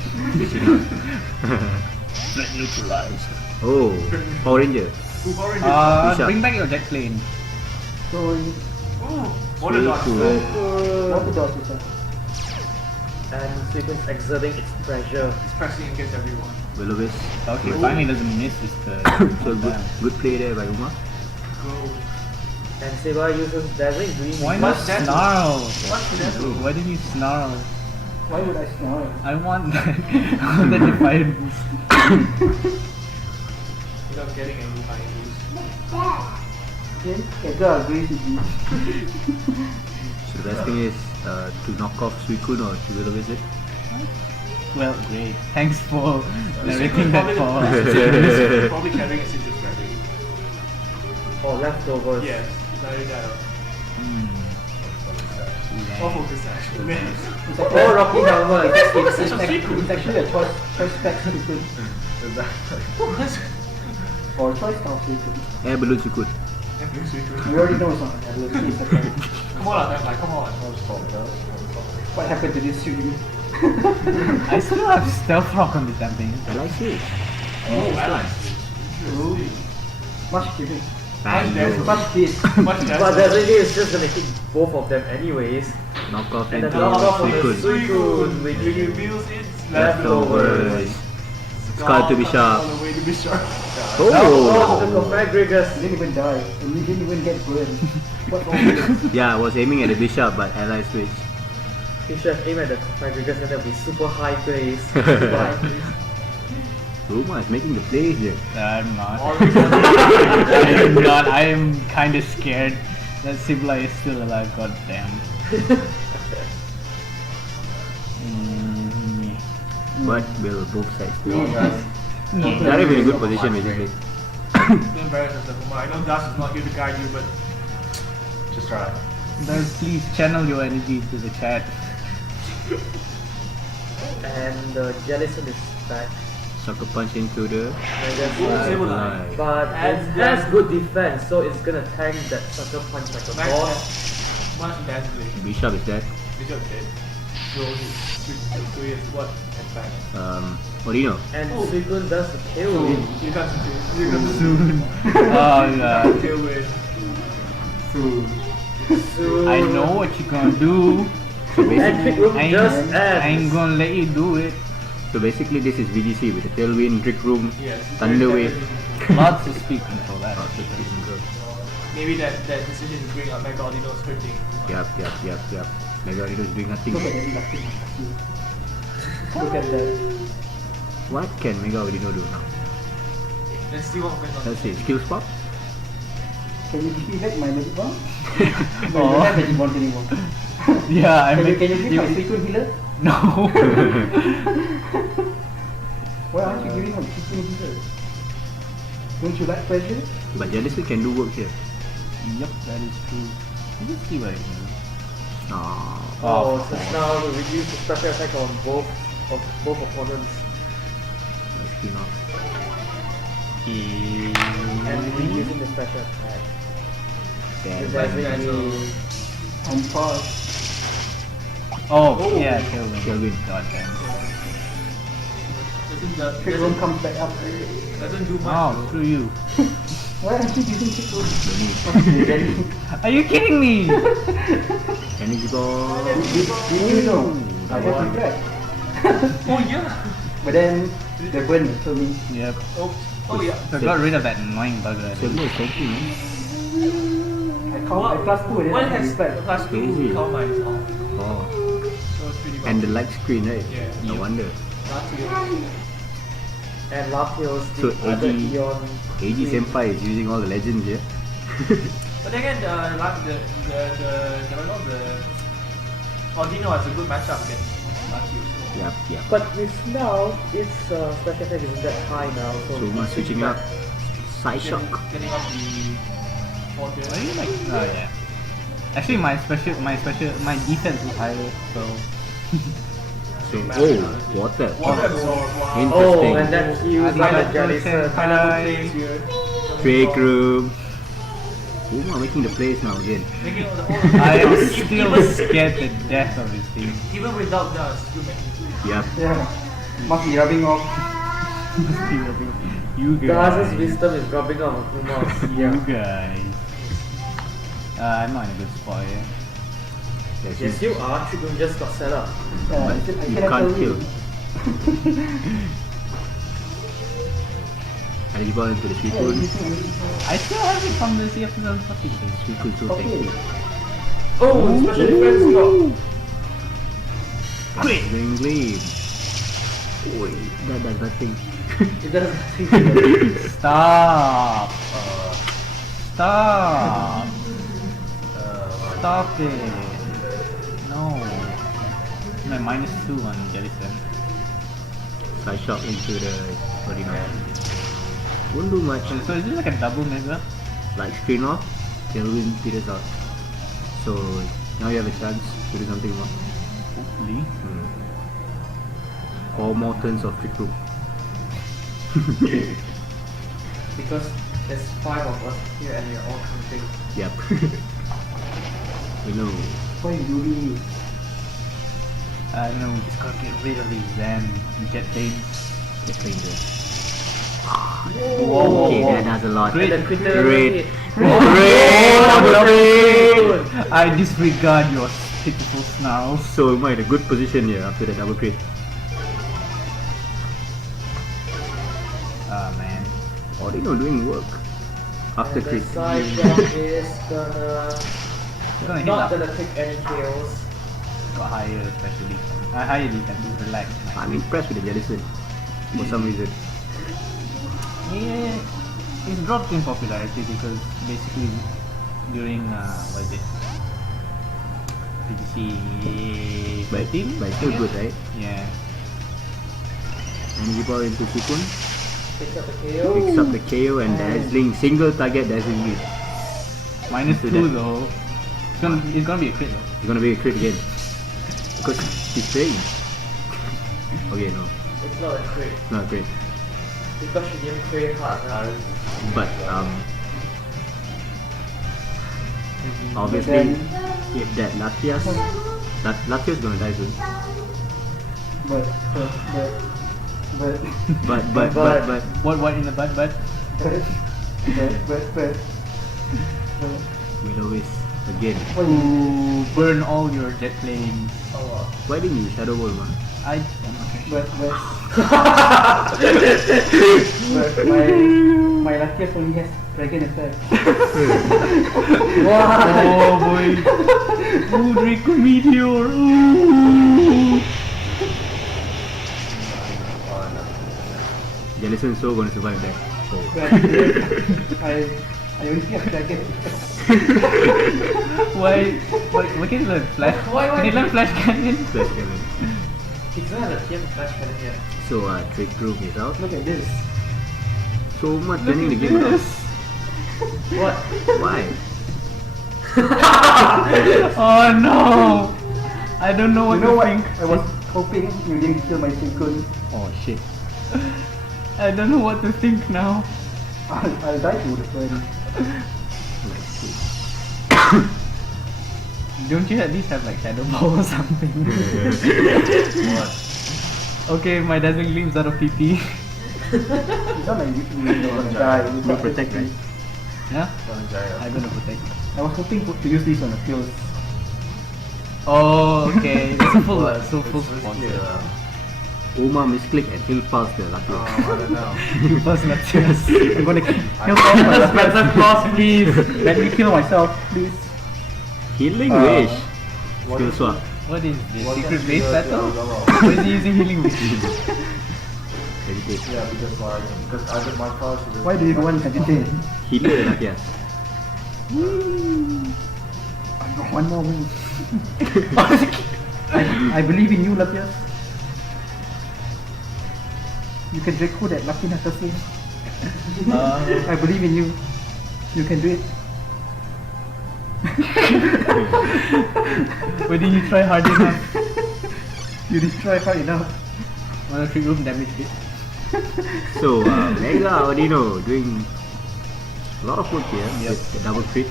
Threat neutralized. Oh, Power Ranger. Ooh, Power Rangers. Bishop. Bring back your jet plane. So, Ooh, what a Really dodge. cool. what the dodge is that? and Sequence exerting its pressure. It's pressing against everyone. Will-O-Wisp. Okay, finally doesn't miss this turn. So good play there by Uma. Go. And Sableye uses Dazzling Gleam. Why not What's that? snarl? What's that? Why did you snarl? Why would I snarl? I want that. I want that defiant boost. Without getting any fine moves. Okay, Edgar agrees with you. So the best thing is to knock off Suicune or to Will-O-Wisp it. Well, great. Thanks for narrating Probably- that for. Probably carrying a Citrus Dragon. Or leftovers. Yes, direct dial. Yeah. Or focus sash. Man. It's Or actually, Rocky Helmet. it's actually a choice spec sequence. Or choice style sequence. Air Balloon Suicune. We already know it's not an ability, it's a card. Come on, like, come on. What happened to this stream? I still have stealth rock on this damn thing. I like it. Oh, I like Ooh. Much giving. Bang, there's no. Much kids. Much But dazzle. Dazzling Gleam is just gonna hit both of them anyways. Knock off And into then knock off on the Suicune. Suicune, Which which reveals its Leftovers. Scar to Bishop. All the way to Bishop. Oh, Oh! the Confagrigus. You didn't even die. And you didn't even get burned. What's wrong with this? Yeah, I was aiming at the Bishop, but ally switch. You should have aimed at the Confagrigus and that'll be super high place. Super high place. Ruma is making the plays here. I'm not. Already I am not. I am kind of scared that Sibla is still alive. God damn. But will both sides do. Yeah. They are in a good position basically. Don't embarrass yourself, Umar. I know Dash is not here to guide you, but Just try. Guys, please channel your energy to the chat. And the Jellicent is back. Sucker punch into the Sableye. But it has good defense, so it's gonna tank that sucker punch like a Max boss. much dazzling. Bishop is dead. Bishop dead. So he has what? Attack. What do you know? And Suicune does the tailwind. You can't see. You can't Soon. Oh god. Tailwind. Soon. I know what you're gonna do. And Trick Room I just ain't, I ain't ends. gonna let you do it. So basically this is VGC with the Tailwind, Trick Room, Yes. Thunder Wave. Lots of speaking for that. Maybe that decision to bring up Mega Audino is hurting. Yep. Mega Riddle is doing nothing. Look at that, nothing. Look at that. What can Mega Audino do now? Let's see what Mega Let's see, skill swap? Can you give me back my magic bomb? No, you don't have magic bombs anymore. Yeah, I mean. Can you give my frequent healer? No. Why aren't you giving my frequent healer? Don't you like pressure? But Jellicent can do work here. Yep, that is true. I just see what it is. Oh, so now we reduce the special attack on both opponents. Actually not. Okay. And using the special attack. Oh, yeah, Kelvin. Kelvin. God damn. Trick room comes back up. Doesn't do much. Oh, screw you. Why aren't you using trick room? Are you kidding me? Energy ball. You know, I have to track. Oh yeah. But then the burn told me. Yep. Oh yeah. So I got rid of that annoying bugger. Silver is tanky, man. I class 2 and then One I has reflect. class 2 Crazy. count mine is on. Oh. So it's pretty And the light screen, right? Yeah. No wonder. And Latios, So the other AG Eon. AG Senpai is using all the legends here. But again, the Audino has a good matchup against Latios. Yep, yep. But this now, its special attack isn't that high now, so So much switching up. Side shock. Getting off the fortress. Are you like? Oh yeah. Actually, my defense is higher, so. So, oh, water. Water absorb. Wow. Interesting. Oh, and that heals like the Jellison. Neccosenpai. Here. Trick room. Uma making the plays now again. Making all the whole. I am still scared to death of this thing. Even without that, still making it. Yep. Yeah. Must be rubbing off. You Gaz's guys. wisdom is rubbing off Uma's. You guys. I'm not in a good spot here. Yes, you are. Trick room just got set up. I You cannot can't tell kill. you. Energy ball into the Yeah, Suicune. I still have it from the CFL fucking thing. Suicune so Okay. tanky. Oh, special defense drop. Quit! Ring gleam. Oi, that does nothing. It does nothing. Stop! Stop! Stop it! No. My -2 on Jellison. Side shock into the Torino. Won't do much. So is this like a double mega? Light screen off, Kelvin peters out. So now you have a chance to do something more. Hopefully. 4 more turns of trick room. Because there's 5 of us here and we're all counting. Yep. Hello. Why you do this? No, just gotta get rid of these damn jet things. Get stranger. Whoa, Okay, that does a lot. Great. And then Quinter Great. hit. Double crit! I disregard your pitiful snarls. So am I in a good position here after the double crit. Ah man. Ordino doing work. After And the crit. side drop is gonna It's gonna hit not up. gonna take any kills. Got higher especially. Higher defense. Relax. I'm impressed with the Jellison. For some reason. Yeah, it's dropped in popularity because basically during what is it? PTC But, 13? but it's still I good, guess? right? Yeah. Energy ball into Suicune. Picks up the KO. Picks up the KO and dazzling. Single target dazzling lead. -2 that. though. It's gonna be a crit though. It's gonna be a crit again. Because he's playing. Okay, no. It's not a crit. It's not great. Because she didn't play hard now. But obviously if that Latias Latias gonna die soon. But What in the butt? Will always again. Ooh, burn all your jet planes. Oh, Why didn't you Shadow Ball, man? I'm not sure. but my luckiest only has dragon attack. Oh boy. Ooh, Draco Meteor. Ooh. Jellison so gonna survive that. Oh. But I only have dragon attack. Why can you learn flash? Why- Can you learn flash cannon? Flash cannon. he's gonna have a TM flash cannon here. So trick room is out. Look at this. So much Look turning the at game around. this. What? Why? Oh no! I don't know what You know to what? think. I was hoping you didn't kill my Suicune. Oh shit. I don't know what to think now. I'll die to the friend. Don't you at least have like Shadow Ball or something? Okay, my dazzling gleam's out of PP. It's not like you're gonna die. No protect, right? Yeah? I'm gonna protect. I was hoping to use this on the kills. Oh, okay. That's a full, full sponsor. Uma misclick and heal pulse the lucky. I don't know. You first, let's I'm gonna kill myself. Spencer Claus, please. Let me kill myself, please. Healing wish. Skill swap. What is this? Secret base battle? Why is he using healing wish? Meditate. Yeah, because I did my class. Why do you want meditate? Healer lah ya. I got one more move. I believe in you, Lapias. You can Draco that Lucky Necessary. I believe in you. You can do it. Why didn't you try hard enough? You didn't try hard enough. Wanna trick room damage it? So Mega Audino doing a lot of work here Yep. with the double crit.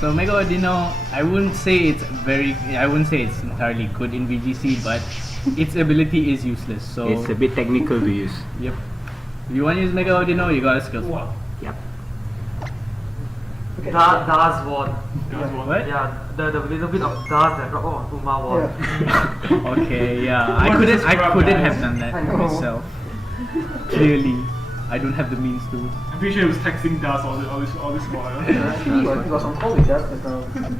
So Mega Ordino, I wouldn't say it's entirely good in VGC, but its ability is useless. So It's a bit technical to use. yep. If you want to use Mega Ordino, you got a skill swap. Yep. Daz won. What? Yeah, the little bit of Daz that drop on Uma won. Okay, yeah. I couldn't have done that I know. myself. Clearly, I don't have the means to. I'm pretty sure he was texting Daz all this while. Actually, he was on call with us. But,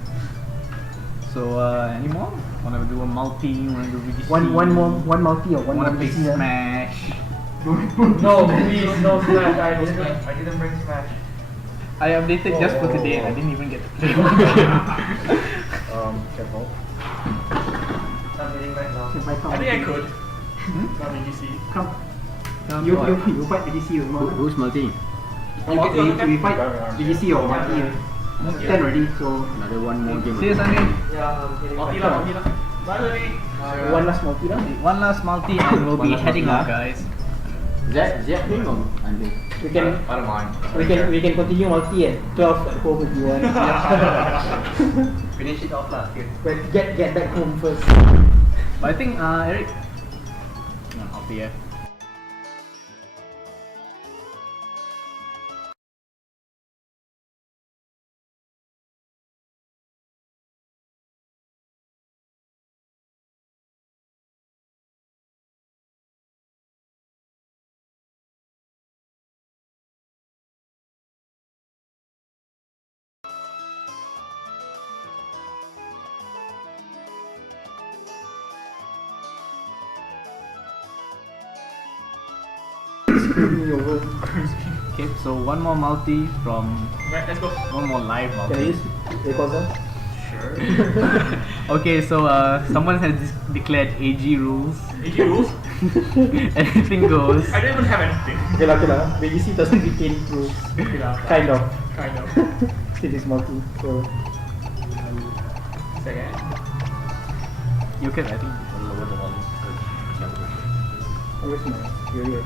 So any more? Wanna do a multi? Wanna do VGC? one multi or one Wanna more play VC, Smash? No, please, no Smash. I didn't bring Smash. I updated just for today and I didn't even get to play. Careful. I'm getting back now. I I think I could. Not VGC. Come. You fight BDC with more. Who's multi? We fight BDC or multi. 10 already, so Another one more game. See you Sunday. Yeah, I'm getting Multi back. lah, multi lah. Bye, Sunny. one last multi lah. One last multi and we'll One be last heading multi, out, huh? guys. Zed playing or Andy? We can I don't mind. we can continue multi at 12 at home if you want. Finish it off lah. But get back home first. But I think Eric. No, I'll be here. Screw me over. Okay, so one more multi from Right, let's go. one more live Can I multi. use Rayquaza? Okay, so someone has declared AG rules. AG rules? Anything goes. I don't even have anything. Okay lah. BGC doesn't retain rules. Okay lah. Kind of. Kind of. It is multi. So Second. You can, I think, lower the volume. where's my superior?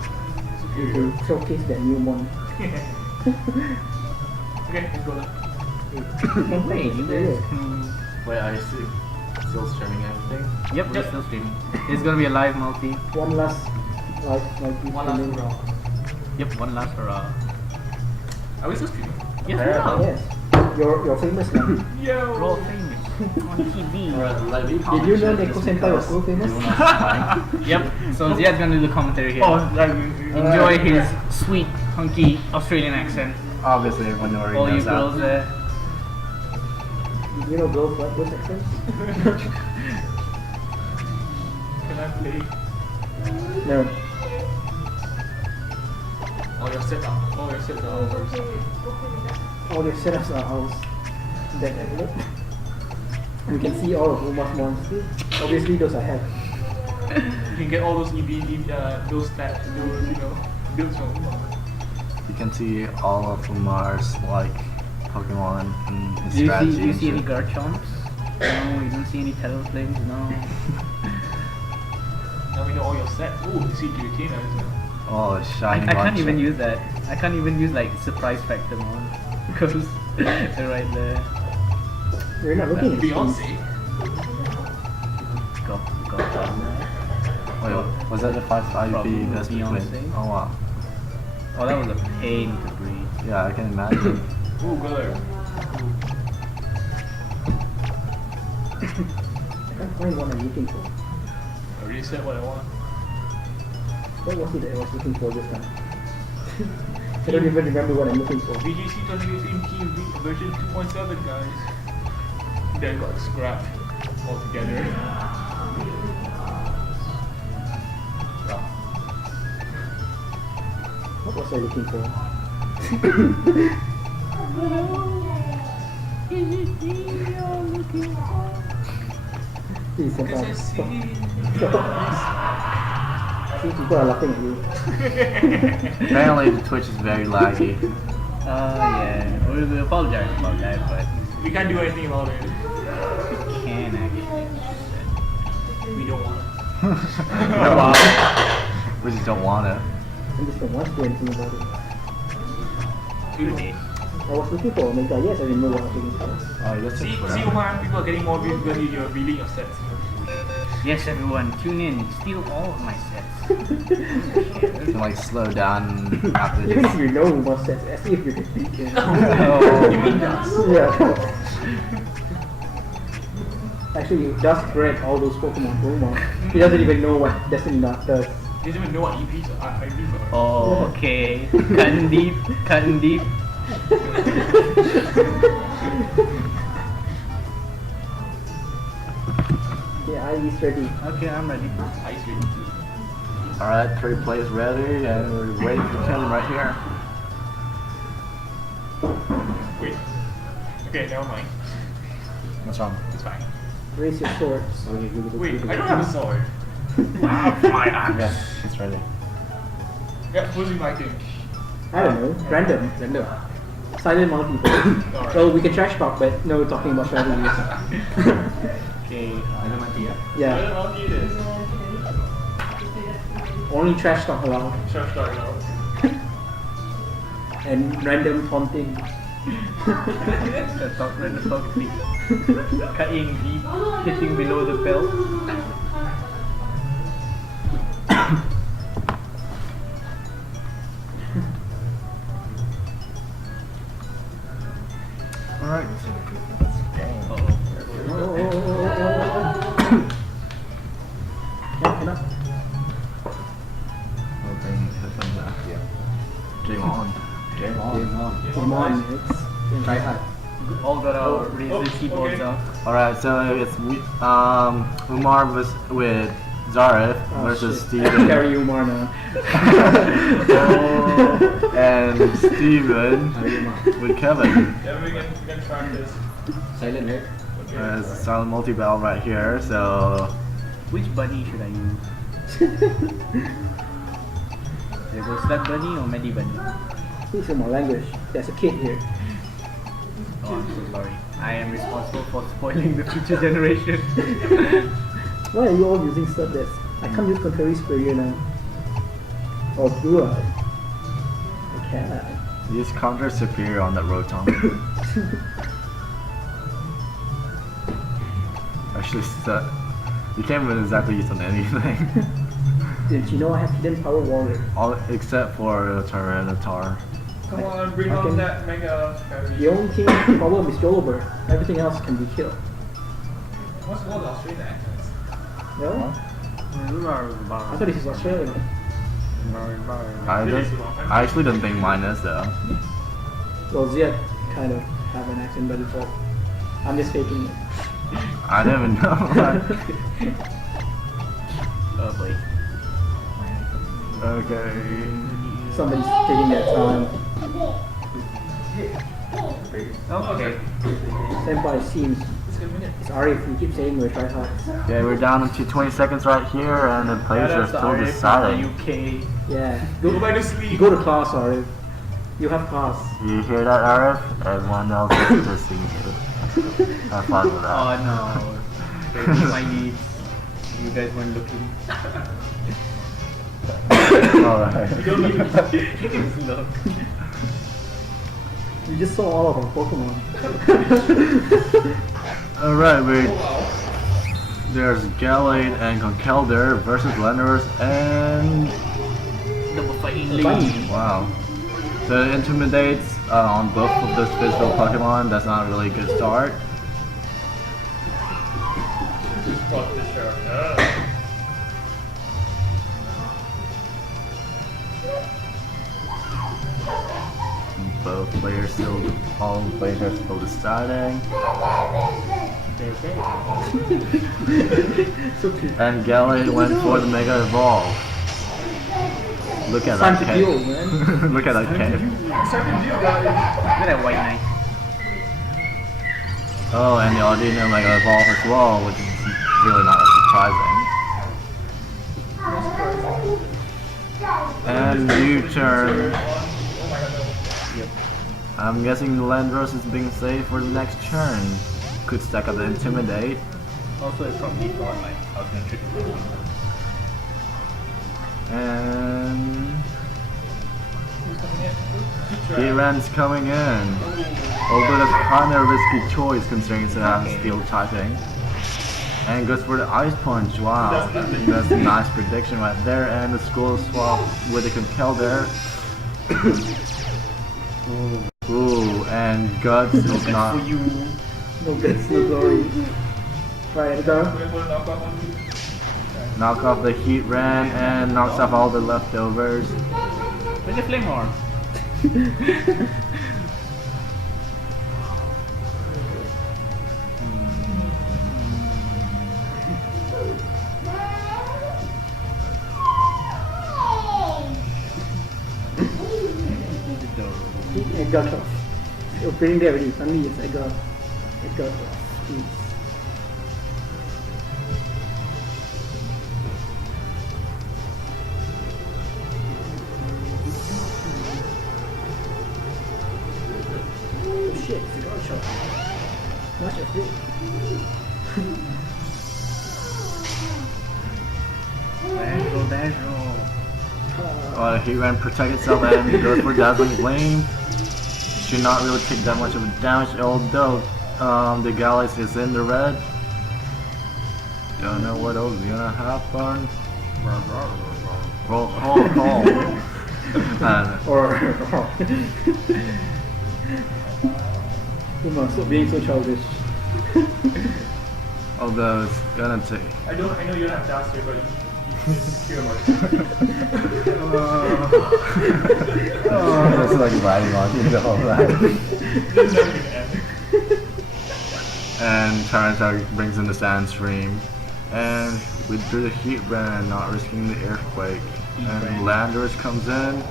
You can showcase that new mon. Okay, let's go lah. Wait, you guys. Wait, are you still streaming everything? Yep, we're still streaming. It's gonna be a live multi. One last live multi. One last round. Yep, one last hurrah. Are we still streaming? Yes, we are. Yes. You're famous now. Yo! We're all famous on TV. Did you know Neccosenpai was so famous? Yep, so Ziad's gonna do the commentary here. Oh, like, Enjoy his sweet, hunky Australian accent. Obviously, everyone already All you knows that. girls there. Did you know girls like those accents? can I play? No. All your sets are ours. All the setups are ours. That envelope. You can see all of Uma's monsters. Obviously those I have. You can get all those those stats, those, builds from Uma. You can see all of Umar's Pokemon and his Do you strategy. see any and shit. Garchomps? No, you don't see any Talonflames? No. Now we know all your stats. Ooh, you see Giratina as well. Oh, shiny I can't bunch. even use that. I can't even use like surprise factor mode because they're right there. We're not looking at these. Beyonce. Got Wait, was that the 5 From IP best win? Beyonce. Oh wow. Oh, that was a pain to breathe. Yeah, I can imagine. Ooh, good. I can't find what I'm looking for. I already said what I want. What was it that I was looking for this time? I don't even remember what I'm looking for. VGC 2018 TV version 2.7, guys. Then got scrapped altogether. What was I looking for? Please, Senpai, stop. See, people are laughing at you. Apparently the Twitch is very laggy. Yeah. We apologize about that, but We can't do anything about it. we can actually. We don't want it. Wow. We just don't want it. I just don't want to do anything about it. We don't. I was looking for Omega. Yes, I remember what I was looking for. Oh, that's See, Omar, people are getting more views because you're reading your sets. Yes, everyone, tune in. Steal all of my sets. You can like slow down after Even if this. you know what sets, as if you can beat them. You mean us? Yeah. Actually, just read all those Pokemon Pokemon. He doesn't even know what Destiny does. He doesn't even know what EPs are. IPs are. Oh, okay. Cutting deep, cutting deep. Yeah, Ivy's ready. Okay, I'm ready. Ice Cream too. Alright, 3 players ready and we're waiting for him right here. Wait. Okay, never mind. What's wrong? It's fine. Raise your swords. Wait, I don't have a sword. Yes, he's ready. Yeah, who's inviting? I don't know. Random. Silent multiple. Alright. Well, we can trash talk, but no talking about strategies. Okay. Yeah. Monkey it is. Only trash talk allowed. Sure, start it out. And random taunting. Random talk deep. Cutting deep, hitting below the belt. Alright. Cannot. Game on. Game on. Come on, it's try hard. All got our Razer keyboards okay. out. Alright, so it's Umar with Zareth versus shit. Steven. Carry Umar now. And Steven with Kevin. Yeah, we can track this. Silent, right? There's a silent multi-battle right here, so Which bunny should I use? Should I go Slug Bunny or Medi Bunny? Please in my language. There's a kid here. Oh, I'm so sorry. I am responsible for spoiling the future generation. Why are you all using stuff that's... I can't use Contrary Superior now. Or do I? I can't. use counter superior on that Rotom. Actually, you can't even exactly use on anything. Did you know I have hidden power warrior? All except for Tyranitar. Come on, bring I on can- that mega heavy. The only thing problem is Jolibur. Everything else can be killed. What's all the Australian accents? No? I thought this is Australian. I actually don't think mine is though. Well, Ziad kind of have an accent by default. I'm just faking it. I don't even know. Oh boy. Okay. Somebody's taking their time. Okay. Senpai seems it's Arif. We keep saying we're tryhards. Yeah, we're down to 20 seconds right here, and the players are still deciding. UK. Yeah. Go back to sleep. Go to class, Arif. You have class. You hear that, Arif? Everyone else is just singing it. Have fun with that. Oh no. They meet my needs. You guys weren't looking. Alright. You just saw all of our Pokemon. Alright, there's Gallade and Conkeldurr versus Landorus and Double fighting lead. wow. So it intimidates on both of those physical Pokemon. That's not a really good start. Both players still, all players are still deciding. And Gallade went for the Mega Evolve. Look at that cave. Look at that cave. Look at that white knight. Oh, and the Audino Mega Evolve as well, which is really not surprising. And U-turn. I'm guessing the Landorus is being saved for the next turn. Could stack up the Intimidate. Also, it's probably thought like I was gonna trick him. And Heatran's coming in. Although that's kind of a risky choice considering it's a steel typing. And goes for the Ice Punch. Wow, that's a nice prediction right there. And the Skull Swap with the Conkeldurr. Ooh, and Guts is not. No guts, no glory. Right, go. Knock off the Heatran and knocks off all the leftovers. Where's the flame horn? I got off. Opening there already, suddenly yes, I got off. Yes. Oh shit, cigar shot. Much of it. Heatran protect itself and goes for Dazzling Flame. Should not really take that much of a damage, although the Galaxy is in the red. Don't know what else is gonna happen. Roll. Come on, stop being so childish. Although it's gonna take. I know you don't have Duster, but you can cure That's like riding on the whole ride. And Tyranitar brings in the Sandstream. And we drew the Heatran, not risking the Earthquake. And Landorus comes in,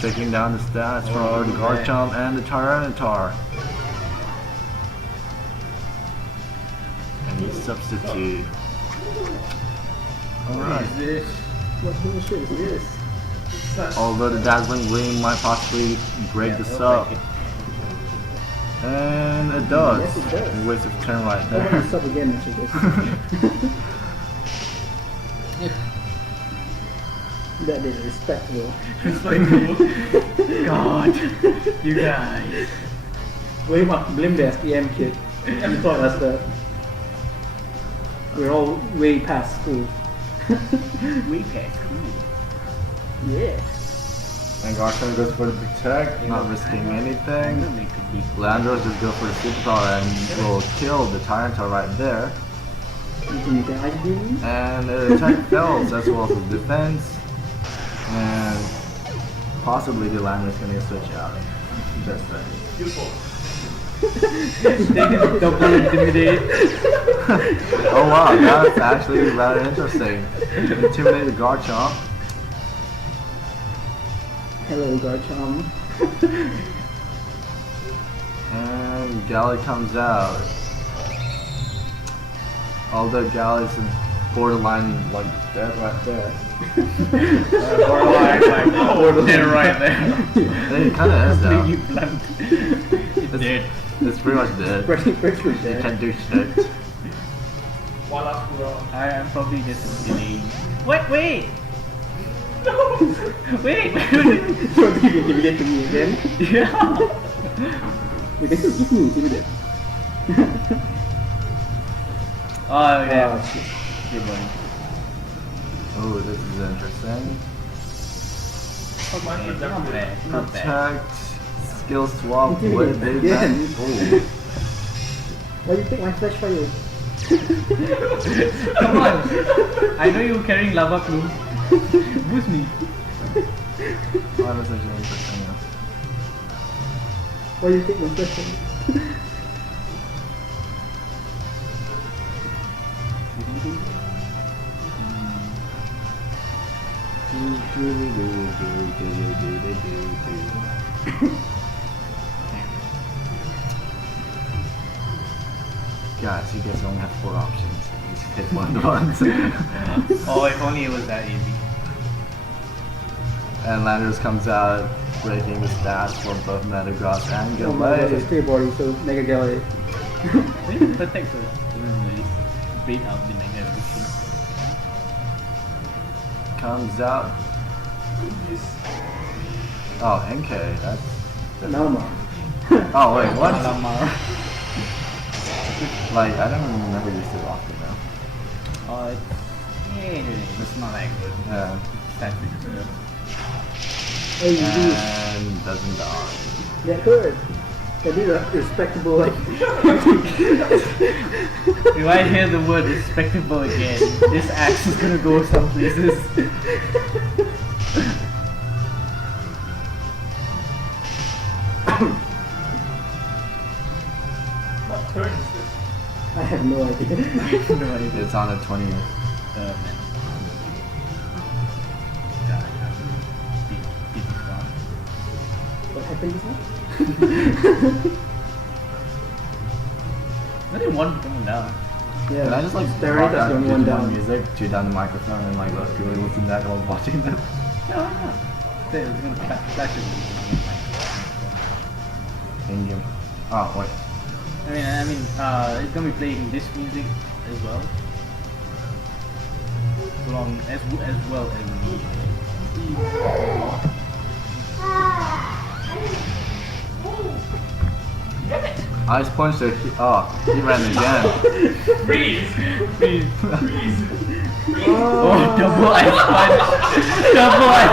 taking down the stats for the Garchomp and the Tyranitar. And he substitute. Alright. What bullshit is this? Although the Dazzling Gleam might possibly break this up. And it does. Yes, it does. A waste of turn right I want there. to sub again actually. That is respectable. God, you guys. Blame the SPM kid. You thought us that we're all way past school. We past cool. Yeah. And Garchomp goes for the Protect, not risking anything. Landorus just goes for the Superpower and will kill the Tyranitar right there. You can Ice Beam. And the attack fails as well as the defense. And possibly the Landorus gonna switch out. Just saying. Double intimidate. Oh wow, that's actually rather interesting. Intimidate the Garchomp. Hello, Garchomp. And Galley comes out. Although Galley's borderline like dead right there. Borderline right there. It kinda is though. You blunt. It's dead. It's pretty much dead. Pretty You dead. can't do shit. one last hurrah. I am probably just delaying. Wait! Wait! So you can give it to me again. Yeah! You can still give me intimidate. Oh, yeah. Oh, shit. Good boy. Oh, this is interesting. Not bad. Not bad. Protect, skill swap, what Intimidate did again. that? Oh. Why you take my flash fire? Come on! I know you're carrying lava plume. Boost me. Oh, that's actually interesting. Yeah. Why you take my flash fire? Guys, you guys only have 4 options. You just hit one once. Oh, if only it was that easy. And Landers comes out, breaking the stats for both Metagross and Oh my god, Gallade. it's 3 body, so Mega Galley. Maybe protect her. Really bait out the negation. Comes out. Oh, NK, that's different. Nalma. Oh, wait, what? Lamar. Like, I don't remember this too often now. Oh, it's not that good. Yeah. That's it. Hey, you do. And doesn't die. Get hurt. That is a respectable, like. If I hear the word respectable again, this axe is gonna go some places. What turn is this? I have no idea. No idea. It's on the 20th. Man. God, beat this one. What happened just now? Only one coming down. Yeah. Can I just like Terror rock that's out the only one Digimon down. music, tune down the microphone and like really listen to that while watching that? Yeah, why not? It's gonna flash it. In game. Oh, wait. I mean, it's gonna be playing this music as well. As well as Ice Punch the he ran again. Freeze! Please. Freeze! Oh, double ice punch! Double ice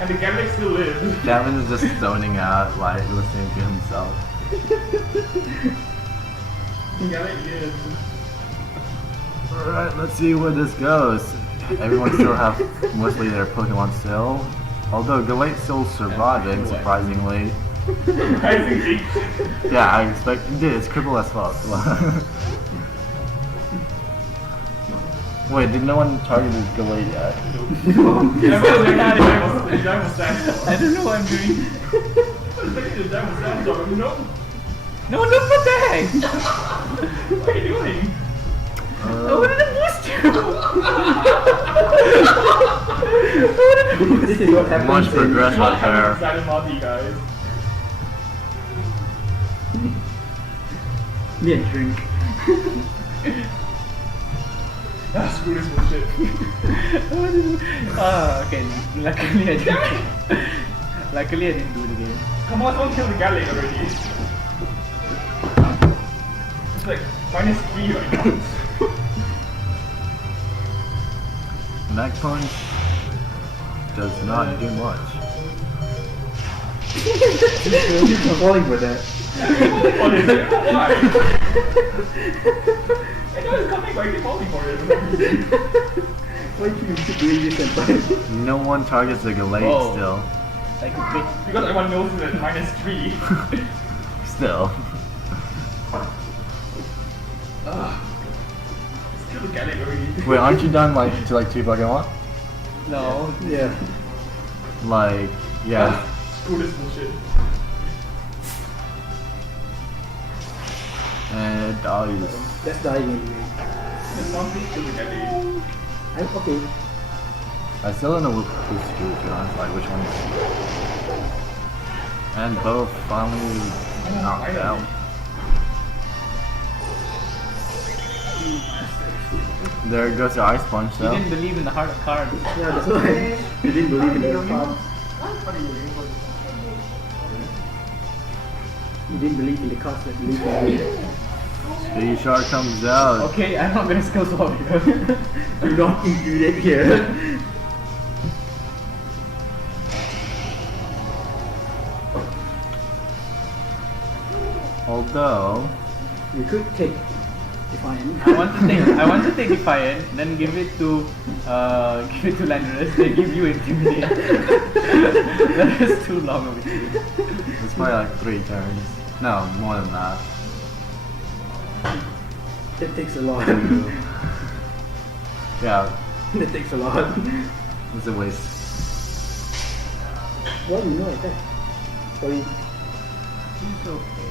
And the Gambit still lives. Gavin's just zoning out, like listening to himself. Gambit lives. Alright, let's see where this goes. Everyone still have mostly their Pokemon still. Although Galate's still surviving, surprisingly. Surprisingly. Yeah, I expect. Dude, it's crippled as fuck. Wait, did no one target Galate yet? I don't know what I'm doing. No. No, what the heck? What are you doing? I wanted to boost you! This is what happens. Much in- progress right there. Silent Marty, guys. Me and drink. Screw this bullshit. Okay. Luckily I didn't. Luckily I didn't do it again. Come on, don't kill the Gallade already. It's like -3 right now. Neck Punch does not do much. I'm falling for that. What is it? Why? I know it's coming, but I keep falling for it. Why do you keep doing this and No one targets the Galate Whoa. still. I could pick. Because everyone knows it's at -3. Still. Kill the Gallade already. Wait, aren't you done like to like 2 Pokemon? No. Yeah. Like, yeah. Screw this bullshit. And it dies. That's dying anyway. Just one thing, kill the Gallade. I'm okay. I still don't know who's to be honest, like which one. And both finally knocked out. There goes your ice punch You though. didn't believe in the heart of cards. Yeah, that's why you didn't believe in the cards. You didn't believe in the cards that believe in you. Speed Shark comes out. Okay, I'm not gonna skill swap you. Do not include it here. Although, You could take Defiant. I want to take Defiant, then give it to Landorus, then give you Intimidate. That is too long of a queue. it's probably like 3 turns. No, more than that. It takes a lot. Yeah, It takes a lot. it's a waste. Well, you know attack. Sorry. It's okay.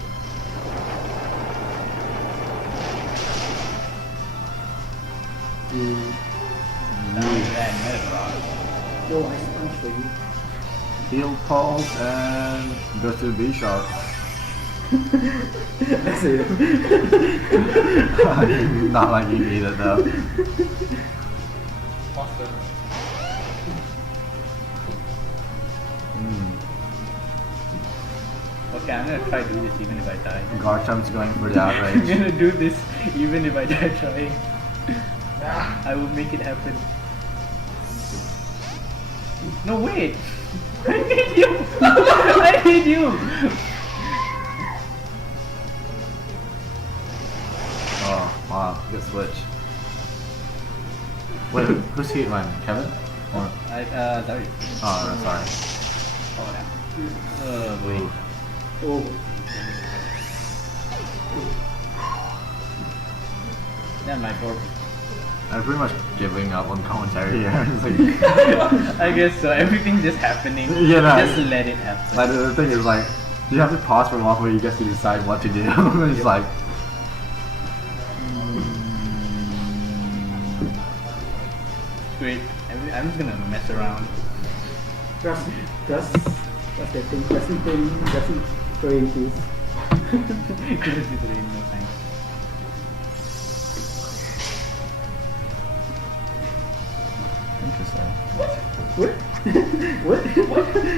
No ice punch for you. Heal Pulse and goes to B Shark. That's it. Not like you need it though. Awesome. Okay, I'm gonna try to do this even if I die. Garchamp's going for the I'm outrage. gonna do this even if I die trying. I will make it happen. No wait! I need you! I need you! Oh, wow, good switch. Wait, who's hit one? Kevin? Or, Sorry. oh, sorry. Oh wait. Oh, Damn my poor. I'm pretty much giving up on commentary here. It's like, I guess so. Everything's just happening. Yeah, no. Just let it happen. like the thing is like, you have to pause for a while before you get to decide what to do. It's like, Great. I'm just gonna mess around. trust that thing. Doesn't throw into. No thanks. interesting. What? What?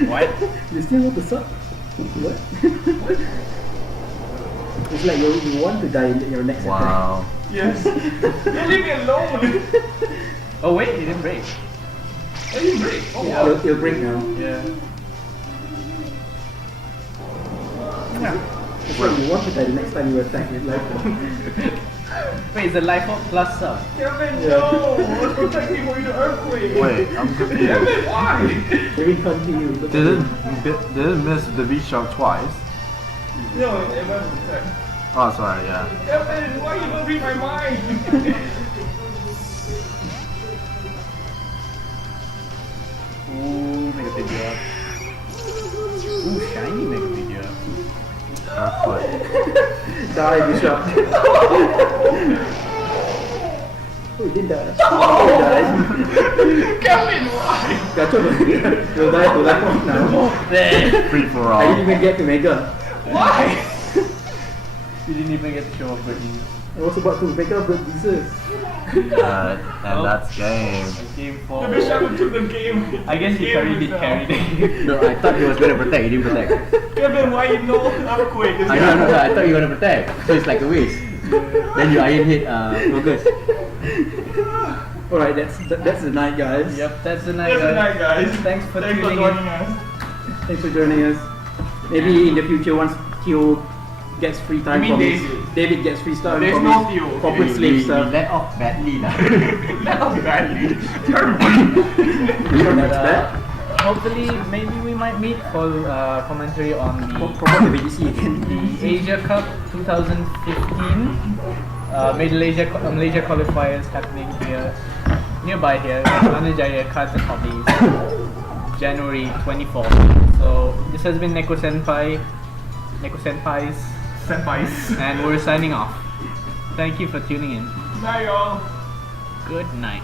What? You still want to suck? What? It's like you want to die in your next attack. Wow. Yes. Leave me alone. Oh wait, it didn't break. I didn't break. Oh Yeah, wow. it'll break now. Yeah. It's like you want to die the next time you attack with life. Wait, it's a life up plus sub. Kevin, Yeah. no! I was protecting for you the earthquake. Wait, I'm confused. Kevin, why? Maybe continue. Didn't miss the V Shark twice. No, it was protect. Oh, sorry, yeah. Kevin, why you don't read my mind? Ooh, Mega Pidgeot. Ooh, shiny Mega Pidgeot. Earthquake. Die, Bishop. Oh, you didn't die. Oh, died. Kevin, why? Gotcha. You'll die to that one now. Free for I didn't all. even get to Mega. Why? You didn't even get to show off good news. I was about to make up good pieces. And that's game. Game The 4. Bishop took the game. I guess he did carry the game. No, I thought he was gonna protect. He didn't protect. Kevin, why you know earthquake? I know. I thought you were gonna protect. So it's like a waste. Then you iron hit focus. Alright, that's the night, guys. Yep, that's the night, That's the night, guys. Thanks for Thanks for tuning joining in. us. Thanks for joining us. Maybe in the future, once Theo gets free time You from mean his, David gets free time There's from no his Theo. corporate We slave stuff. let off badly lah. That was badly. Terrible. Sure, that's bad. Hopefully, maybe we might meet for commentary on Promote the VGC again. the Asia Cup 2015 Malaysia qualifiers happening here nearby here, Anajaya Cards and Hobbies, January 24th. So this has been Neccosenpai, Neccosenpais, Senpais. and we're signing off. Thank you for tuning in. Bye, y'all. Good night.